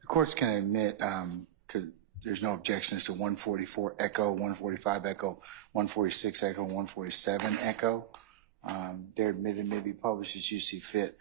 The courts can admit, because there's no objections to 144 echo, 145 echo, 146 echo, 147 echo. They're admitted may be published as you see fit.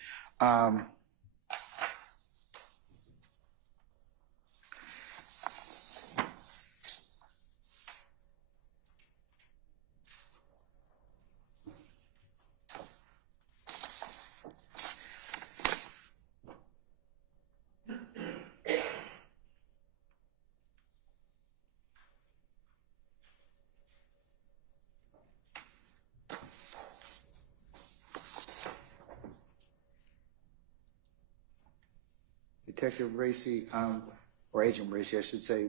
Detective Racy, or Agent Racy, I should say,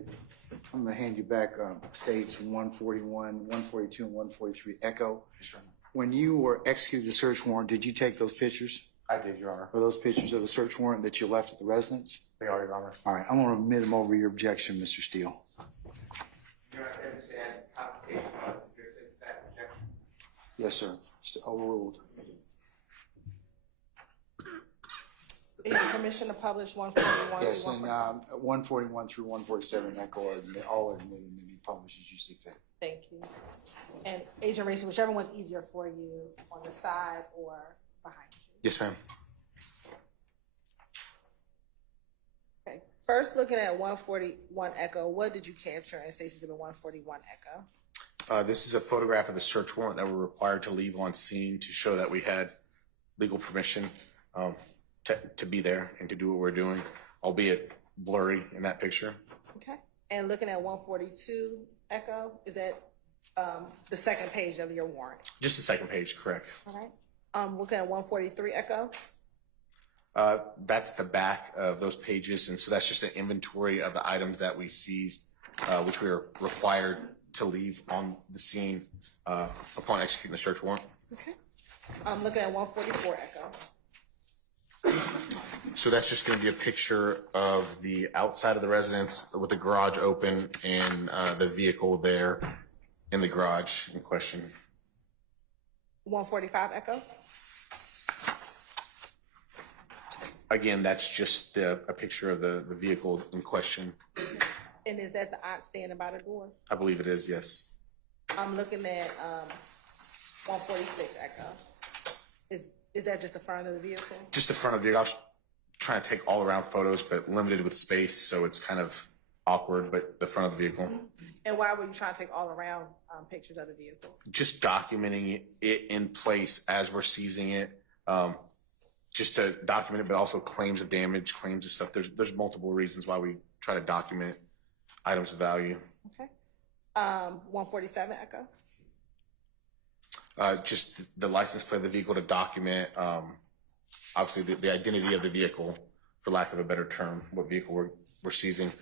I'm going to hand you back states 141, 142, and 143 echo. Sure. When you were executing the search warrant, did you take those pictures? I did, Your Honor. Are those pictures of the search warrant that you left at the residence? They are, Your Honor. All right, I'm going to admit them over your objection, Mr. Steele. Your Honor, I understand complication of that objection. Yes, sir. It's overruled. Is your permission to publish 141 Yes, through and 147? 141 through 147 echo are all admitted to be published as you see fit. Thank you. And Agent Racy, whichever one's easier for you, on the side or behind you. Yes, ma'am. Okay. First, looking at 141 echo, what did you capture in Stacy's Exhibit 141 echo? This is a photograph of the search warrant that we're required to leave on scene to show that we had legal permission. to be there and to do what we're doing, albeit blurry in that picture. Okay. And looking at 142 Echo, is that the second page of your warrant? Just the second page, correct. All right. Looking at 143 Echo. That's the back of those pages, and so that's just an inventory of the items that we seized, which we are required to leave on the scene upon executing the search warrant. Okay. I'm looking at 144 Echo. So that's just going to be a picture of the outside of the residence with the garage open and the vehicle there in the garage in question. 145 Echo. Again, that's just a picture of the vehicle in question. And is that the aunt standing by the door? I believe it is, yes. I'm looking at 146 Echo. Is that just the front of the vehicle? Just the front of the vehicle. I was trying to take all around photos, but limited with space, so it's kind of awkward, but the front of the vehicle. And why were you trying to take all around pictures of the vehicle? Just documenting it in place as we're seizing it, just to document it, but also claims of damage, claims of stuff. There's multiple reasons why we try to document items of value. Okay. 147 Echo. Just the license plate of the vehicle to document, obviously the identity of the vehicle, for lack of a better term, what vehicle we're seizing.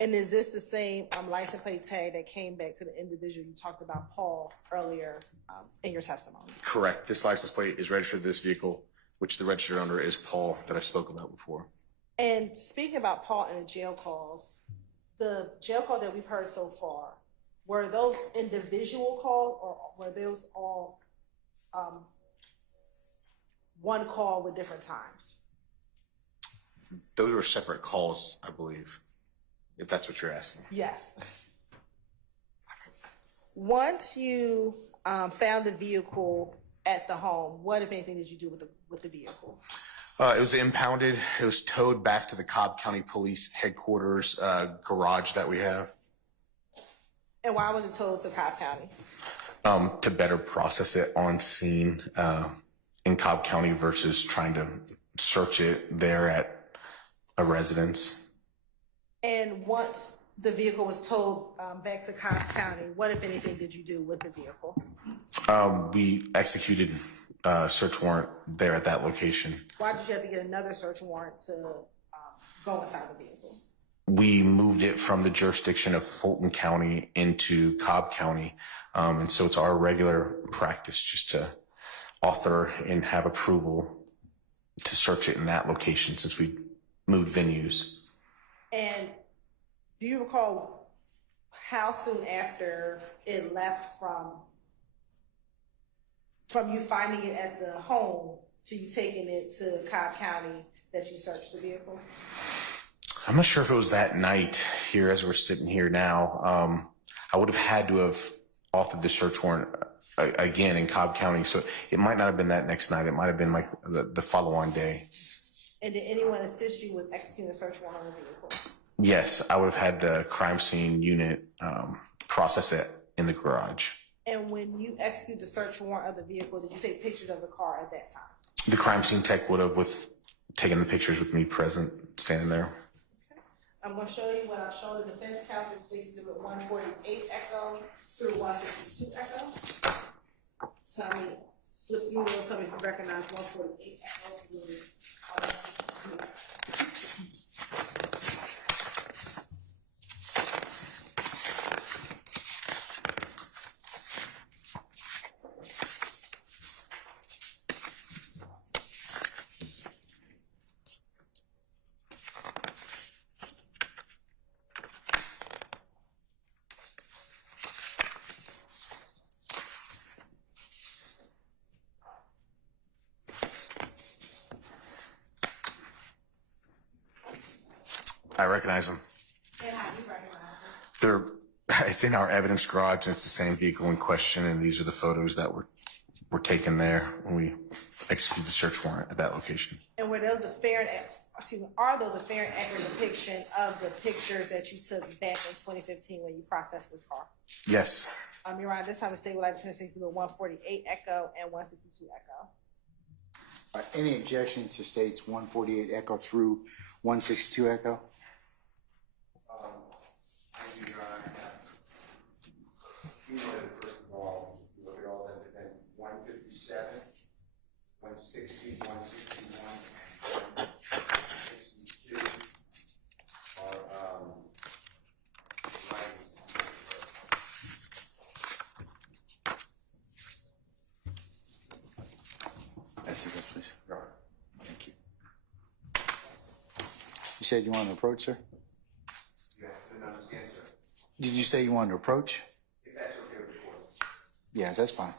And is this the same license plate tag that came back to the individual you talked about, Paul, earlier in your testimony? Correct. This license plate is registered to this vehicle, which the registered owner is Paul, that I spoke about before. And speaking about Paul and the jail calls that we've heard so far, were those individual calls or were those all one call with different times? Those were separate calls, I believe, if that's what you're asking. Yes. Once you found the vehicle at the home, what, if anything, did you do with the vehicle? It was impounded. It was towed back to the Cobb County Police Headquarters garage that we have. And why was it towed to Cobb County? To better process it on scene in Cobb County versus trying to search it there at a residence. And once the vehicle was towed back to Cobb County, what, if anything, did you do with the vehicle? We executed a search warrant there at that location. Why did you have to get another search warrant to go inside the vehicle? We moved it from the jurisdiction of Fulton County into Cobb County. And so it's our regular practice just to author and have approval to search it in that location since we moved venues. And do you recall how soon after it left from you finding it at the home to you taking it to Cobb County that you searched the vehicle? I'm not sure if it was that night here as we're sitting here now. I would have had to have authored the search warrant again in Cobb County. So it might not have been that next night. It might have been like the following day. And did anyone assist you with executing a search warrant on the vehicle? Yes, I would have had the crime scene unit process it in the garage. And when you execute the search warrant of the vehicle, did you take pictures of the car at that time? The crime scene tech would have taken the pictures with me present, standing there. I'm going to show you what I've shown the defense counsel, Exhibit 148 Echo through 152 Echo. Tell me, flip through those, tell me if you recognize 148 Echo through 152 Echo. I recognize them. And how do you recognize them? It's in our evidence garage, and it's the same vehicle in question, and these are the photos that were taken there when we executed the search warrant at that location. And were those are those a fair and accurate depiction of the pictures that you took back in 2015 when you processed this car? Yes. Your Honor, this time the state would like to send Exhibit 148 Echo and 162 Echo. Any objection to states 148 Echo through 162 Echo? Thank you, Your Honor. You know that first of all, you look at all them, and 157, 160, 161, 162 are writings. That's it, please. Thank you. You said you wanted to approach, sir? You didn't understand, sir. Did you say you wanted to approach? If that's okay with the court. Yeah, that's fine.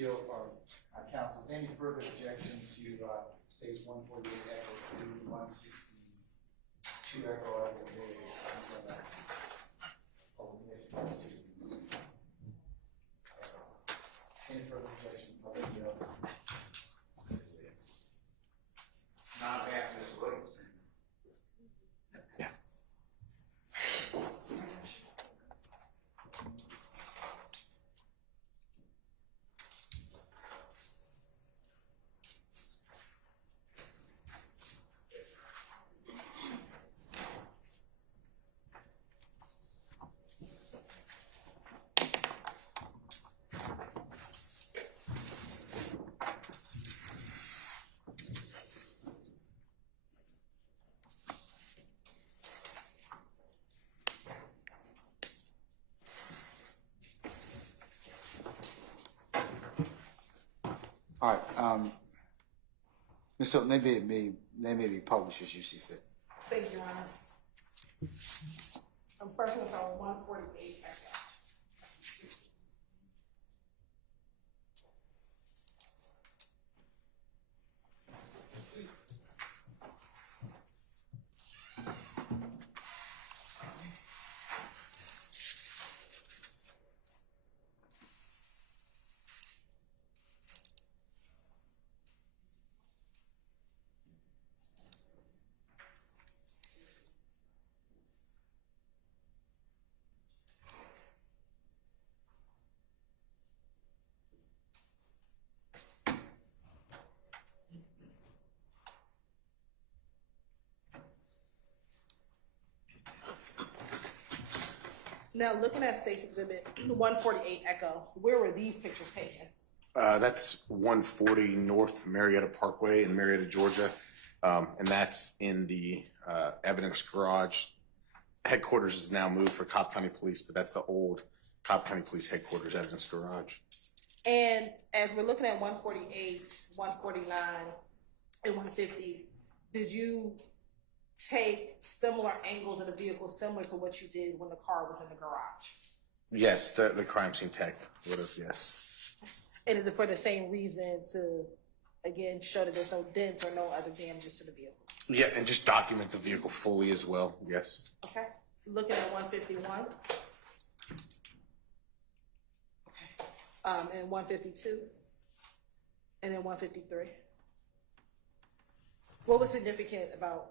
Shield, or counsel, any further objection to stage 148 echo 3, 162 echo of the any further objection? Not half Ms. Williams. All right, Ms. Hilton, they may be published as you see fit. Thank you, Your Honor. First one's on 148 echo. Now, looking at State's Exhibit 148 Echo, where were these pictures taken? That's 140 North Marietta Parkway in Marietta, Georgia, and that's in the evidence garage. Headquarters is now moved for Cobb County Police, but that's the old Cobb County Police headquarters evidence garage. And as we're looking at 148, 149, and 150, did you take similar angles of the vehicle similar to what you did when the car was in the garage? Yes, the crime scene tech would have, yes. And is it for the same reason to, again, show that there's no dents or no other damages to the vehicle? Yeah, and just document the vehicle fully as well, yes. Okay. Looking at 151. Okay. And 152. And then 153. What was significant about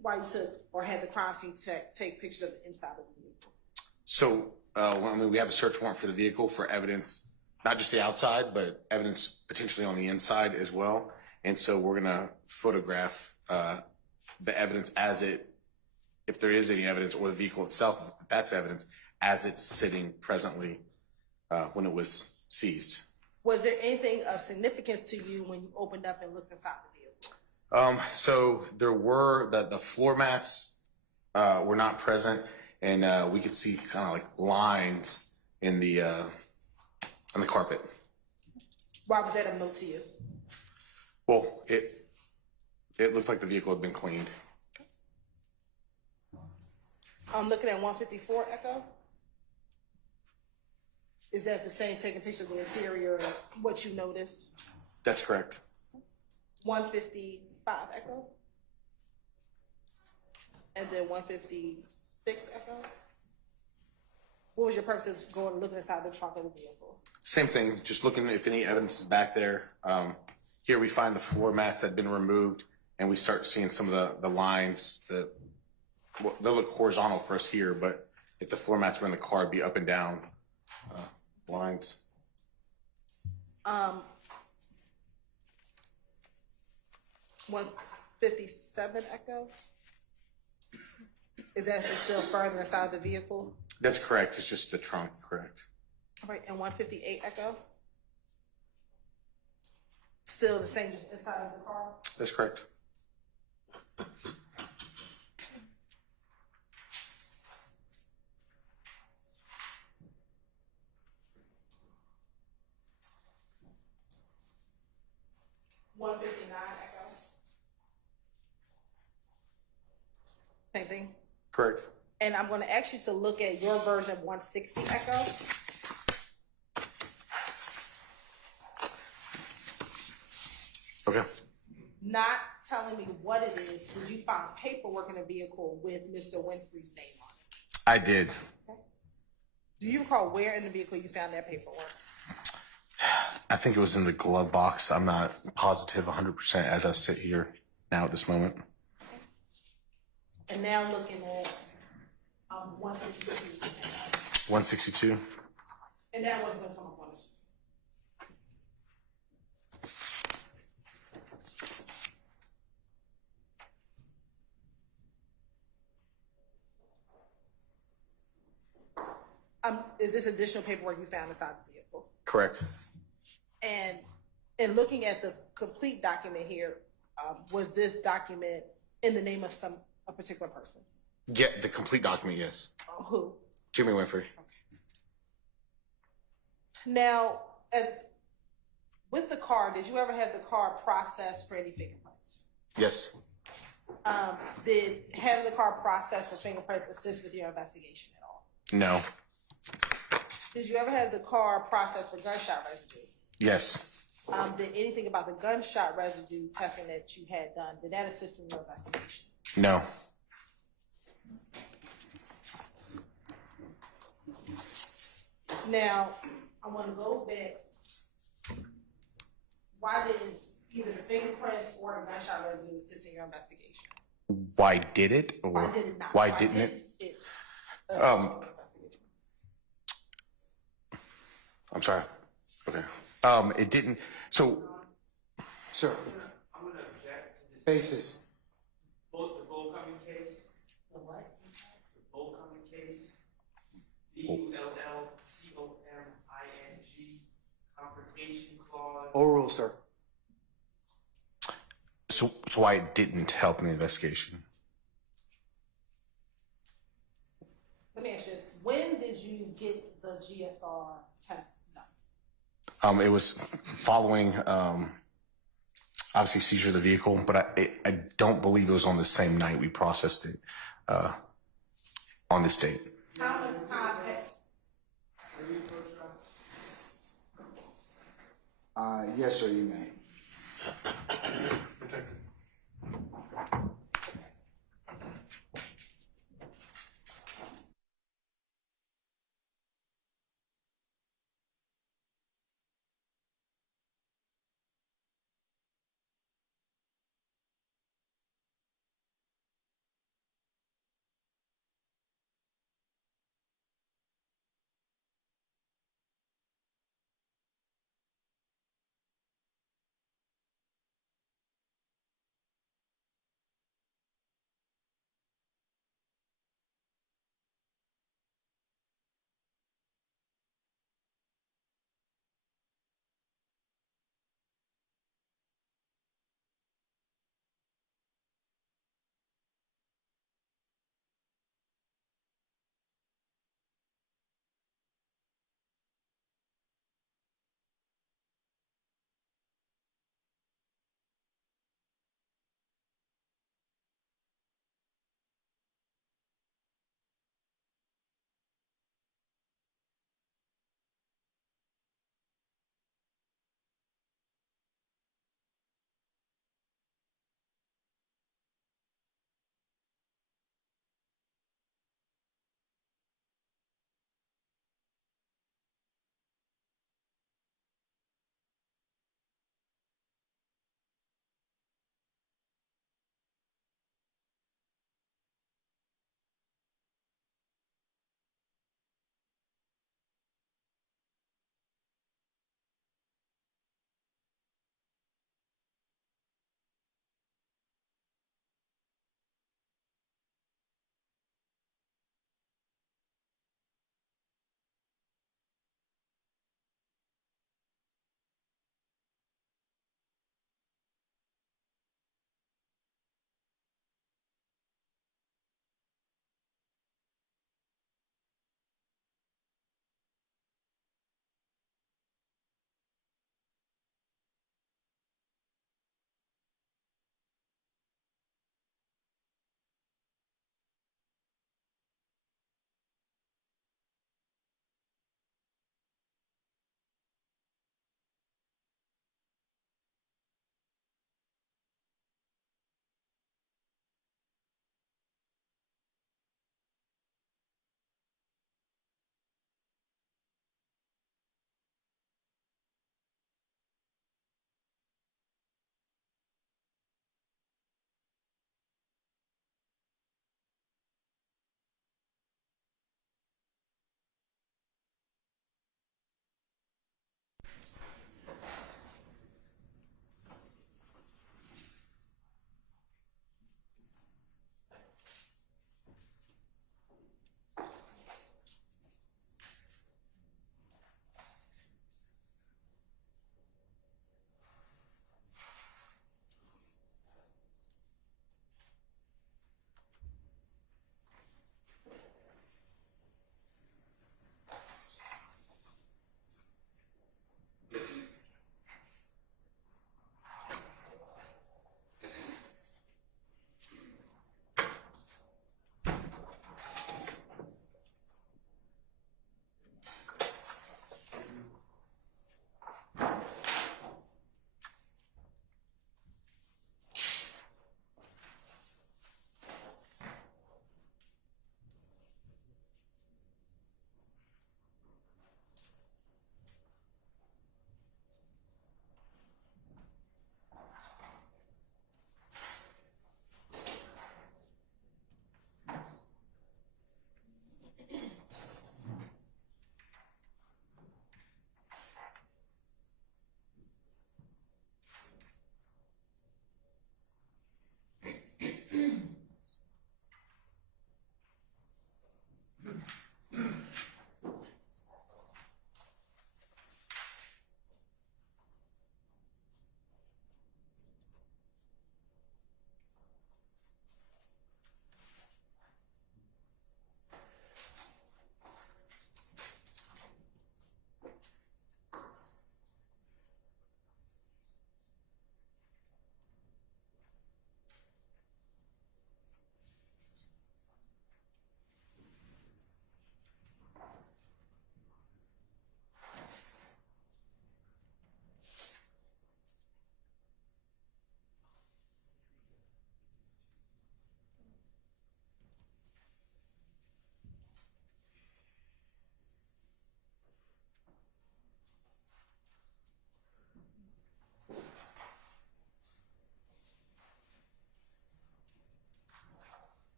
why you took or had the crime team take pictures of the inside of the vehicle? So, we have a search warrant for the vehicle for evidence, not just the outside, but evidence potentially on the inside as well. And so we're going to photograph the evidence as if there is any evidence, or the vehicle itself, if that's evidence, as it's sitting presently when it was seized. Was there anything of significance to you when you opened up and looked inside the vehicle? So there were the floor mats were not present, and we could see kind of like lines in the on the carpet. Why was that of note to you? Well, it looked like the vehicle had been cleaned. I'm looking at 154 Echo. Is that the same, taking pictures of the interior and what you noticed? That's correct. 155 Echo. And then 156 Echo. What was your purpose of going and looking inside the trunk of the vehicle? Same thing, just looking if any evidence is back there. Here we find the floor mats that have been removed, and we start seeing some of the lines that, well, they look horizontal for us here, but if the floor mats were in the car, it'd be up and down lines. 157 Echo. Is that still further inside the vehicle? That's correct. It's just the trunk, correct. All right, and 158 Echo. Still the same inside of the car? That's correct. Echo. Same thing? Correct. And I'm going to ask you to look at your version of 160 Echo. not telling me what it is, did you find paperwork in the vehicle with Mr. Winfrey's name on it? I did. Okay. Do you recall where in the vehicle you found that paperwork? I think it was in the glove box. I'm not positive 100% as I sit here now at this moment. And now looking at 162. 162. And that wasn't going to come up on the screen. Is this additional paperwork you found inside the vehicle? Correct. And in looking at the complete document here, was this document in the name of a particular person? Yeah, the complete document, yes. Who? Jimmy Winfrey. Okay. Now, as with the car, did you ever have the car processed for any fingerprints? Yes. Did having the car processed for fingerprints assist with your investigation at all? No. Did you ever have the car processed for gunshot residue? Yes. Did anything about the gunshot residue testing that you had done, did that assist in your investigation? No. Now, I want to go back. Why didn't either the fingerprints or the gunshot residue assist in your investigation? Why did it? Or Why did it not? Why didn't it? assist in your investigation? I'm sorry. Okay. It didn't. So, Sir, I'm gonna object to this. basis. The Bullcoming case. The what? The Bullcoming case. BULLCOMING. Confrontation clause. Oral, sir. so why it didn't help in the investigation? Let me ask you this. When did you get the GSR test done? It was following, obviously seizure of the vehicle, but I don't believe it was on the same night we processed it, on this date. How much time passed? Yes, sir, you may.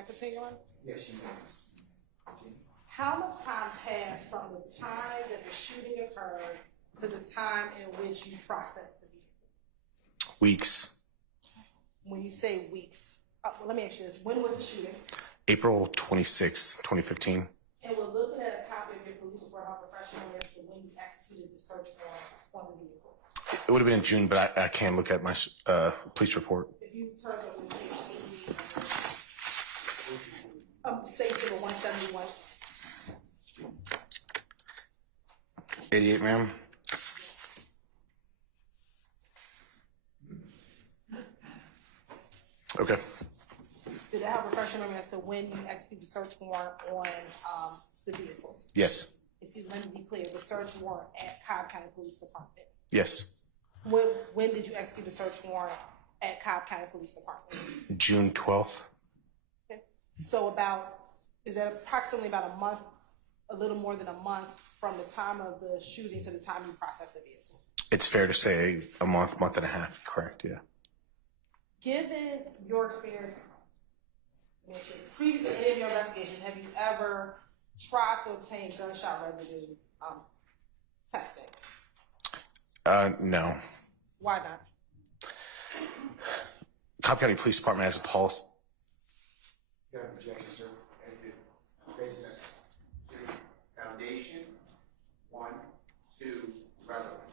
I continue on? Yes, you may. How much time passed from the time that the shooting occurred to the time in which you processed the vehicle? Weeks. When you say weeks, well, let me ask you this. When was the shooting? April 26, 2015. And we're looking at a copy of your police report, how professional as to when you executed the search warrant on the vehicle. It would have been in June, but I can look at my police report. If you turn over to page 80, state civil 171. 88, ma'am. Okay. Did it have refreshing memory as to when you executed the search warrant on the vehicle? Yes. Excuse me, let me be clear. The search warrant at Cobb County Police Department. Yes. When did you execute the search warrant at Cobb County Police Department? June 12th. Okay. So is that approximately about a month, a little more than a month from the time of the shooting to the time you processed the vehicle? It's fair to say a month and a half. Correct. Yeah. Given your experience, previous to any of your investigations, have you ever tried to obtain gunshot residue testing? No. Why not? Cobb County Police Department has a policy. You have an objection, sir? Basis. Foundation. 1, 2, relevant.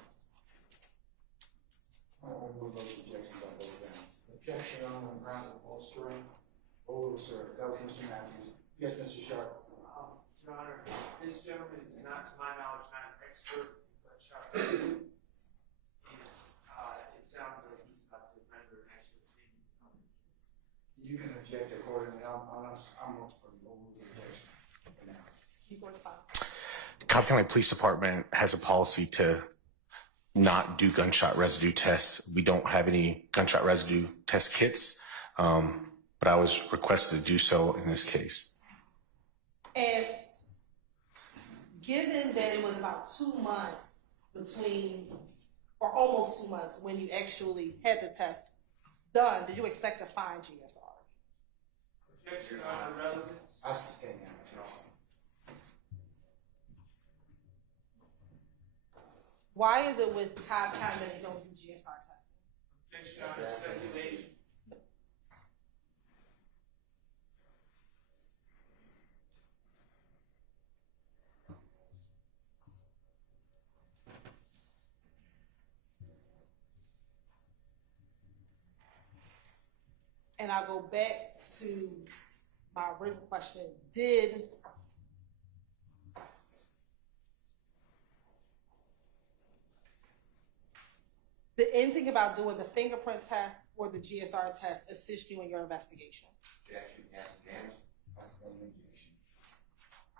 I'll move those objections on both grounds. Objection on the grounds of bolstering. Oh, sir, that was Mr. Matthews. Yes, Mr. Sharp. Your Honor, this gentleman is not, to my knowledge, not an expert in gunshot residue. And it sounds like he's about to render an expert opinion. You can object accordingly. I'm going to remove the objection for now. You can respond. Cobb County Police Department has a policy to not do gunshot residue tests. We don't have any gunshot residue test kits, but I was requested to do so in this case. And given that it was about 2 months between, or almost 2 months, when you actually had the test done, did you expect to find GSR? Objection on the relevance. I sustain that, Your Honor. Why is it with Cobb County that they don't do GSR testing? Objection on the speculation. And I'll go back to my original question. Did anything about doing the fingerprint test or the GSR test assist you in your investigation? Objection, yes, again. I sustain the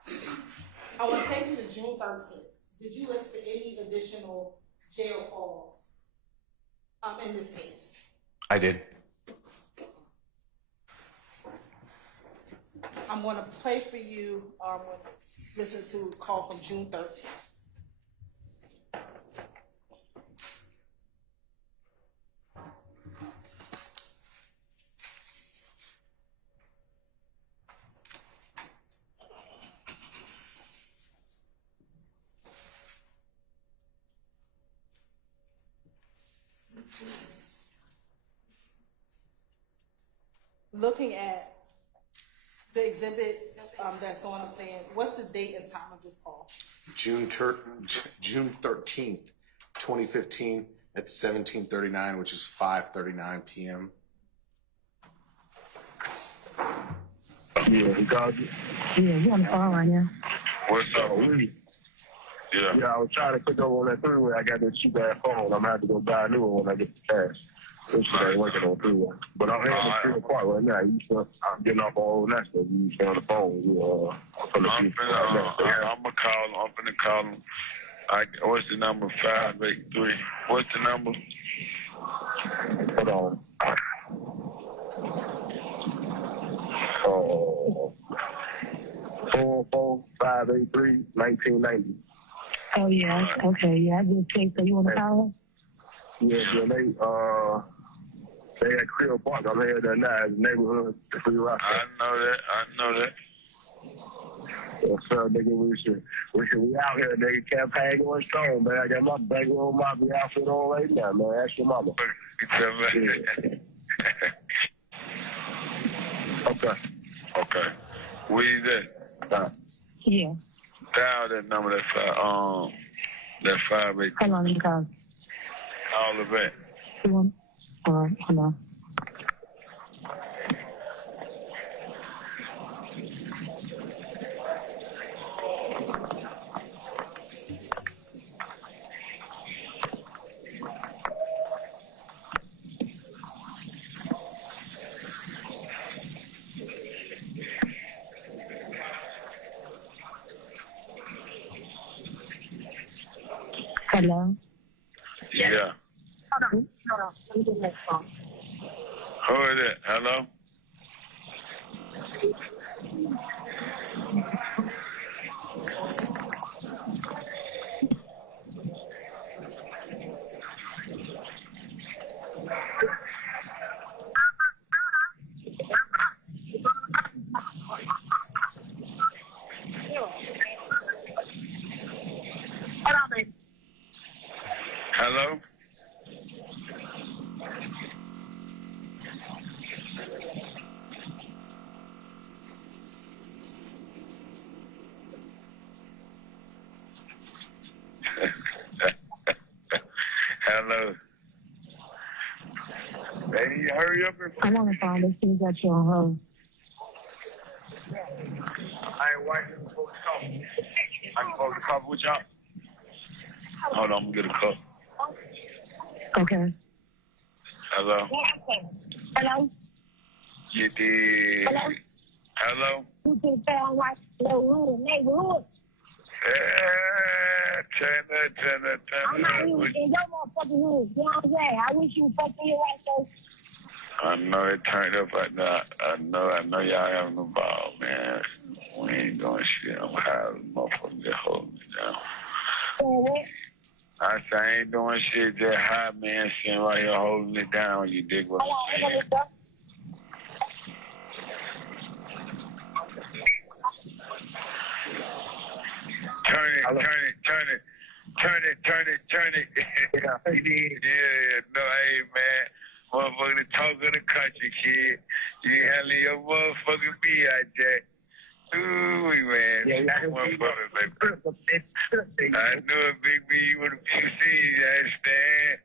objection. I want to take you to June 13th. Did you list any additional jail calls in this case? I did. I'm going to play for you, listen to a call from June 13th. Looking at the exhibit that's on the stand, what's the date and time of this call? June 13th, 2015 at 17:39, which is 5:39 p.m. Yeah, he called you. Yeah, you on the phone right now. What's up, Willie? Yeah, I was trying to click over on that freeway. I got this cheap ass phone. I'm gonna have to go buy a new one when I get the cash. This shit ain't working on freeway. But I'm heading to the park right now. I'm getting off all that stuff. You stay on the phone. I'm gonna call him. What's the number? 583. What's the number? Hold on. 44583-1990. Oh, yeah. Okay, yeah, I just text. So you want to call her? Yeah, they They had Creel Park. I'm here that night. Neighborhood. Free rock. I know that. Yes, sir, nigga. We out here, nigga. Campaign going strong, man. I got my bankroll mafia outfit on right now, man. Ask your mama. Okay. Where you at? Yeah. Dial that number. That 5-8. Hold on, you call. All the way. All right, hold on. Hello? Yeah. Hold on. Let me get that phone. Who is it? Hello? Hold on, baby. Hello? Hello. Lady, hurry up and... I'm on the phone. Let's see that you on hold. I ain't watching the folks talk. I'm supposed to cover with y'all. Hold on, I'm gonna get a cup. Okay. Hello? Hello? You did. Hello? Hello? You can sound like little rural neighborhood. Turn it. I'm not even in your motherfucking hood. You know what I'm saying? I wish you would fuck me right there. I know it turned up right now. I know y'all having the ball, man. We ain't doing shit. I'm high as a motherfucker just holding me down. I say I ain't doing shit, just high, man, sitting right here holding it down. You dig what I'm saying? Turn it. Yeah, no, hey, man. Motherfucker, the talk of the country, kid. You handling your motherfucking B.I., Jack. Ooh, man. Yeah, motherfucker, baby. I know it, Big B, with a few C's, you understand?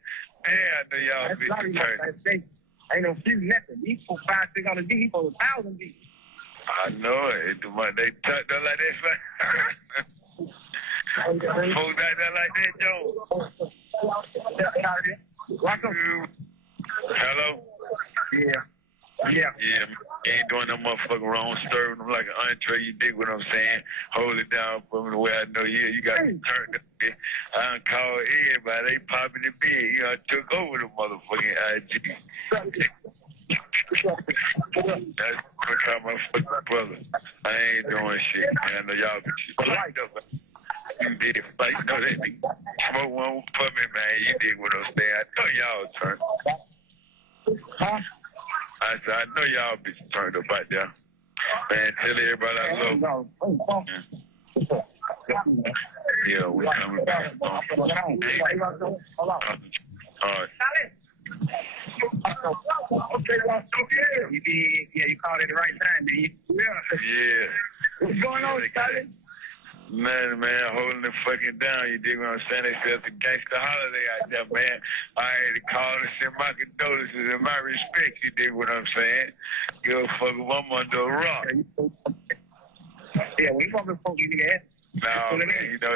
Man, I know y'all bitches turn. Ain't no few nothing. These for 5, 6 on the D, for 1,000 D. I know it. They tucked up like that. Folks out there like that, Joe. Hello? Yeah. Ain't doing no motherfucking wrong, serving them like an entree. You dig what I'm saying? Hold it down for me the way I know you. You got to turn the bit. I done called everybody. They popping the bed. You know, I took over the motherfucking IG. That's what my fucking brother. I ain't doing shit, man. I know y'all be locked up. You did it. Like, you know, they smoke one for me, man. You dig what I'm saying? I know y'all turned. I said, I know y'all be turned up right there. Man, tell everybody I love you. Yeah, we coming back. All right. You did, you called it the right time, did you? Yeah. What's going on, Charlie? Man, holding it fucking down. You dig what I'm saying? They said it's a gangster holiday out there, man. I had to call and send my condolences and my respect. You dig what I'm saying? Give a fuck if I'm under a rock. Yeah, we fucking folk you nigga. No, man, you know,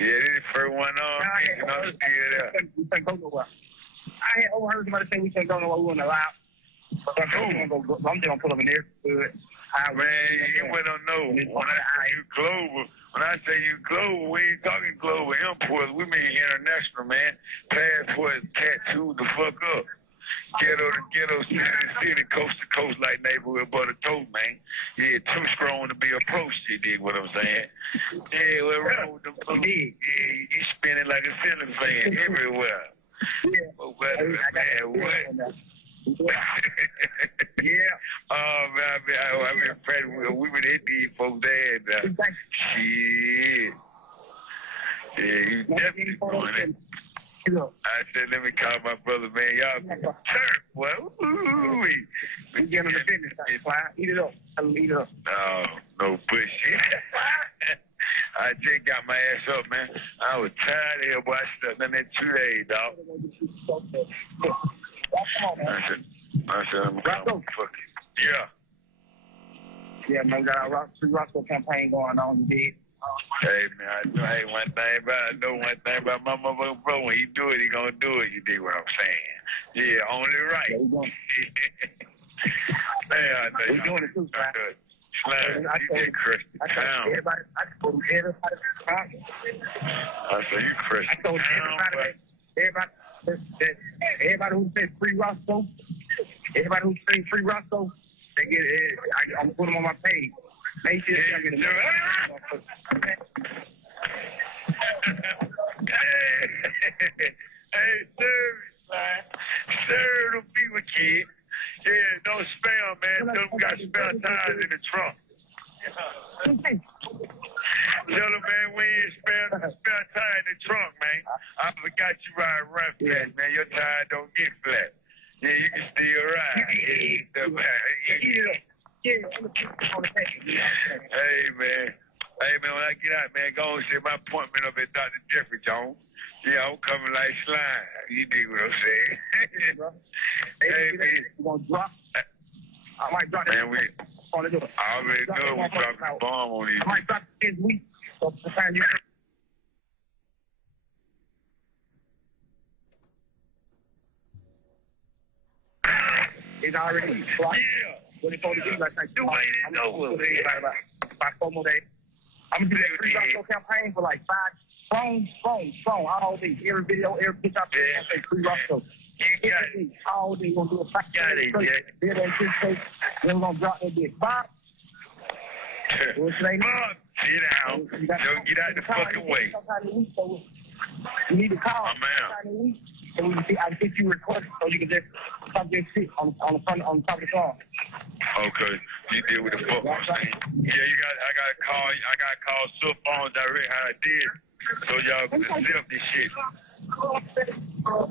this is the first one on. You know, we can't go nowhere. I had overheard somebody say we can't go nowhere. We weren't allowed. I'm just gonna put them in there. Man, you don't know. When I say you global, we ain't talking global imports. We mean international, man. Passports tattooed the fuck up. Ghetto to ghetto, city to city, coast to coast, like neighborhood but a toast, man. Yeah, too strong to be approached, you dig what I'm saying? Yeah, we're wrong with them folks. Yeah, you spinning like a ceiling fan everywhere. Yeah. Oh, man, what? Yeah. Oh, man, I've been impressed with women in these folks there. And, shit. Yeah, you definitely doing it. I said, let me call my brother, man. Y'all be turf, boy. Ooh-wee. We get on the business side, fly. Eat it up. Eat it up. No bullshit. I just got my ass up, man. I was tired of here, boy. I slept in there 2 days, dog. I said, I'm going to fuck it. Yeah. Yeah, man, we got our Roscoe campaign going on, you did. Hey, man, I know one thing about my motherfucking bro. When he do it, he gonna do it. You dig what I'm saying? Yeah, only right. Man, I know we doing it too, Slam. Slam, you get crushed town. Everybody, I told everybody. I said, you crushed I told everybody who said free Roscoe, everybody who said free Roscoe, they get it. I'm gonna put them on my page. Make sure I get it. Hey, serve them people, kid. Yeah, don't spam, man. Tell them we got spare tires in the trunk. Tell them, man, we ain't spare tire in the trunk, man. I forgot you ride run flat, man. Your tire don't get flat. Yeah, you can still ride. Hey, man. Hey, man, when I get out, man, go and see my appointment up at Dr. Jeffery Jones. Yeah, I'm coming like slime. You dig what I'm saying? Hey, man. We're going to drop. I might drop that. Man, I already know we're dropping a bomb on these. I might drop it this week. So sometimes you... It's already blocked. Yeah. What it's supposed to be like you ain't know what, man. About 4 more days. I'm going to do that free Roscoe campaign for like 5 phone, all day. Every video, every picture I put, I say free Roscoe. All day, we're going to do a pack. Got it, yeah. Then we're going to drop that bitch. Bob. What's your name? Bob, sit down. Don't get out the fucking way. You need to call. Oh, man. So we can see, I can get you requests so you can just talk your shit on the front, on the top of the car. Okay, you did with the fuck I'm saying. Yeah, I gotta call cell phone direct how I did, so y'all can accept this shit.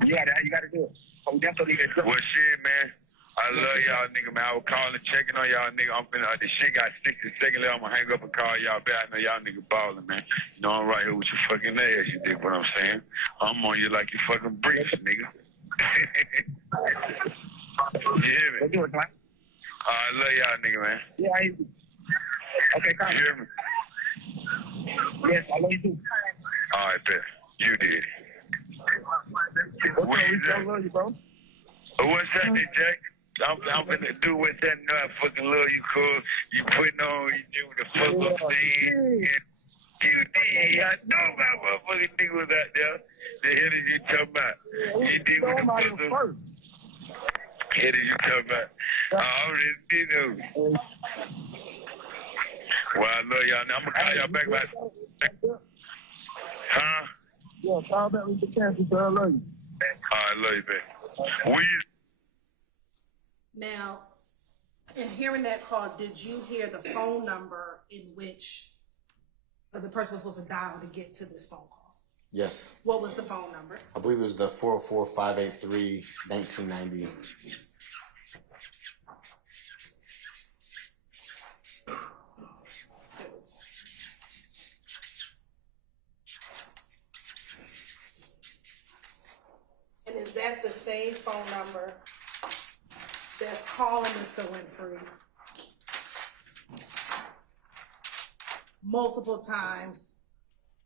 Yeah, that's how you gotta do it. So that's what you get. Well, shit, man. I love y'all, nigga, man. I was calling, checking on y'all, nigga. I'm finna, the shit got 60 seconds left. I'm gonna hang up and call y'all back. I know y'all nigga balling, man. You know I'm right here with your fucking ass. You dig what I'm saying? I'm on you like you fucking bricks, nigga. You hear me? Let's do it, man. I love y'all, nigga, man. Yeah, I hear you. Okay, come. You hear me? Yes, I love you too. All right, bet. You did. What I love you, bro. What's happening, Jack? I'm gonna do what's that fucking love you call. You putting on, you do the fuck up thing. You did. I know my motherfucking nigga was out there. The hell is you talking about? You did with the fuck up. Hell is you talking about? I already did know. Well, I love y'all. Now I'm gonna call y'all back about. Huh? Yeah, call back with the cancer, so I love you. I love you, man. Now, in hearing that call, did you hear the phone number in which the person was supposed to dial to get to this phone call? Yes. What was the phone number? I believe it was the 404-583-1990. And is that the same phone number that's calling Mr. Winfrey multiple times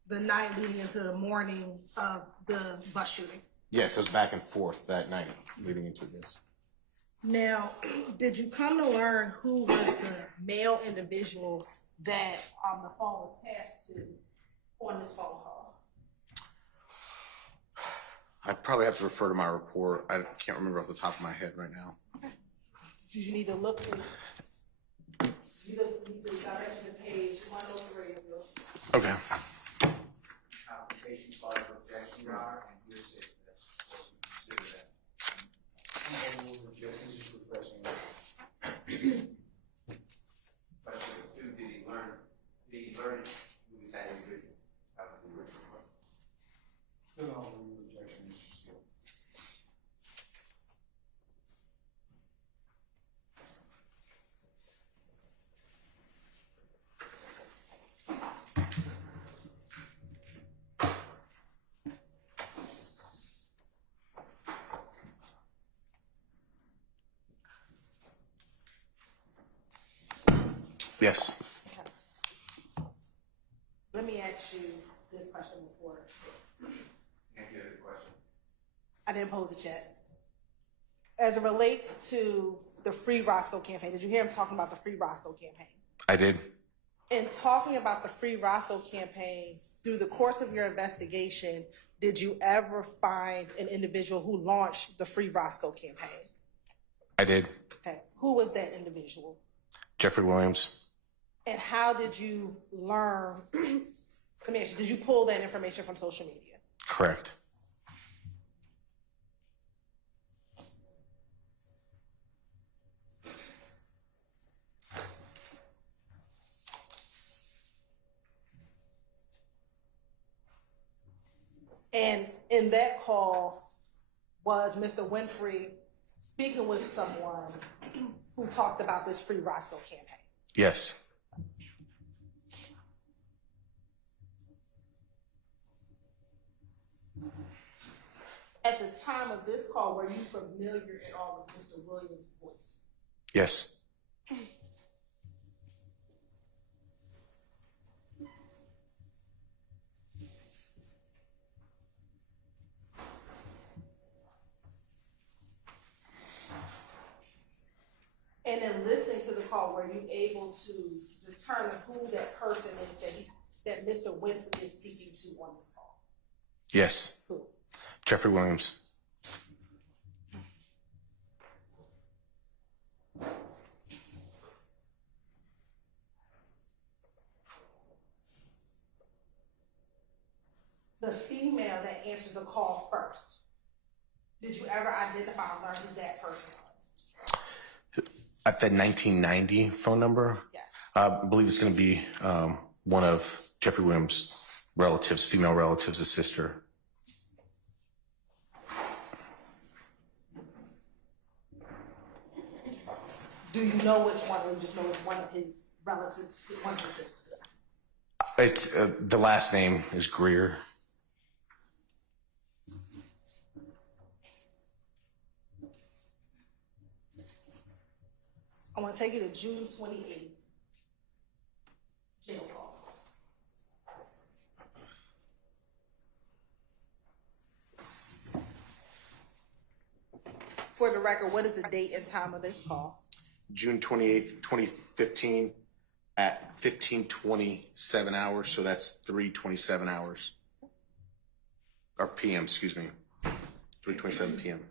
the night leading into the morning of the bus shooting? Yes, it was back and forth that night leading into this. Now, did you come to learn who was the male individual that the phone was passed to on this phone call? I probably have to refer to my report. I can't remember off the top of my head right now. Okay. So you need to look in, you just need to direct the page 103 of yours. Okay. Application part of objection, Your Honor, and here's it. Consider that. Yes. Let me ask you this question before. Can't get the question. I didn't pose it yet. As it relates to the Free Roscoe campaign, did you hear him talking about the Free Roscoe campaign? I did. In talking about the Free Roscoe campaign, through the course of your investigation, did you ever find an individual who launched the Free Roscoe campaign? I did. Okay. Who was that individual? Jeffery Williams. And how did you learn, let me ask you, did you pull that information from social media? Correct. And in that call, was Mr. Winfrey speaking with someone who talked about this Free Roscoe campaign? Yes. At the time of this call, were you familiar at all with Mr. Williams' voice? Yes. And in listening to the call, were you able to determine who that person is that Mr. Winfrey is speaking to on this call? Yes. Who? Jeffery Williams. The female that answered the call first. Did you ever identify or learn who that person was? At the 1990 phone number? Yes. I believe it's going to be one of Jeffery Williams' relatives, female relatives, a sister. Do you know which one, or you just know it's one of his relatives, one of his sisters? It's the last name is Greer. I want to take you to June 28th. Jail call. For the record, what is the date and time of this call? June 28th, 2015 at 15:27 hours. So that's 3:27 hours. Or PM, excuse me. 3:27 PM.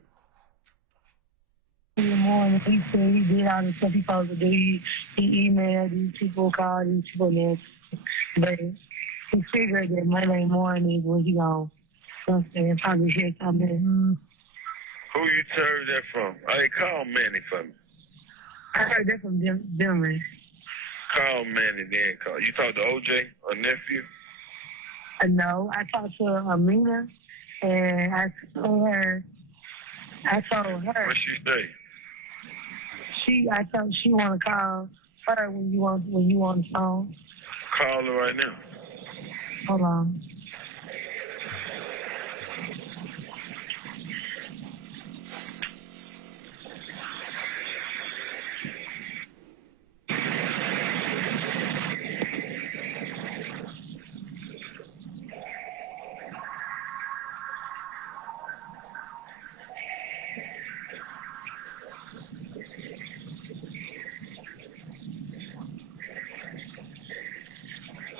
In the morning, he said he did all the stuff he supposed to do. He emailed these people, called these people, but he figured that Monday morning when he gonna probably hear something. Who you heard that from? Hey, call Manny for me. I heard that from Birdman. Call Manny, then call. You talked to OJ, or nephew? No, I talked to Amina, and I told her. What she say? I told she want to call her when you on the phone. Call her right now. Hold on.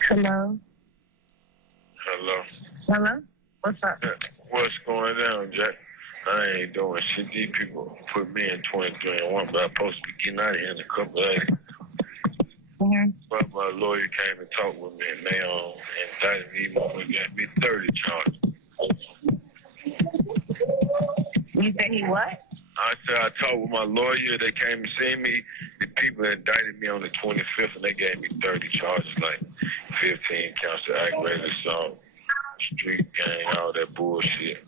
Hello? Hello. Hello? What's up? What's going on, Jack? I ain't doing shit. These people put me in 2021, but I'm supposed to be getting out of here in a couple of days. But my lawyer came and talked with me, and they indicted me and got me 30 charges. You said he what? I said I talked with my lawyer. They came and see me. The people indicted me on the 25th, and they gave me 30 charges, like 15 counts of aggravated assault, street gang, all that bullshit.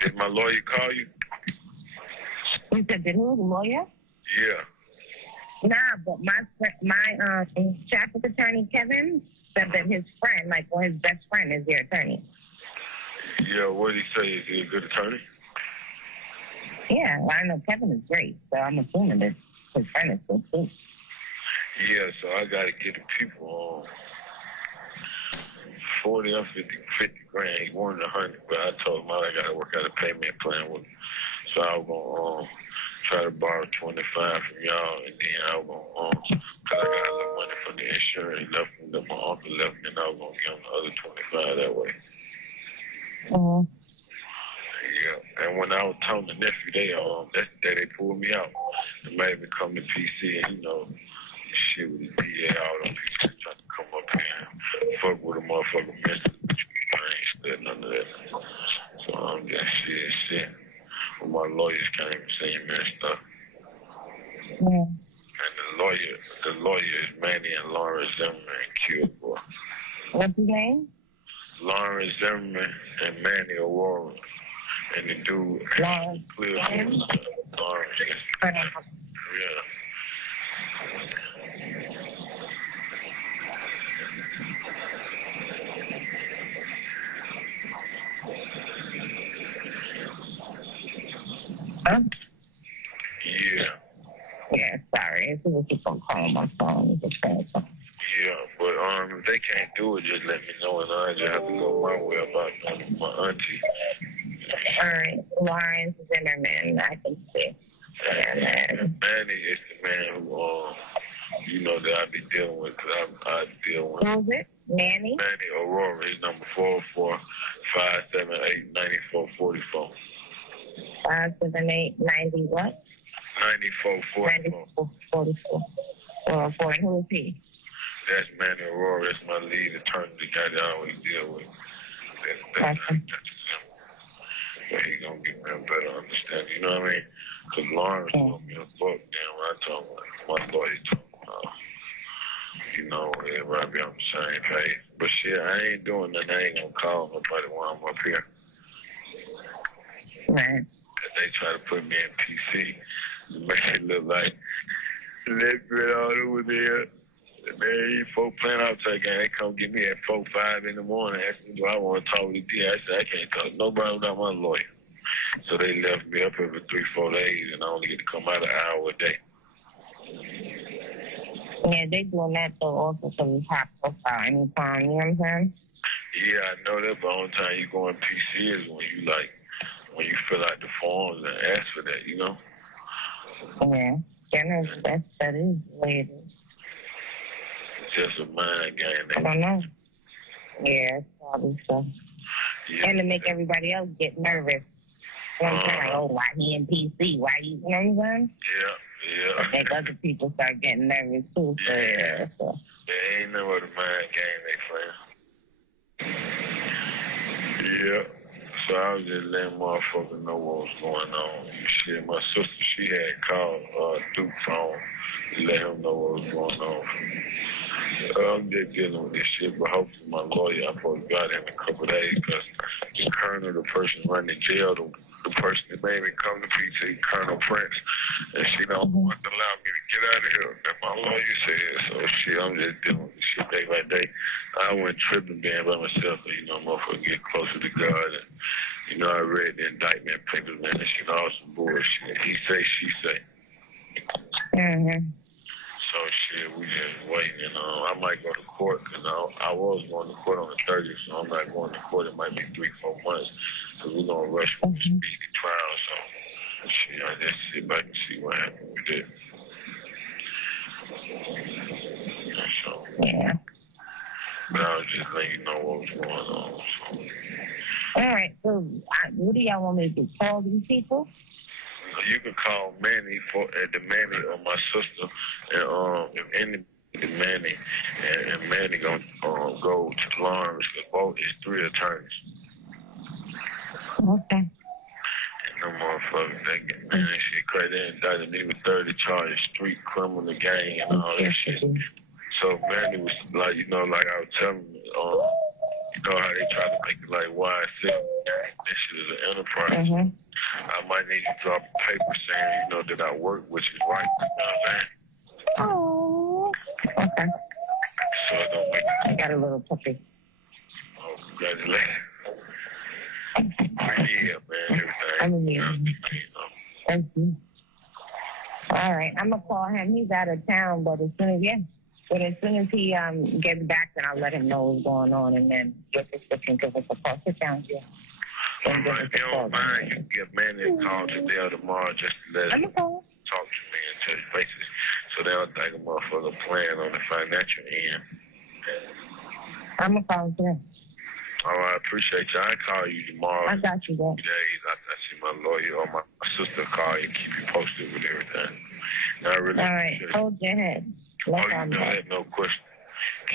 Did my lawyer call you? You said, did who? The lawyer? Yeah. Nah, but my traffic attorney, Kevin, said that his friend, his best friend is your attorney. Yeah, what did he say? Is he a good attorney? Yeah, well, I know Kevin is great, so I'm assuming that his friend is good too. Yeah, so I gotta get the people 40 or 50 grand. He wanted 100, but I told him I gotta work out a payment plan with him. So I was gonna try to borrow 25 from y'all, and then I was gonna, cause I got a little money from the insurance left that my uncle left me, and I was gonna give him the other 25 that way. Yeah, and when I was telling the nephew, that's the day they pulled me out. They made me come to PC, and shit with the DA, all them people trying to come up here and fuck with a motherfucker missing. I ain't said none of that. So I'm just shit. But my lawyers came and seen me and stuff. Yeah. And the lawyer is Manny and Lawrence Zimmerman killed, boy. What's his name? Lawrence Zimmerman and Manny Aurora. And the dude Lawrence. Lawrence. Yeah. Huh? Yeah. Yeah, sorry. It was just on call on my phone. Yeah, but if they can't do it, just let me know, and I just have to go my way about my auntie. All right, Lawrence Zimmerman, I can see. And Manny is the man who, that I be dealing with, because I deal with. Who is it? Manny? Manny Aurora. He's number 445789444. 578 90 what? 9444. 44. And who is he? That's Manny Aurora. That's my lead attorney, the guy that I always deal with. That's him. But he gonna give me a better understanding. You know what I mean? Because Lawrence told me a book. Then when I told him, my lawyer told me, everybody be on the same page. But shit, I ain't doing nothing. I ain't gonna call nobody while I'm up here. Right. They try to put me in PC to make it look like let's get all over there. Man, folk playing outside game. They come get me at 4, 5 in the morning. Ask me, do I want to talk with you? I said, I can't talk to nobody without my lawyer. So they left me up every 3, 4 days, and I only get to come out an hour a day. Yeah, they doing that though also for the top profile anytime, you know what I'm saying? Yeah, I know that, but the only time you go in PC is when you fill out the forms and ask for that, Yeah, that is the way it is. Just a mind game. I don't know. Yeah, it's probably so. Yeah. And to make everybody else get nervous. You know what I'm saying? Like, oh, why he in PC? Why you know what I'm saying? Yeah. I think other people start getting nervous too. So, yeah. So. There ain't no other mind game they playing. Yeah. So I was just letting motherfuckers know what was going on. Shit, my sister, she had called Duke phone to let him know what was going on. I'm just dealing with this shit, but hopefully my lawyer, I'm supposed to got him in a couple of days, because the colonel, the person running the jail, the person that made me come to PT, Colonel Prince, and she don't want to allow me to get out of here. And my lawyer said, so shit, I'm just dealing with this shit day by day. I went tripping being by myself, and motherfucker get closer to God. And, I read the indictment papers, man, and shit, all some bullshit. He say, she say. Mm-hmm. So shit, we just waiting. I might go to court, because I was going to court on the 30th, so I'm not going to court. It might be 3, 4 months, because we're going to rush with the speedy trial. So shit, I just sit back and see what happens with it. So, yeah. But I was just letting you know what was going on. So. All right, so what do y'all want me to do? Call these people? You can call Manny at the Manny or my sister, and if any the Manny and Manny gonna go to Lawrence. Both is 3 attorneys. Okay. And them motherfuckers, they get man, that shit crazy. They indicted me with 30 charges, street criminal gang, and all that shit. So Manny was like, like I was telling you, how they try to make it like YSL. This shit is an enterprise. Mm-hmm. I might need to drop a paper saying, that I work, which is right. You know what I'm saying? Oh. Okay. So it don't make it. I got a little puppy. Oh, congratulations. Yeah, man. Everything. I'm in here. Thank you. All right, I'm gonna call him. He's out of town, but as soon as he gets back, then I'll let him know what's going on, and then get this looking give us a call. Sit down, yeah. All right, if you don't mind, you can give Manny a call today or tomorrow just to let him talk to me and touch bases. So they don't think a motherfucker playing on the financial end. I'm gonna call him today. All right, I appreciate you. I'll call you tomorrow. I got you, Dad. I see my lawyer or my sister call you and keep you posted with everything. And I really All right, hold your head. Oh, you know that, no question.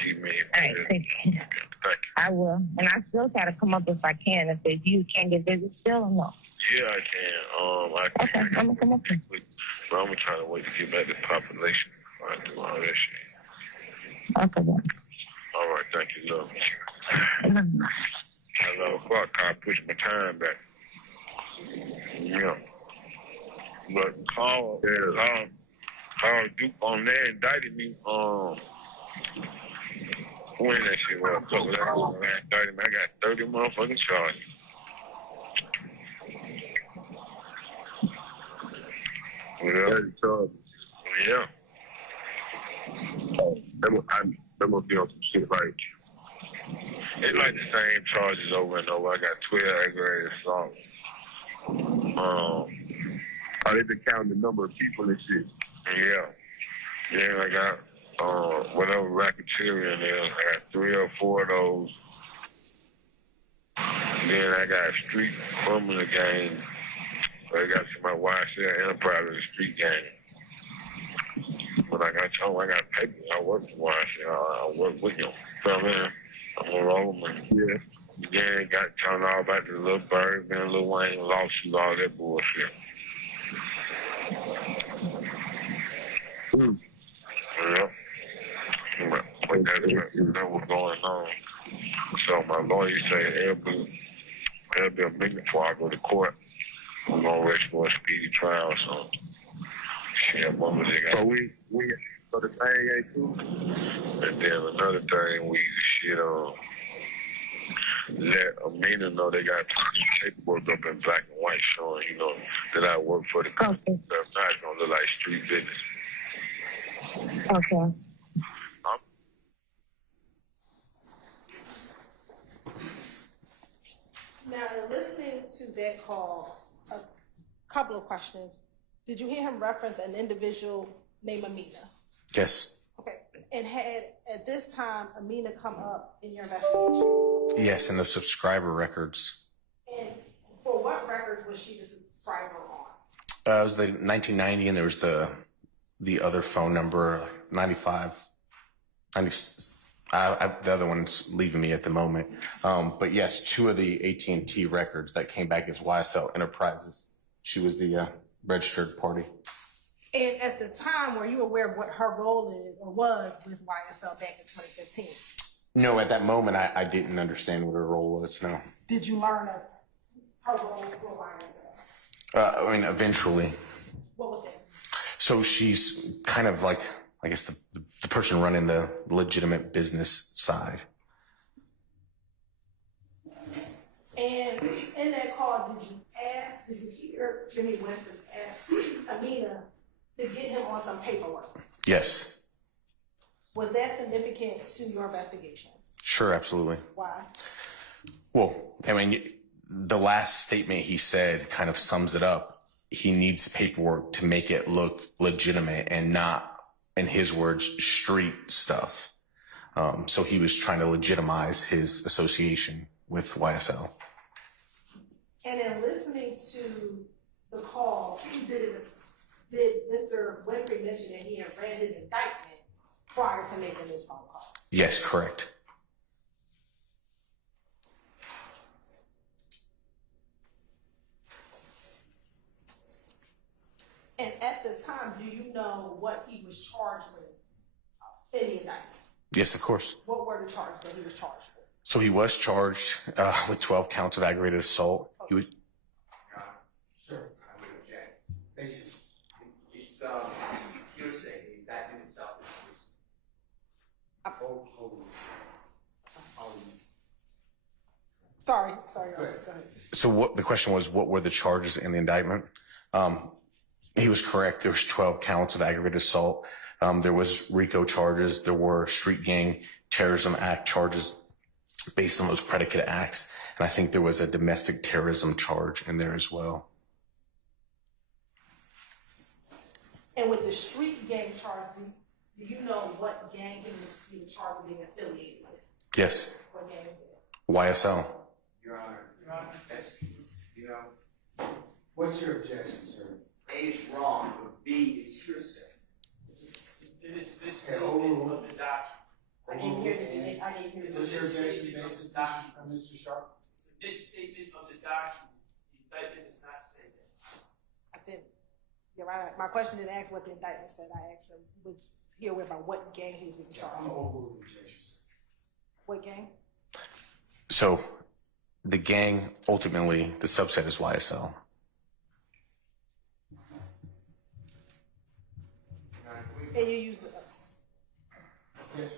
Keep me. All right, thank you. Thank you. I will. And I still try to come up if I can. If it's you can't get visits still or no? Yeah, I can. Okay, I'm going to come up here. But I'm going to try to wait to get back to the population before I do all that shit. Okay, then. All right, thank you, love. At 11 o'clock, I push my time back. Yeah. But Carl Duke on there indicted me, when that shit was, a couple of hours, I got 30 motherfucking charges. Yeah. 30 charges? Yeah. Oh, that must be on some shit, right? It's like the same charges over and over. I got 12 aggravated assault. They been counting the number of people and shit. Yeah. Yeah, I got whatever racketeering there. I got 3 or 4 of those. Then I got street criminal gang. I got my YSL enterprise in the street gang. But I got paper. I work for YSL. I work with them. So man, I'm gonna roll them. Yeah. Then got telling all about the little Birdman, Lil Wayne lawsuit, all that bullshit. Yep. But that was going on. So my lawyer said it'll be a minute before I go to court. I'm gonna rest for a speedy trial, so yeah, mama, they got. So we so the thing ain't cool. And then another thing, we let Amina know they got paperwork up in black and white showing, that I work for the company. Okay. So it's not gonna look like street business. Okay. Now, in listening to that call, a couple of questions. Did you hear him reference an individual named Amina? Yes. Okay. And had, at this time, Amina come up in your investigation? Yes, in the subscriber records. And for what records was she the subscriber on? It was the 1990, and there was the other phone number, 95. The other one's leaving me at the moment. But yes, 2 of the AT&T records that came back as YSL Enterprises. She was the registered party. And at the time, were you aware of what her role is or was with YSL back in 2015? No, at that moment, I didn't understand what her role was, no. Did you learn of her role with YSL? Eventually. What was that? So she's kind of like, I guess, the person running the legitimate business side. And in that call, did you hear Jimmy Winfrey ask Amina to get him on some paperwork? Yes. Was that significant to your investigation? Sure, absolutely. Why? Well, the last statement he said kind of sums it up. He needs paperwork to make it look legitimate and not, in his words, street stuff. So he was trying to legitimize his association with YSL. And in listening to the call, did Mr. Winfrey mention that he had read his indictment prior to making this phone call? Yes, correct. And at the time, do you know what he was charged with in the indictment? Yes, of course. What were the charges that he was charged with? So he was charged with 12 counts of aggravated assault. He was. Sure, I would object. Basically, it's hearsay. The indictment itself is Sorry. Go ahead. So the question was, what were the charges in the indictment? He was correct. There was 12 counts of aggravated assault. There was RICO charges. There were Street Gang Terrorism Act charges based on those predicate acts. And I think there was a domestic terrorism charge in there as well. And with the street gang charge, do you know what gang he was charged with being affiliated with? Yes. What gang is it? YSL. Your Honor, that's, you know, what's your objection, sir? A is wrong, but B is hearsay. It is this statement of the document. I didn't hear the, I didn't hear the. What's your objection basis, Mr. Sharp? This statement of the document, the indictment does not say that. I didn't. Your Honor, my question didn't ask what the indictment said. I asked him, would he aware about what gang he was being charged I'm with? overruling objection, sir. What gang? So the gang, ultimately, the subset is YSL. And you use it. Yes, sir.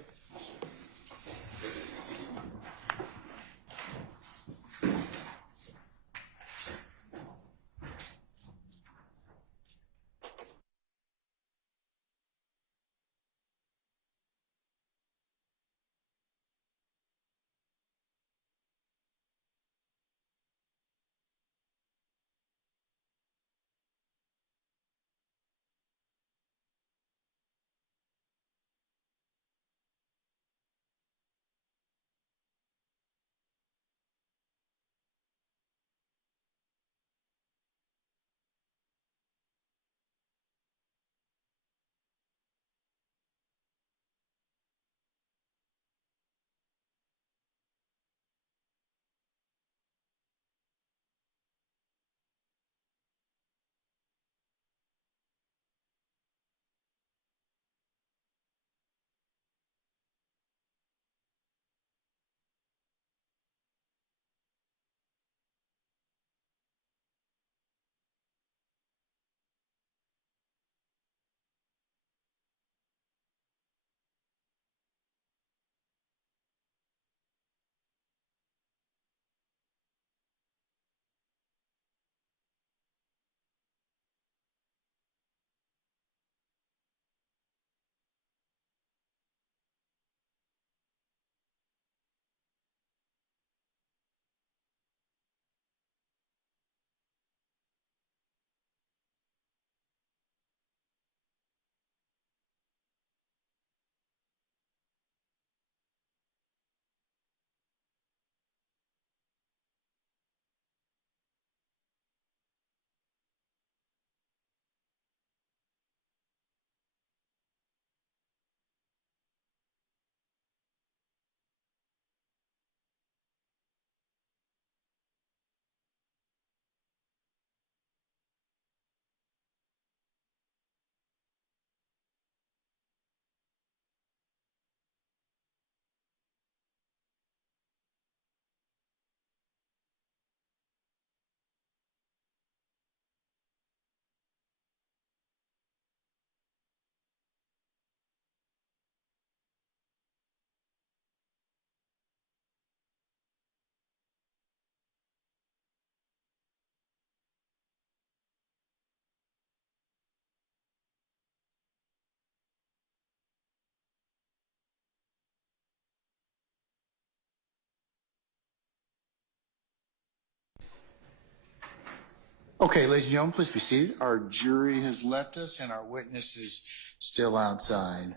Okay, ladies and gentlemen, please be seated. Our jury has left us and our witness is still outside.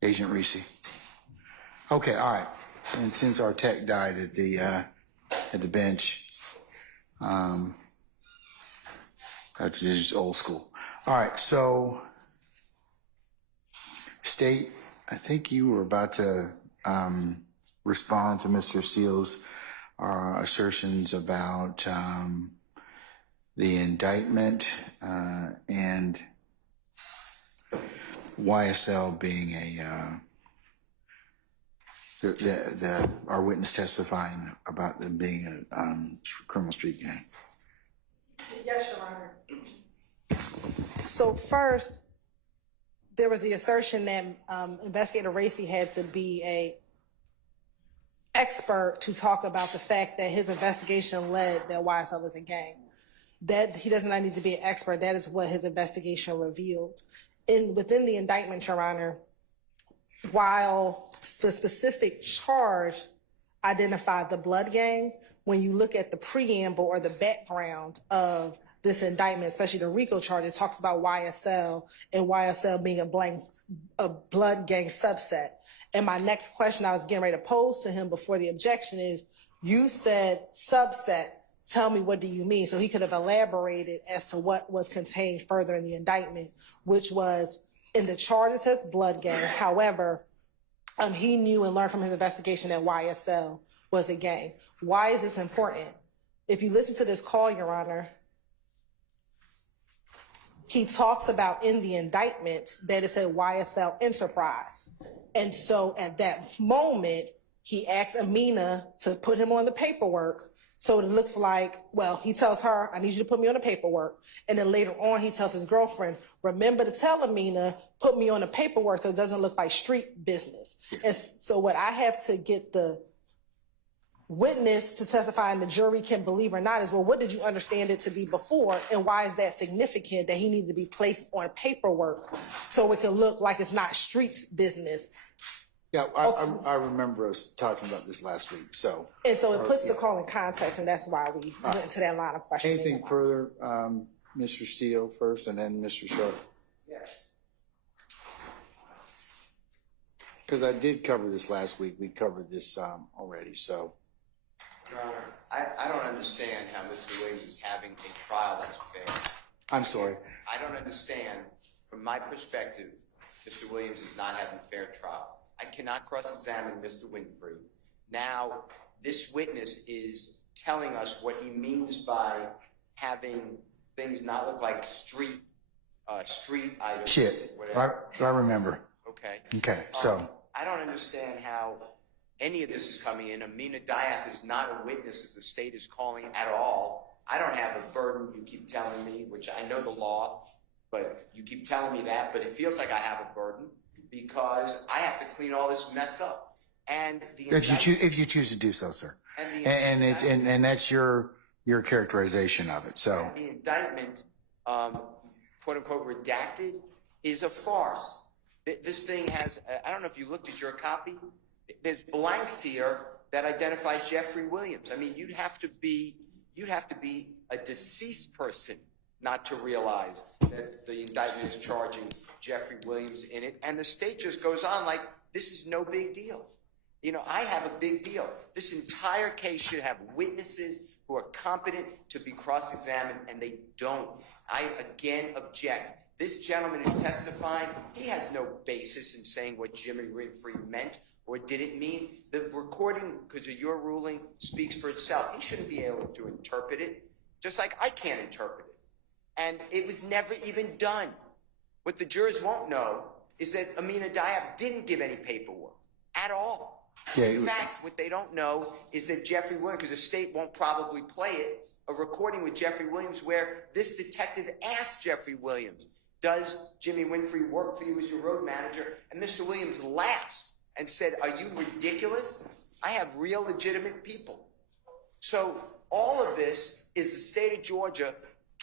Agent Reese. Okay, all right. And since our tech died at the bench, that's just old school. All right, so State, I think you were about to respond to Mr. Seals' assertions about the indictment and YSL being our witness testifying about them being a criminal street gang. Yes, Your Honor. So first, there was the assertion that Investigator Racy had to be a expert to talk about the fact that his investigation led that YSL was a gang. That he does not need to be an expert. That is what his investigation revealed. Within the indictment, Your Honor, while the specific charge identified the blood gang, when you look at the preamble or the background of this indictment, especially the RICO charge, it talks about YSL and YSL being a blood gang subset. And my next question I was getting ready to pose to him before the objection is, you said subset. Tell me, what do you mean? So he could have elaborated as to what was contained further in the indictment, which was in the charge it says blood gang. However, he knew and learned from his investigation that YSL was a gang. Why is this important? If you listen to this call, Your Honor, he talks about in the indictment that it said YSL Enterprise. And so at that moment, he asked Amina to put him on the paperwork. So it looks like, well, he tells her, I need you to put me on the paperwork. And then later on, he tells his girlfriend, remember to tell Amina, put me on the paperwork so it doesn't look like street business. And so what I have to get the witness to testify and the jury can believe or not is, well, what did you understand it to be before? And why is that significant that he needed to be placed on paperwork so it can look like it's not street business? Yeah, I remember us talking about this last week, so. And so it puts the call in context, and that's why we went into that line of questioning. Anything further, Mr. Steele first, and then Mr. Sharp? Yes. Because I did cover this last week. We covered this already, so. Your Honor, I don't understand how Mr. Williams is having a trial that's fair. I'm sorry. I don't understand, from my perspective, Mr. Williams is not having a fair trial. I cannot cross-examine Mr. Winfrey. Now, this witness is telling us what he means by having things not look like street items. Shit, Whatever. I remember. Okay. Okay, so. I don't understand how any of this is coming in. Amina Diab is not a witness that the state is calling at all. I don't have a burden, you keep telling me, which I know the law, but you keep telling me that, but it feels like I have a burden, because I have to clean all this mess up. And the If you choose to do so, sir. And that's your characterization of it, so. The indictment, quote unquote, redacted, is a farce. This thing has, I don't know if you looked at your copy, there's blanks here that identify Jeffery Williams. I mean, you'd have to be a deceased person not to realize that the indictment is charging Jeffery Williams in it, and the state just goes on like this is no big deal. You know, I have a big deal. This entire case should have witnesses who are competent to be cross-examined, and they don't. I again object. This gentleman is testifying. He has no basis in saying what Jimmy Winfrey meant or didn't mean. The recording, because of your ruling, speaks for itself. He shouldn't be able to interpret it, just like I can't interpret it. And it was never even done. What the jurors won't know is that Amina Diab didn't give any paperwork at all. Yeah, In fact, what they don't know is that Jeffery Williams, because the state won't probably play it, a recording with Jeffery Williams where this detective asked Jeffery Williams, does Jimmy Winfrey work for you as your road manager? And Mr. Williams laughs and said, are you ridiculous? I have real legitimate people. So all of this is the state of Georgia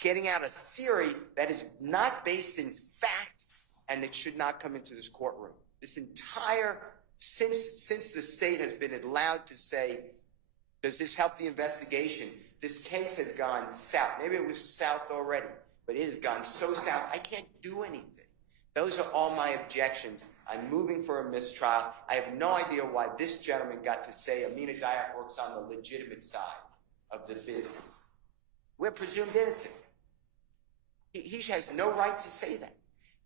getting out a theory that is not based in fact, and it should not come into this courtroom. This entire, since the state has been allowed to say, does this help the investigation? This case has gone south. Maybe it was south already, but it has gone so south, I can't do anything. Those are all my objections. I'm moving for a mistrial. I have no idea why this gentleman got to say Amina Diab works on the legitimate side of the business. We're presumed innocent. He has no right to say that.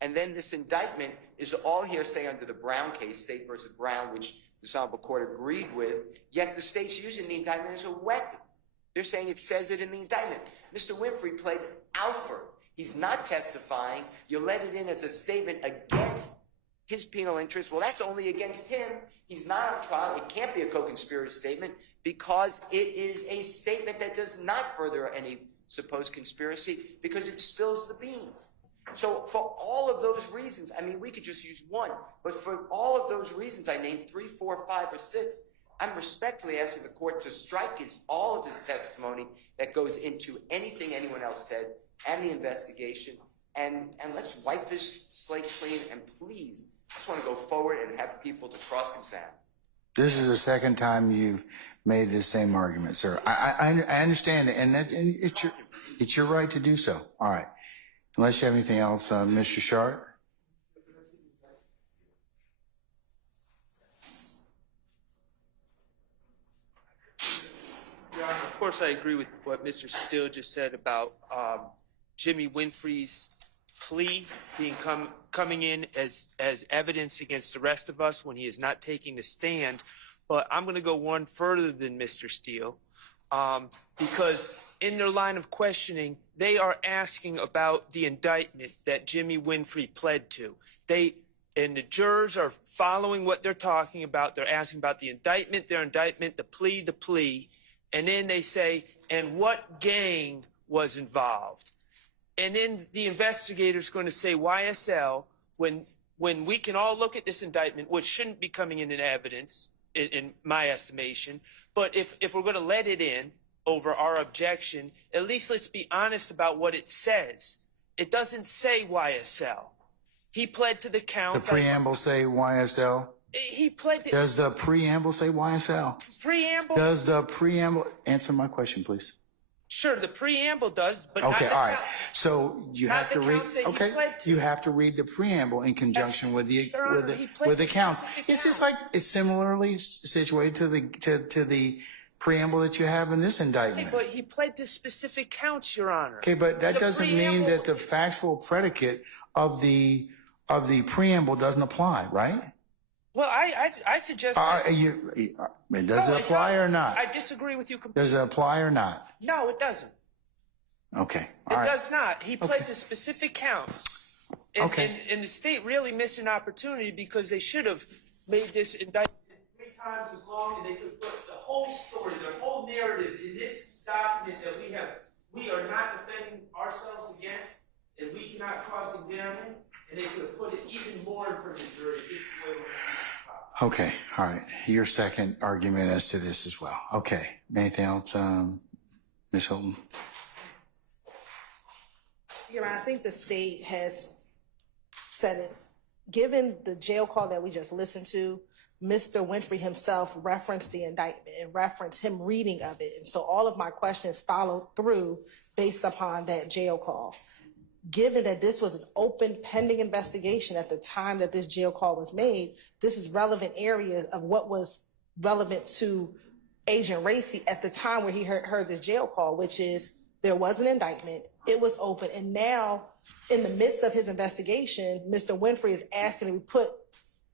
And then this indictment is all hearsay under the Brown case, State versus Brown, which the Honorable Court agreed with, yet the state's using the indictment as a weapon. They're saying it says it in the indictment. Mr. Winfrey played Alfred. He's not testifying. You let it in as a statement against his penal interest. Well, that's only against him. He's not on trial. It can't be a co-conspirator statement because it is a statement that does not further any supposed conspiracy because it spills the beans. So for all of those reasons, I mean, we could just use one, but for all of those reasons, I named 3, 4, 5, or 6, I'm respectfully asking the court to strike all of his testimony that goes into anything anyone else said and the investigation, and let's wipe this slate clean, and please, I just want to go forward and have people to cross-examine. This is the second time you've made this same argument, sir. I understand it, and it's your right to do so. All right. Unless you have anything else, Mr. Short. Your Honor, of course, I agree with what Mr. Steele just said about Jimmy Winfrey's plea being coming in as evidence against the rest of us when he is not taking the stand. But I'm going to go one further than Mr. Steele, because in their line of questioning, they are asking about the indictment that Jimmy Winfrey pled to. And the jurors are following what they're talking about. They're asking about the indictment, their indictment, the plea. And then they say, and what gang was involved? And then the investigator's going to say YSL, when we can all look at this indictment, which shouldn't be coming in evidence, in my estimation, but if we're going to let it in over our objection, at least let's be honest about what it says. It doesn't say YSL. He pled to the count. The preamble say YSL? He pled to... Does the preamble say YSL? Preamble? Does the preamble... Answer my question, please. Sure, the preamble does, but okay, not the all right. count. So you Not have to the read. count say he Okay, pled to. you have to read the preamble in conjunction with the Your Honor, he pled with the to counts. specific It's just counts. like it's similarly situated to the preamble that you have in this indictment. But he pled to specific counts, Your Honor. Okay, but that The doesn't mean preamble- that the factual predicate of the preamble doesn't apply, right? Well, I suggest that... Does it apply or not? I disagree with you completely. Does it apply or not? No, it doesn't. Okay, It all right. does not. He pled Okay. to specific counts. And, Okay. and the state really missed an opportunity because they should have made this indictment 3 times as long, and they could put the whole story, the whole narrative in this document that we are not defending ourselves against, and we cannot cross-examine, and they could have put it even more in front of the jury. This is the way we're going to do it. Okay, all right. Your second argument as to this as well. Okay, anything else, Ms. Hilton? Your Honor, I think the state has said it. Given the jail call that we just listened to, Mr. Winfrey himself referenced the indictment and referenced him reading of it. And so all of my questions followed through based upon that jail call. Given that this was an open pending investigation at the time that this jail call was made, this is relevant area of what was relevant to Agent Racy at the time where he heard this jail call, which is there was an indictment, it was open, and now in the midst of his investigation, Mr. Winfrey is asking to be put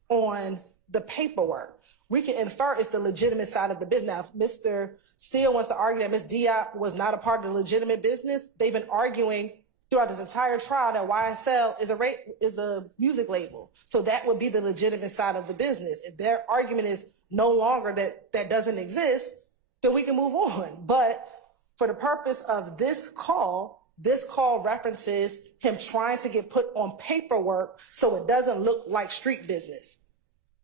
on the paperwork. We can infer it's the legitimate side of the business. Now, if Mr. Steele wants to argue that Ms. Diop was not a part of the legitimate business, they've been arguing throughout this entire trial that YSL is a music label. So that would be the legitimate side of the business. If their argument is no longer that doesn't exist, then we can move on. But for the purpose of this call references him trying to get put on paperwork so it doesn't look like street business.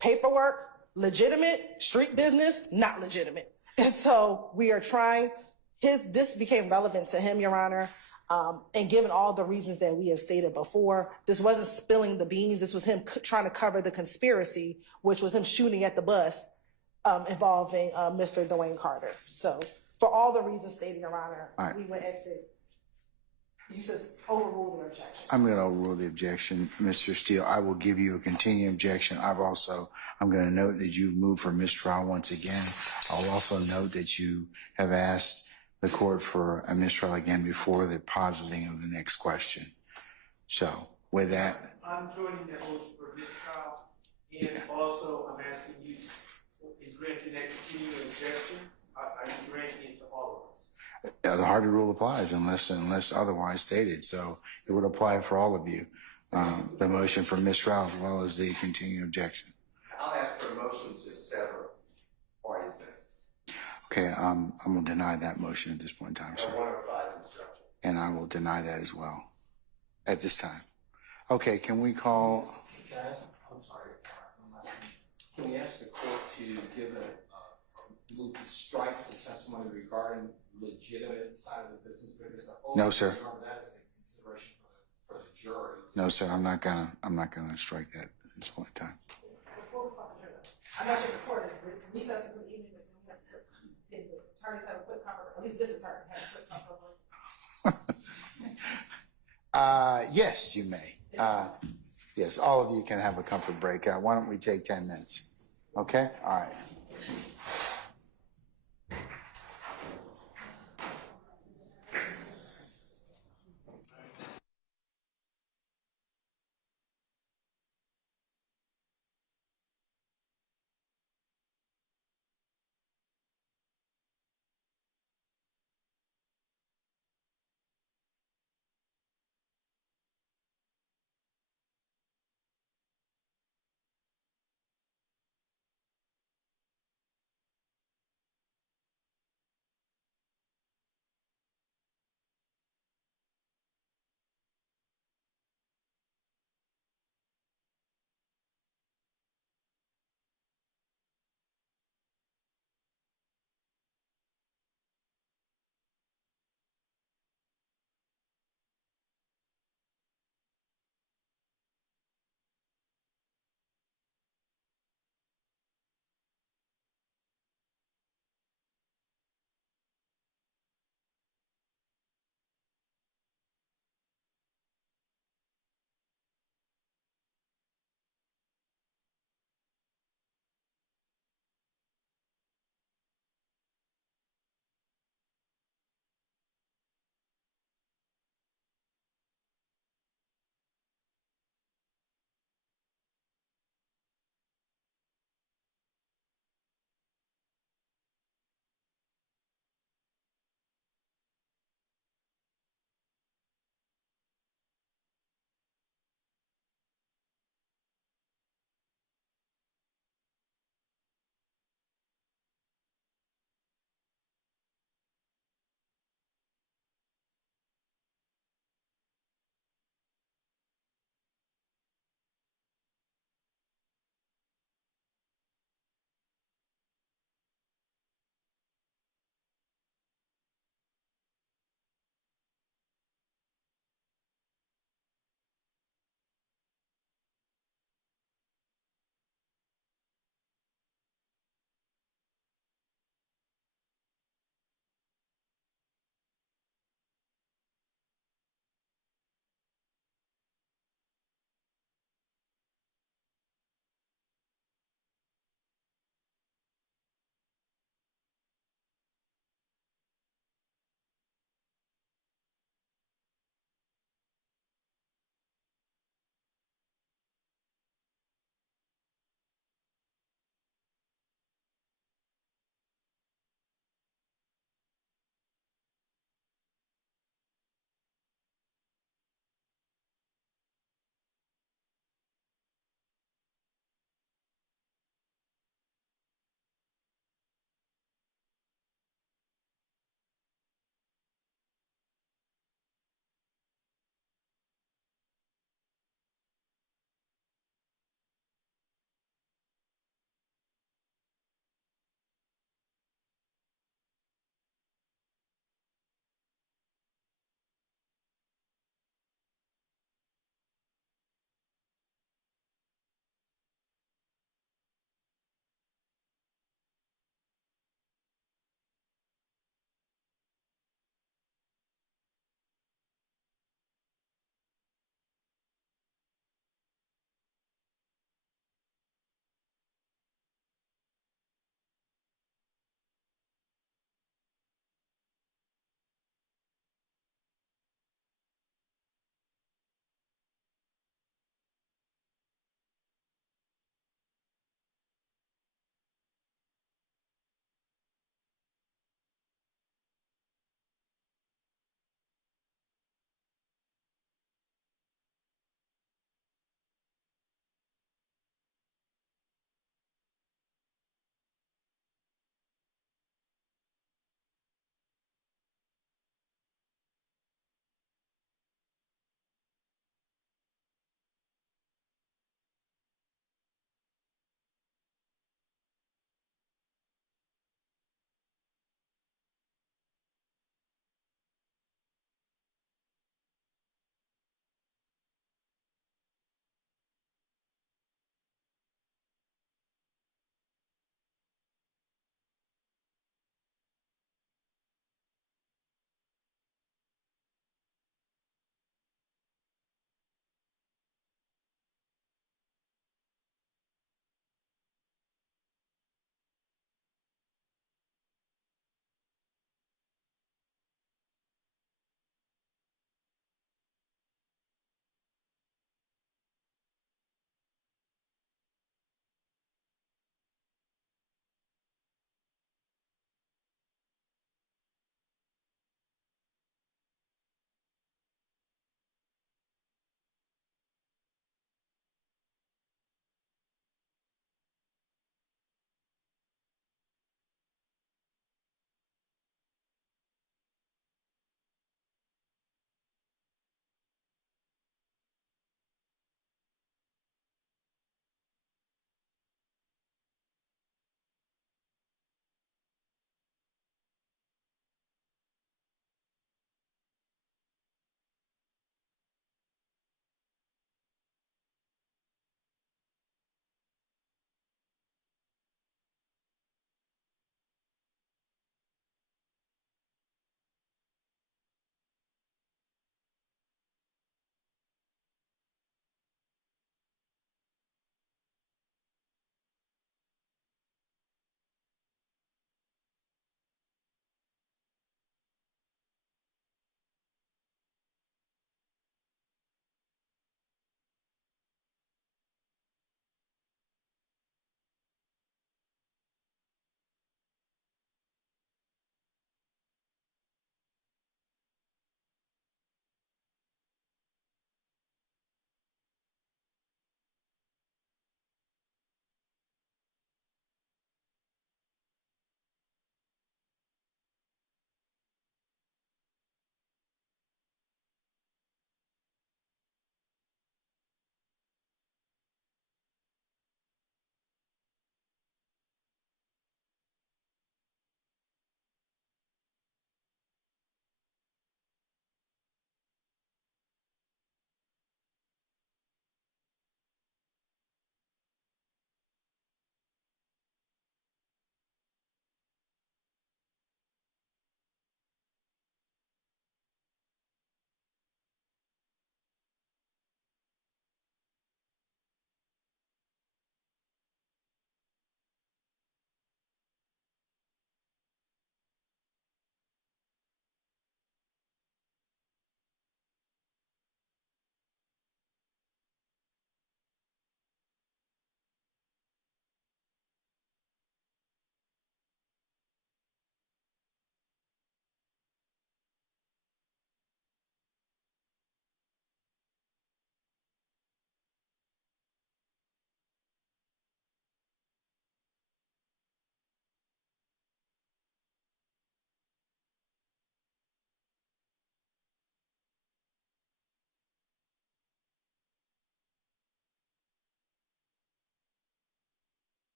Paperwork, legitimate; street business, not legitimate. And so we are trying, this became relevant to him, Your Honor. And given all the reasons that we have stated before, this wasn't spilling the beans. This was him trying to cover the conspiracy, which was him shooting at the bus involving Mr. Dwayne Carter. So for all the reasons stated, Your Honor, right. We would exit. You said overrule the objection. I'm going to overrule the objection, Mr. Steele. I will give you a continuing objection. I'm going to note that you've moved for mistrial once again. I'll also note that you have asked the court for a mistrial again before the positing of the next question. So with that. I'm joining that motion for mistrial, and also I'm asking you, in granting that continuing objection, are you granting it to all of us? The Harvey rule applies unless otherwise stated. So it would apply for all of you. The motion for mistrial as well as the continuing objection. I'll ask for a motion to sever parties then. Okay, I'm going to deny that motion at this point in time, sir. 105 instruction. And I will deny that as well at this time. Okay, can we call? I'm sorry, can we ask the court to give move to strike the testimony regarding legitimate side of the business because the No, sir. that is a consideration for the jury. No, sir, I'm not gonna strike that at this point in time. I'm not sure the court is recessing for the evening, but the attorneys have a quick conference, at least this attorney has a quick conference. Yes, you may. Yes, all of you can have a comfort break. Why don't we take 10 minutes? Okay? All right.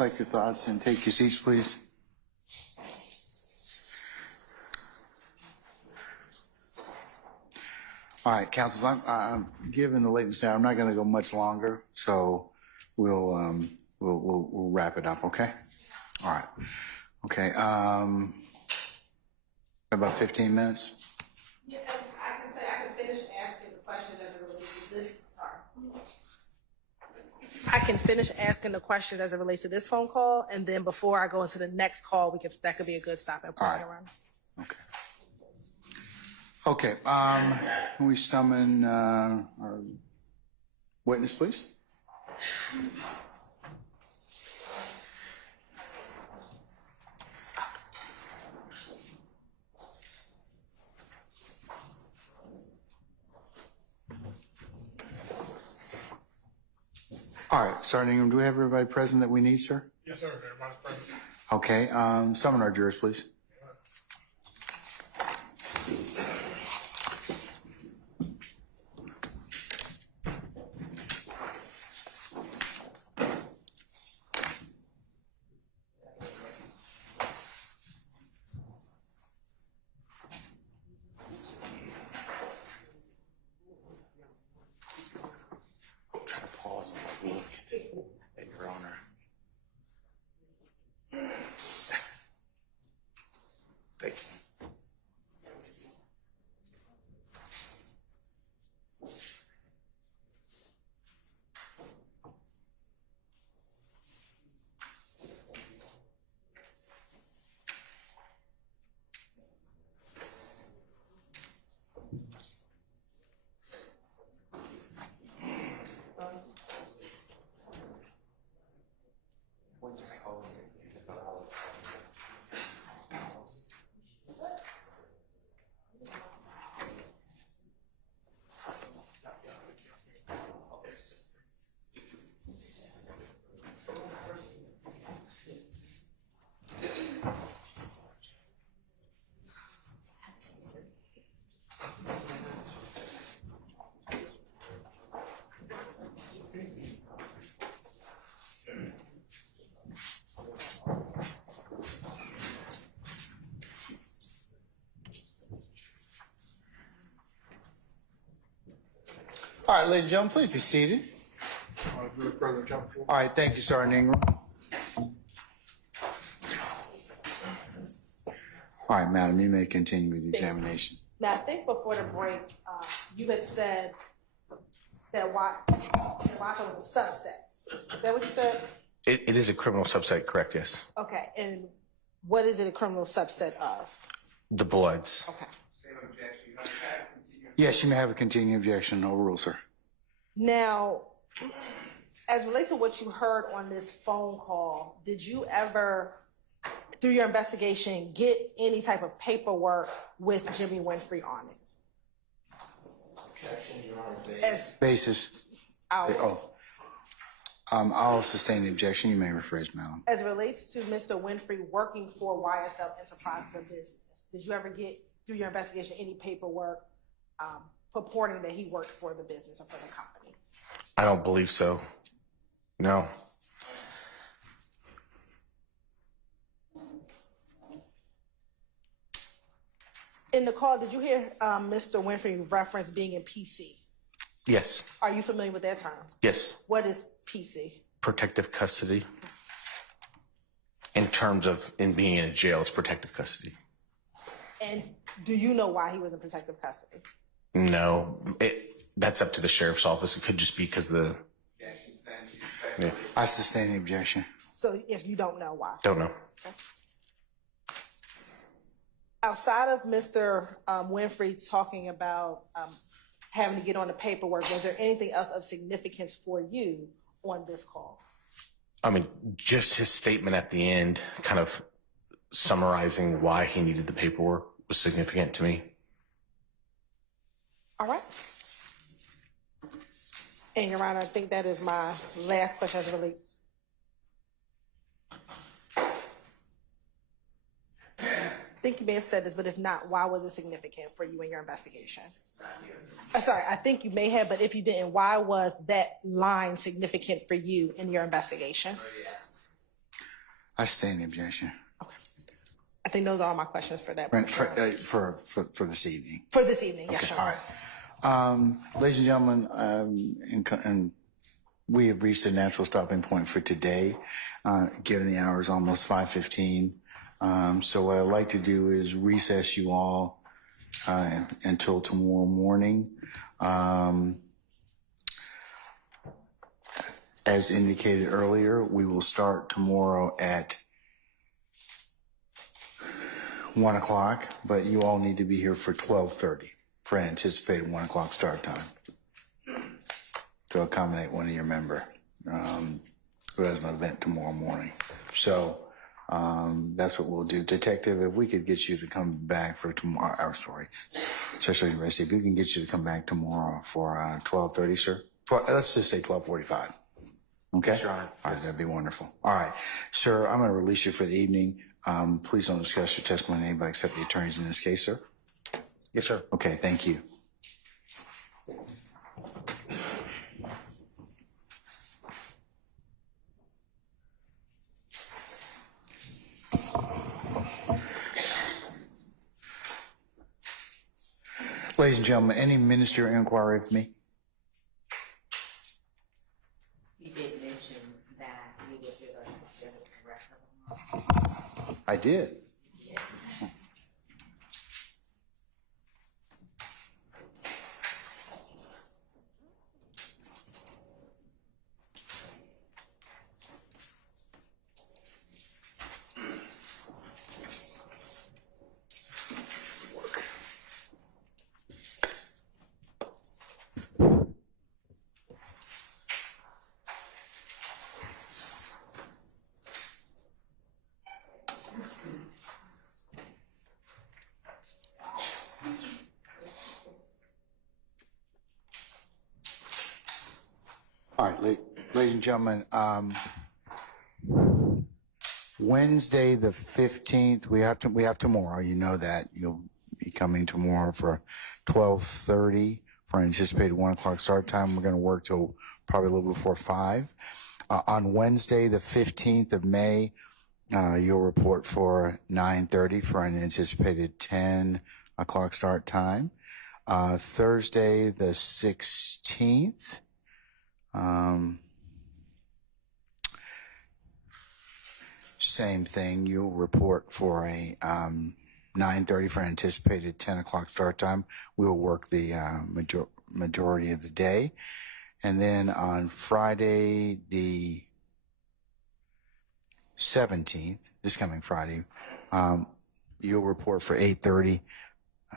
collect your thoughts and take your seats, please. All right, councils, I'm given the latency, I'm not going to go much longer, so we'll wrap it up, okay? All right. Okay. About 15 minutes. Yeah, I can say I can finish asking the questions as it relates to this. Sorry. I can finish asking the questions as it relates to this phone call, and then before I go into the next call, that could be a good stopping point. All right. Around. Okay. Okay. Can we summon our witness, please? All right, Sergeant Ingram, do we have everybody present that we need, sir? Yes, sir. Everybody's present. Okay, summon our jurors, please. Try to pause and look at your honor. Thank you. All right, ladies and gentlemen, please be seated. All right, thank you, Sergeant Ingram. All right, madam, you may continue with the examination. Now, I think before the break, you had said that YSL was a subset. Is that what you said? It is a criminal subset, correct? Yes. Okay, and what is it a criminal subset of? The Bloods. Okay. Yes, you may have a continuing objection. Overrule, sir. Now, as relates to what you heard on this phone call, did you ever, through your investigation, get any type of paperwork with Jimmy Winfrey on it? Objection, Your Honor. As Basis. I'll sustain the objection. You may rephrase, madam. As it relates to Mr. Winfrey working for YSL Enterprise for Business, did you ever get, through your investigation, any paperwork purporting that he worked for the business or for the company? I don't believe so. No. In the call, did you hear Mr. Winfrey reference being in PC? Yes. Are you familiar with that term? Yes. What is PC? Protective custody. In terms of being in a jail, it's protective custody. And do you know why he was in protective custody? No, that's up to the sheriff's office. It could just be because the. Yeah. I sustain the objection. So if you don't know why? Don't know. Okay. Outside of Mr. Winfrey talking about having to get on the paperwork, was there anything else of significance for you on this call? I mean, just his statement at the end, kind of summarizing why he needed the paperwork, was significant to me. All right. And Your Honor, I think that is my last question as it relates. I think you may have said this, but if not, why was it significant for you in your investigation? Sorry, I think you may have, but if you didn't, why was that line significant for you in your investigation? I stand the objection. I think those are all my questions for that. For this evening. For this evening, yes, sir. All right. Ladies and gentlemen, and we have reached a natural stopping point for today, given the hour is almost 5:15. So what I'd like to do is recess you all until tomorrow morning. As indicated earlier, we will start tomorrow at 1 o'clock, but you all need to be here for 12:30 for an anticipated 1 o'clock start time to accommodate one of your member who has an event tomorrow morning. So that's what we'll do. Detective, if we could get you to come back for tomorrow, especially Rusty, if we can get you to come back tomorrow for 12:30, sir. Let's just say 12:45. Okay? Yes, Your Honor. All right, that'd be wonderful. All right. Sir, I'm going to release you for the evening. Please don't discuss your testimony with anybody except the attorneys in this case, sir. Yes, sir. Okay, thank you. Ladies and gentlemen, any ministerial inquiry of me? You did mention that you would give us the schedule for the rest of the month. I did. All right, ladies and gentlemen, Wednesday the 15th, we have tomorrow. You know that. You'll be coming tomorrow for 12:30 for an anticipated 1 o'clock start time. We're going to work till probably a little before 5. On Wednesday the 15th of May, you'll report for 9:30 for an anticipated 10 o'clock start time. Thursday the 16th, same thing. You'll report for a 9:30 for an anticipated 10 o'clock start time. We will work the majority of the day. And then on Friday the 17th, this coming Friday, you'll report for 8:30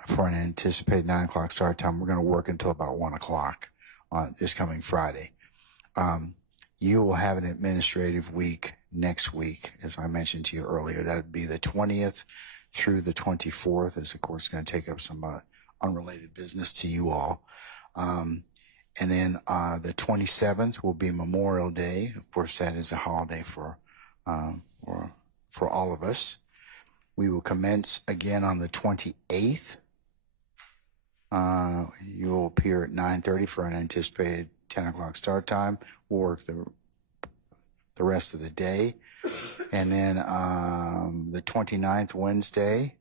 for an anticipated 9 o'clock start time. We're going to work until about 1 o'clock on this coming Friday. You will have an administrative week next week, as I mentioned to you earlier. That would be the 20th through the 24th, as of course going to take up some unrelated business to you all. And then the 27th will be Memorial Day. Of course, that is a holiday for all of us. We will commence again on the 28th. You will appear at 9:30 for an anticipated 10 o'clock start time. We'll work the rest of the day. And then the 29th, Wednesday,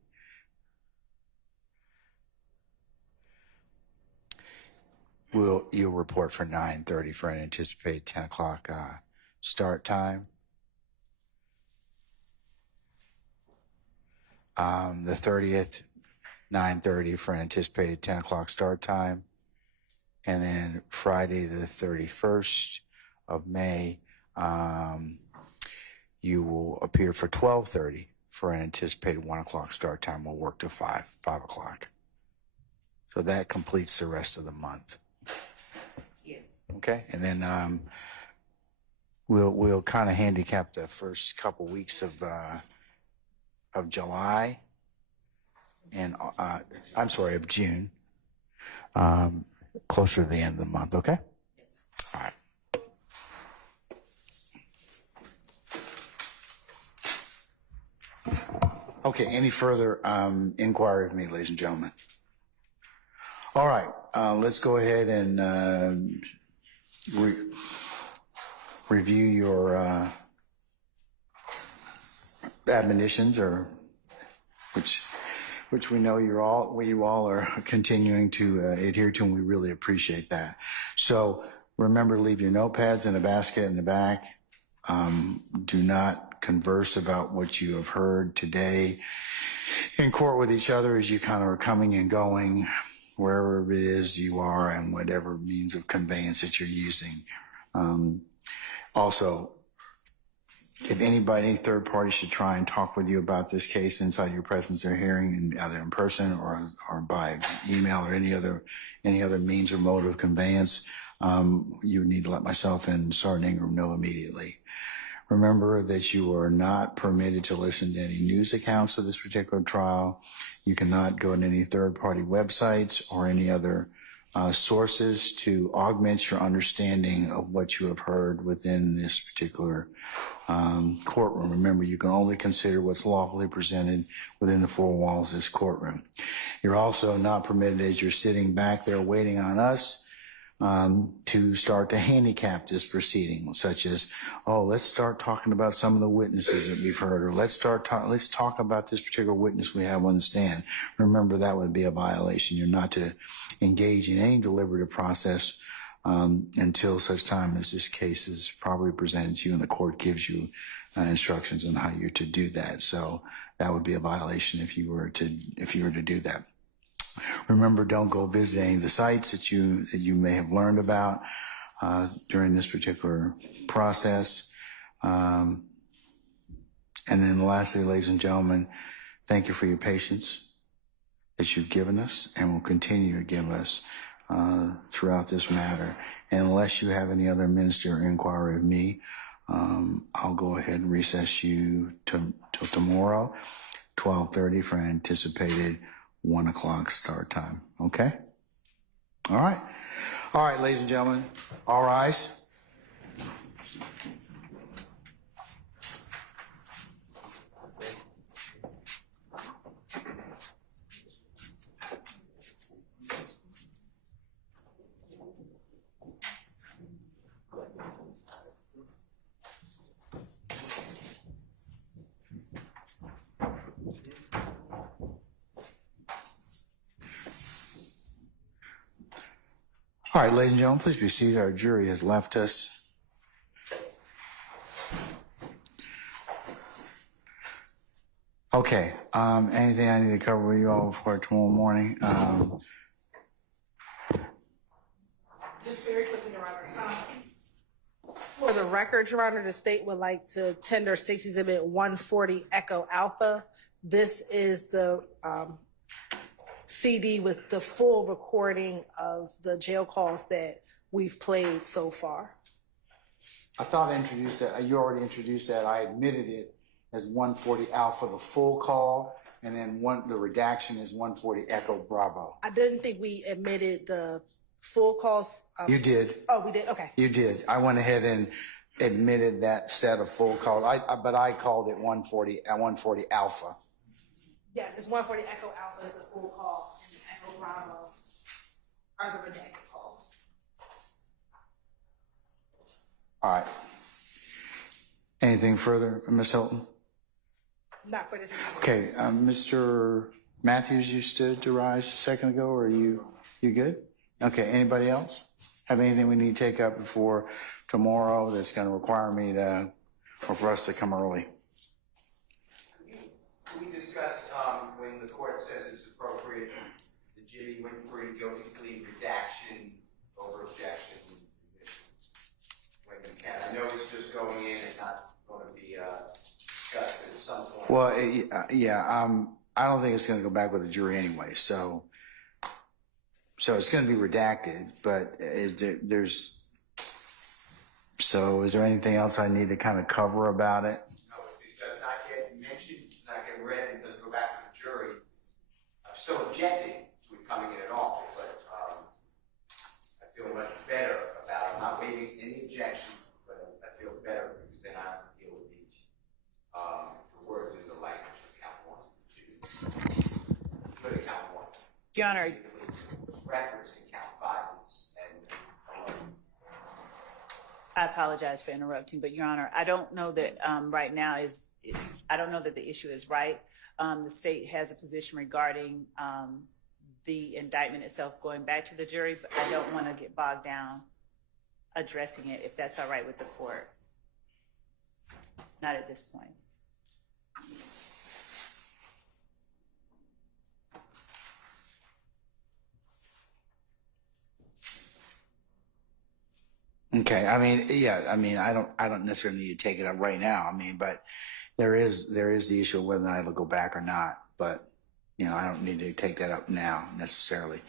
you'll report for 9:30 for an anticipated 10 o'clock start time. The 30th, 9:30 for an anticipated 10 o'clock start time. And then Friday, the 31st of May, you will appear for 12:30 for an anticipated 1 o'clock start time. We'll work to 5 o'clock. So that completes the rest of the month. Yeah. Okay. And then, we'll kind of handicap the first couple weeks of July and, of June, closer to the end of the month. Okay. Yes, All right. Okay, any further inquiry of me, ladies and gentlemen? All right, let's go ahead and review your admonitions, or which we know you all are continuing to adhere to, and we really appreciate that. So remember to leave your notepads in a basket in the back. Do not converse about what you have heard today in court with each other as you kind of are coming and going wherever it is you are and whatever means of conveyance that you're using. Also, if any third party should try and talk with you about this case inside your presence or hearing, either in person or by email or any other means or mode of conveyance, you need to let myself and Sergeant Ingram know immediately. Remember that you are not permitted to listen to any news accounts of this particular trial. You cannot go to any third-party websites or any other sources to augment your understanding of what you have heard within this particular courtroom. Remember, you can only consider what's lawfully presented within the four walls of this courtroom. You're also not permitted, as you're sitting back there waiting on us, to start to handicap this proceeding, such as, oh, let's start talking about some of the witnesses that we've heard, or let's talk about this particular witness we have on the stand. Remember, that would be a violation. You're not to engage in any deliberative process until such time as this case is properly presented to you and the court gives you instructions on how you're to do that. So that would be a violation if you were to do that. Remember, don't go visiting the sites that you may have learned about during this particular process. And then lastly, ladies and gentlemen, thank you for your patience that you've given us and will continue to give us throughout this matter. And unless you have any other ministerial inquiry of me, I'll go ahead and recess you till tomorrow, 12:30 for anticipated 1 o'clock start time. Okay? All right. All right, ladies and gentlemen, all rise. All right, ladies and gentlemen, please be seated. Our jury has left us. Okay, anything I need to cover with you all before tomorrow morning? Just very quickly, Your Honor. For the record, Your Honor, the state would like to tender State's Exhibit 140 Echo Alpha. This is the CD with the full recording of the jail calls that we've played so far. I thought I introduced that. You already introduced that. I admitted it as 140 Alpha, the full call, and then the redaction is 140 Echo Bravo. I didn't think we admitted the full calls. You did. Oh, we did? Okay. You did. I went ahead and admitted that set of full calls, but I called it 140 Alpha. Yeah, it's 140 Echo Alpha is the full call, and Echo Bravo are the redacted calls. All right. Anything further, Ms. Hilton? Not for this. Okay, Mr. Matthews, you stood to rise a second ago, or you good? Okay, anybody else? Have anything we need to take up before tomorrow that's going to require me to, or for us to come early? We discussed when the court says it's appropriate, the Jimmy Winfrey guilty plea redaction over objection. When you can. I know it's just going in and not going to be discussed at some point. Well, yeah, I don't think it's going to go back with the jury anyway, so it's going to be redacted, but is there anything else I need to kind of cover about it? No, it does not get mentioned, it's not get read, it doesn't go back to the jury. I'm still objecting to it coming in at all, but I feel much better about it. I'm not waiving any objection, but I feel better because then I have to deal with the words in the language of count 1 and 2. For the count 1. Your Honor. Records in count 5 and I apologize for interrupting, but Your Honor, I don't know that right now I don't know that the issue is right. The state has a position regarding the indictment itself going back to the jury, but I don't want to get bogged down addressing it, if that's all right with the court. Not at this point. Okay, I mean, yeah, I mean, I don't necessarily need to take it up right now. I mean, but there is the issue of whether or not it'll go back or not. But you know, I don't need to take that up now necessarily.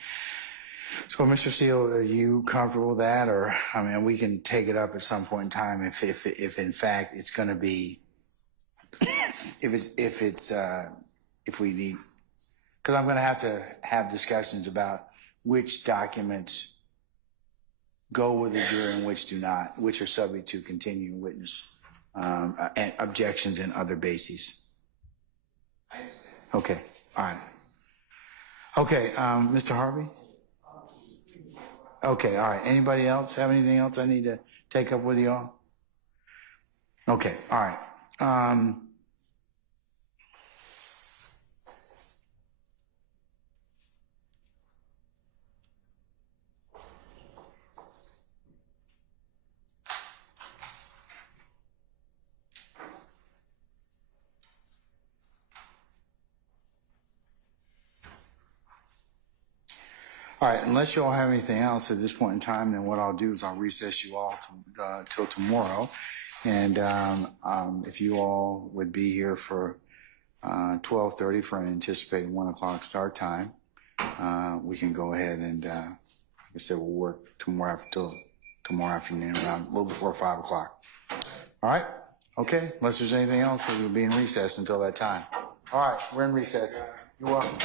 So, Mr. Steele, are you comfortable with that, or I mean, we can take it up at some point in time if in fact it's going to be if we need, because I'm going to have discussions about which documents go with the jury and which do not, which are subject to continuing witness and objections and other bases. I understand. Okay, all right. Okay, Mr. Harvey? Okay, all right. Anybody else have anything else I need to take up with you all? Okay, all right. All right, unless you all have anything else at this point in time, then what I'll do is I'll recess you all till tomorrow. And if you all would be here for 12:30 for an anticipated 1 o'clock start time, we can go ahead and, like I said, we'll work tomorrow afternoon around a little before 5 o'clock. All right? Okay, unless there's anything else, we'll be in recess until that time. All right, we're in recess. You're welcome.